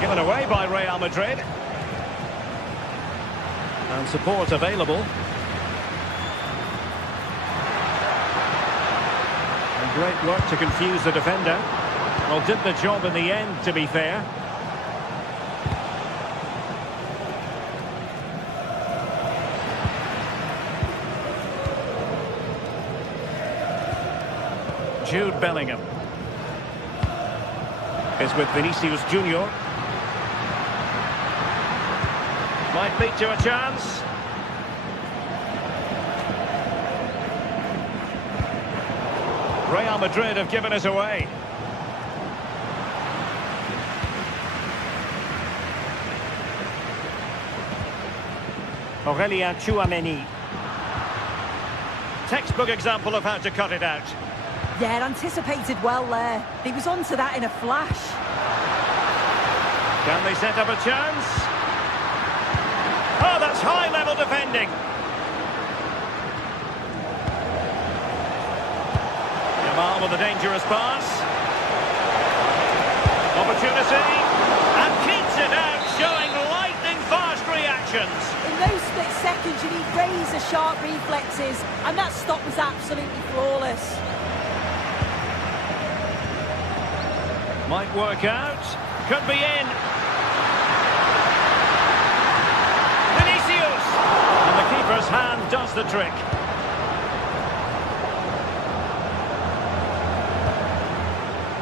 Given away by Real Madrid. And support available. And great work to confuse the defender. Well, did the job in the end, to be fair. Jude Bellingham is with Vinicius Junior. Might lead to a chance. Real Madrid have given us away. Aurélien Tchouameni. Textbook example of how to cut it out. Yeah, anticipated well there. He was onto that in a flash. Can they set up a chance? Oh, that's high-level defending. Yamal with a dangerous pass. Opportunity. And keeps it out, showing lightning-fast reactions. In those split seconds, you need razor-sharp reflexes, and that stop was absolutely flawless. Might work out. Could be in. Vinicius! And the keeper's hand does the trick.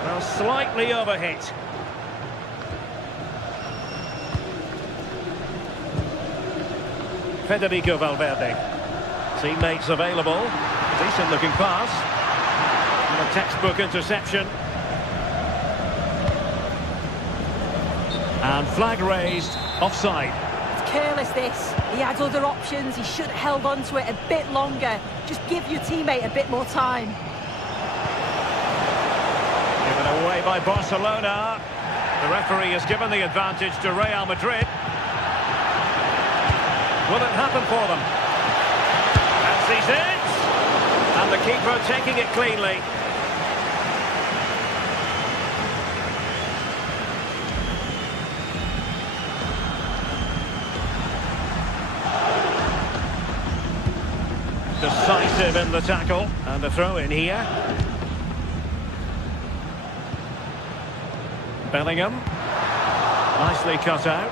Well, slightly overhit. Federico Valverde. Teammates available. Decent looking pass. And a textbook interception. And flag raised, offside. It's careless, this. He had other options. He should have held on to it a bit longer. Just give your teammate a bit more time. Given away by Barcelona. The referee has given the advantage to Real Madrid. Will it happen for them? And sees it. And the keeper taking it cleanly. Decisive in the tackle, and a throw in here. Bellingham, nicely cut out.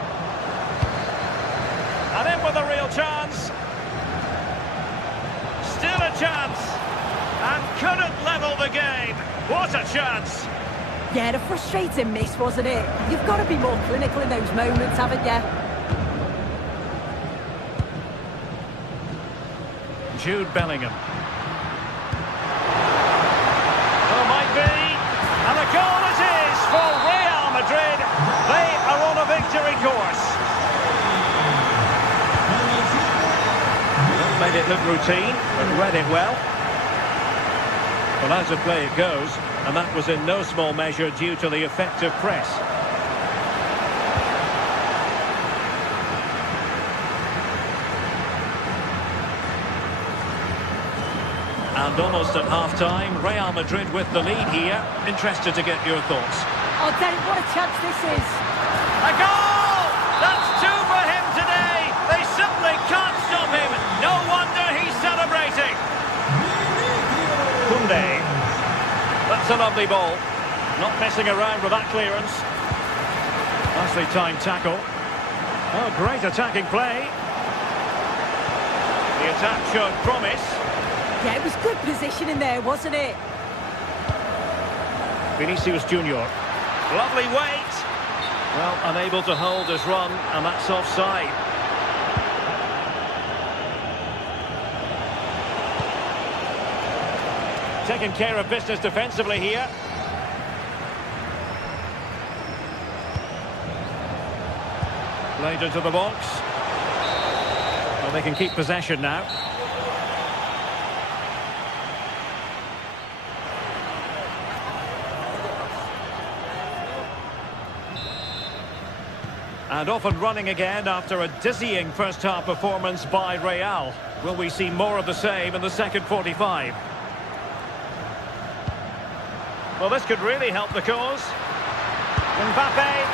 And in with a real chance. Still a chance. And couldn't level the game. What a chance. Yeah, a frustrating miss, wasn't it? You've got to be more clinical in those moments, haven't you? Jude Bellingham. And it looked routine, but read it well. Well, as of play it goes, and that was in no small measure due to the effective press. And almost at half-time, Real Madrid with the lead here. Interested to get your thoughts. Oh, Derek, what a chance this is. A goal! That's two for him today. They simply can't stop him. No wonder he's celebrating. Koundé. That's a lovely ball. Not messing around with that clearance. Nicely timed tackle. Oh, great attacking play. The attack showed promise. Yeah, it was good positioning there, wasn't it? Vinicius Junior. Lovely weight. Well, unable to hold his run, and that's offside. Taking care of business defensively here. Played into the box. Well, they can keep possession now. And off and running again after a dizzying first-half performance by Real. Will we see more of the same in the second 45? Well, this could really help the cause. Mbappe,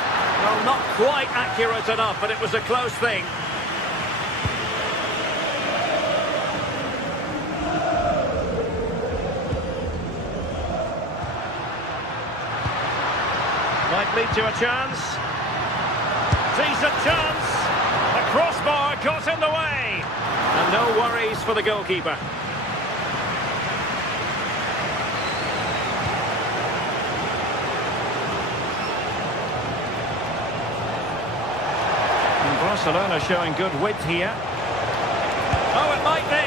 well, not quite accurate enough, but it was a close thing. Might lead to a chance. Decent chance. The crossbar got in the way. And no worries for the goalkeeper. And Barcelona showing good width here. Oh, it might be.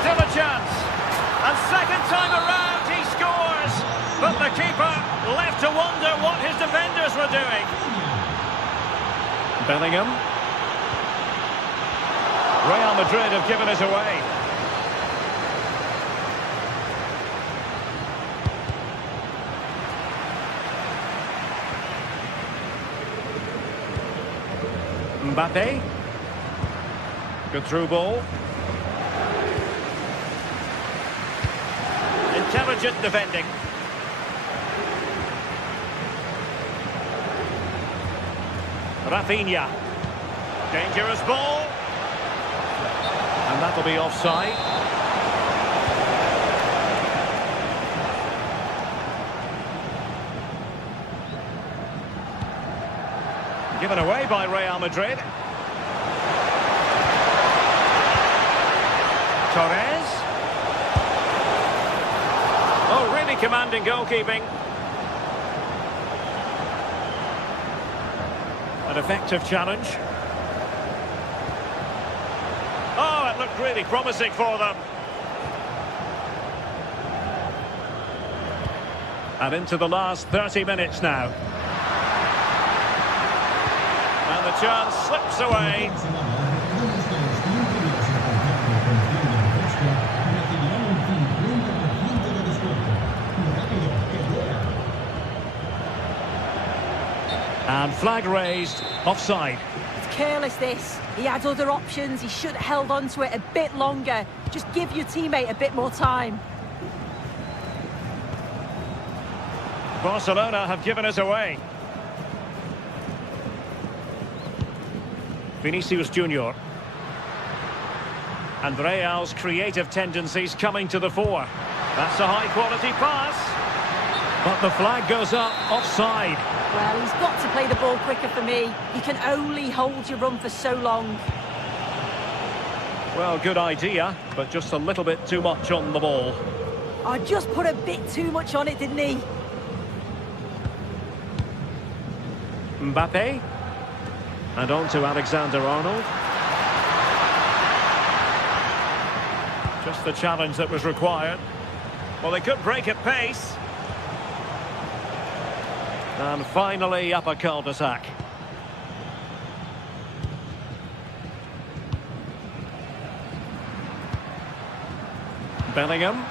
Still a chance. And second time around he scores. But the keeper left to wonder what his defenders were doing. Bellingham. Real Madrid have given it away. Mbappe. Good through ball. Intelligent defending. Rafinha. Dangerous ball. And that'll be offside. Given away by Real Madrid. Torres. Oh, really commanding goalkeeping. An effective challenge. Oh, it looked really promising for them. And into the last 30 minutes now. And the chance slips away. And flag raised, offside. It's careless, this. He had other options. He should have held on to it a bit longer. Just give your teammate a bit more time. Barcelona have given us away. Vinicius Junior. And Real's creative tendencies coming to the fore. That's a high-quality pass. But the flag goes up, offside. Well, he's got to play the ball quicker for me. You can only hold your run for so long. Well, good idea, but just a little bit too much on the ball. I just put a bit too much on it, didn't he? Mbappe. And on to Alexander-Arnold. Just the challenge that was required. Well, they could break at pace. And finally up a cul-de-sac. Bellingham.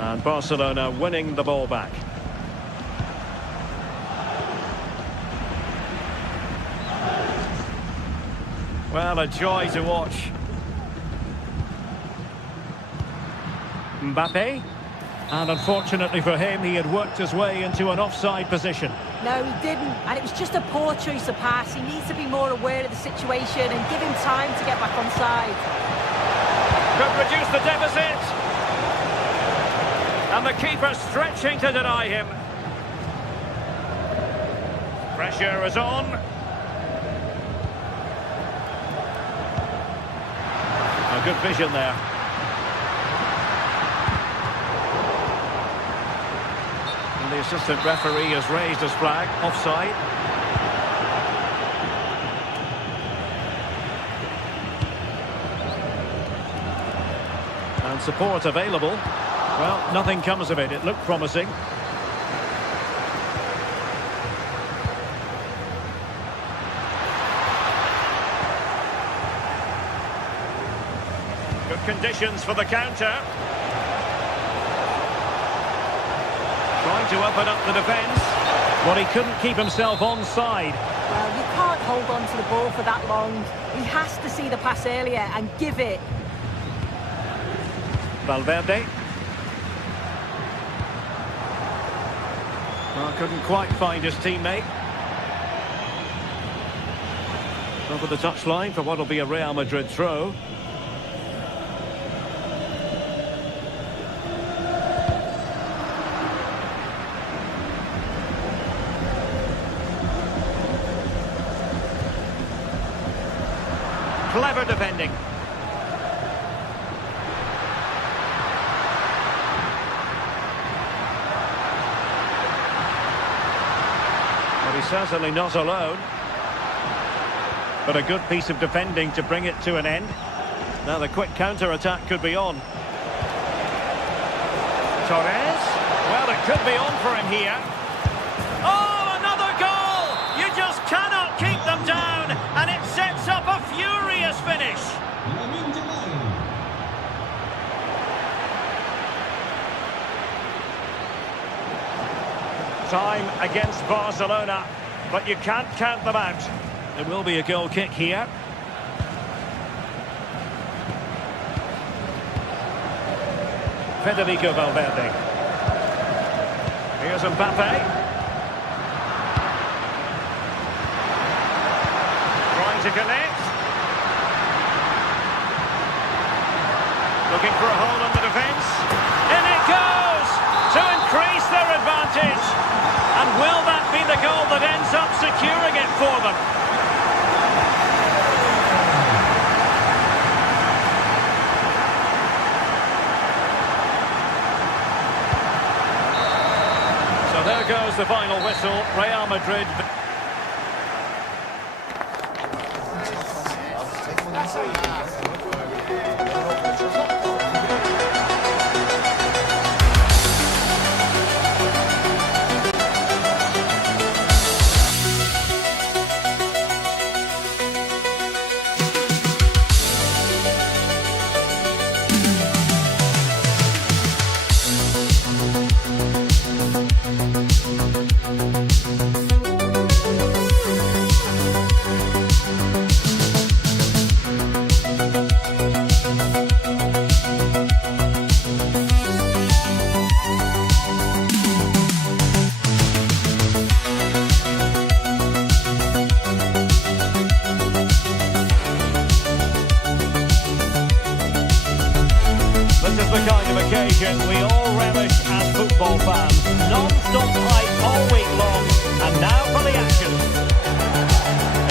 And Barcelona winning the ball back. Well, a joy to watch. Mbappe. And unfortunately for him, he had worked his way into an offside position. No, he didn't. And it was just a poor choice of pass. He needs to be more aware of the situation and give him time to get back on side. Could reduce the deficit. And the keeper stretching to deny him. Pressure is on. A good vision there. And the assistant referee has raised his flag, offside. And support available. Well, nothing comes of it. It looked promising. Good conditions for the counter. Trying to open up the defence. But he couldn't keep himself onside. Well, you can't hold on to the ball for that long. He has to see the pass earlier and give it. Valverde. Well, couldn't quite find his teammate. Over the touchline for what will be a Real Madrid throw. Clever defending. Well, he's certainly not alone. But a good piece of defending to bring it to an end. Now the quick counter-attack could be on. Torres. Well, it could be on for him here. Oh, another goal! You just cannot keep them down, and it sets up a furious finish. Time against Barcelona, but you can't count them out. There will be a goal kick here. Federico Valverde. Here's Mbappe. Trying to connect. Looking for a hole in the defence. In it goes! To increase their advantage. And will that be the goal that ends up securing it for them? So there goes the final whistle. Real Madrid. This is the kind of occasion we all relish as football fans. Non-stop hype all week long, and now for the action.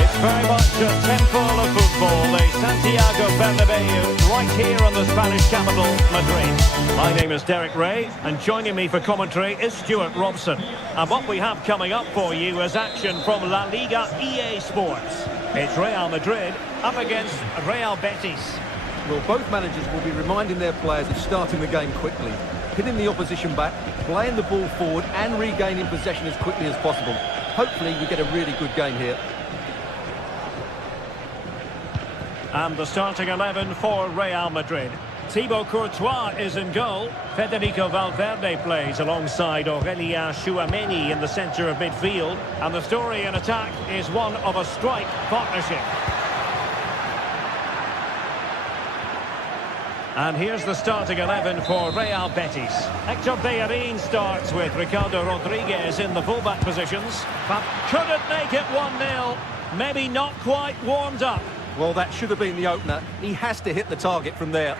It's very much a temple of football, the Santiago Bernabeu, right here in the Spanish capital, Madrid. My name is Derek Ray, and joining me for commentary is Stuart Robson. And what we have coming up for you is action from La Liga EA Sports. It's Real Madrid up against Real Betis. Well, both managers will be reminding their players of starting the game quickly, hitting the opposition back, playing the ball forward and regaining possession as quickly as possible. Hopefully we get a really good game here. And the starting 11 for Real Madrid. Thibaut Courtois is in goal. Federico Valverde plays alongside Aurélien Tchouaméni in the centre of midfield. And the story in attack is one of a strike partnership. And here's the starting 11 for Real Betis. Hector Bellerin starts with Ricardo Rodriguez in the fullback positions, but couldn't make it 1-0. Maybe not quite warmed up. Well, that should have been the opener. He has to hit the target from there.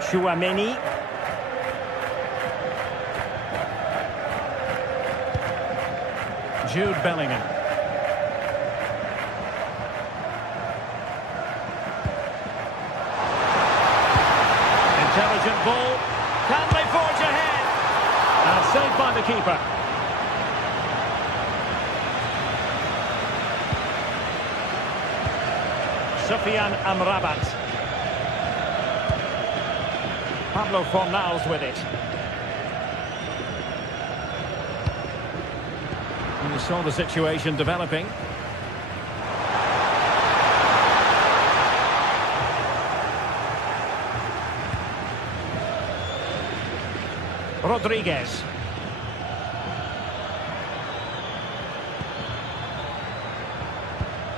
Tchouaméni. Jude Bellingham. Intelligent ball. Can they forge ahead? And saved by the keeper. Sofiane Amrabat. Pablo Fornals with it. And you saw the situation developing. Rodriguez.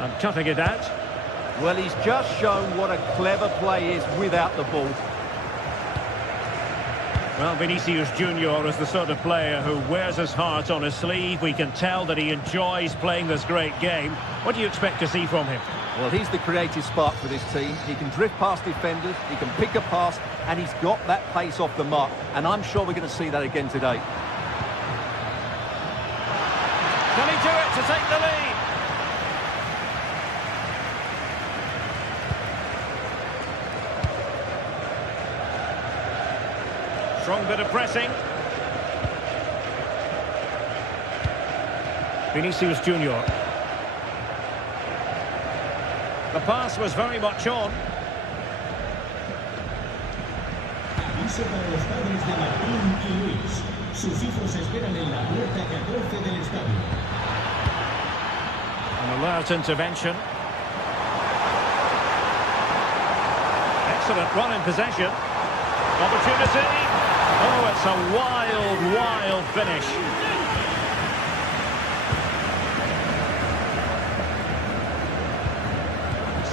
And cutting it out. Well, he's just shown what a clever play is without the ball. Well, Vinicius Junior is the sort of player who wears his heart on his sleeve. We can tell that he enjoys playing this great game. What do you expect to see from him? Well, he's the creative spark for this team. He can drift past defenders, he can pick a pass, and he's got that pace off the mark. And I'm sure we're going to see that again today. Can he do it to take the lead? Strong bit of pressing. Vinicius Junior. The pass was very much on. Aviso para los padres de Martín y Luis. Sus hijos esperan en la puerta 14 del estadio. An alert intervention. Excellent run in possession. Opportunity. Oh, it's a wild, wild finish.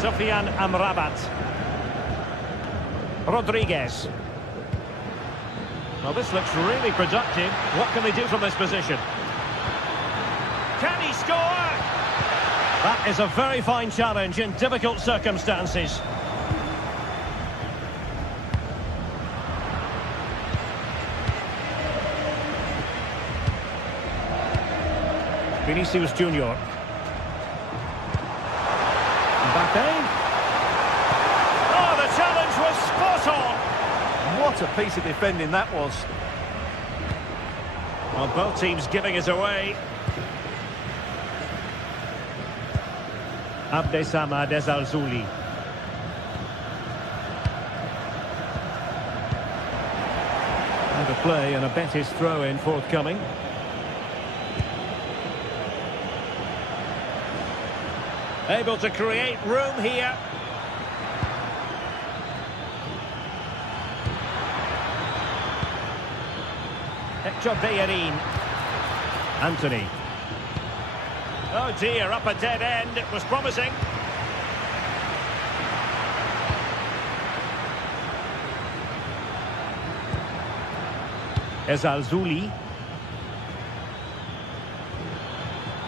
Sofiane Amrabat. Rodriguez. Well, this looks really productive. What can they do from this position? Can he score? That is a very fine challenge in difficult circumstances. Vinicius Junior. Mbappe. Oh, the challenge was spot on. What a piece of defending that was. Well, both teams giving it away. Abdessamad Al-Zouli. And a play and a Betis throw-in forthcoming. Able to create room here. Hector Bellerin. Anthony. Oh dear, up a dead end. It was promising. Al-Zouli.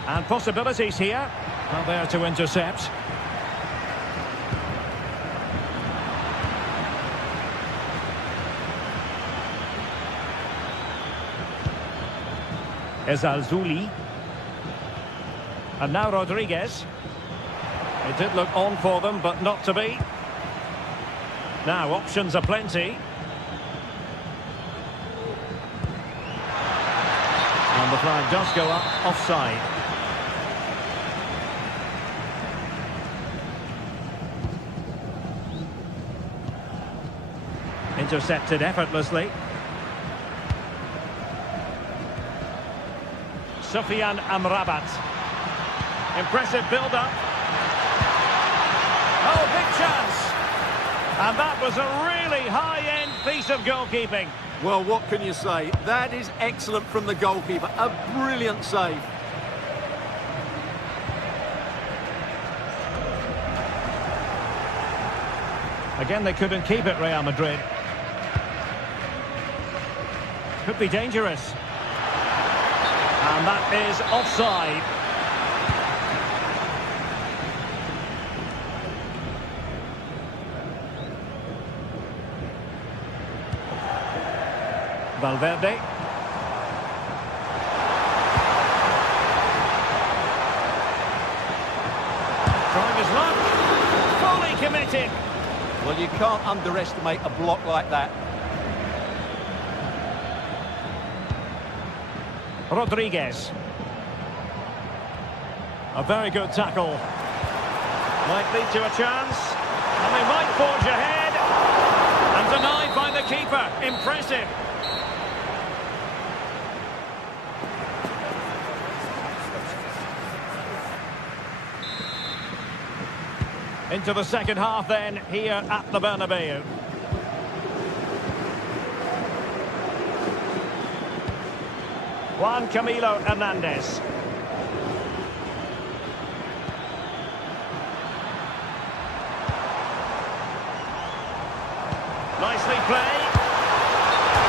And possibilities here. Well, there to intercept. Al-Zouli. And now Rodriguez. It did look on for them, but not to be. Now, options are plenty. And the flag does go up, offside. Intercepted effortlessly. Sofiane Amrabat. Impressive build-up. Oh, big chance. And that was a really high-end piece of goalkeeping. Well, what can you say? That is excellent from the goalkeeper. A brilliant save. Again, they couldn't keep it, Real Madrid. Could be dangerous. And that is offside. Valverde. Trying his luck. Fully committed. Well, you can't underestimate a block like that. Rodriguez. A very good tackle. Might lead to a chance. And they might forge ahead. And denied by the keeper. Impressive. Into the second half then, here at the Bernabeu. Juan Camilo Hernandez. Nicely played.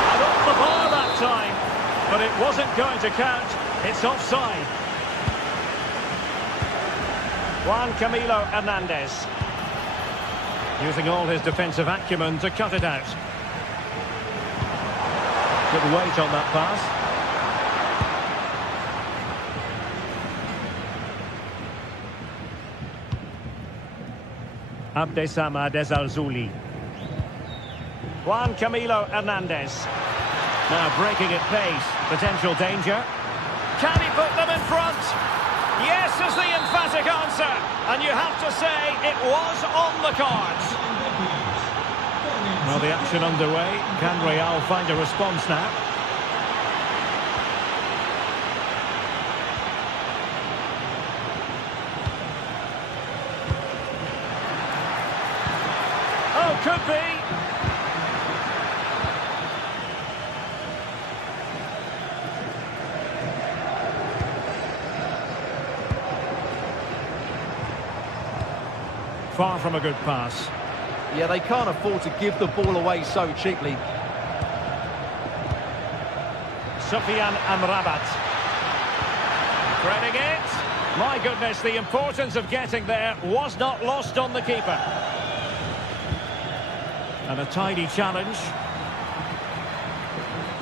And off the bar that time. But it wasn't going to count. It's offside. Juan Camilo Hernandez. Using all his defensive acumen to cut it out. Good weight on that pass. Abdessamad Ezalzouli. Juan Camilo Hernandez. Now breaking at pace. Potential danger. Can he put them in front? Yes is the emphatic answer. And you have to say it was on the cards. Well, the action underway. Can Real find a response now? Oh, could be. Far from a good pass. Yeah, they can't afford to give the ball away so cheaply. Sufyan Amrabat. Threading it. My goodness, the importance of getting there was not lost on the keeper. And a tidy challenge.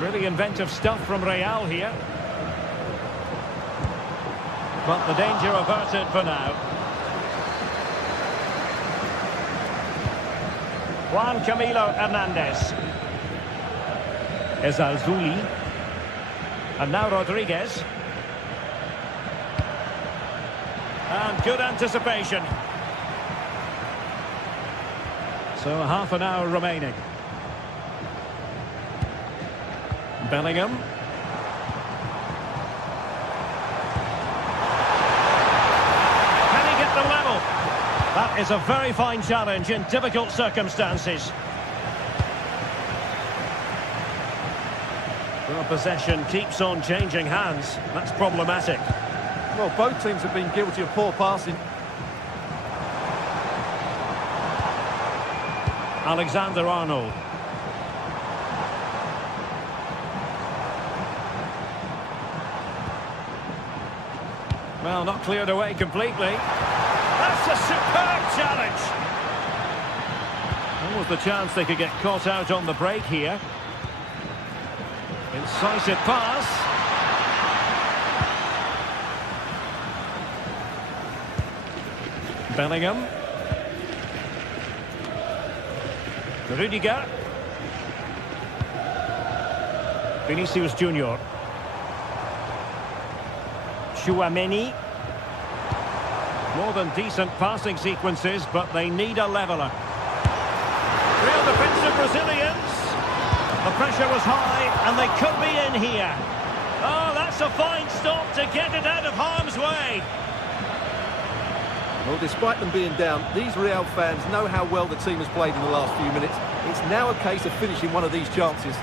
Really inventive stuff from Real here. But the danger averted for now. Juan Camilo Hernandez. Ezalzouli. And now Rodriguez. And good anticipation. So half an hour remaining. Bellingham. Can he get the level? That is a very fine challenge in difficult circumstances. Well, possession keeps on changing hands. That's problematic. Well, both teams have been guilty of poor passing. Alexander-Arnold. Well, not cleared away completely. That's a superb challenge. What was the chance they could get caught out on the break here? Incisive pass. Bellingham. Rudiger. Vinicius Junior. Chouameni. More than decent passing sequences, but they need a leveller. Real defensive Brazilians. The pressure was high, and they could be in here. Oh, that's a fine stop to get it out of harm's way. Well, despite them being down, these Real fans know how well the team has played in the last few minutes. It's now a case of finishing one of these chances.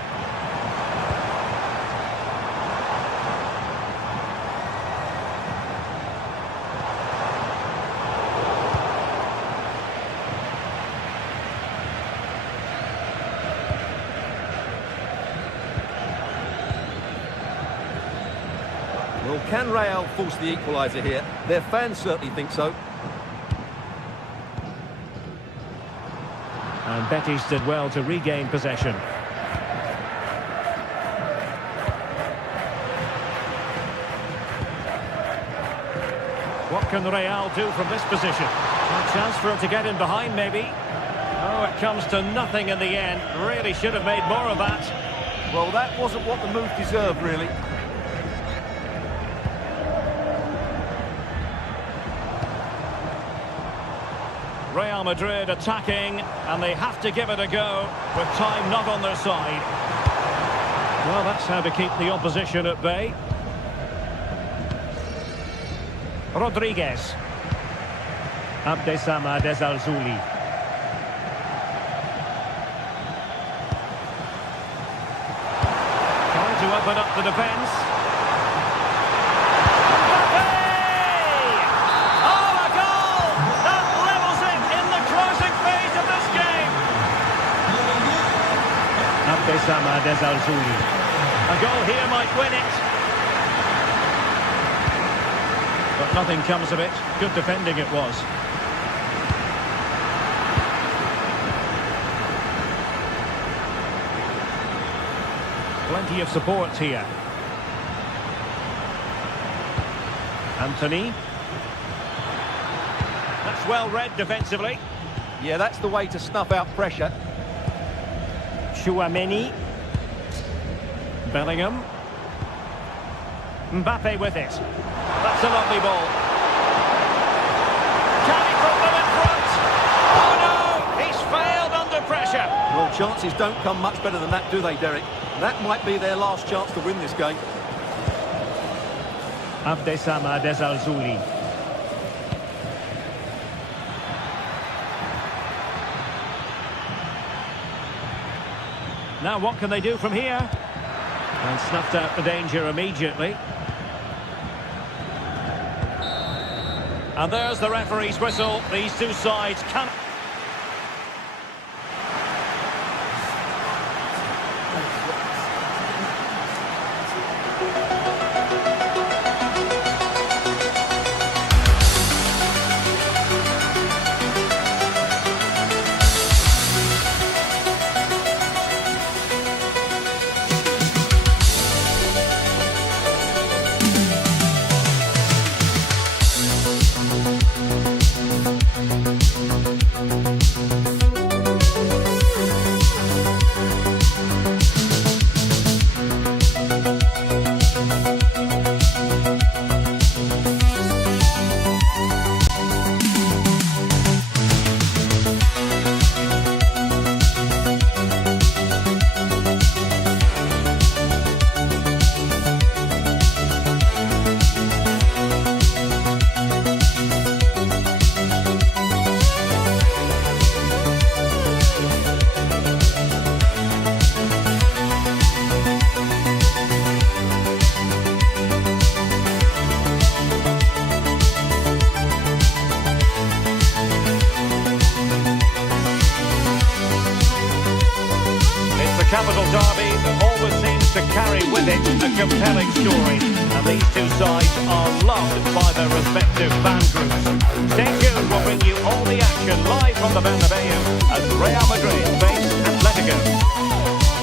Well, can Real force the equaliser here? Their fans certainly think so. And Betis did well to regain possession. What can Real do from this position? A chance for him to get in behind, maybe. Oh, it comes to nothing in the end. Really should have made more of that. Well, that wasn't what the move deserved, really. Real Madrid attacking, and they have to give it a go, with time not on their side. Well, that's how to keep the opposition at bay. Rodriguez. Abdesama Dezalzouli. Trying to open up the defence. Abdesama Dezalzouli. A goal here might win it. But nothing comes of it. Good defending it was. Plenty of support here. Anthony. That's well read defensively. Yeah, that's the way to snuff out pressure. Chouameni. Bellingham. Mbappe with it. That's a lovely ball. Can he put them in front? Oh no! He's failed under pressure. Well, chances don't come much better than that, do they, Derek? That might be their last chance to win this game. Abdesama Dezalzouli. Now what can they do from here? And snuffed out the danger immediately. And there's the referee's whistle. These two sides can... capital derby that always seems to carry with it a compelling story. And these two sides are loved by their respective fan groups. Stay tuned, we'll bring you all the action live from the Bernabeu as Real Madrid face Atletico.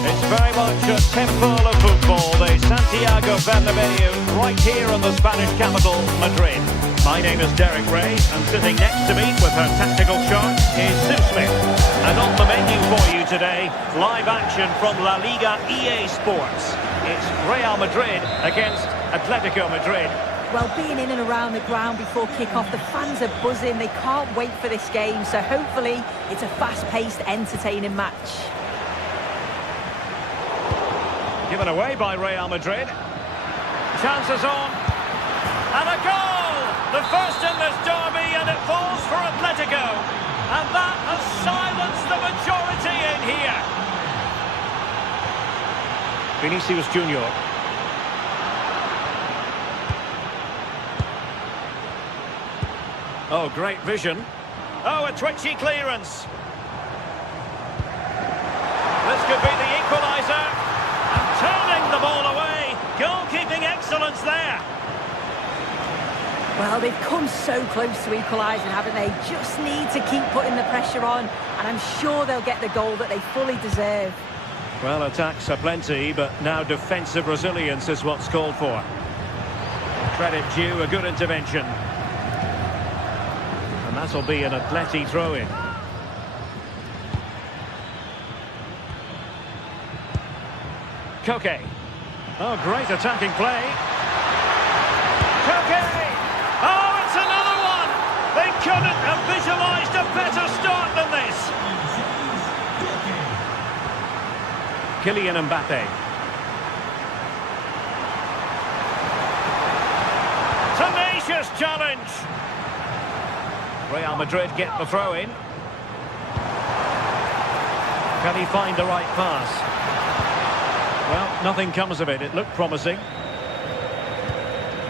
It's very much a temple of football, the Santiago Bernabeu, right here in the Spanish capital, Madrid. My name is Derek Ray, and sitting next to me with her tactical chart is Sue Smith. And on the menu for you today, live action from La Liga EA Sports. It's Real Madrid against Atletico Madrid. Well, being in and around the ground before kick-off, the fans are buzzing. They can't wait for this game, so hopefully it's a fast-paced, entertaining match. Given away by Real Madrid. Chances on. And a goal! The first in this derby, and and it falls for Atletico. And that has silenced the majority in here. Vinicius Junior. Oh, great vision. Oh, a twitchy clearance. This could be the equaliser. And turning the ball away. Goalkeeping excellence there. Well, they've come so close to equalising, haven't they? Just need to keep putting the pressure on, and I'm sure they'll get the goal that they fully deserve. Well, attacks are plenty, but now defensive resilience is what's called for. Credit due, a good intervention. And that'll be an Atleti throw-in. Koke. Oh, great attacking play. Koke! Oh, it's another one! They couldn't have visualised a better start than this. Kylian Mbappe. Tenacious challenge. Real Madrid get the throw-in. Can he find the right pass? Well, nothing comes of it. It looked promising.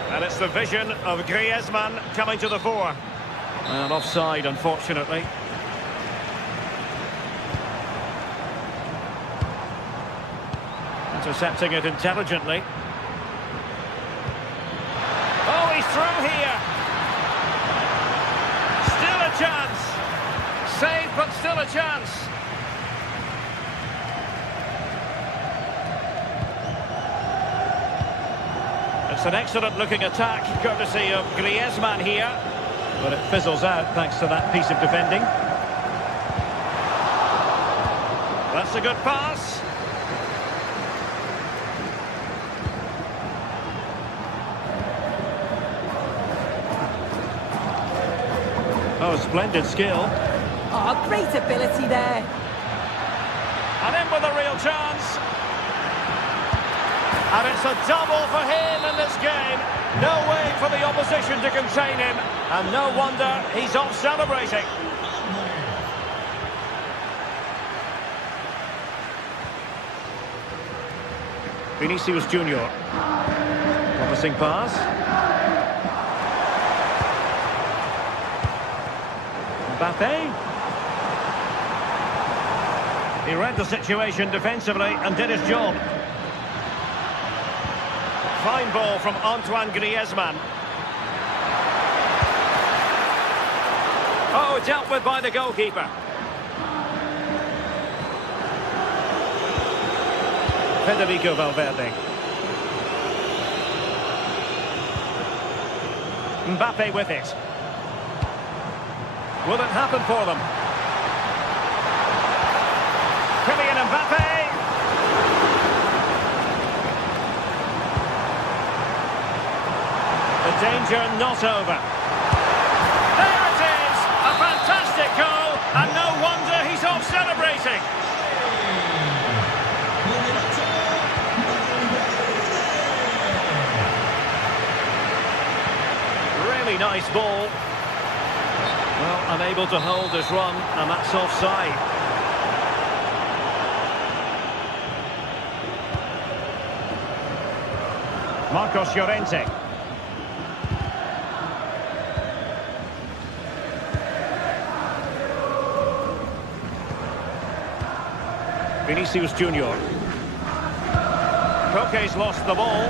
And it's the vision of Griezmann coming to the fore. And offside, unfortunately. Intercepting it intelligently. Oh, he's through here. Still a chance. Saved, but still a chance. It's an excellent-looking attack, courtesy of Griezmann here. But it fizzles out thanks to that piece of defending. That's a good pass. Oh, splendid skill. Oh, great ability there. And in with a real chance. And it's a double for him in this game. No way for the opposition to contain him. And no wonder he's off celebrating. Vinicius Junior. Promising pass. Mbappe. He read the situation defensively and did his job. Fine ball from Antoine Griezmann. Oh, dealt with by the goalkeeper. Federico Valverde. Mbappe with it. Will it happen for them? Kylian Mbappe. The danger not over. There it is! A fantastic goal, and no wonder he's off celebrating. Really nice ball. Well, unable to hold his run, and that's offside. Marcos Llorente. Vinicius Junior. Koke's lost the ball.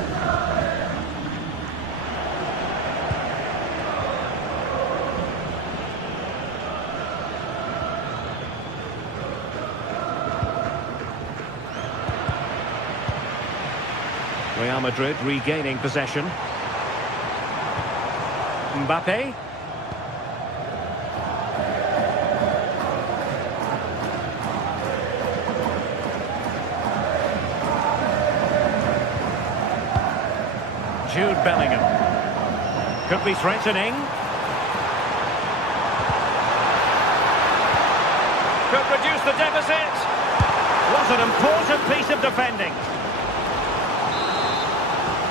Real Madrid regaining possession. Mbappe. Jude Bellingham. Could be threatening. Could reduce the deficit. Was an important piece of defending.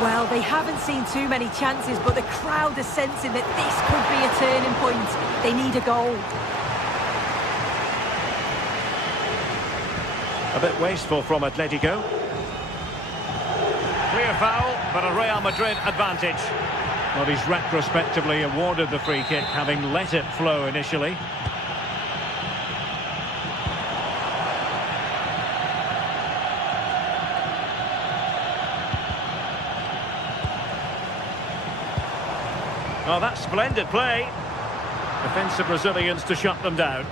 Well, they haven't seen too many chances, but the crowd are sensing that this could be a turning point. They need a goal. A bit wasteful from Atletico. Clear foul, but a Real Madrid advantage. Well, he's retrospectively awarded the free kick, having let it flow initially. Oh, that's splendid play. Defensive Brazilians to shut them down.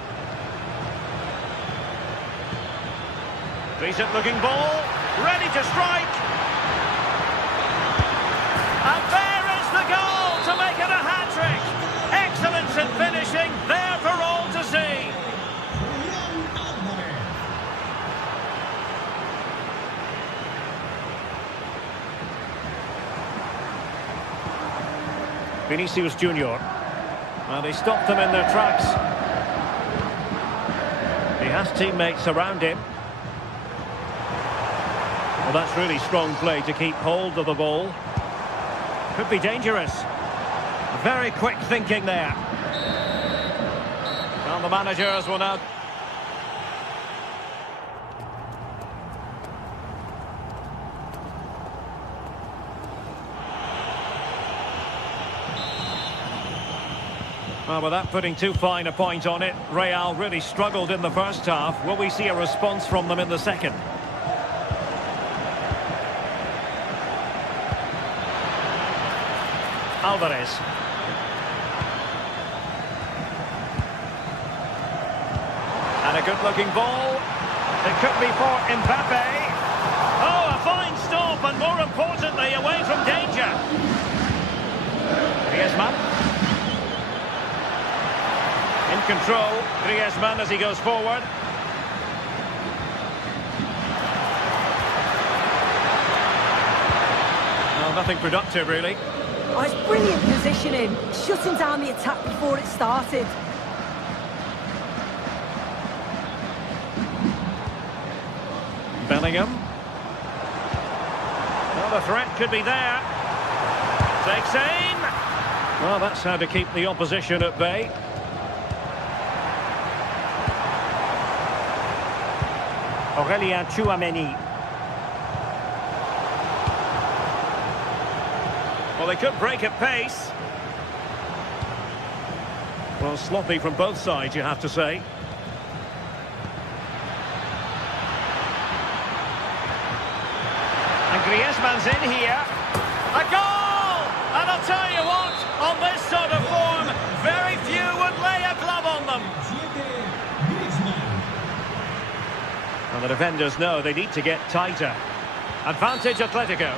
Decent looking ball, ready to strike. And there is the goal to make it a hat-trick. Excellence in finishing, there for all to see. Vinicius Junior. Well, they stopped them in their tracks. He has teammates around him. Well, that's really strong play to keep hold of the ball. Could be dangerous. Very quick thinking there. Well, the managers will now... Well, without putting too fine a point on it, Real really struggled in the first half. Will we see a response from them in the second? Alvarez. And a good-looking ball. It could be for Mbappe. Oh, a fine stop, and more importantly, away from danger. Griezmann. In control, Griezmann as he goes forward. Well, nothing productive, really. Oh, it's brilliant positioning, shutting down the attack before it started. Bellingham. Well, the threat could be there. Takes aim. Well, that's how to keep the opposition at bay. Aurélien Tchouaméni. Well, they could break at pace. Well, sloppy from both sides, you have to say. And Griezmann's in here. A goal! And I'll tell you what, on this sort of form, very few would lay a glove on them. And the defenders know they need to get tighter. Advantage Atletico.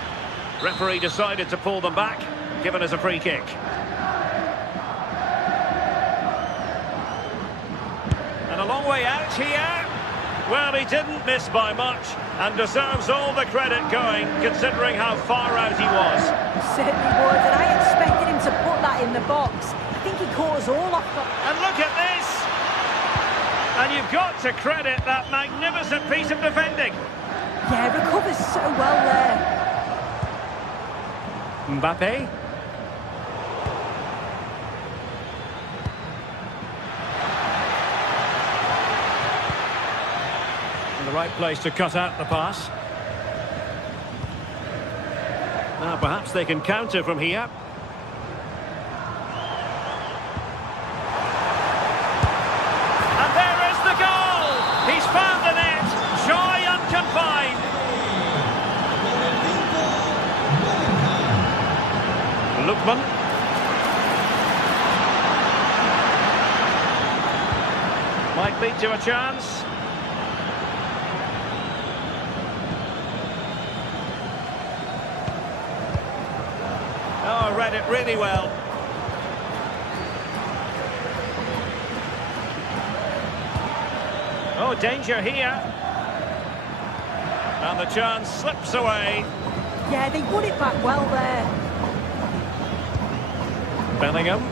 Referee decided to pull them back, given as a free kick. And a long way out here. Well, he didn't miss by much and deserves all the credit going, considering how far out he was. Certainly would, and I expected him to put that in the box. I think he caught us all off. And look at this! And you've got to credit that magnificent piece of defending. Yeah, recovers so well there. Mbappe. In the right place to cut out the pass. Now perhaps they can counter from here. And there is the goal! He's found the net! Joy unconfined! Lookman. Might lead to a chance. Oh, read it really well. Oh, danger here. And the chance slips away. Yeah, they won it back well there. Bellingham.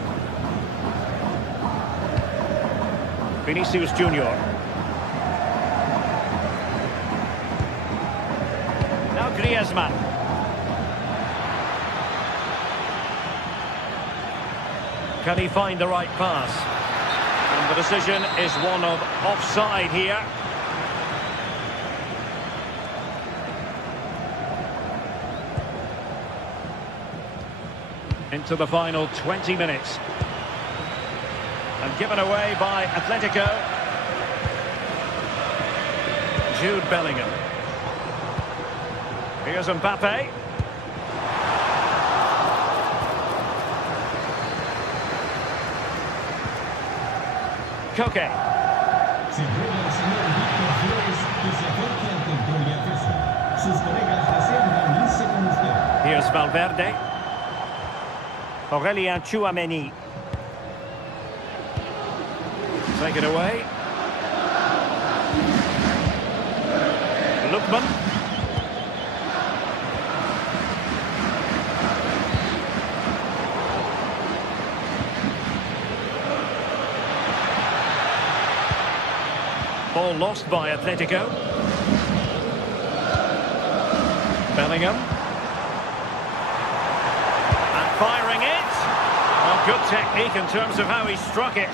Vinicius Junior. Now Griezmann. Can he find the right pass? And the decision is one of offside here. Into the final 20 minutes. And given away by Atletico. Jude Bellingham. Here's Mbappe. Koke. Se juega el señor Víctor Flores, que se acerque al control de acceso. Sus colegas desean reunirse con usted. Here's Valverde. Aurelien Tchouameni. Take it away. Lookman. Ball lost by Atletico. Bellingham. And firing it. Well, good technique in terms of how he struck it.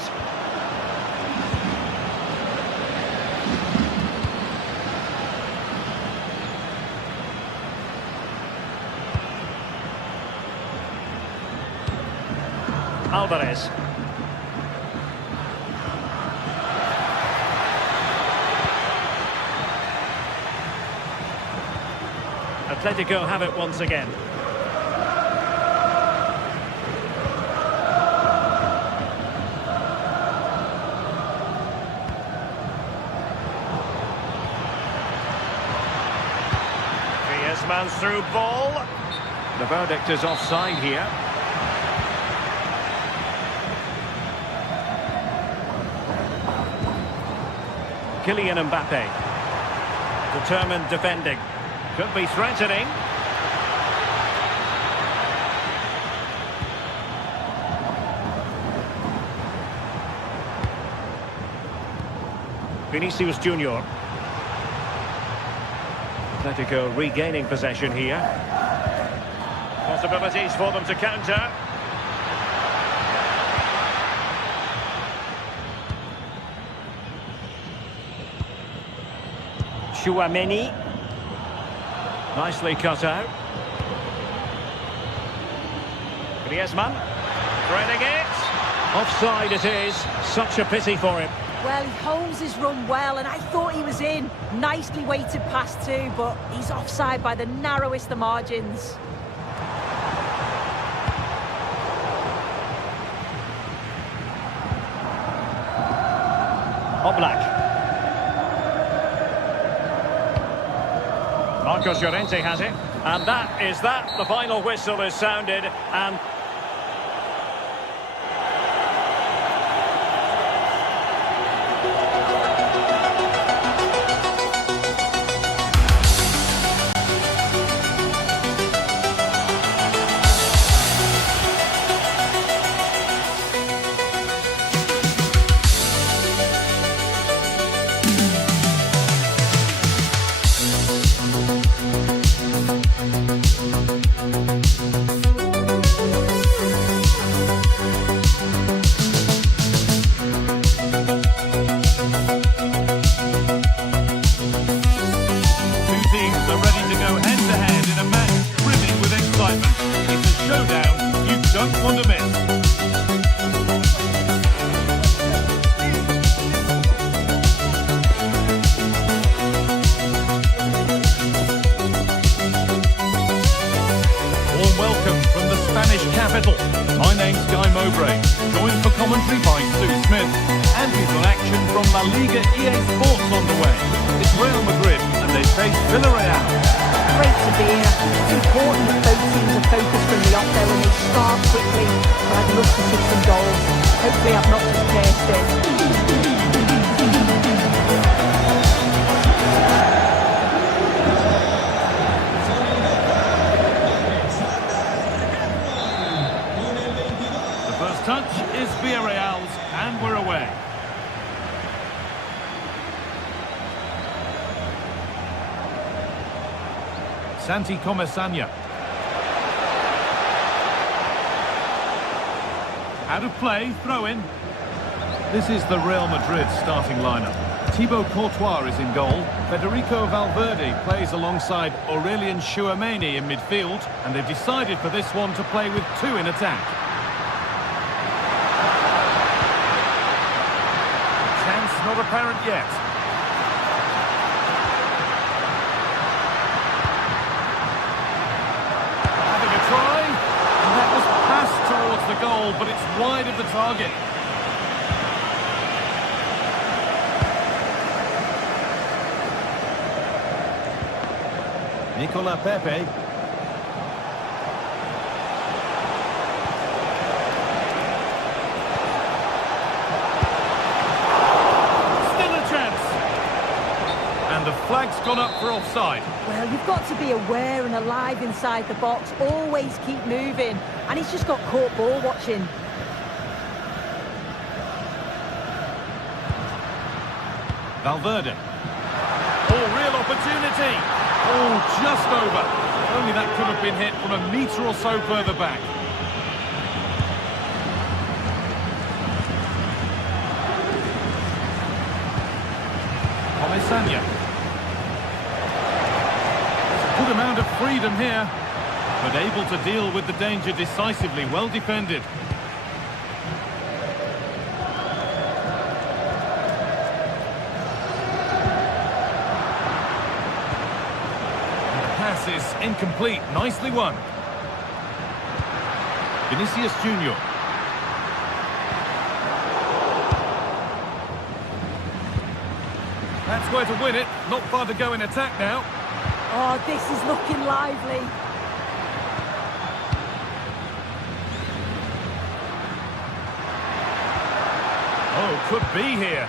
Alvarez. Atletico have it once again. Griezmann's through ball. The verdict is offside here. Kylian Mbappe. Determined defending. Could be threatening. Vinicius Junior. Atletico regaining possession here. Possibilities for them to counter. Tchouameni. Nicely cut out. Griezmann. Threading it. Offside it is. Such a pity for him. Well, he holds his run well, and I thought he was in. Nicely weighted pass too, but he's offside by the narrowest of margins. Oblak. Marcos Llorente has it, and that is that. The final whistle is sounded, and my name's Guy Mowbray, joined for commentary by Sue Smith, and we've got action from La Liga GTSports on the way. It's Real Madrid, and they face Villarreal. Great to be here. It's important that both teams are focused from the off there when they start quickly, but I'd love to see some goals. Hopefully I've not just cursed it. Touch is Villarreal's, and we're away. Santi Comesaña. Out of play, throw in. This is the Real Madrid starting lineup. Thibaut Courtois is in goal. Federico Valverde plays alongside Aurelien Tchouameni in midfield. And they've decided for this one to play with two in attack. Chance not apparent yet. Having a try. And that was passed towards the goal, but it's wide of the target. Nicolas Pepe. Still a chance. And the flag's gone up for offside. Well, you've got to be aware and alive inside the box. Always keep moving. And he's just got caught ball watching. Valverde. Oh, real opportunity. Oh, just over. Only that could have been hit from a metre or so further back. Comesaña. There's a good amount of freedom here, but able to deal with the danger decisively. Well defended. Is incomplete. Nicely won. Vinicius Junior. That's where to win it. Not far to go in attack now. Oh, this is looking lively. Oh, could be here.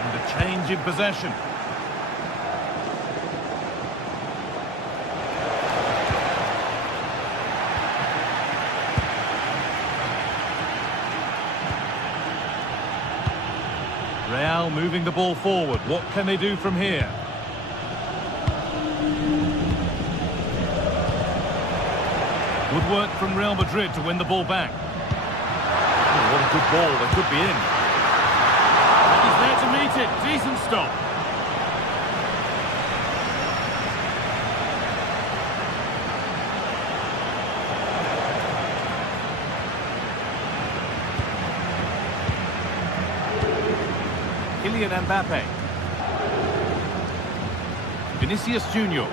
And a change in possession. Real moving the ball forward. What can they do from here? Good work from Real Madrid to win the ball back. Oh, what a good ball. They could be in. He's there to meet it. Decent stop. Kylian Mbappe. Vinicius Junior.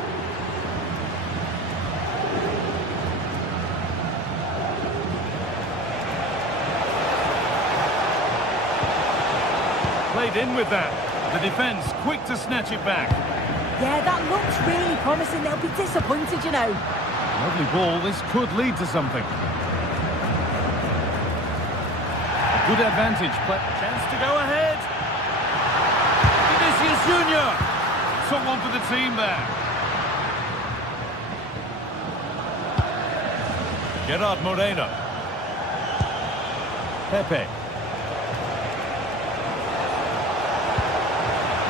Played in with that. The defence quick to snatch it back. Yeah, that looks really promising. They'll be disappointed, you know. Lovely ball. This could lead to something. A good advantage. Chance to go ahead. Vinicius Junior. Took one for the team there. Gerard Moreno. Pepe.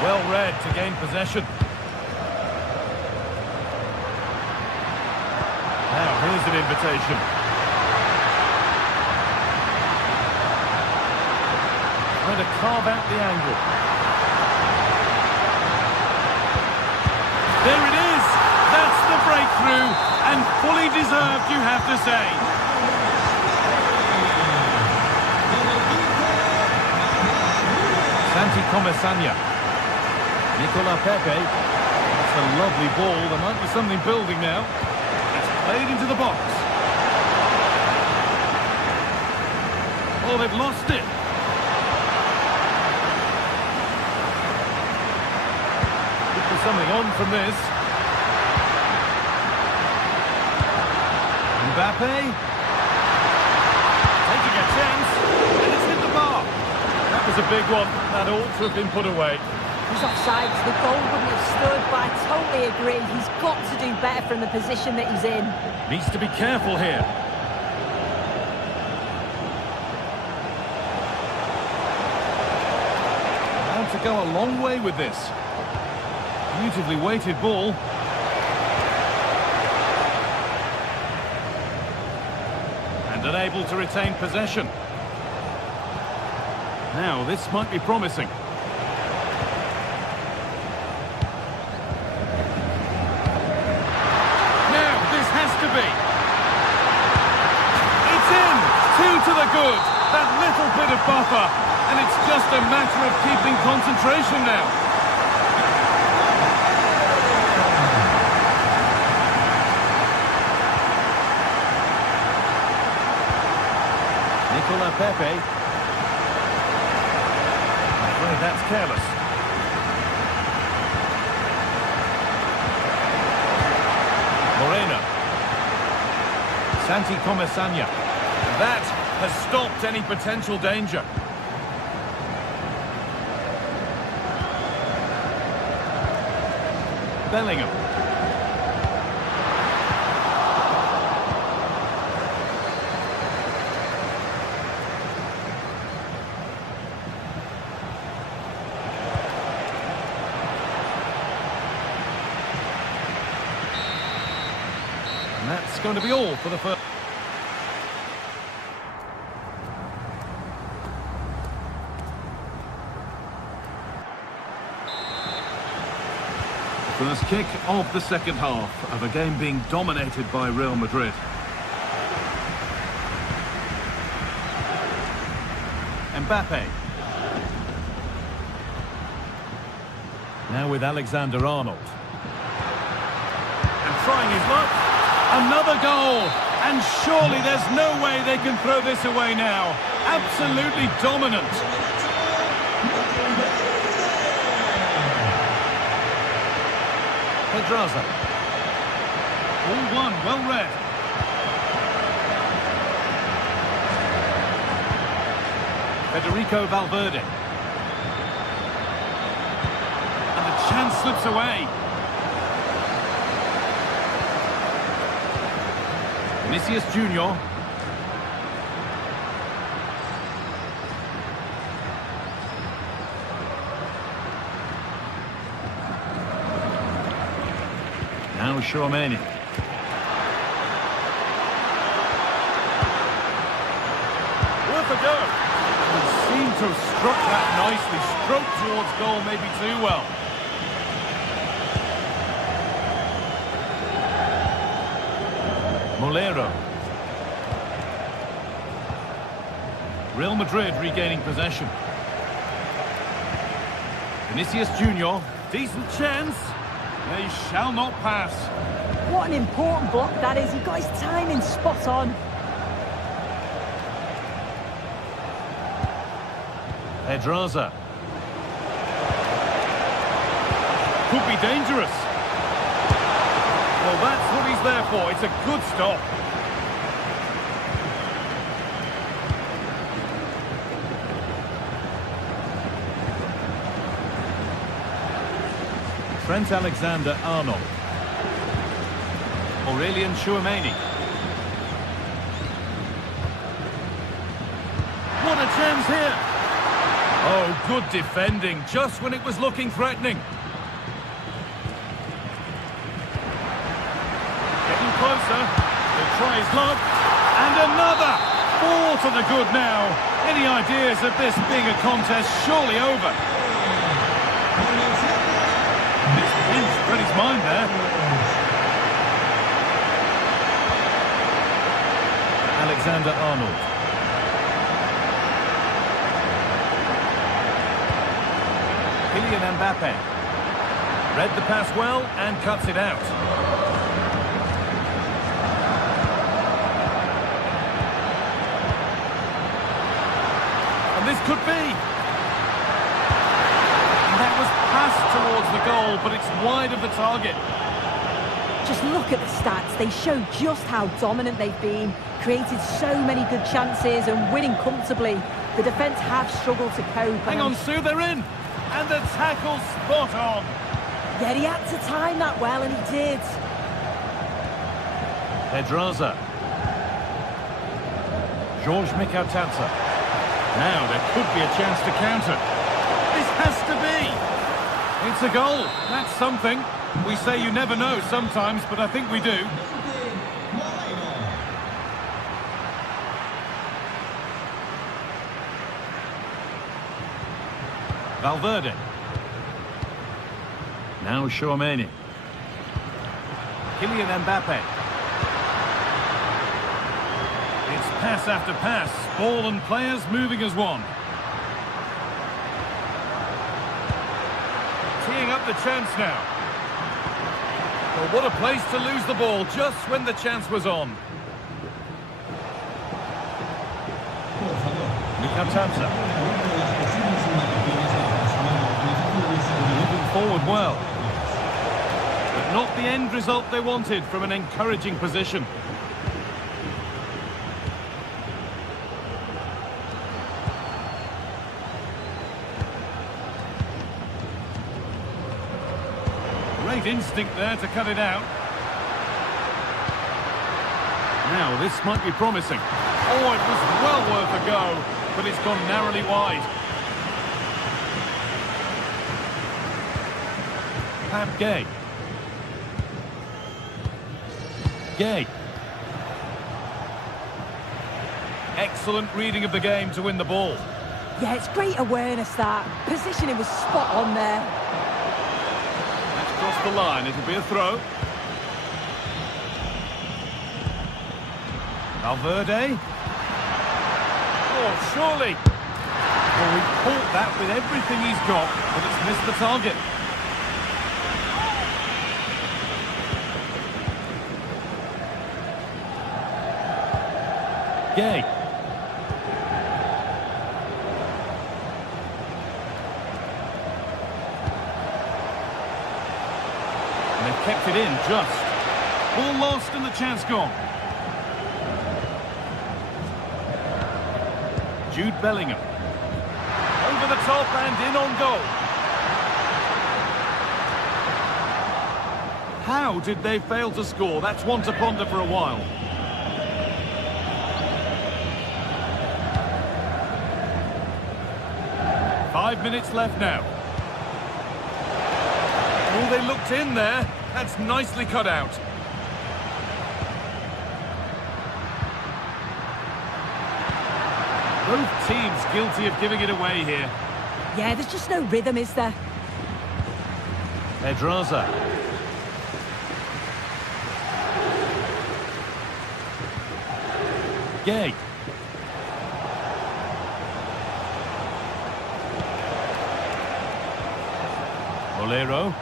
Well read to gain possession. Now here's an invitation. Trying to carve out the angle. There it is! That's the breakthrough, and fully deserved, you have to say. Santi Comesaña. Nicolas Pepe. That's a lovely ball. There might be something building now. It's played into the box. Oh, they've lost it. Could be something on from this. Mbappe. Taking a chance. And it's hit the bar. That was a big one. That ought to have been put away. He's offside, the goal wouldn't have stood, but I totally agree. He's got to do better from the position that he's in. Needs to be careful here. Allowed to go a long way with this. Beautifully weighted ball. And And unable to retain possession. Now, this might be promising. Now, this has to be. It's in! 2 to the good. That little bit of buffer. And it's just a matter of keeping concentration now. Nicola Pepe. I'm afraid that's careless. Moreno. Santi Comesaña. That has stopped any potential danger. Bellingham. And that's going to be all for the first. First kick of the second half of a game being dominated by Real Madrid. Mbappe. Now with Alexander-Arnold. And trying his luck. Another goal. And surely there's no way they can throw this away now. Absolutely dominant. Pedraza. All one, well read. Federico Valverde. And the chance slips away. Vinicius Junior. Now Tchouaméni. Worth a go. He seemed to have struck that nicely. Stroked towards goal, maybe too well. Molero. Real Madrid regaining possession. Vinicius Junior. Decent chance. They shall not pass. What an important block that is. He got his timing spot on. Pedraza. Could be dangerous. Well, that's what he's there for. It's a good stop. Trent Alexander-Arnold. Aurelien Tchouaméni. What a chance here. Oh, good defending, just when it was looking threatening. Getting closer. He'll try his luck. And another. 4 to the good now. Any ideas of this being a contest surely over? This pinch read his mind there. Alexander-Arnold. Kylian Mbappe. Read the pass well and cuts it out. And this could be. And that was passed towards the goal, but it's wide of the target. Just look at the stats. They show just how dominant they've been. Created so many good chances and winning comfortably. The defence have struggled to cope. Hang on, Sue, they're in. And the tackle spot on. Yeah, he had to time that well, and he did. Pedraza. Georges Mikatadze. Now there could be a chance to counter. This has to be. It's a goal. That's something. We say you never know sometimes, but I think we do. Valverde. Now Chouameni. Kylian Mbappe. It's pass after pass. Ball and players moving as one. Teeing up the chance now. Well, what a place to lose the ball just when the chance was on. Mikatanta. Moving forward well. But not the end result they wanted from an encouraging position. Great instinct there to cut it out. Now this might be promising. Oh, it was well worth a go, but it's gone narrowly wide. Pap Gay. Gay. Excellent reading of the game to win the ball. Yeah, it's great awareness, that. Positioning was spot on there. That's crossed the line. It'll be a throw. Valverde. Oh, surely. Well, he caught that with everything he's got, but it's missed the target. Gay. And they've kept it in just. Ball lost and the chance gone. Jude Bellingham. Over the top and in on goal. How did they fail to score? That's one to ponder for a while. Five minutes left now. Oh, they looked in there. That's nicely cut out. Both teams guilty of giving it away here. Yeah, there's just no rhythm, is there? Pedraza. Gay. Olero.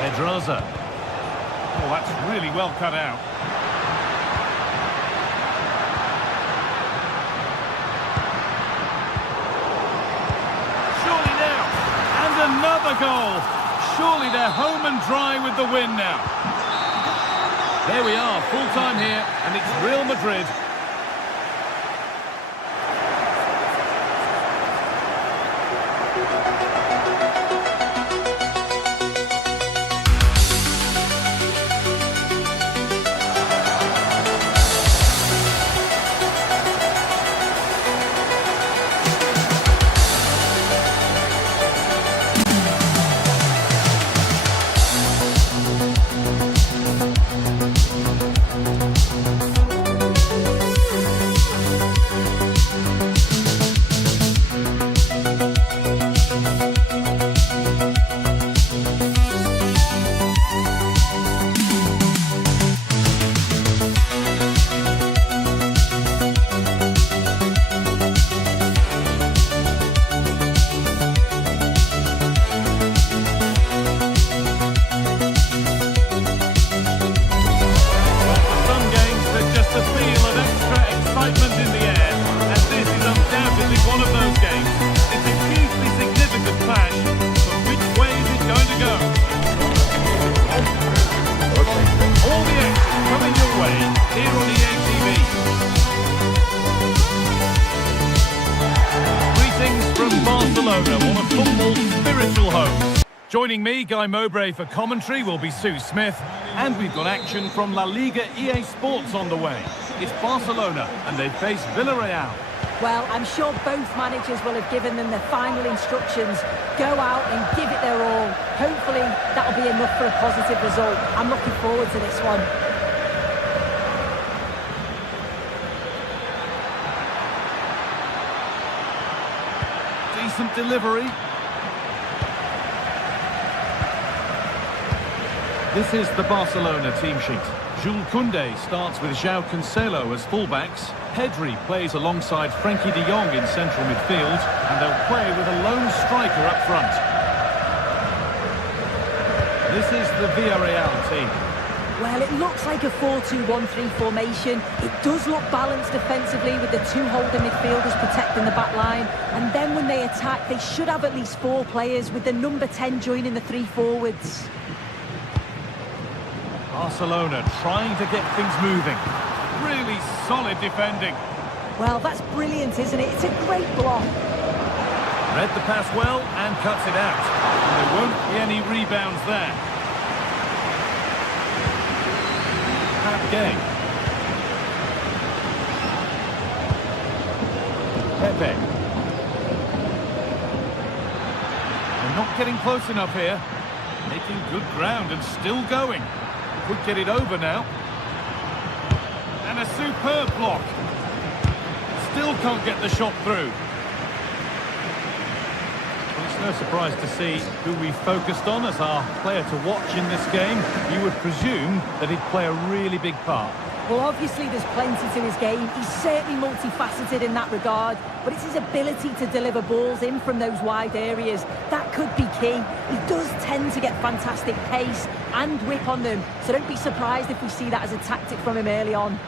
Pedraza. Oh, that's really well cut out. Surely now. And another goal. Surely they're home and dry with the win now. There we are, full time here, and it's Real Madrid. Joining me, Guy Mowbray, for commentary will be Sue Smith, and we've got action from La Liga EA Sports on the way. It's Barcelona, and they face Villarreal. Well, I'm sure both managers will have given them their final instructions. Go out and give it their all. Hopefully, that'll be enough for a positive result. I'm looking forward to this one. decent delivery. This is the Barcelona team sheet. Jules Koundé starts with João Cancelo as fullbacks. Pedri plays alongside Frenkie de Jong in central midfield, and they'll play with a lone striker up front. This is the Villarreal team. Well, it looks like a 4-2-1-3 formation. It does look balanced defensively with the two holding midfielders protecting the back line. And then when they attack, they should have at least 4 players with the number 10 joining the 3 forwards. Barcelona trying to get things moving. Really solid defending. Well, that's brilliant, isn't it? It's a great block. Read the pass well and cuts it out. And there won't be any rebounds there. Game. Pepe. They're not getting close enough here. Making good ground and still going. Could get it over now. And a superb block. Still can't get the shot through. It's no surprise to see who we focused on as our player to watch in this game. You would presume that he'd play a really big part. Well, obviously there's plenty to his game. He's certainly multifaceted in that regard, but it's his ability to deliver balls in from those wide areas. That could be key. He does tend to get fantastic pace and whip on them, so don't be surprised if we see that as a tactic from him early on.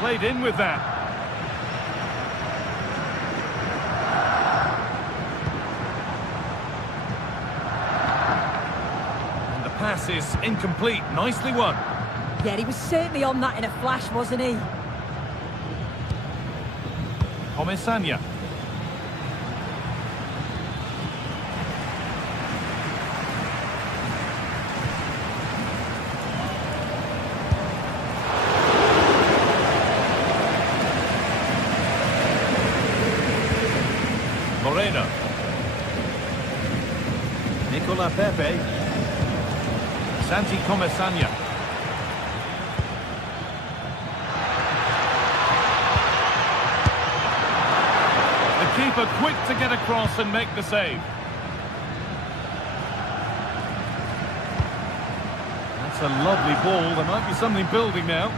Played in with that. Pass is incomplete. Nicely won. Yeah, he was certainly on that in a flash, wasn't he? Comesaña. Moreno. Nicola Pepe. Santi Comesaña. The keeper quick to get across and make the save. That's a lovely ball. There might be something building now.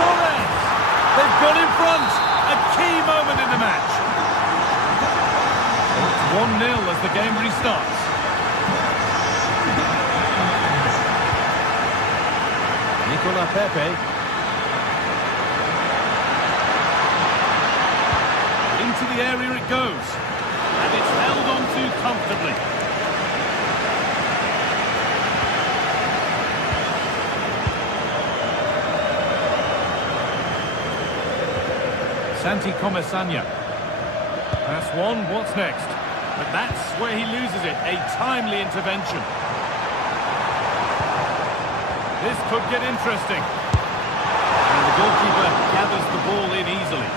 Torres! They've got in front. A key moment in the match. 1-0 as the game restarts. Nicola Pepe. Into the area it goes. And it's held on to comfortably. Santi Comesaña. That's one. What's next? But that's where he loses it. A timely intervention. This could get interesting. And the goalkeeper gathers the ball in easily.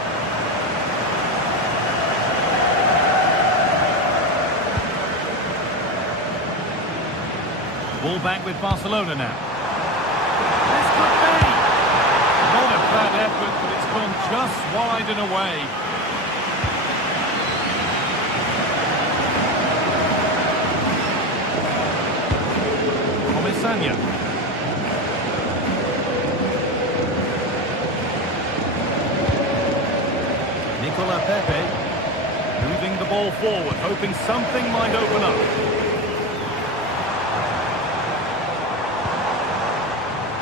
Ball back with Barcelona now. This could be. Not a bad effort, but it's gone just wide and away. Comesaña. Nicola Pepe moving the ball forward, hoping something might open up.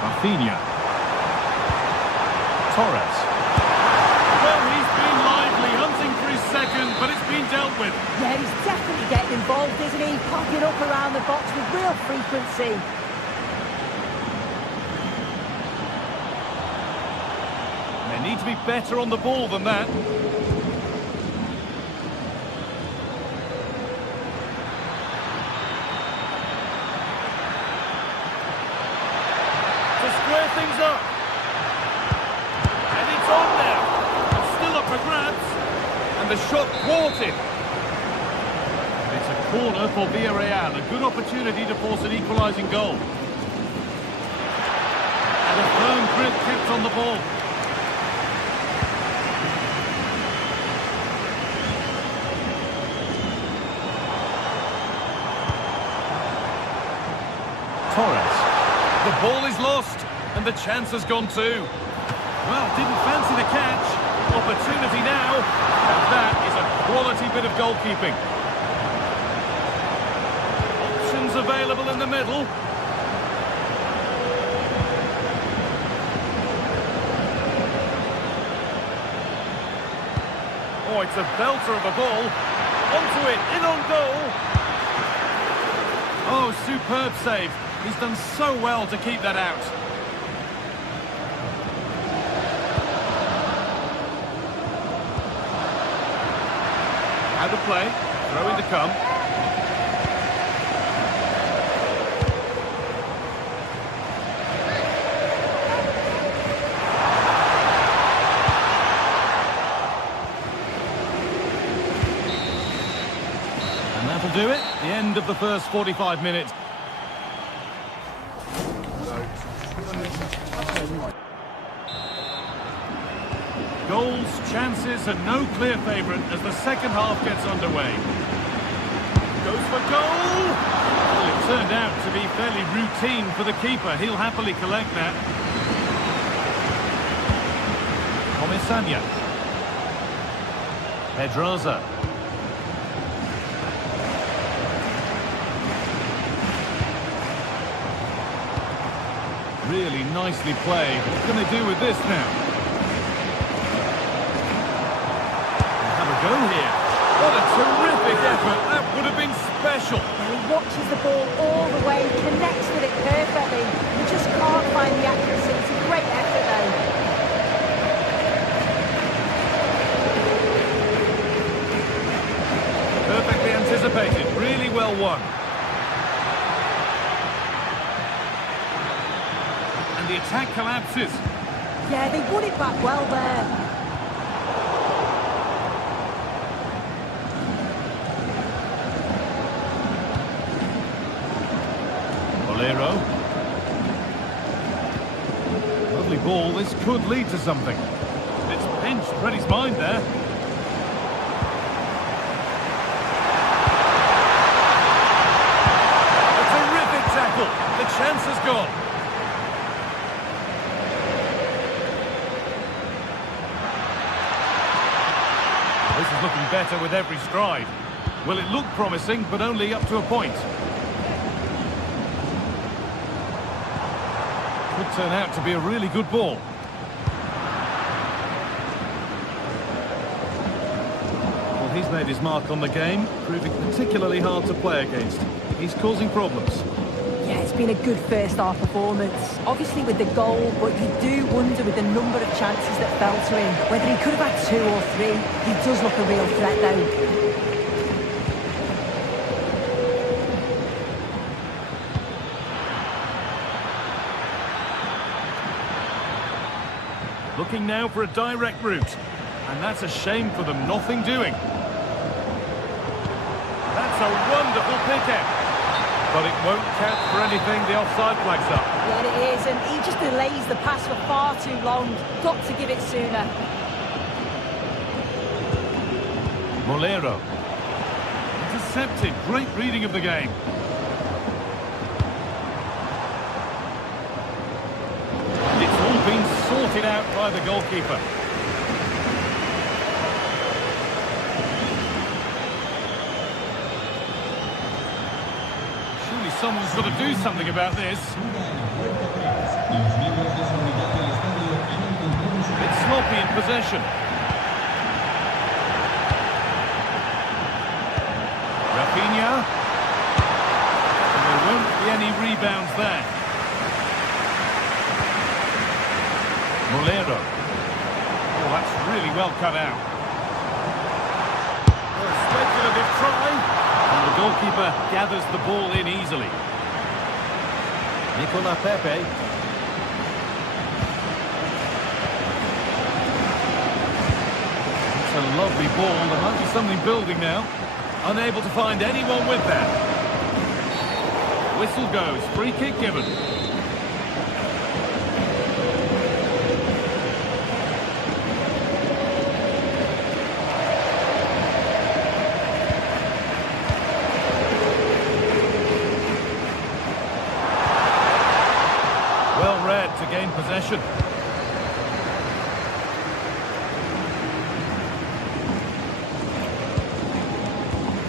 Rafinha. Torres. Well, he's been lively, hunting for his second, but it's been dealt with. Yeah, he's definitely getting involved, isn't he? Popping up around the box with real frequency. They need to be better on the ball than that. To square things up. And it's on now. It's still up for grabs. And the shot thwarted. It's a corner for Villarreal. A good opportunity to force an equalising goal. kept on the ball. Torres. The ball is lost, and the chance has gone too. Well, didn't fancy the catch. Opportunity now, and that is a quality bit of goalkeeping. Options available in the middle. Oh, it's a belter of a ball. Onto it, in on goal. Oh, superb save. He's done so well to keep that out. Out of play, throw in to come. And that'll do it, the end of the first 45 minutes. Goals, chances, and no clear favourite as the second half gets underway. Goes for goal! Well, it turned out to be fairly routine for the keeper. He'll happily collect that. Comisania. Pedraza. Really nicely played. What can they do with this now? Go here. What a terrific effort. That would have been special. He watches the ball all the way, connects with it perfectly. He just can't find the accuracy. It's a great effort, though. Perfectly anticipated. Really well won. And the attack collapses. Yeah, they won it back well there. Lovely ball, this could lead to something. It's pinched, read his mind there. A terrific tackle, the chance has gone. This is looking better with every stride. Well, it looked promising, but only up to a point. Could turn out to be a really good ball. Well, he's made his mark on the game, proving particularly hard to play against. He's causing problems. Yeah, it's been a good first half performance. Obviously with the goal, but you do wonder with the number of chances that fell to him, whether he could have had 2 or 3. He does look a real threat though. Looking now for a direct route. And that's a shame for them, nothing doing. That's a wonderful pick-out. But it won't count for anything, the offside flag's up. Yeah, it is, and he just delays the pass for far too long. Got to give it sooner. Molero. Intercepted, great reading of the game. It's all been sorted out by the goalkeeper. Surely someone's got to do something about this. It's sloppy in possession. Rafinha. And there won't be any rebounds there. Molero. Oh, that's really well cut out. A speculative try. And the goalkeeper gathers the ball in easily. Nicola Pepe. It's a lovely ball. There might be something building now. Unable to find anyone with that. Whistle goes. Free kick given.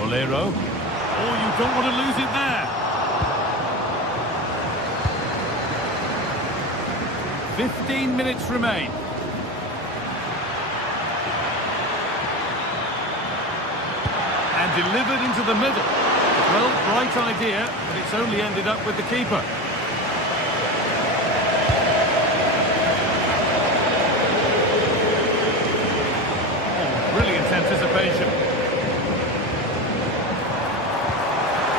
Molero. Oh, you don't want to lose it there. 15 minutes remain. And delivered into the middle. Well, right idea, but it's only ended up with the keeper. Oh, brilliant anticipation.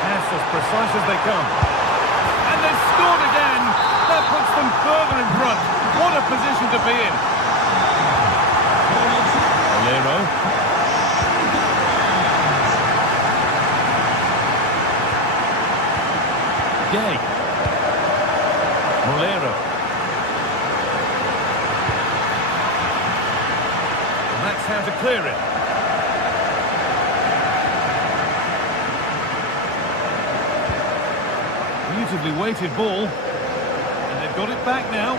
Pass as precise as they come. And they've scored again. That puts them further in front. What a position to be in. Molero. Gay. Molero. And that's how to clear it. Beautifully weighted ball. And they've got it back now.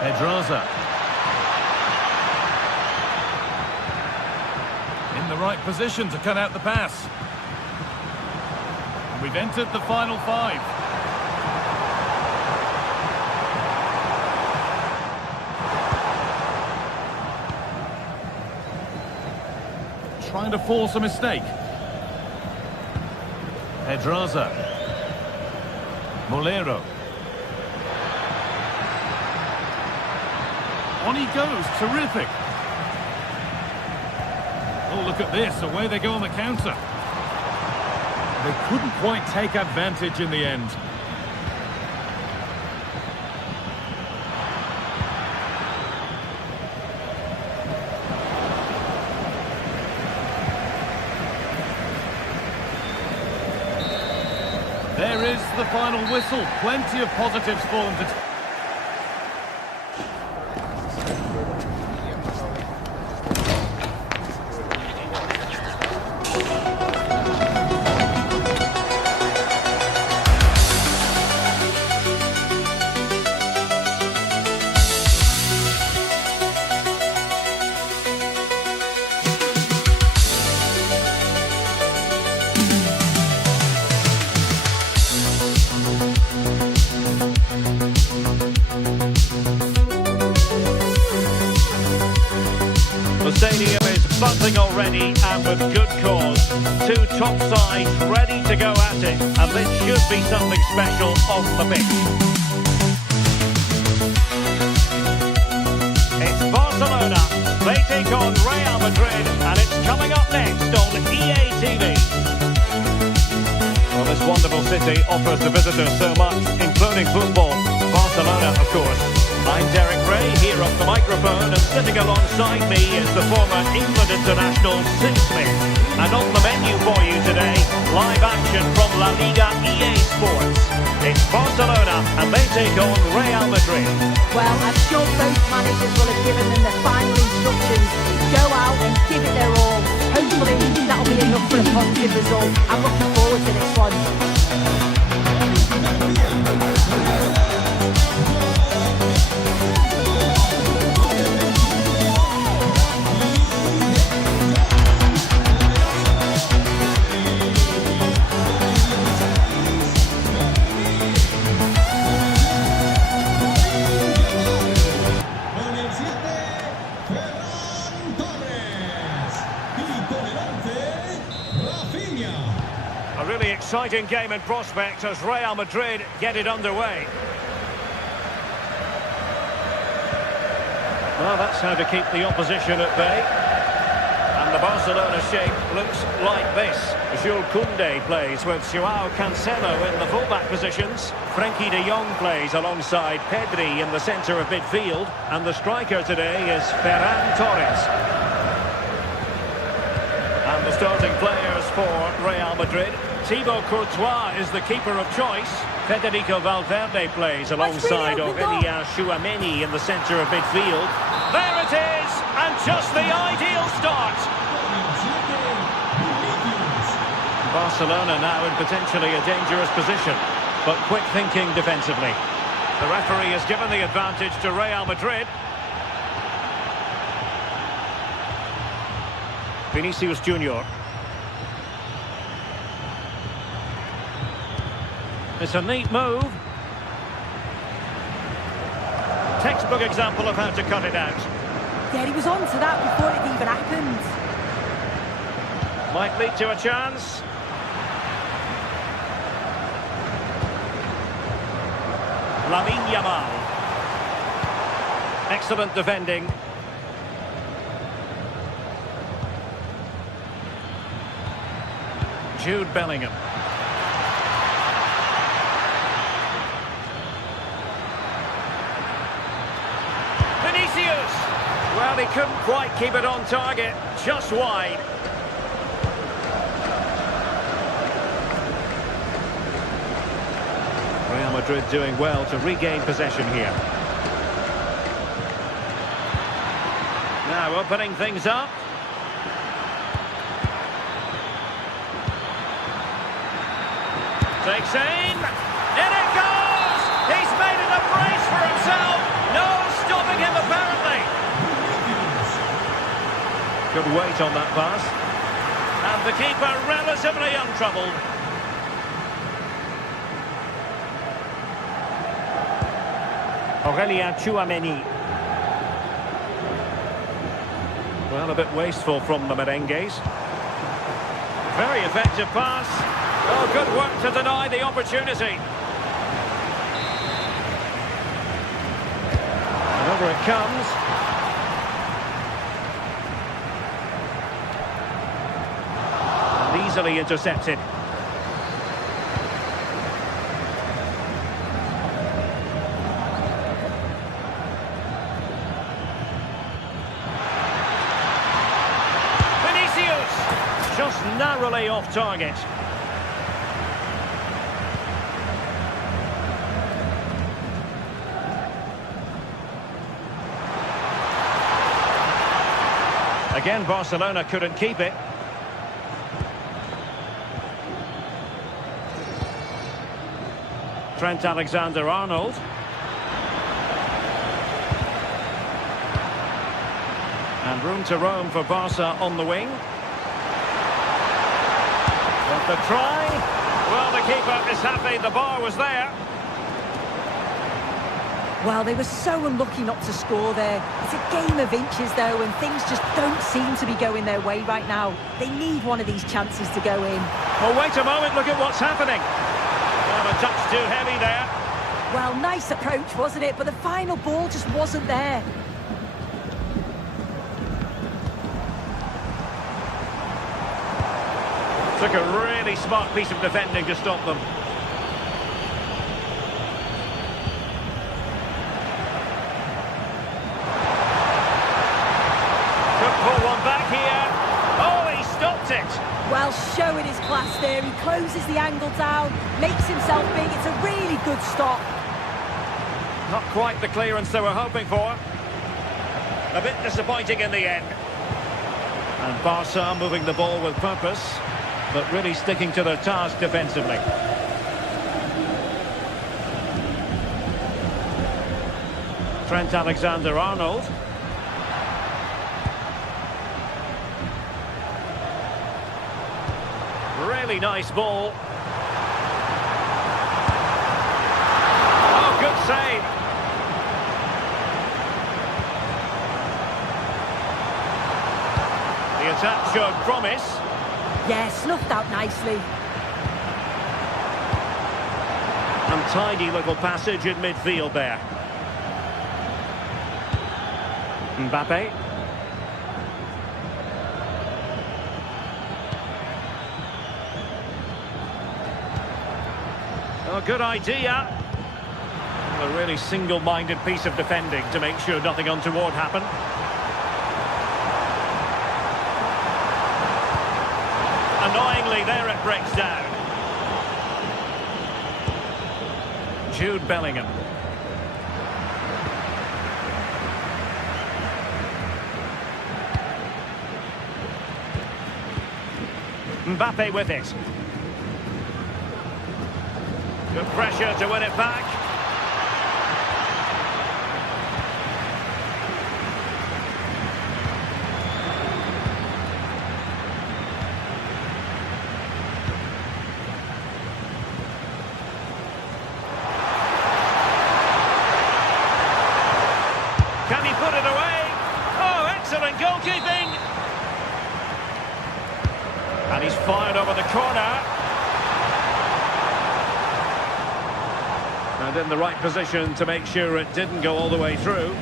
Pedraza. In the right position to cut out the pass. And we've entered the final 5. Trying to force a mistake. Pedraza. Molero. On he goes, terrific. Oh, look at this, away they go on the counter. They couldn't quite take advantage in the end. There is the final whistle. Plenty of positives for them to... The stadium is buzzing already, and with good cause. 2 top sides ready to go at it, and this should be something special on the pitch. It's Barcelona. They take on Real Madrid, and it's coming up next on EA TV. Well, this wonderful city offers the visitors so much, including football. Barcelona, of course. I'm Derek Ray, here off the microphone, and sitting alongside me is the former England international Sim Smith. And on the menu for you today, live action from La Liga EA Sports. It's Barcelona, and they take on Real Madrid. Well, I'm sure both managers will have given them their final instructions. Go out and give it their all. Hopefully that'll be enough for a positive result. I'm looking forward to this one. A really exciting game in prospect as Real Madrid get it underway. Well, that's how to keep the opposition at bay. And the Barcelona shape looks like this. Jules Koundé plays with Joao Cancelo in the fullback positions. Frenkie de Jong plays alongside Pedri in the centre of midfield. And the striker today is Ferran Torres. And the starting players for Real Madrid. Thibaut Courtois is the keeper of choice. Federico Valverde plays alongside Aurélien Tchouaméni in the centre of midfield. There it is, and just the ideal start. Barcelona now in potentially a dangerous position, but quick thinking defensively. The referee has given the advantage to Real Madrid. Vinicius Junior. It's a neat move. Textbook example of how to cut it out. Yeah, he was on to that before it even happened. Might lead to a chance. Lamine Yamal. Excellent defending. Jude Bellingham. Vinicius! Well, he couldn't quite keep it on target, just wide. Real Madrid doing well to regain possession here. Now opening things up. Takes aim. In it goes! He's made it a brace for himself. No stopping him apparently. Good weight on that pass. And the keeper relatively untroubled. Aurelien Tchouameni. Well, a bit wasteful from the merengues. Very effective pass. Oh, good work to deny the opportunity. And over it comes. And easily intercepted. Just narrowly off target. Again, Barcelona couldn't keep it. Trent Alexander-Arnold. And room to roam for Barca on the wing. The try. Well, the keeper is happy the bar was there. Well, they were so unlucky not to score there. It's a game of inches, though, and things just don't seem to be going their way right now. They need one of these chances to go in. Well, wait a moment, look at what's happening. Well, a touch too heavy there. Well, nice approach, wasn't it? But the final ball just wasn't there. Took a really smart piece of defending to stop them. Could pull one back here. Oh, he stopped it. Well, showing his class there. He closes the angle down, makes himself big. It's a really good stop. Not quite the clearance they were hoping for. A bit disappointing in the end. And Barca moving the ball with purpose, but really sticking to their task defensively. Trent Alexander-Arnold. Really nice ball. Oh, good save. The attack showed promise. Yeah, snuffed out nicely. Untidy little passage in midfield there. Mbappe. Oh, good idea. A really single-minded piece of defending to make sure nothing untoward happened. Annoyingly, there it breaks down. Jude Bellingham. Mbappe with it. Good pressure to win it back. Can he put it away? Oh, excellent goalkeeping! And he's fired over the corner. And in the right position to make sure it didn't go all the way through.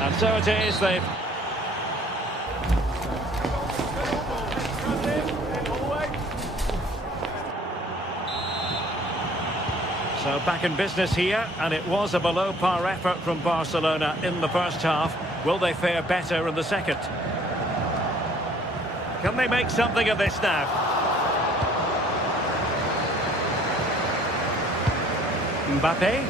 And so it is, they've... So back in business here, and it was a below-par effort from Barcelona in the first half. Will they fare better in the second? Can they make something of this now? Mbappe.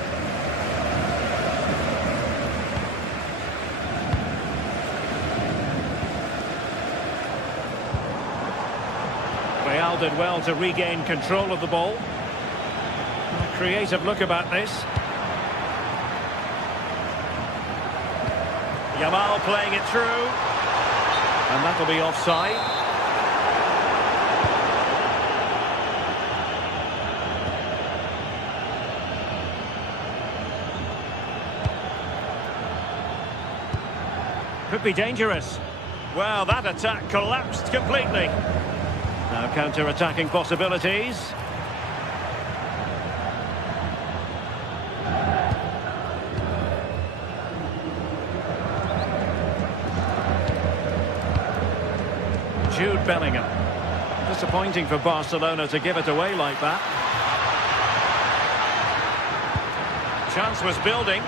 Real did well to regain control of the ball. Creative look about this. Yamal playing it through. And that'll be offside. Could be dangerous. Well, that attack collapsed completely. Now counter-attacking possibilities. Jude Bellingham. Disappointing for Barcelona to give it away like that. Chance was building.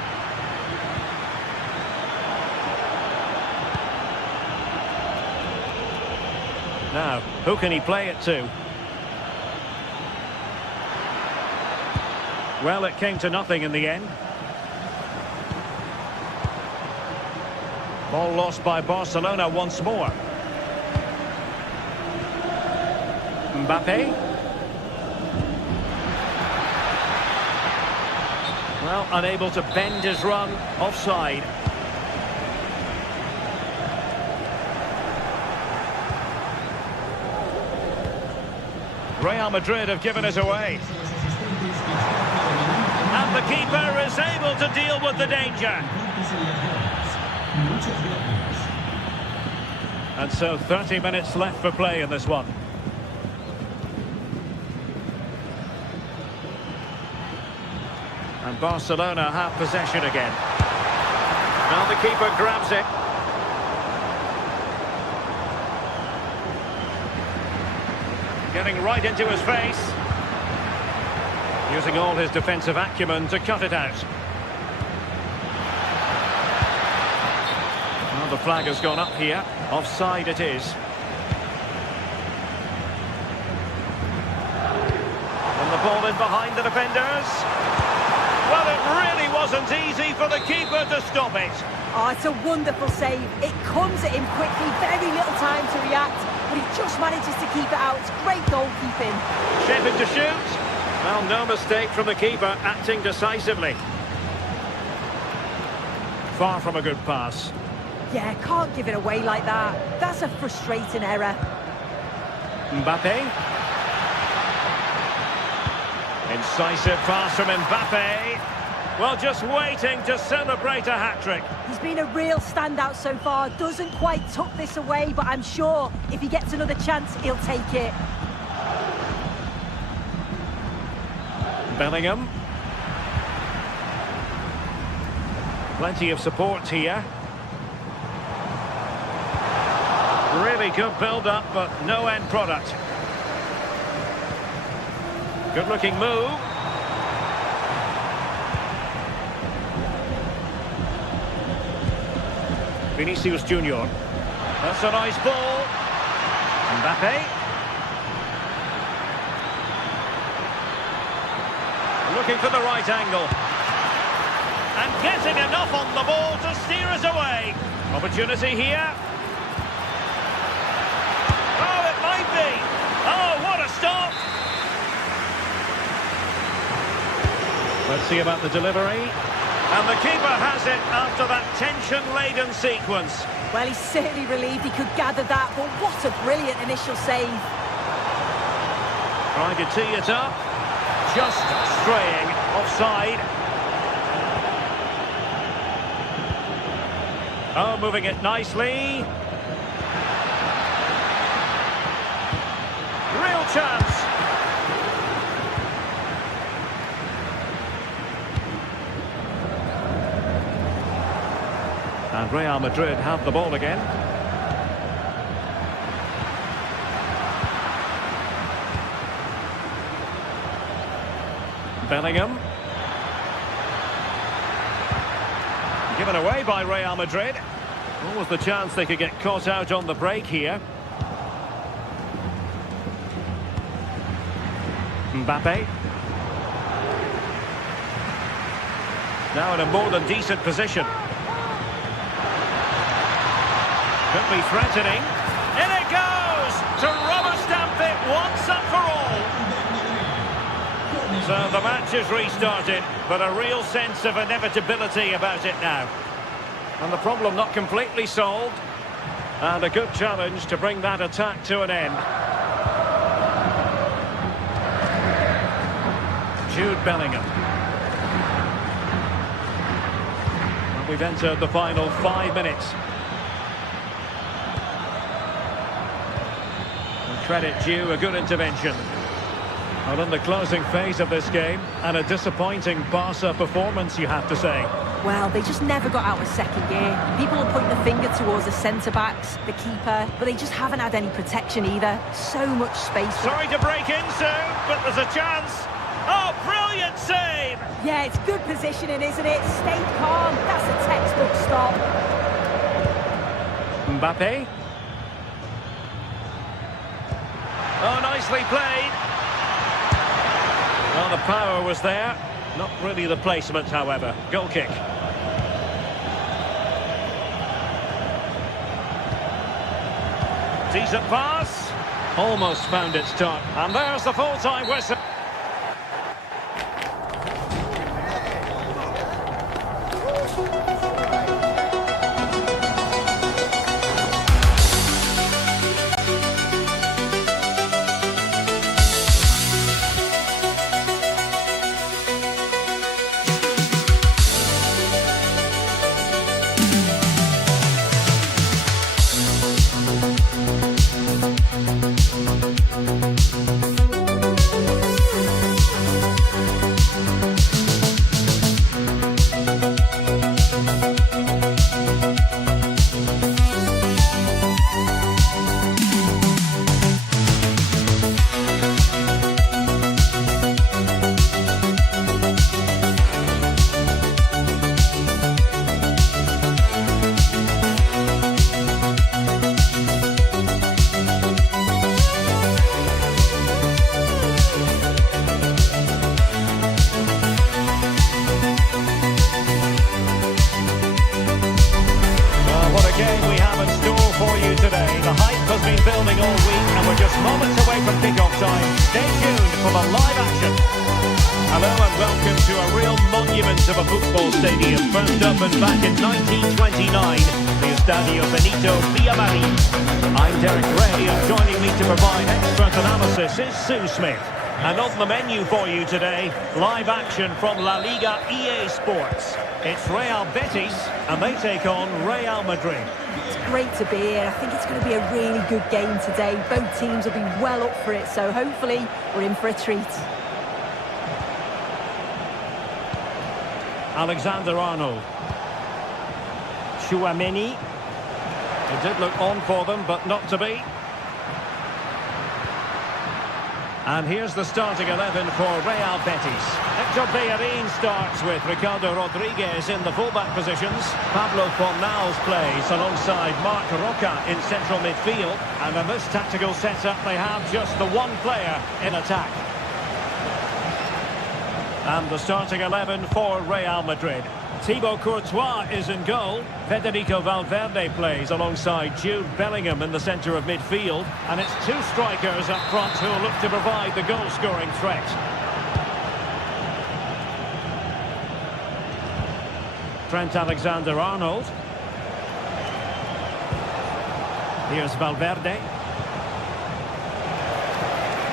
Now, who can he play it to? Well, it came to nothing in the end. Ball lost by Barcelona once more. Mbappe. Well, unable to bend his run, offside. Real Madrid have given it away. And the keeper is able to deal with the danger. And so 30 minutes left for play in this one. And Barcelona have possession again. Now the keeper grabs it. Getting right into his face. Using all his defensive acumen to cut it out. Well, the flag has gone up here. Offside it is. And the ball in behind the defenders. Well, it really wasn't easy for the keeper to stop it. Oh, it's a wonderful save. It comes at him quickly, very little time to react, but he just manages to keep it out. It's great goalkeeping. Shaping to shoot. Well, no mistake from the keeper, acting decisively. Far from a good pass. Yeah, can't give it away like that. That's a frustrating error. Mbappe. Incisive pass from Mbappe. Well, just waiting to celebrate a hat-trick. He's been a real standout so far. Doesn't quite tuck this away, but I'm sure if he gets another chance, he'll take it. Bellingham. Plenty of support here. Really good build-up, but no end product. Good-looking move. Vinicius Junior. That's a nice ball. Mbappe. Looking for the right angle. and getting enough on the ball to steer us away. Opportunity here. Oh, it might be. Oh, what a stop. Let's see about the delivery. And the keeper has it after that tension-laden sequence. Well, he's certainly relieved he could gather that, but what a brilliant initial save. Trying to tee it up. Just straying offside. Oh, moving it nicely. Real chance. And Real Madrid have the ball again. Bellingham. Given away by Real Madrid. What was the chance they could get caught out on the break here? Mbappe. Now in a more than decent position. Could be threatening. In it goes! To rubber stamp it once and for all. So the match is restarted, but a real sense of inevitability about it now. And the problem not completely solved. And a good challenge to bring that attack to an end. Jude Bellingham. And we've entered the final 5 minutes. And credit due, a good intervention. Well, in the closing phase of this game, and a disappointing Barca performance, you have to say. Well, they just never got out of second gear. People are pointing the finger towards the centre-backs, the keeper, but they just haven't had any protection either. So much space. Sorry to break in soon, but there's a chance. Oh, brilliant save! Yeah, it's good positioning, isn't it? Stay calm. That's a textbook stop. Mbappe. Oh, nicely played. Well, the power was there. Not really the placement, however. Goal kick. Decent pass. Almost found its top. And there's the full-time whistle. Building all week, and we're just moments away from kick-off time. Stay tuned for the live action. Hello and welcome to a real monument of a football stadium, first opened back in 1929, the Estadio Benito Villamarín. I'm Derek Ray, and joining me to provide expert analysis is Sue Smith. And on the menu for you today, live action from La Liga EA Sports. It's Real Betis, and they take on Real Madrid. It's great to be here. I think it's going to be a really good game today. Both teams will be well up for it, so hopefully we're in for a treat. Alexander-Arnold. Tchouaméni. It did look on for them, but not to be. And here's the starting 11 for Real Betis. Hector Bellerin starts with Ricardo Rodriguez in the fullback positions. Pablo Fornals plays alongside Marc Roca in central midfield. And in this tactical setup, they have just the one player in attack. And the starting 11 for Real Madrid. Thibaut Courtois is in goal. Federico Valverde plays alongside Jude Bellingham in the centre of midfield. And it's two strikers up front who will look to provide the goal-scoring threat. Trent Alexander-Arnold. Here's Valverde.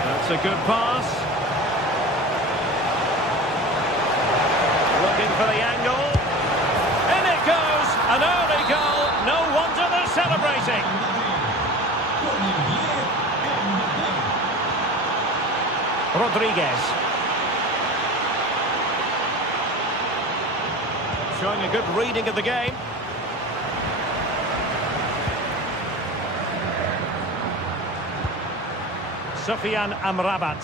That's a good pass. Looking for the angle. In it goes! An early goal. No wonder they're celebrating. Rodriguez. Showing a good reading of the game. Sofiane Amrabat.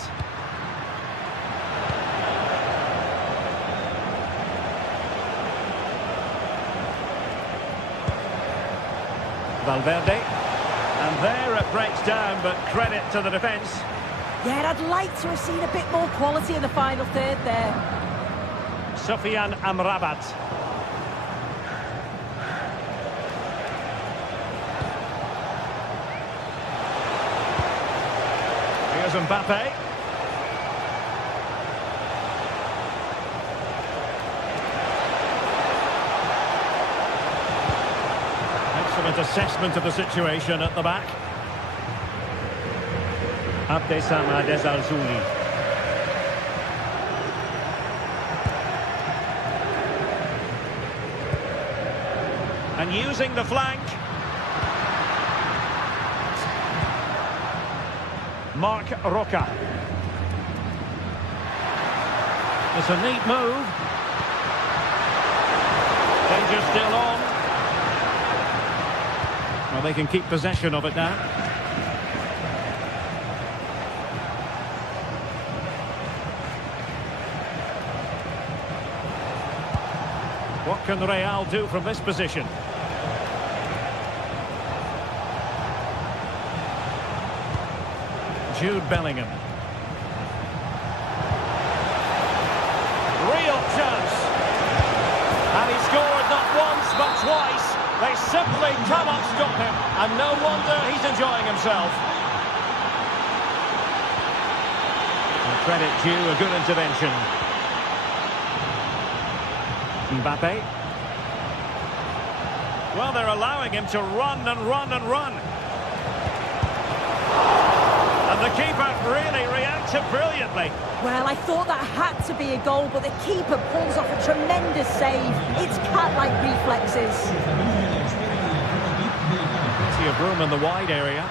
Valverde. And there it breaks down, but credit to the defence. Yeah, I'd like to have seen a bit more quality in the final third there. Sofiane Amrabat. Here's Mbappe. Excellent assessment of the situation at the back. Abdesam Adezalzouli. And using the flank. Marc Roca. It's a neat move. Danger still on. Well, they can keep possession of it now. What can Real do from this position? Jude Bellingham. Real chance. And he scored not once but twice. They simply cannot stop him. And no wonder he's enjoying himself. And credit due, a good intervention. Mbappe. Well, they're allowing him to run and run and run. And the keeper really reacted brilliantly. Well, I thought that had to be a goal, but the keeper pulls off a tremendous save. It's cat-like reflexes. Plenty of room in the wide area.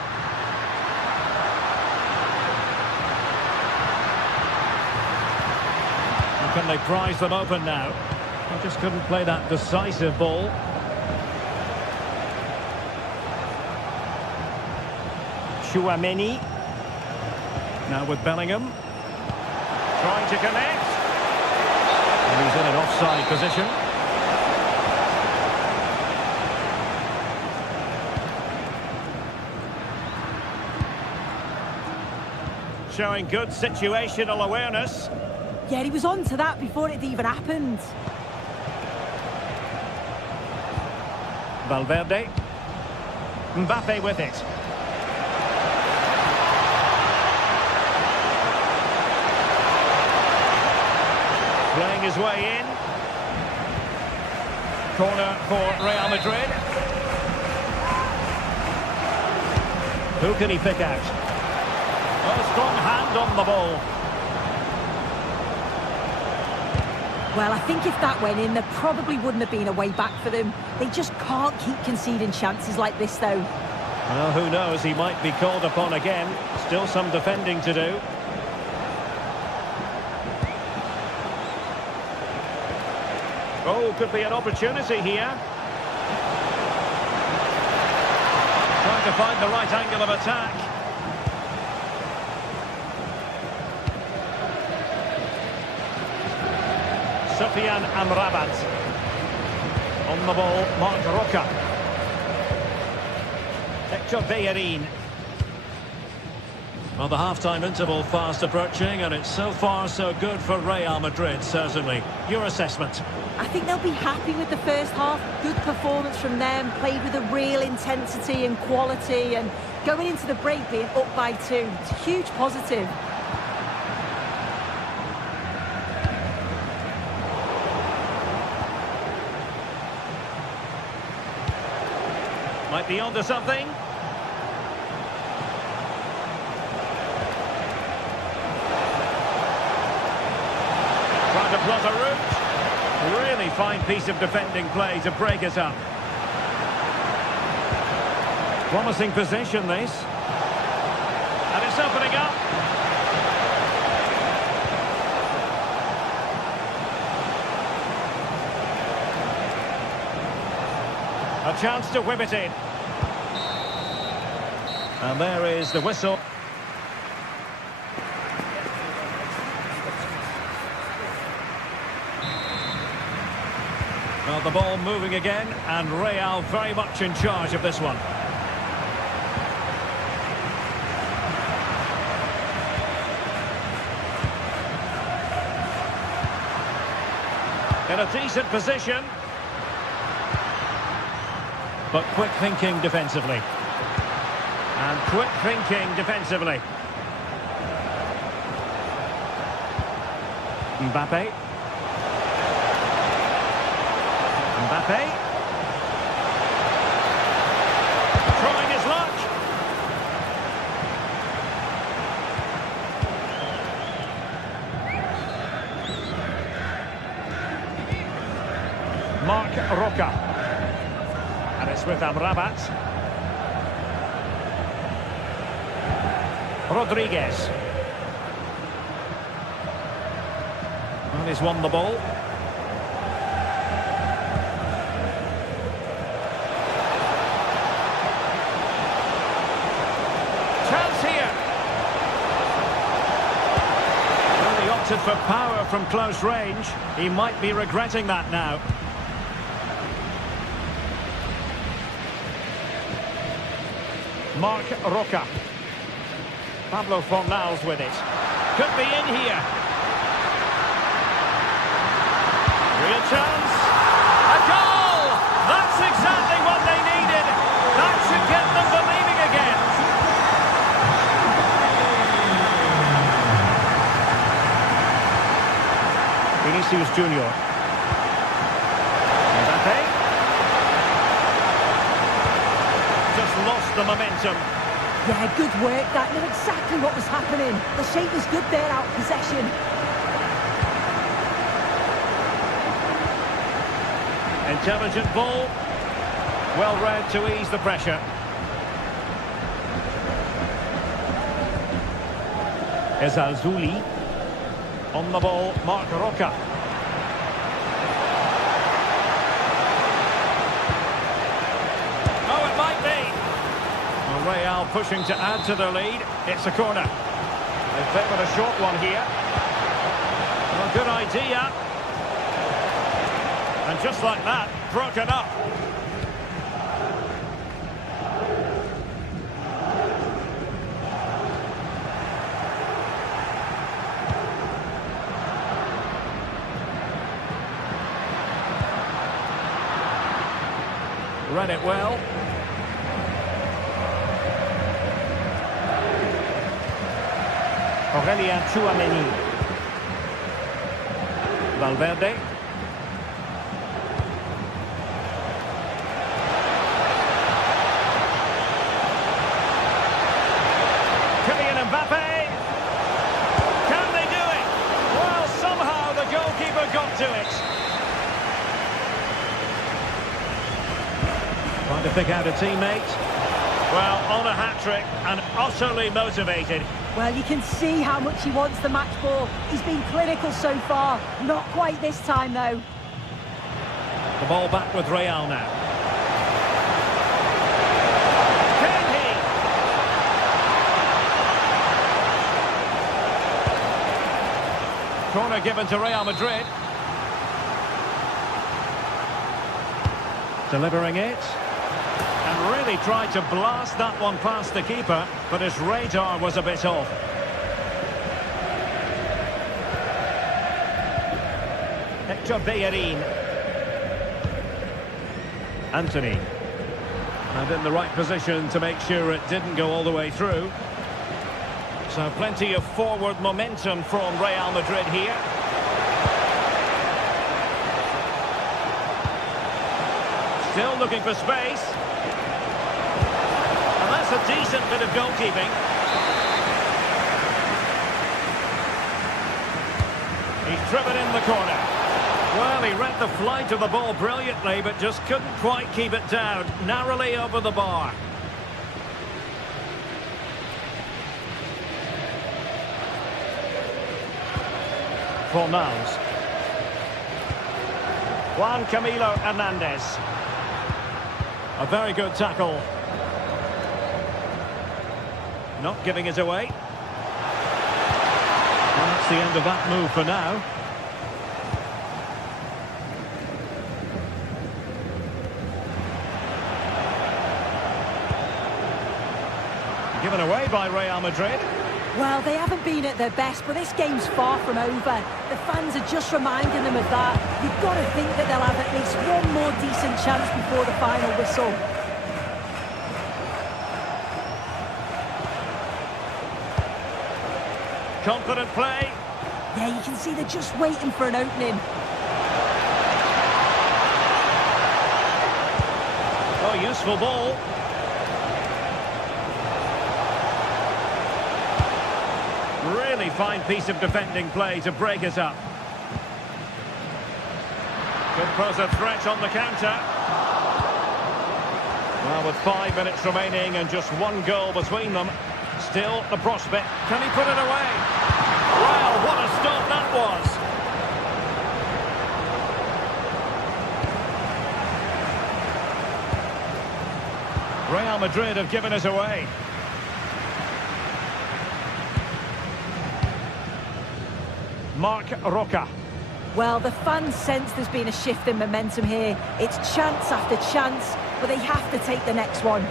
And can they prize them open now? They just couldn't play that decisive ball. Chouameni. Now with Bellingham. Trying to connect. And he's in an offside position. Showing good situational awareness. Yeah, he was on to that before it even happened. Valverde. Mbappe with it. Playing his way in. Corner for Real Madrid. Who can he pick out? Oh, strong hand on the ball. Well, I think if that went in, there probably wouldn't have been a way back for them. They just can't keep conceding chances like this, though. Well, who knows? He might be called upon again. Still some defending to do. Oh, could be an opportunity here. Trying to find the right angle of attack. Sofiane Amrabat. On the ball, Marc Roca. Hector Bellerin. Well, the half-time interval fast approaching, and it's so far so good for Real Madrid, certainly. Your assessment? I think they'll be happy with the first half. Good performance from them, played with a real intensity and quality, and going into the break being up by 2. It's a huge positive. Might be onto something. Trying to plot a route. Really fine piece of defending play to break it up. Promising position, this. And it's opening up. A chance to whip it in. And there is the whistle. Well, the ball moving again, and Real very much in charge of this one. In a decent position. But quick thinking defensively. And quick thinking defensively. Mbappe. Mbappe. Trying his luck. Marc Roca. And it's with Amrabat. Rodriguez. Well, he's won the ball. Chance here. Well, he opted for power from close range. He might be regretting that now. Marc Roca. Pablo Fornals with it. Could be in here. Real chance. A goal! That's exactly what they needed. That should get them believing again. Vinicius Junior. Mbappe. Just lost the momentum. Yeah, good work. That knew exactly what was happening. The shape was good there, out of possession. Intelligent ball. Well read to ease the pressure. Ezalzouli. On the ball, Marc Roca. Oh, it might be. Well, Real pushing to add to their lead. It's a corner. They favoured a short one here. Well, good idea. And just like that, broken up. Read it well. Aurélien Tchouaméni. Valverde. Kylian Mbappe. Can they do it? Well, somehow the goalkeeper got to it. Trying to pick out a teammate. Well, on a hat-trick and utterly motivated. Well, you can see how much he wants the match ball. He's been clinical so far. Not quite this time, though. The ball back with Real now. Can he? Corner given to Real Madrid. Delivering it. And Really tried to blast that one past the keeper, but his radar was a bit off. Hector Bellerin. Anthony. And in the right position to make sure it didn't go all the way through. So plenty of forward momentum from Real Madrid here. Still looking for space. And that's a decent bit of goalkeeping. He's driven in the corner. Well, he read the flight of the ball brilliantly, but just couldn't quite keep it down. Narrowly over the bar. Fornals. Juan Camilo Hernandez. A very good tackle. Not giving it away. And that's the end of that move for now. Given away by Real Madrid. Well, they haven't been at their best, but this game's far from over. The fans are just reminding them of that. You've got to think that they'll have at least one more decent chance before the final whistle. Confident play. Yeah, you can see they're just waiting for an opening. Oh, useful ball. Really fine piece of defending play to break it up. Could pose a threat on the counter. Well, with 5 minutes remaining and just one goal between them, still the prospect. Can he put it away? Well, what a stop that was. Real Madrid have given it away. Marc Roca. Well, the fans sense there's been a shift in momentum here. It's chance after chance, but they have to take the next one.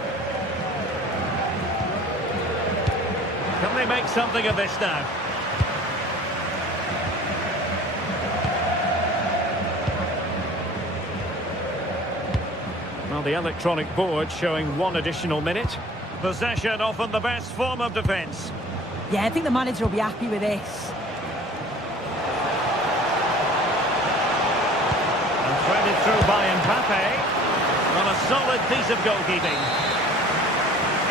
Can they make something of this now? Well, the electronic board showing 1 additional minute. Possession often the best form of defence. Yeah, I think the manager will be happy with this. Threaded through by Mbappe. On a solid piece of goalkeeping.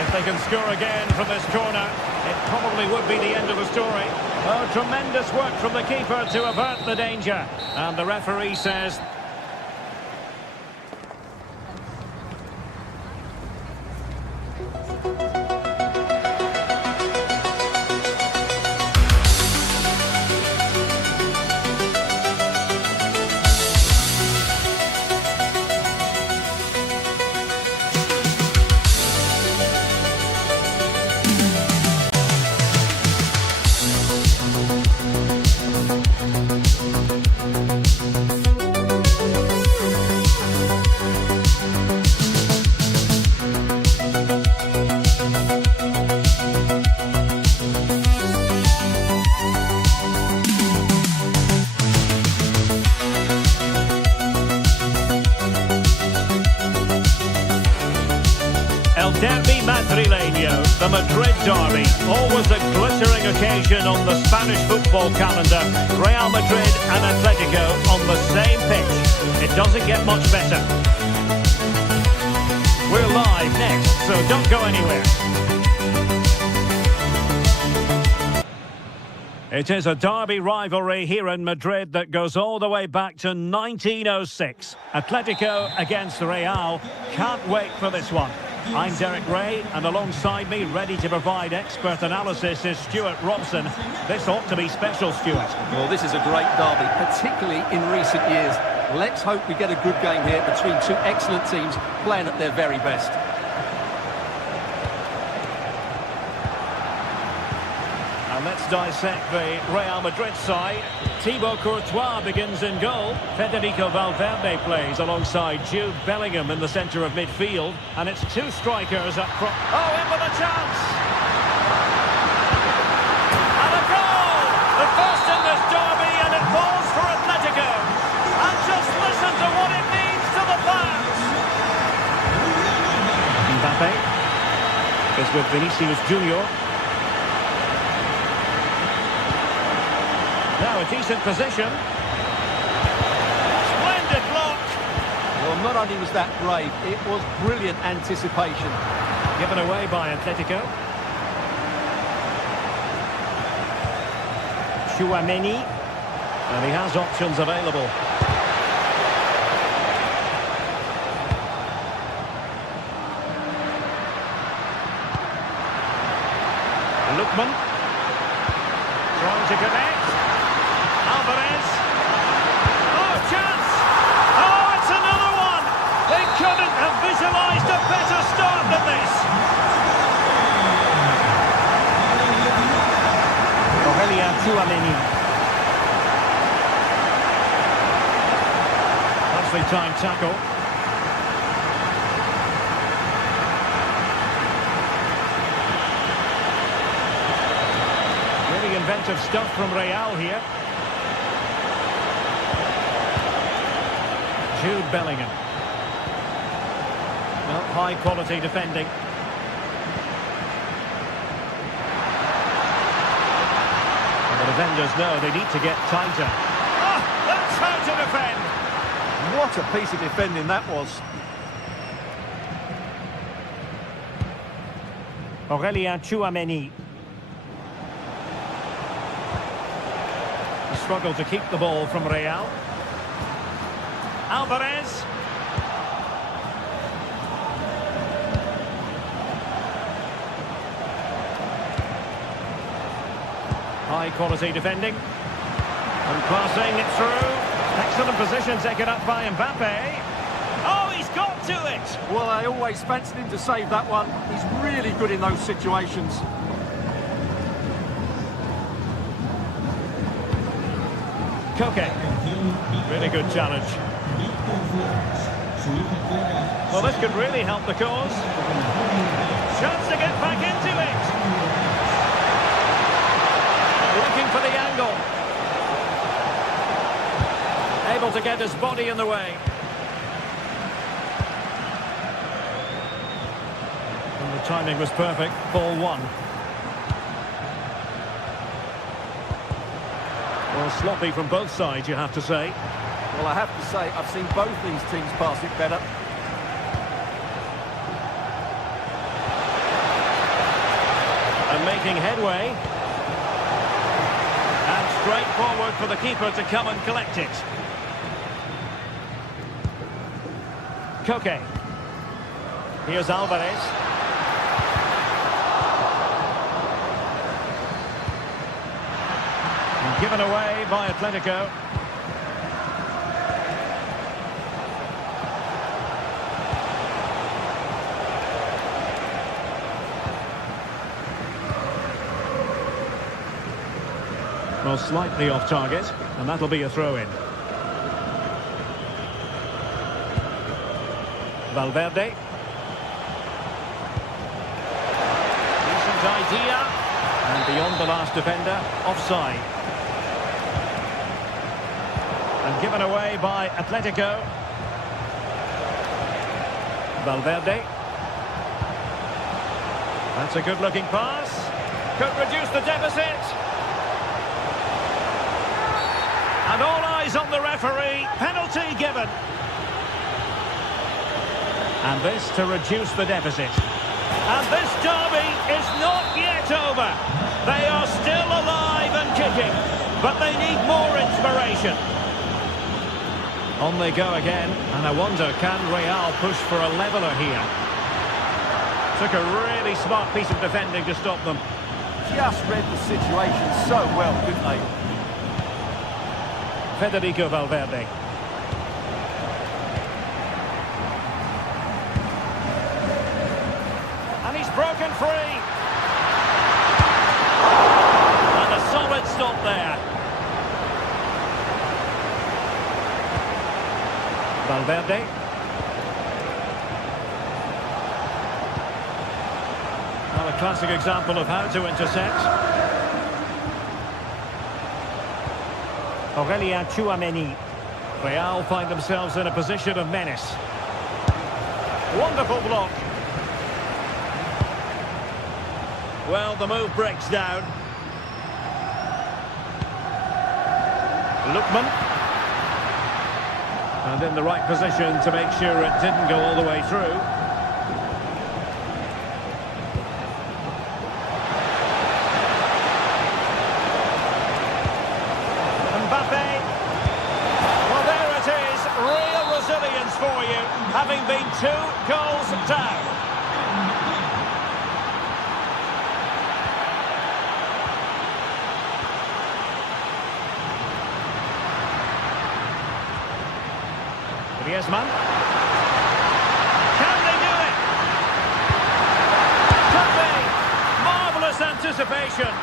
If they can score again from this corner, it probably would be the end of the story. Oh, tremendous work from the keeper to avert the danger. And the referee says... Derby Madrileño, the Madrid derby, always a glittering occasion on the Spanish football calendar. Real Madrid and Atletico on the same pitch. It doesn't get much better. We're live next, so don't go anywhere. It is a derby rivalry here in Madrid that goes all the way back to 1906. Atletico against Real. Can't wait for this one. I'm Derek Ray, and alongside me, ready to provide expert analysis, is Stuart Robson. This ought to be special, Stuart. Well, this is a great derby, particularly in recent years. Let's hope we get a good game here between two excellent teams playing at their very best. And let's dissect the Real Madrid side. Thibaut Courtois begins in goal. Federico Valverde plays alongside Jude Bellingham in the centre of midfield. And it's two strikers up front. Oh, in with a chance! And a goal! The first in this derby, and it falls for Atletico. And just listen to what it means to the fans. Mbappe is with Vinicius Junior. Now a decent position. Splendid block. Well, not only was that brave, it was brilliant anticipation. Given away by Atletico. Tchouaméni. And he has options available. Lookman. Trying to connect. Alvarez. Oh, chance! Oh, it's another one! They couldn't have visualised a better start than this. Tchouaméni. Nicely timed tackle. Really inventive stuff from Real here. Jude Bellingham. Well, high quality defending. And the defenders know they need to get tighter. Oh, that's how to defend. What a piece of defending that was. Tchouaméni. He struggled to keep the ball from Real. Alvarez. High quality defending. And passing it through. Excellent position taken up by Mbappe. Oh, he's got to it! Well, I always fancied him to save that one. He's really good in those situations. Koke. Really good challenge. Well, this could really help the cause. Chance to get back into it. Looking for the angle. Able to get his body in the way. And the timing was perfect. Ball one. Well, sloppy from both sides, you have to say. Well, I have to say, I've seen both these teams pass it better. And making headway. And straight forward for the keeper to come and collect it. Koke. Here's Alvarez. And given away by Atletico. Well, slightly off target, and that'll be a throw-in. Valverde. Decent idea. And beyond the last defender, offside. And given away by Atletico. Valverde. That's a good-looking pass. Could reduce the deficit. And all eyes on the referee. Penalty given. And this to reduce the deficit. And this derby is not yet over. They are still alive and kicking, but they need more inspiration. On they go again, and I wonder, can Real push for a leveller here? Took a really smart piece of defending to stop them. Just read the situation so well, didn't they? Federico Valverde. And he's broken free. And a Valverde. Well, a classic example of how to intercept. Aurelien Tchouameni. Real find themselves in a position of menace. Wonderful block. Well, the move breaks down. Lookman. And in the right position to make sure it didn't go all the way through. Mbappe. Well, there it is. Real resilience for you, having been 2 goals down. Griezmann. Can they do it? Can they? Marvellous anticipation.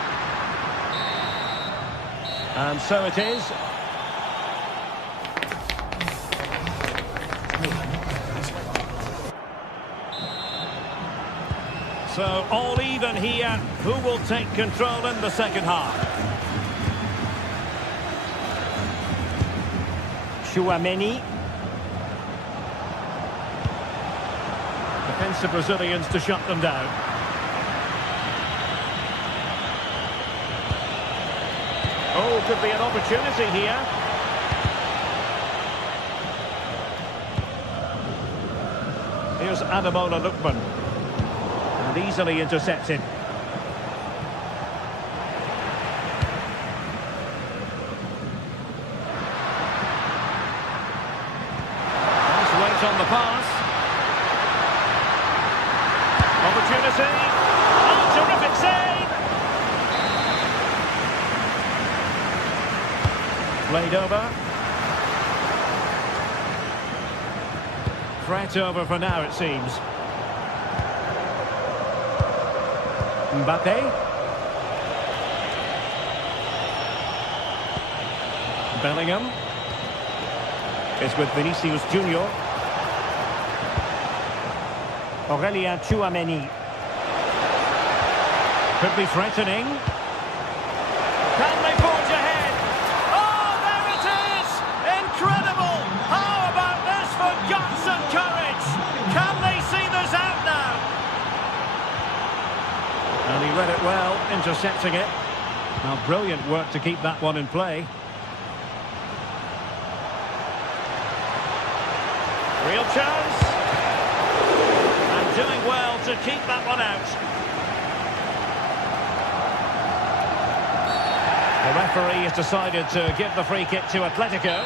And so it is. So all even here. Who will take control in the second half? Tchouameni. Defensive Brazilians to shut them down. Oh, could be an opportunity here. Here's Ademola Lookman. And easily intercepted. Nice weight on the pass. Opportunity. Oh, terrific save. Played over. Threat over for now, it seems. Mbappe. Bellingham. It's with Vinicius Junior. Aurelien Tchouameni. Could be threatening. Can they forge ahead? Oh, there it is! Incredible! How about this for guts and courage? Can they see this out now? And he read it well, intercepting it. Now, brilliant work to keep that one in play. Real chance. Doing well to keep that one out. The referee has decided to give the free kick to Atletico.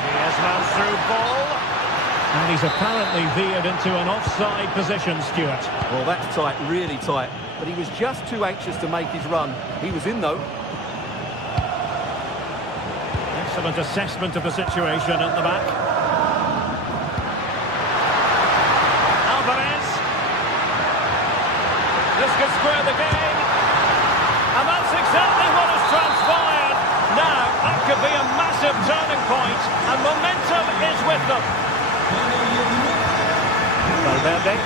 Griezmann's through ball. And he's apparently veered into an offside position, Stuart. Well, that's tight, really tight. But he was just too anxious to make his run. He was in, though. Excellent assessment of the situation at the back. Alvarez. This could square the game. And that's exactly what has transpired. Now, that could be a massive turning point, and momentum is with them. Valverde.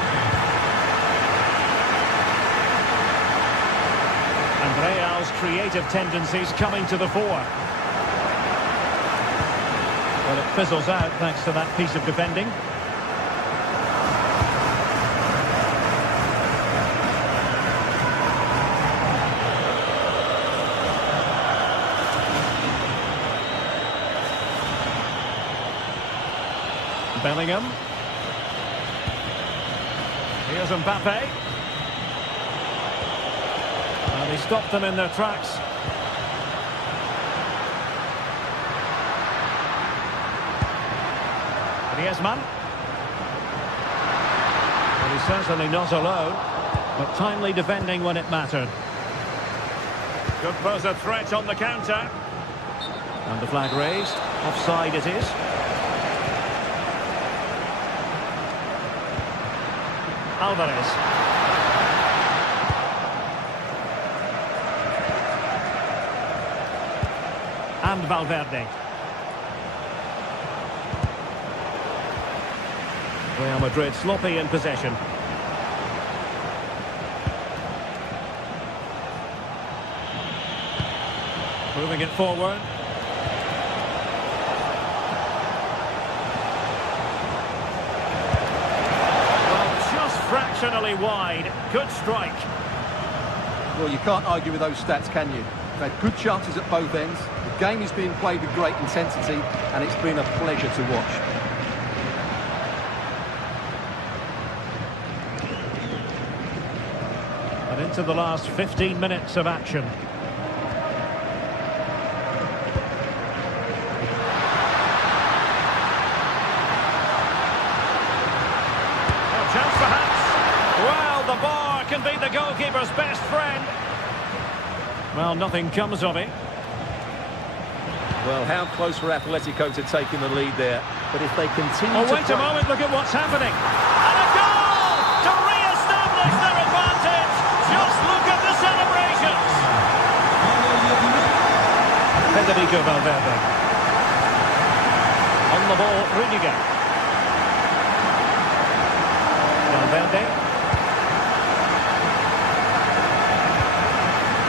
And Real's creative tendencies coming to the fore. Well, it fizzles out thanks to that piece of defending. Bellingham. Here's Mbappe. And he stopped them in their tracks. Griezmann. Well, he's certainly not alone, but timely defending when it mattered. Could pose a threat on the counter. And the flag raised. Offside it is. Alvarez. And Valverde. Real Madrid sloppy in possession. Moving it forward. Well, just fractionally wide. Good strike. Well, you can't argue with those stats, can you? They've had good chances at both ends. The game is being played with great intensity, and it's been a pleasure to watch. And into the last 15 minutes of action. A chance perhaps. Well, the bar can be the goalkeeper's best friend. Well, nothing comes of it. Well, how close for Atletico to taking the lead there. But if they continue Oh, wait a moment, look at what's happening. And a goal to re-establish their advantage. Just look at the celebrations. Federico Valverde. On the ball, Rudiger. Valverde.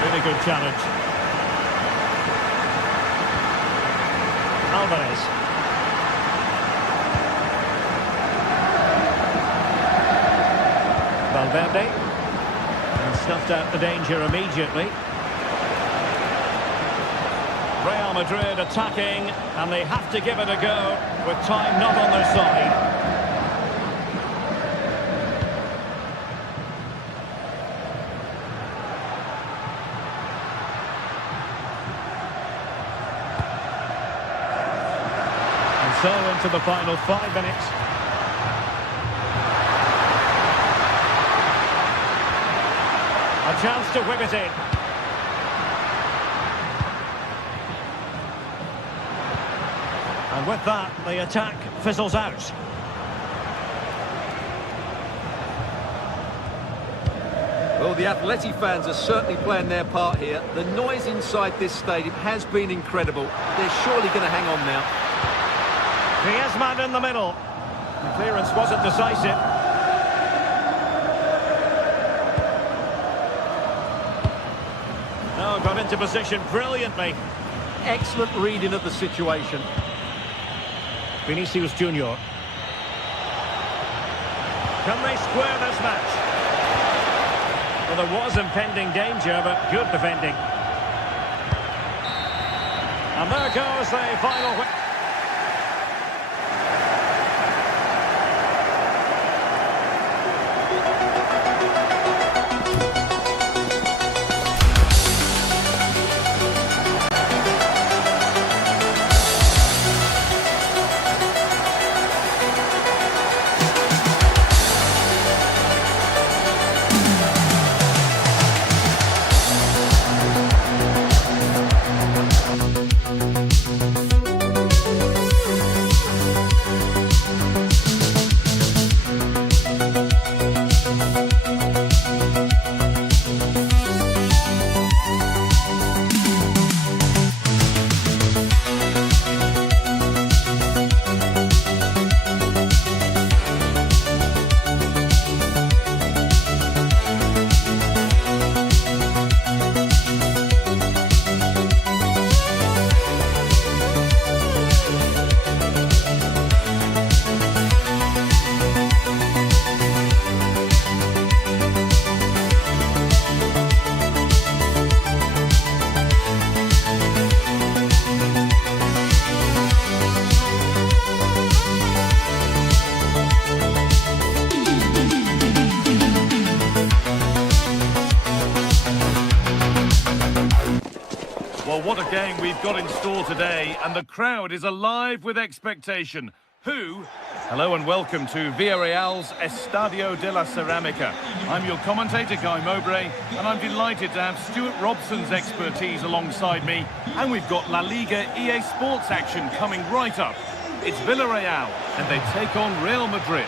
Really good challenge. Alvarez. Valverde. And snuffed out the danger immediately. Real Madrid attacking, and they have to give it a go with time not on their side. So into the final 5 minutes. A chance to whip it in. And with that, the attack fizzles out. Well, the Atleti fans are certainly playing their part here. The noise inside this stadium has been incredible. They're surely going to hang on now. Griezmann in the middle. The clearance wasn't decisive. Oh, got into position brilliantly. Excellent reading of the situation. Vinicius Junior. Can they square this match? Well, there was impending danger, but good defending. And there goes the final win. Well, what a game we've got in store today, and the crowd is alive with expectation. Hello and welcome to Villarreal's Estadio de la Ceramica. I'm your commentator, Guy Mowbray, and I'm delighted to have Stuart Robson's expertise alongside me, and we've got La Liga EA Sports action coming right up. It's Villarreal, and they take on Real Madrid.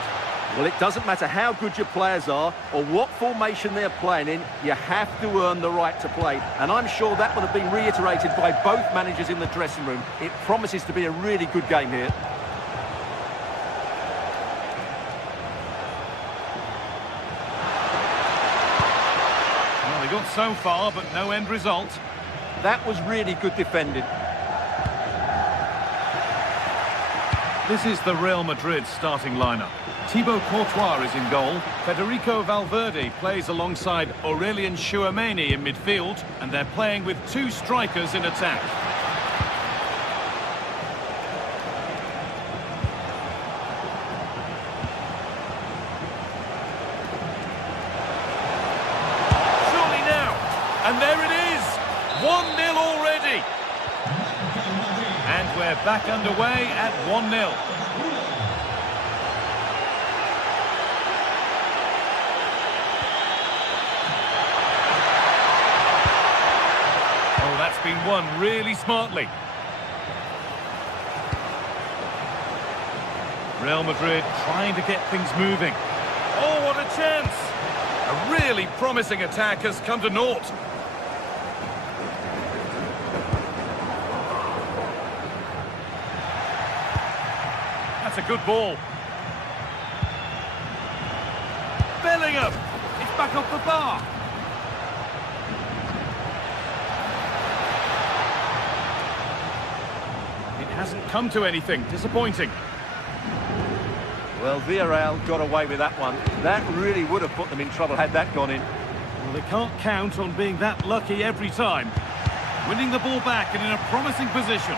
Well, it doesn't matter how good your players are or what formation they're playing in, you have to earn the right to play. And I'm sure that will have been reiterated by both managers in the dressing room. It promises to be a really good game here. Well, they got so far, but no end result. That was really good defending. This is the Real Madrid starting lineup. Thibaut Courtois is in goal. Federico Valverde plays alongside Aurélien Tchouaméni in midfield, and they're playing with two strikers in attack. Surely now, and there it is, 1-0 already. And we're back underway at 1-0. That's been won really smartly. Real Madrid trying to get things moving. Oh, what a chance! A really promising attack has come to naught. That's a good ball. Bellingham! It's back off the bar. Hasn't come to anything. Disappointing. Well, Villarreal got away with that one. That really would have put them in trouble had that gone in. Well, they can't count on being that lucky every time. Winning the ball back and in a promising position.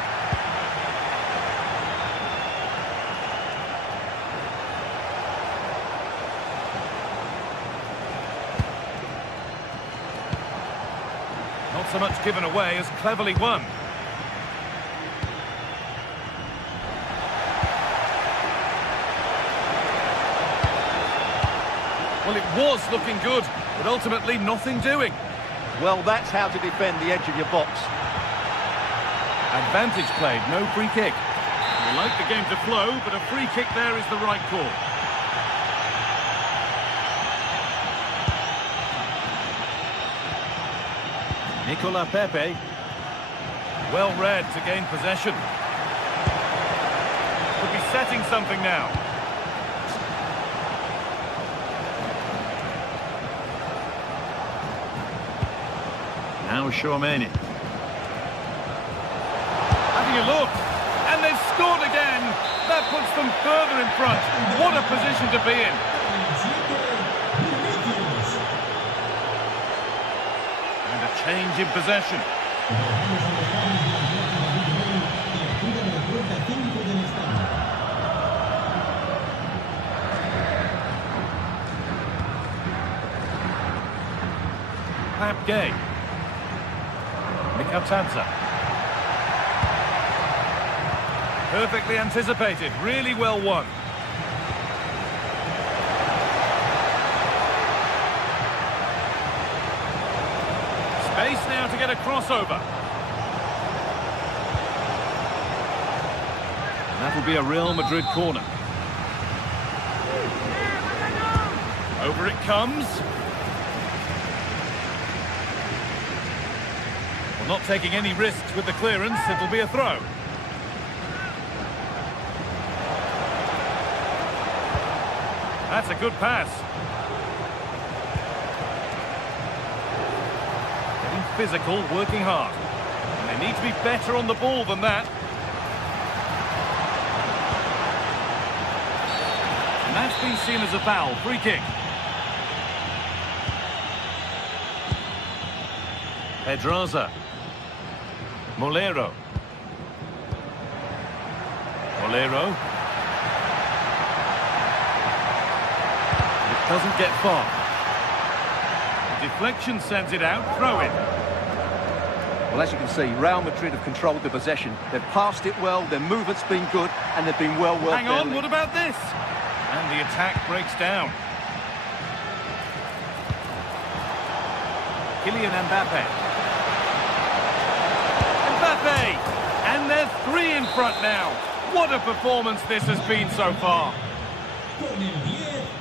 Not so much given away as cleverly won. Well, it was looking good, but ultimately nothing doing. Well, that's how to defend the edge of your box. Advantage played, no free kick. We like the game to flow, but a free kick there is the right call. Nicolas Pepe. Well read to gain possession. Could be setting something now. Now Tchouaméni. Having a look, and they've scored again. That puts them further in front. What a position to be in. And a change in possession. Pap Gay. Mikhatanza. Perfectly anticipated, really well won. Space now to get a crossover. That will be a Real Madrid corner. Over it comes. Well, not taking any risks with the clearance, it'll be a throw. That's a good pass. Getting physical, working hard. And they need to be better on the ball than that. And that's been seen as a foul. Free kick. Pedraza. Molero. Molero. It doesn't get far. The deflection sends it out. Throw it. Well, as you can see, Real Madrid have controlled the possession. They've passed it well, their movement's been good, and they've been well worked. Hang on, what about this? And the attack breaks down. Kylian Mbappe. And they're 3 in front now. What a performance this has been so far. Con el 10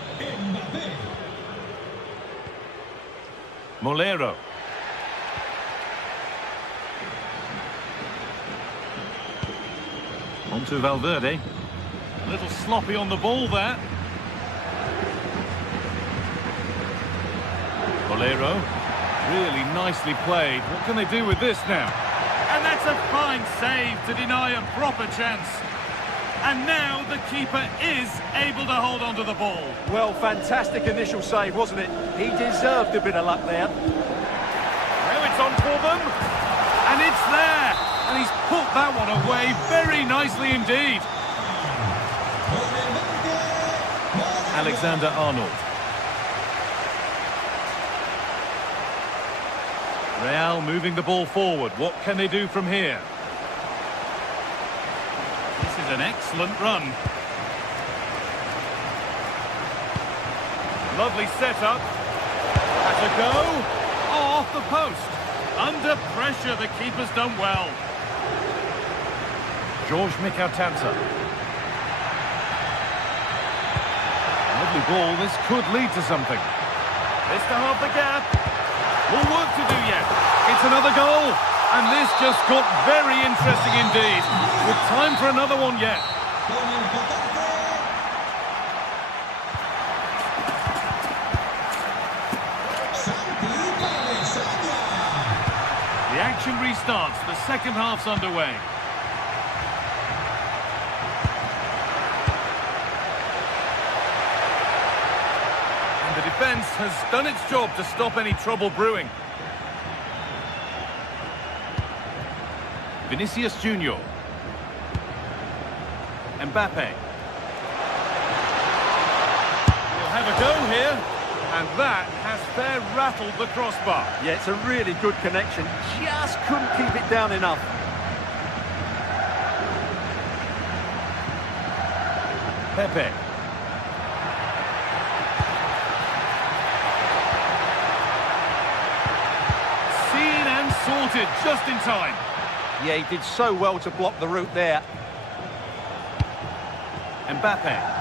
Molero. On to Valverde. A little sloppy on the ball there. Molero. Really nicely played. What can they do with this now? And that's a fine save to deny a proper chance. And now the keeper is able to hold on to the ball. Well, fantastic initial save, wasn't it? He deserved a bit of luck there. Now it's on for them. And it's there. And he's put that one away very nicely indeed. Alexander-Arnold. Real moving the ball forward. What can they do from here? This is an excellent run. Lovely setup. That's a go. Oh, off the post. Under pressure, the keeper's done well. George Mikautanza. Lovely ball. This could lead to something. This to half the gap. More work to do yet. It's another goal. And this just got very interesting indeed. With time for another one yet. The action restarts. The second half's underway. And the defence has done its job to stop any trouble brewing. Vinicius Junior. Mbappe. He'll have a go here. And that has fair rattled the crossbar. Yeah, it's a really good connection. Just couldn't keep it down enough. Pepe. Seen and sorted just in time. Yeah, he did so well to block the route there. Mbappe.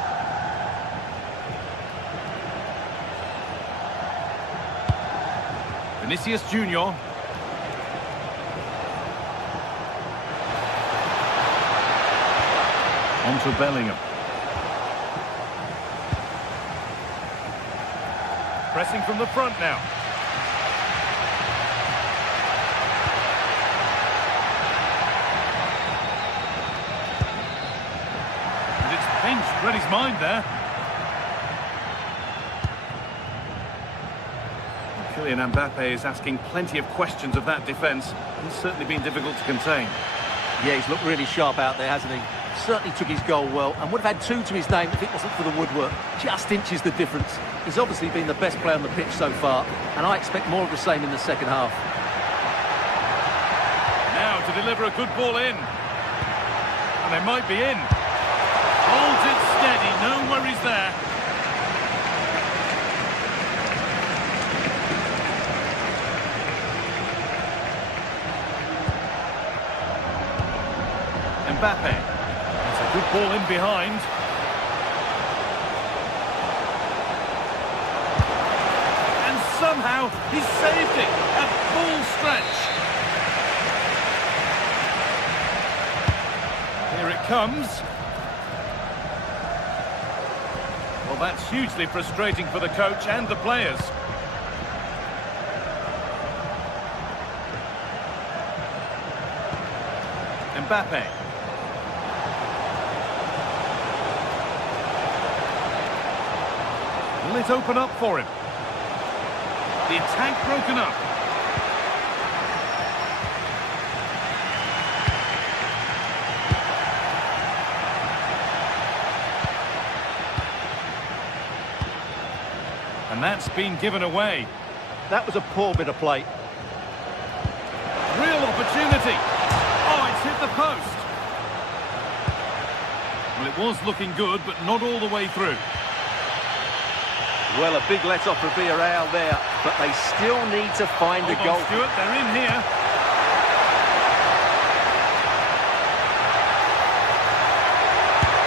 Vinicius Junior. On to Bellingham. Pressing from the front now. And it's pinched, read his mind there. Kylian Mbappe is asking plenty of questions of that defence. He's certainly been difficult to contain. Yeah, he's looked really sharp out there, hasn't he? Certainly took his goal well and would have had 2 to his name if it wasn't for the woodwork. Just inches the difference. He's obviously been the best player on the pitch so far, and I expect more of the same in the second half. Now to deliver a good ball in. And they might be in. Holds it steady, no worries there. Mbappe. It's a good ball in behind. And somehow he's saved it at full stretch. Here it comes. Well, that's hugely frustrating for the coach and the players. Mbappe. Will it open up for him? The attack broken up. And that's been given away. That was a poor bit of play. Real opportunity. Oh, it's hit the post. Well, it was looking good, but not all the way through. Well, a big let-off for Villarreal there, but they still need to find a goal. Stuart, they're in here.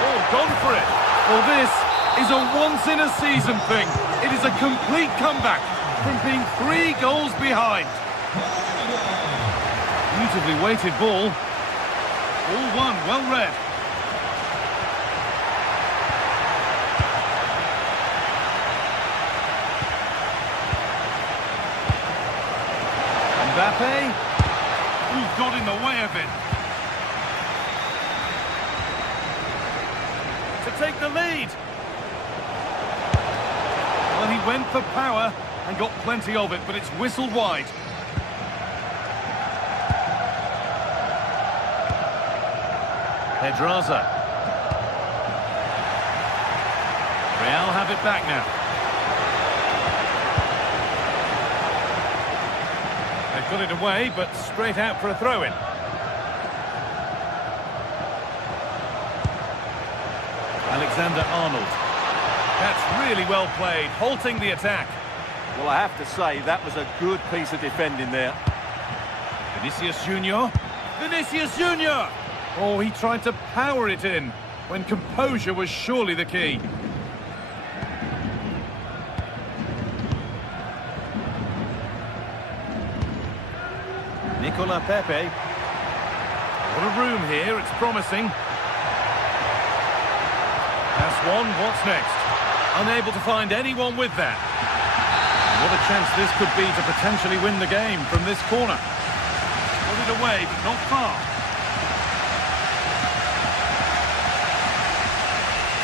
Oh, gone for it. Well, this is a once-in-a-season thing. It is a complete comeback. from being 3 goals behind. Beautifully weighted ball. All one, well read. Mbappe. Ooh, got in the way of it. To take the lead. Well, he went for power and got plenty of it, but it's whistled wide. Pedraza. Real have it back now. They've got it away, but straight out for a throw-in. Alexander-Arnold. That's really well played, halting the attack. Well, I have to say, that was a good piece of defending there. Vinicius Junior. Vinicius Junior! Oh, he tried to power it in, when composure was surely the key. Nicola Pepe. What a room here, it's promising. Pass one, what's next? Unable to find anyone with that. What a chance this could be to potentially win the game from this corner. Got it away, but not far.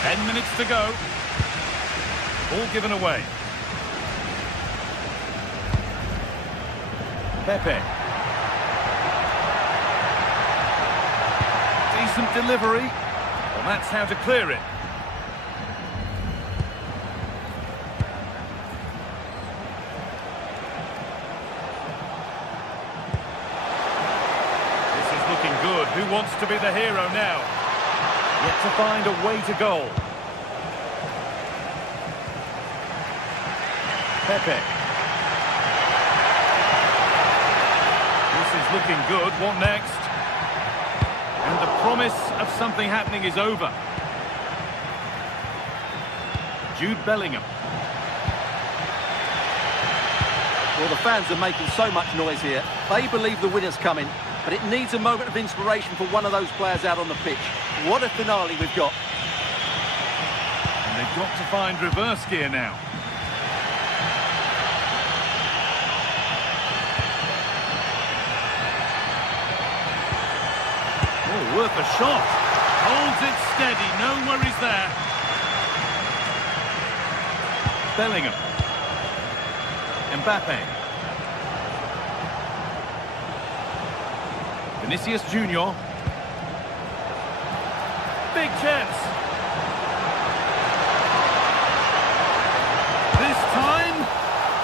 10 minutes to go. Ball given away. Pepe. Decent delivery. Well, that's how to clear it. This is looking good. Who wants to be the hero now? Yet to find a way to goal. Pepe. This is looking good. What next? And the promise of something happening is over. Jude Bellingham. Well, the fans are making so much noise here. They believe the winner's coming, but it needs a moment of inspiration for one of those players out on the pitch. What a finale we've got. And they've got to find reverse gear now. Oh, worth a shot. Holds it steady, no worries there. Bellingham. Mbappe. Vinicius Junior. Big chance. This time?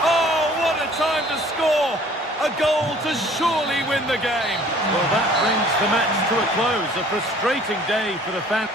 Oh, what a time to score! A goal to surely win the game. Well, that brings the match to a close. A frustrating day for the fans.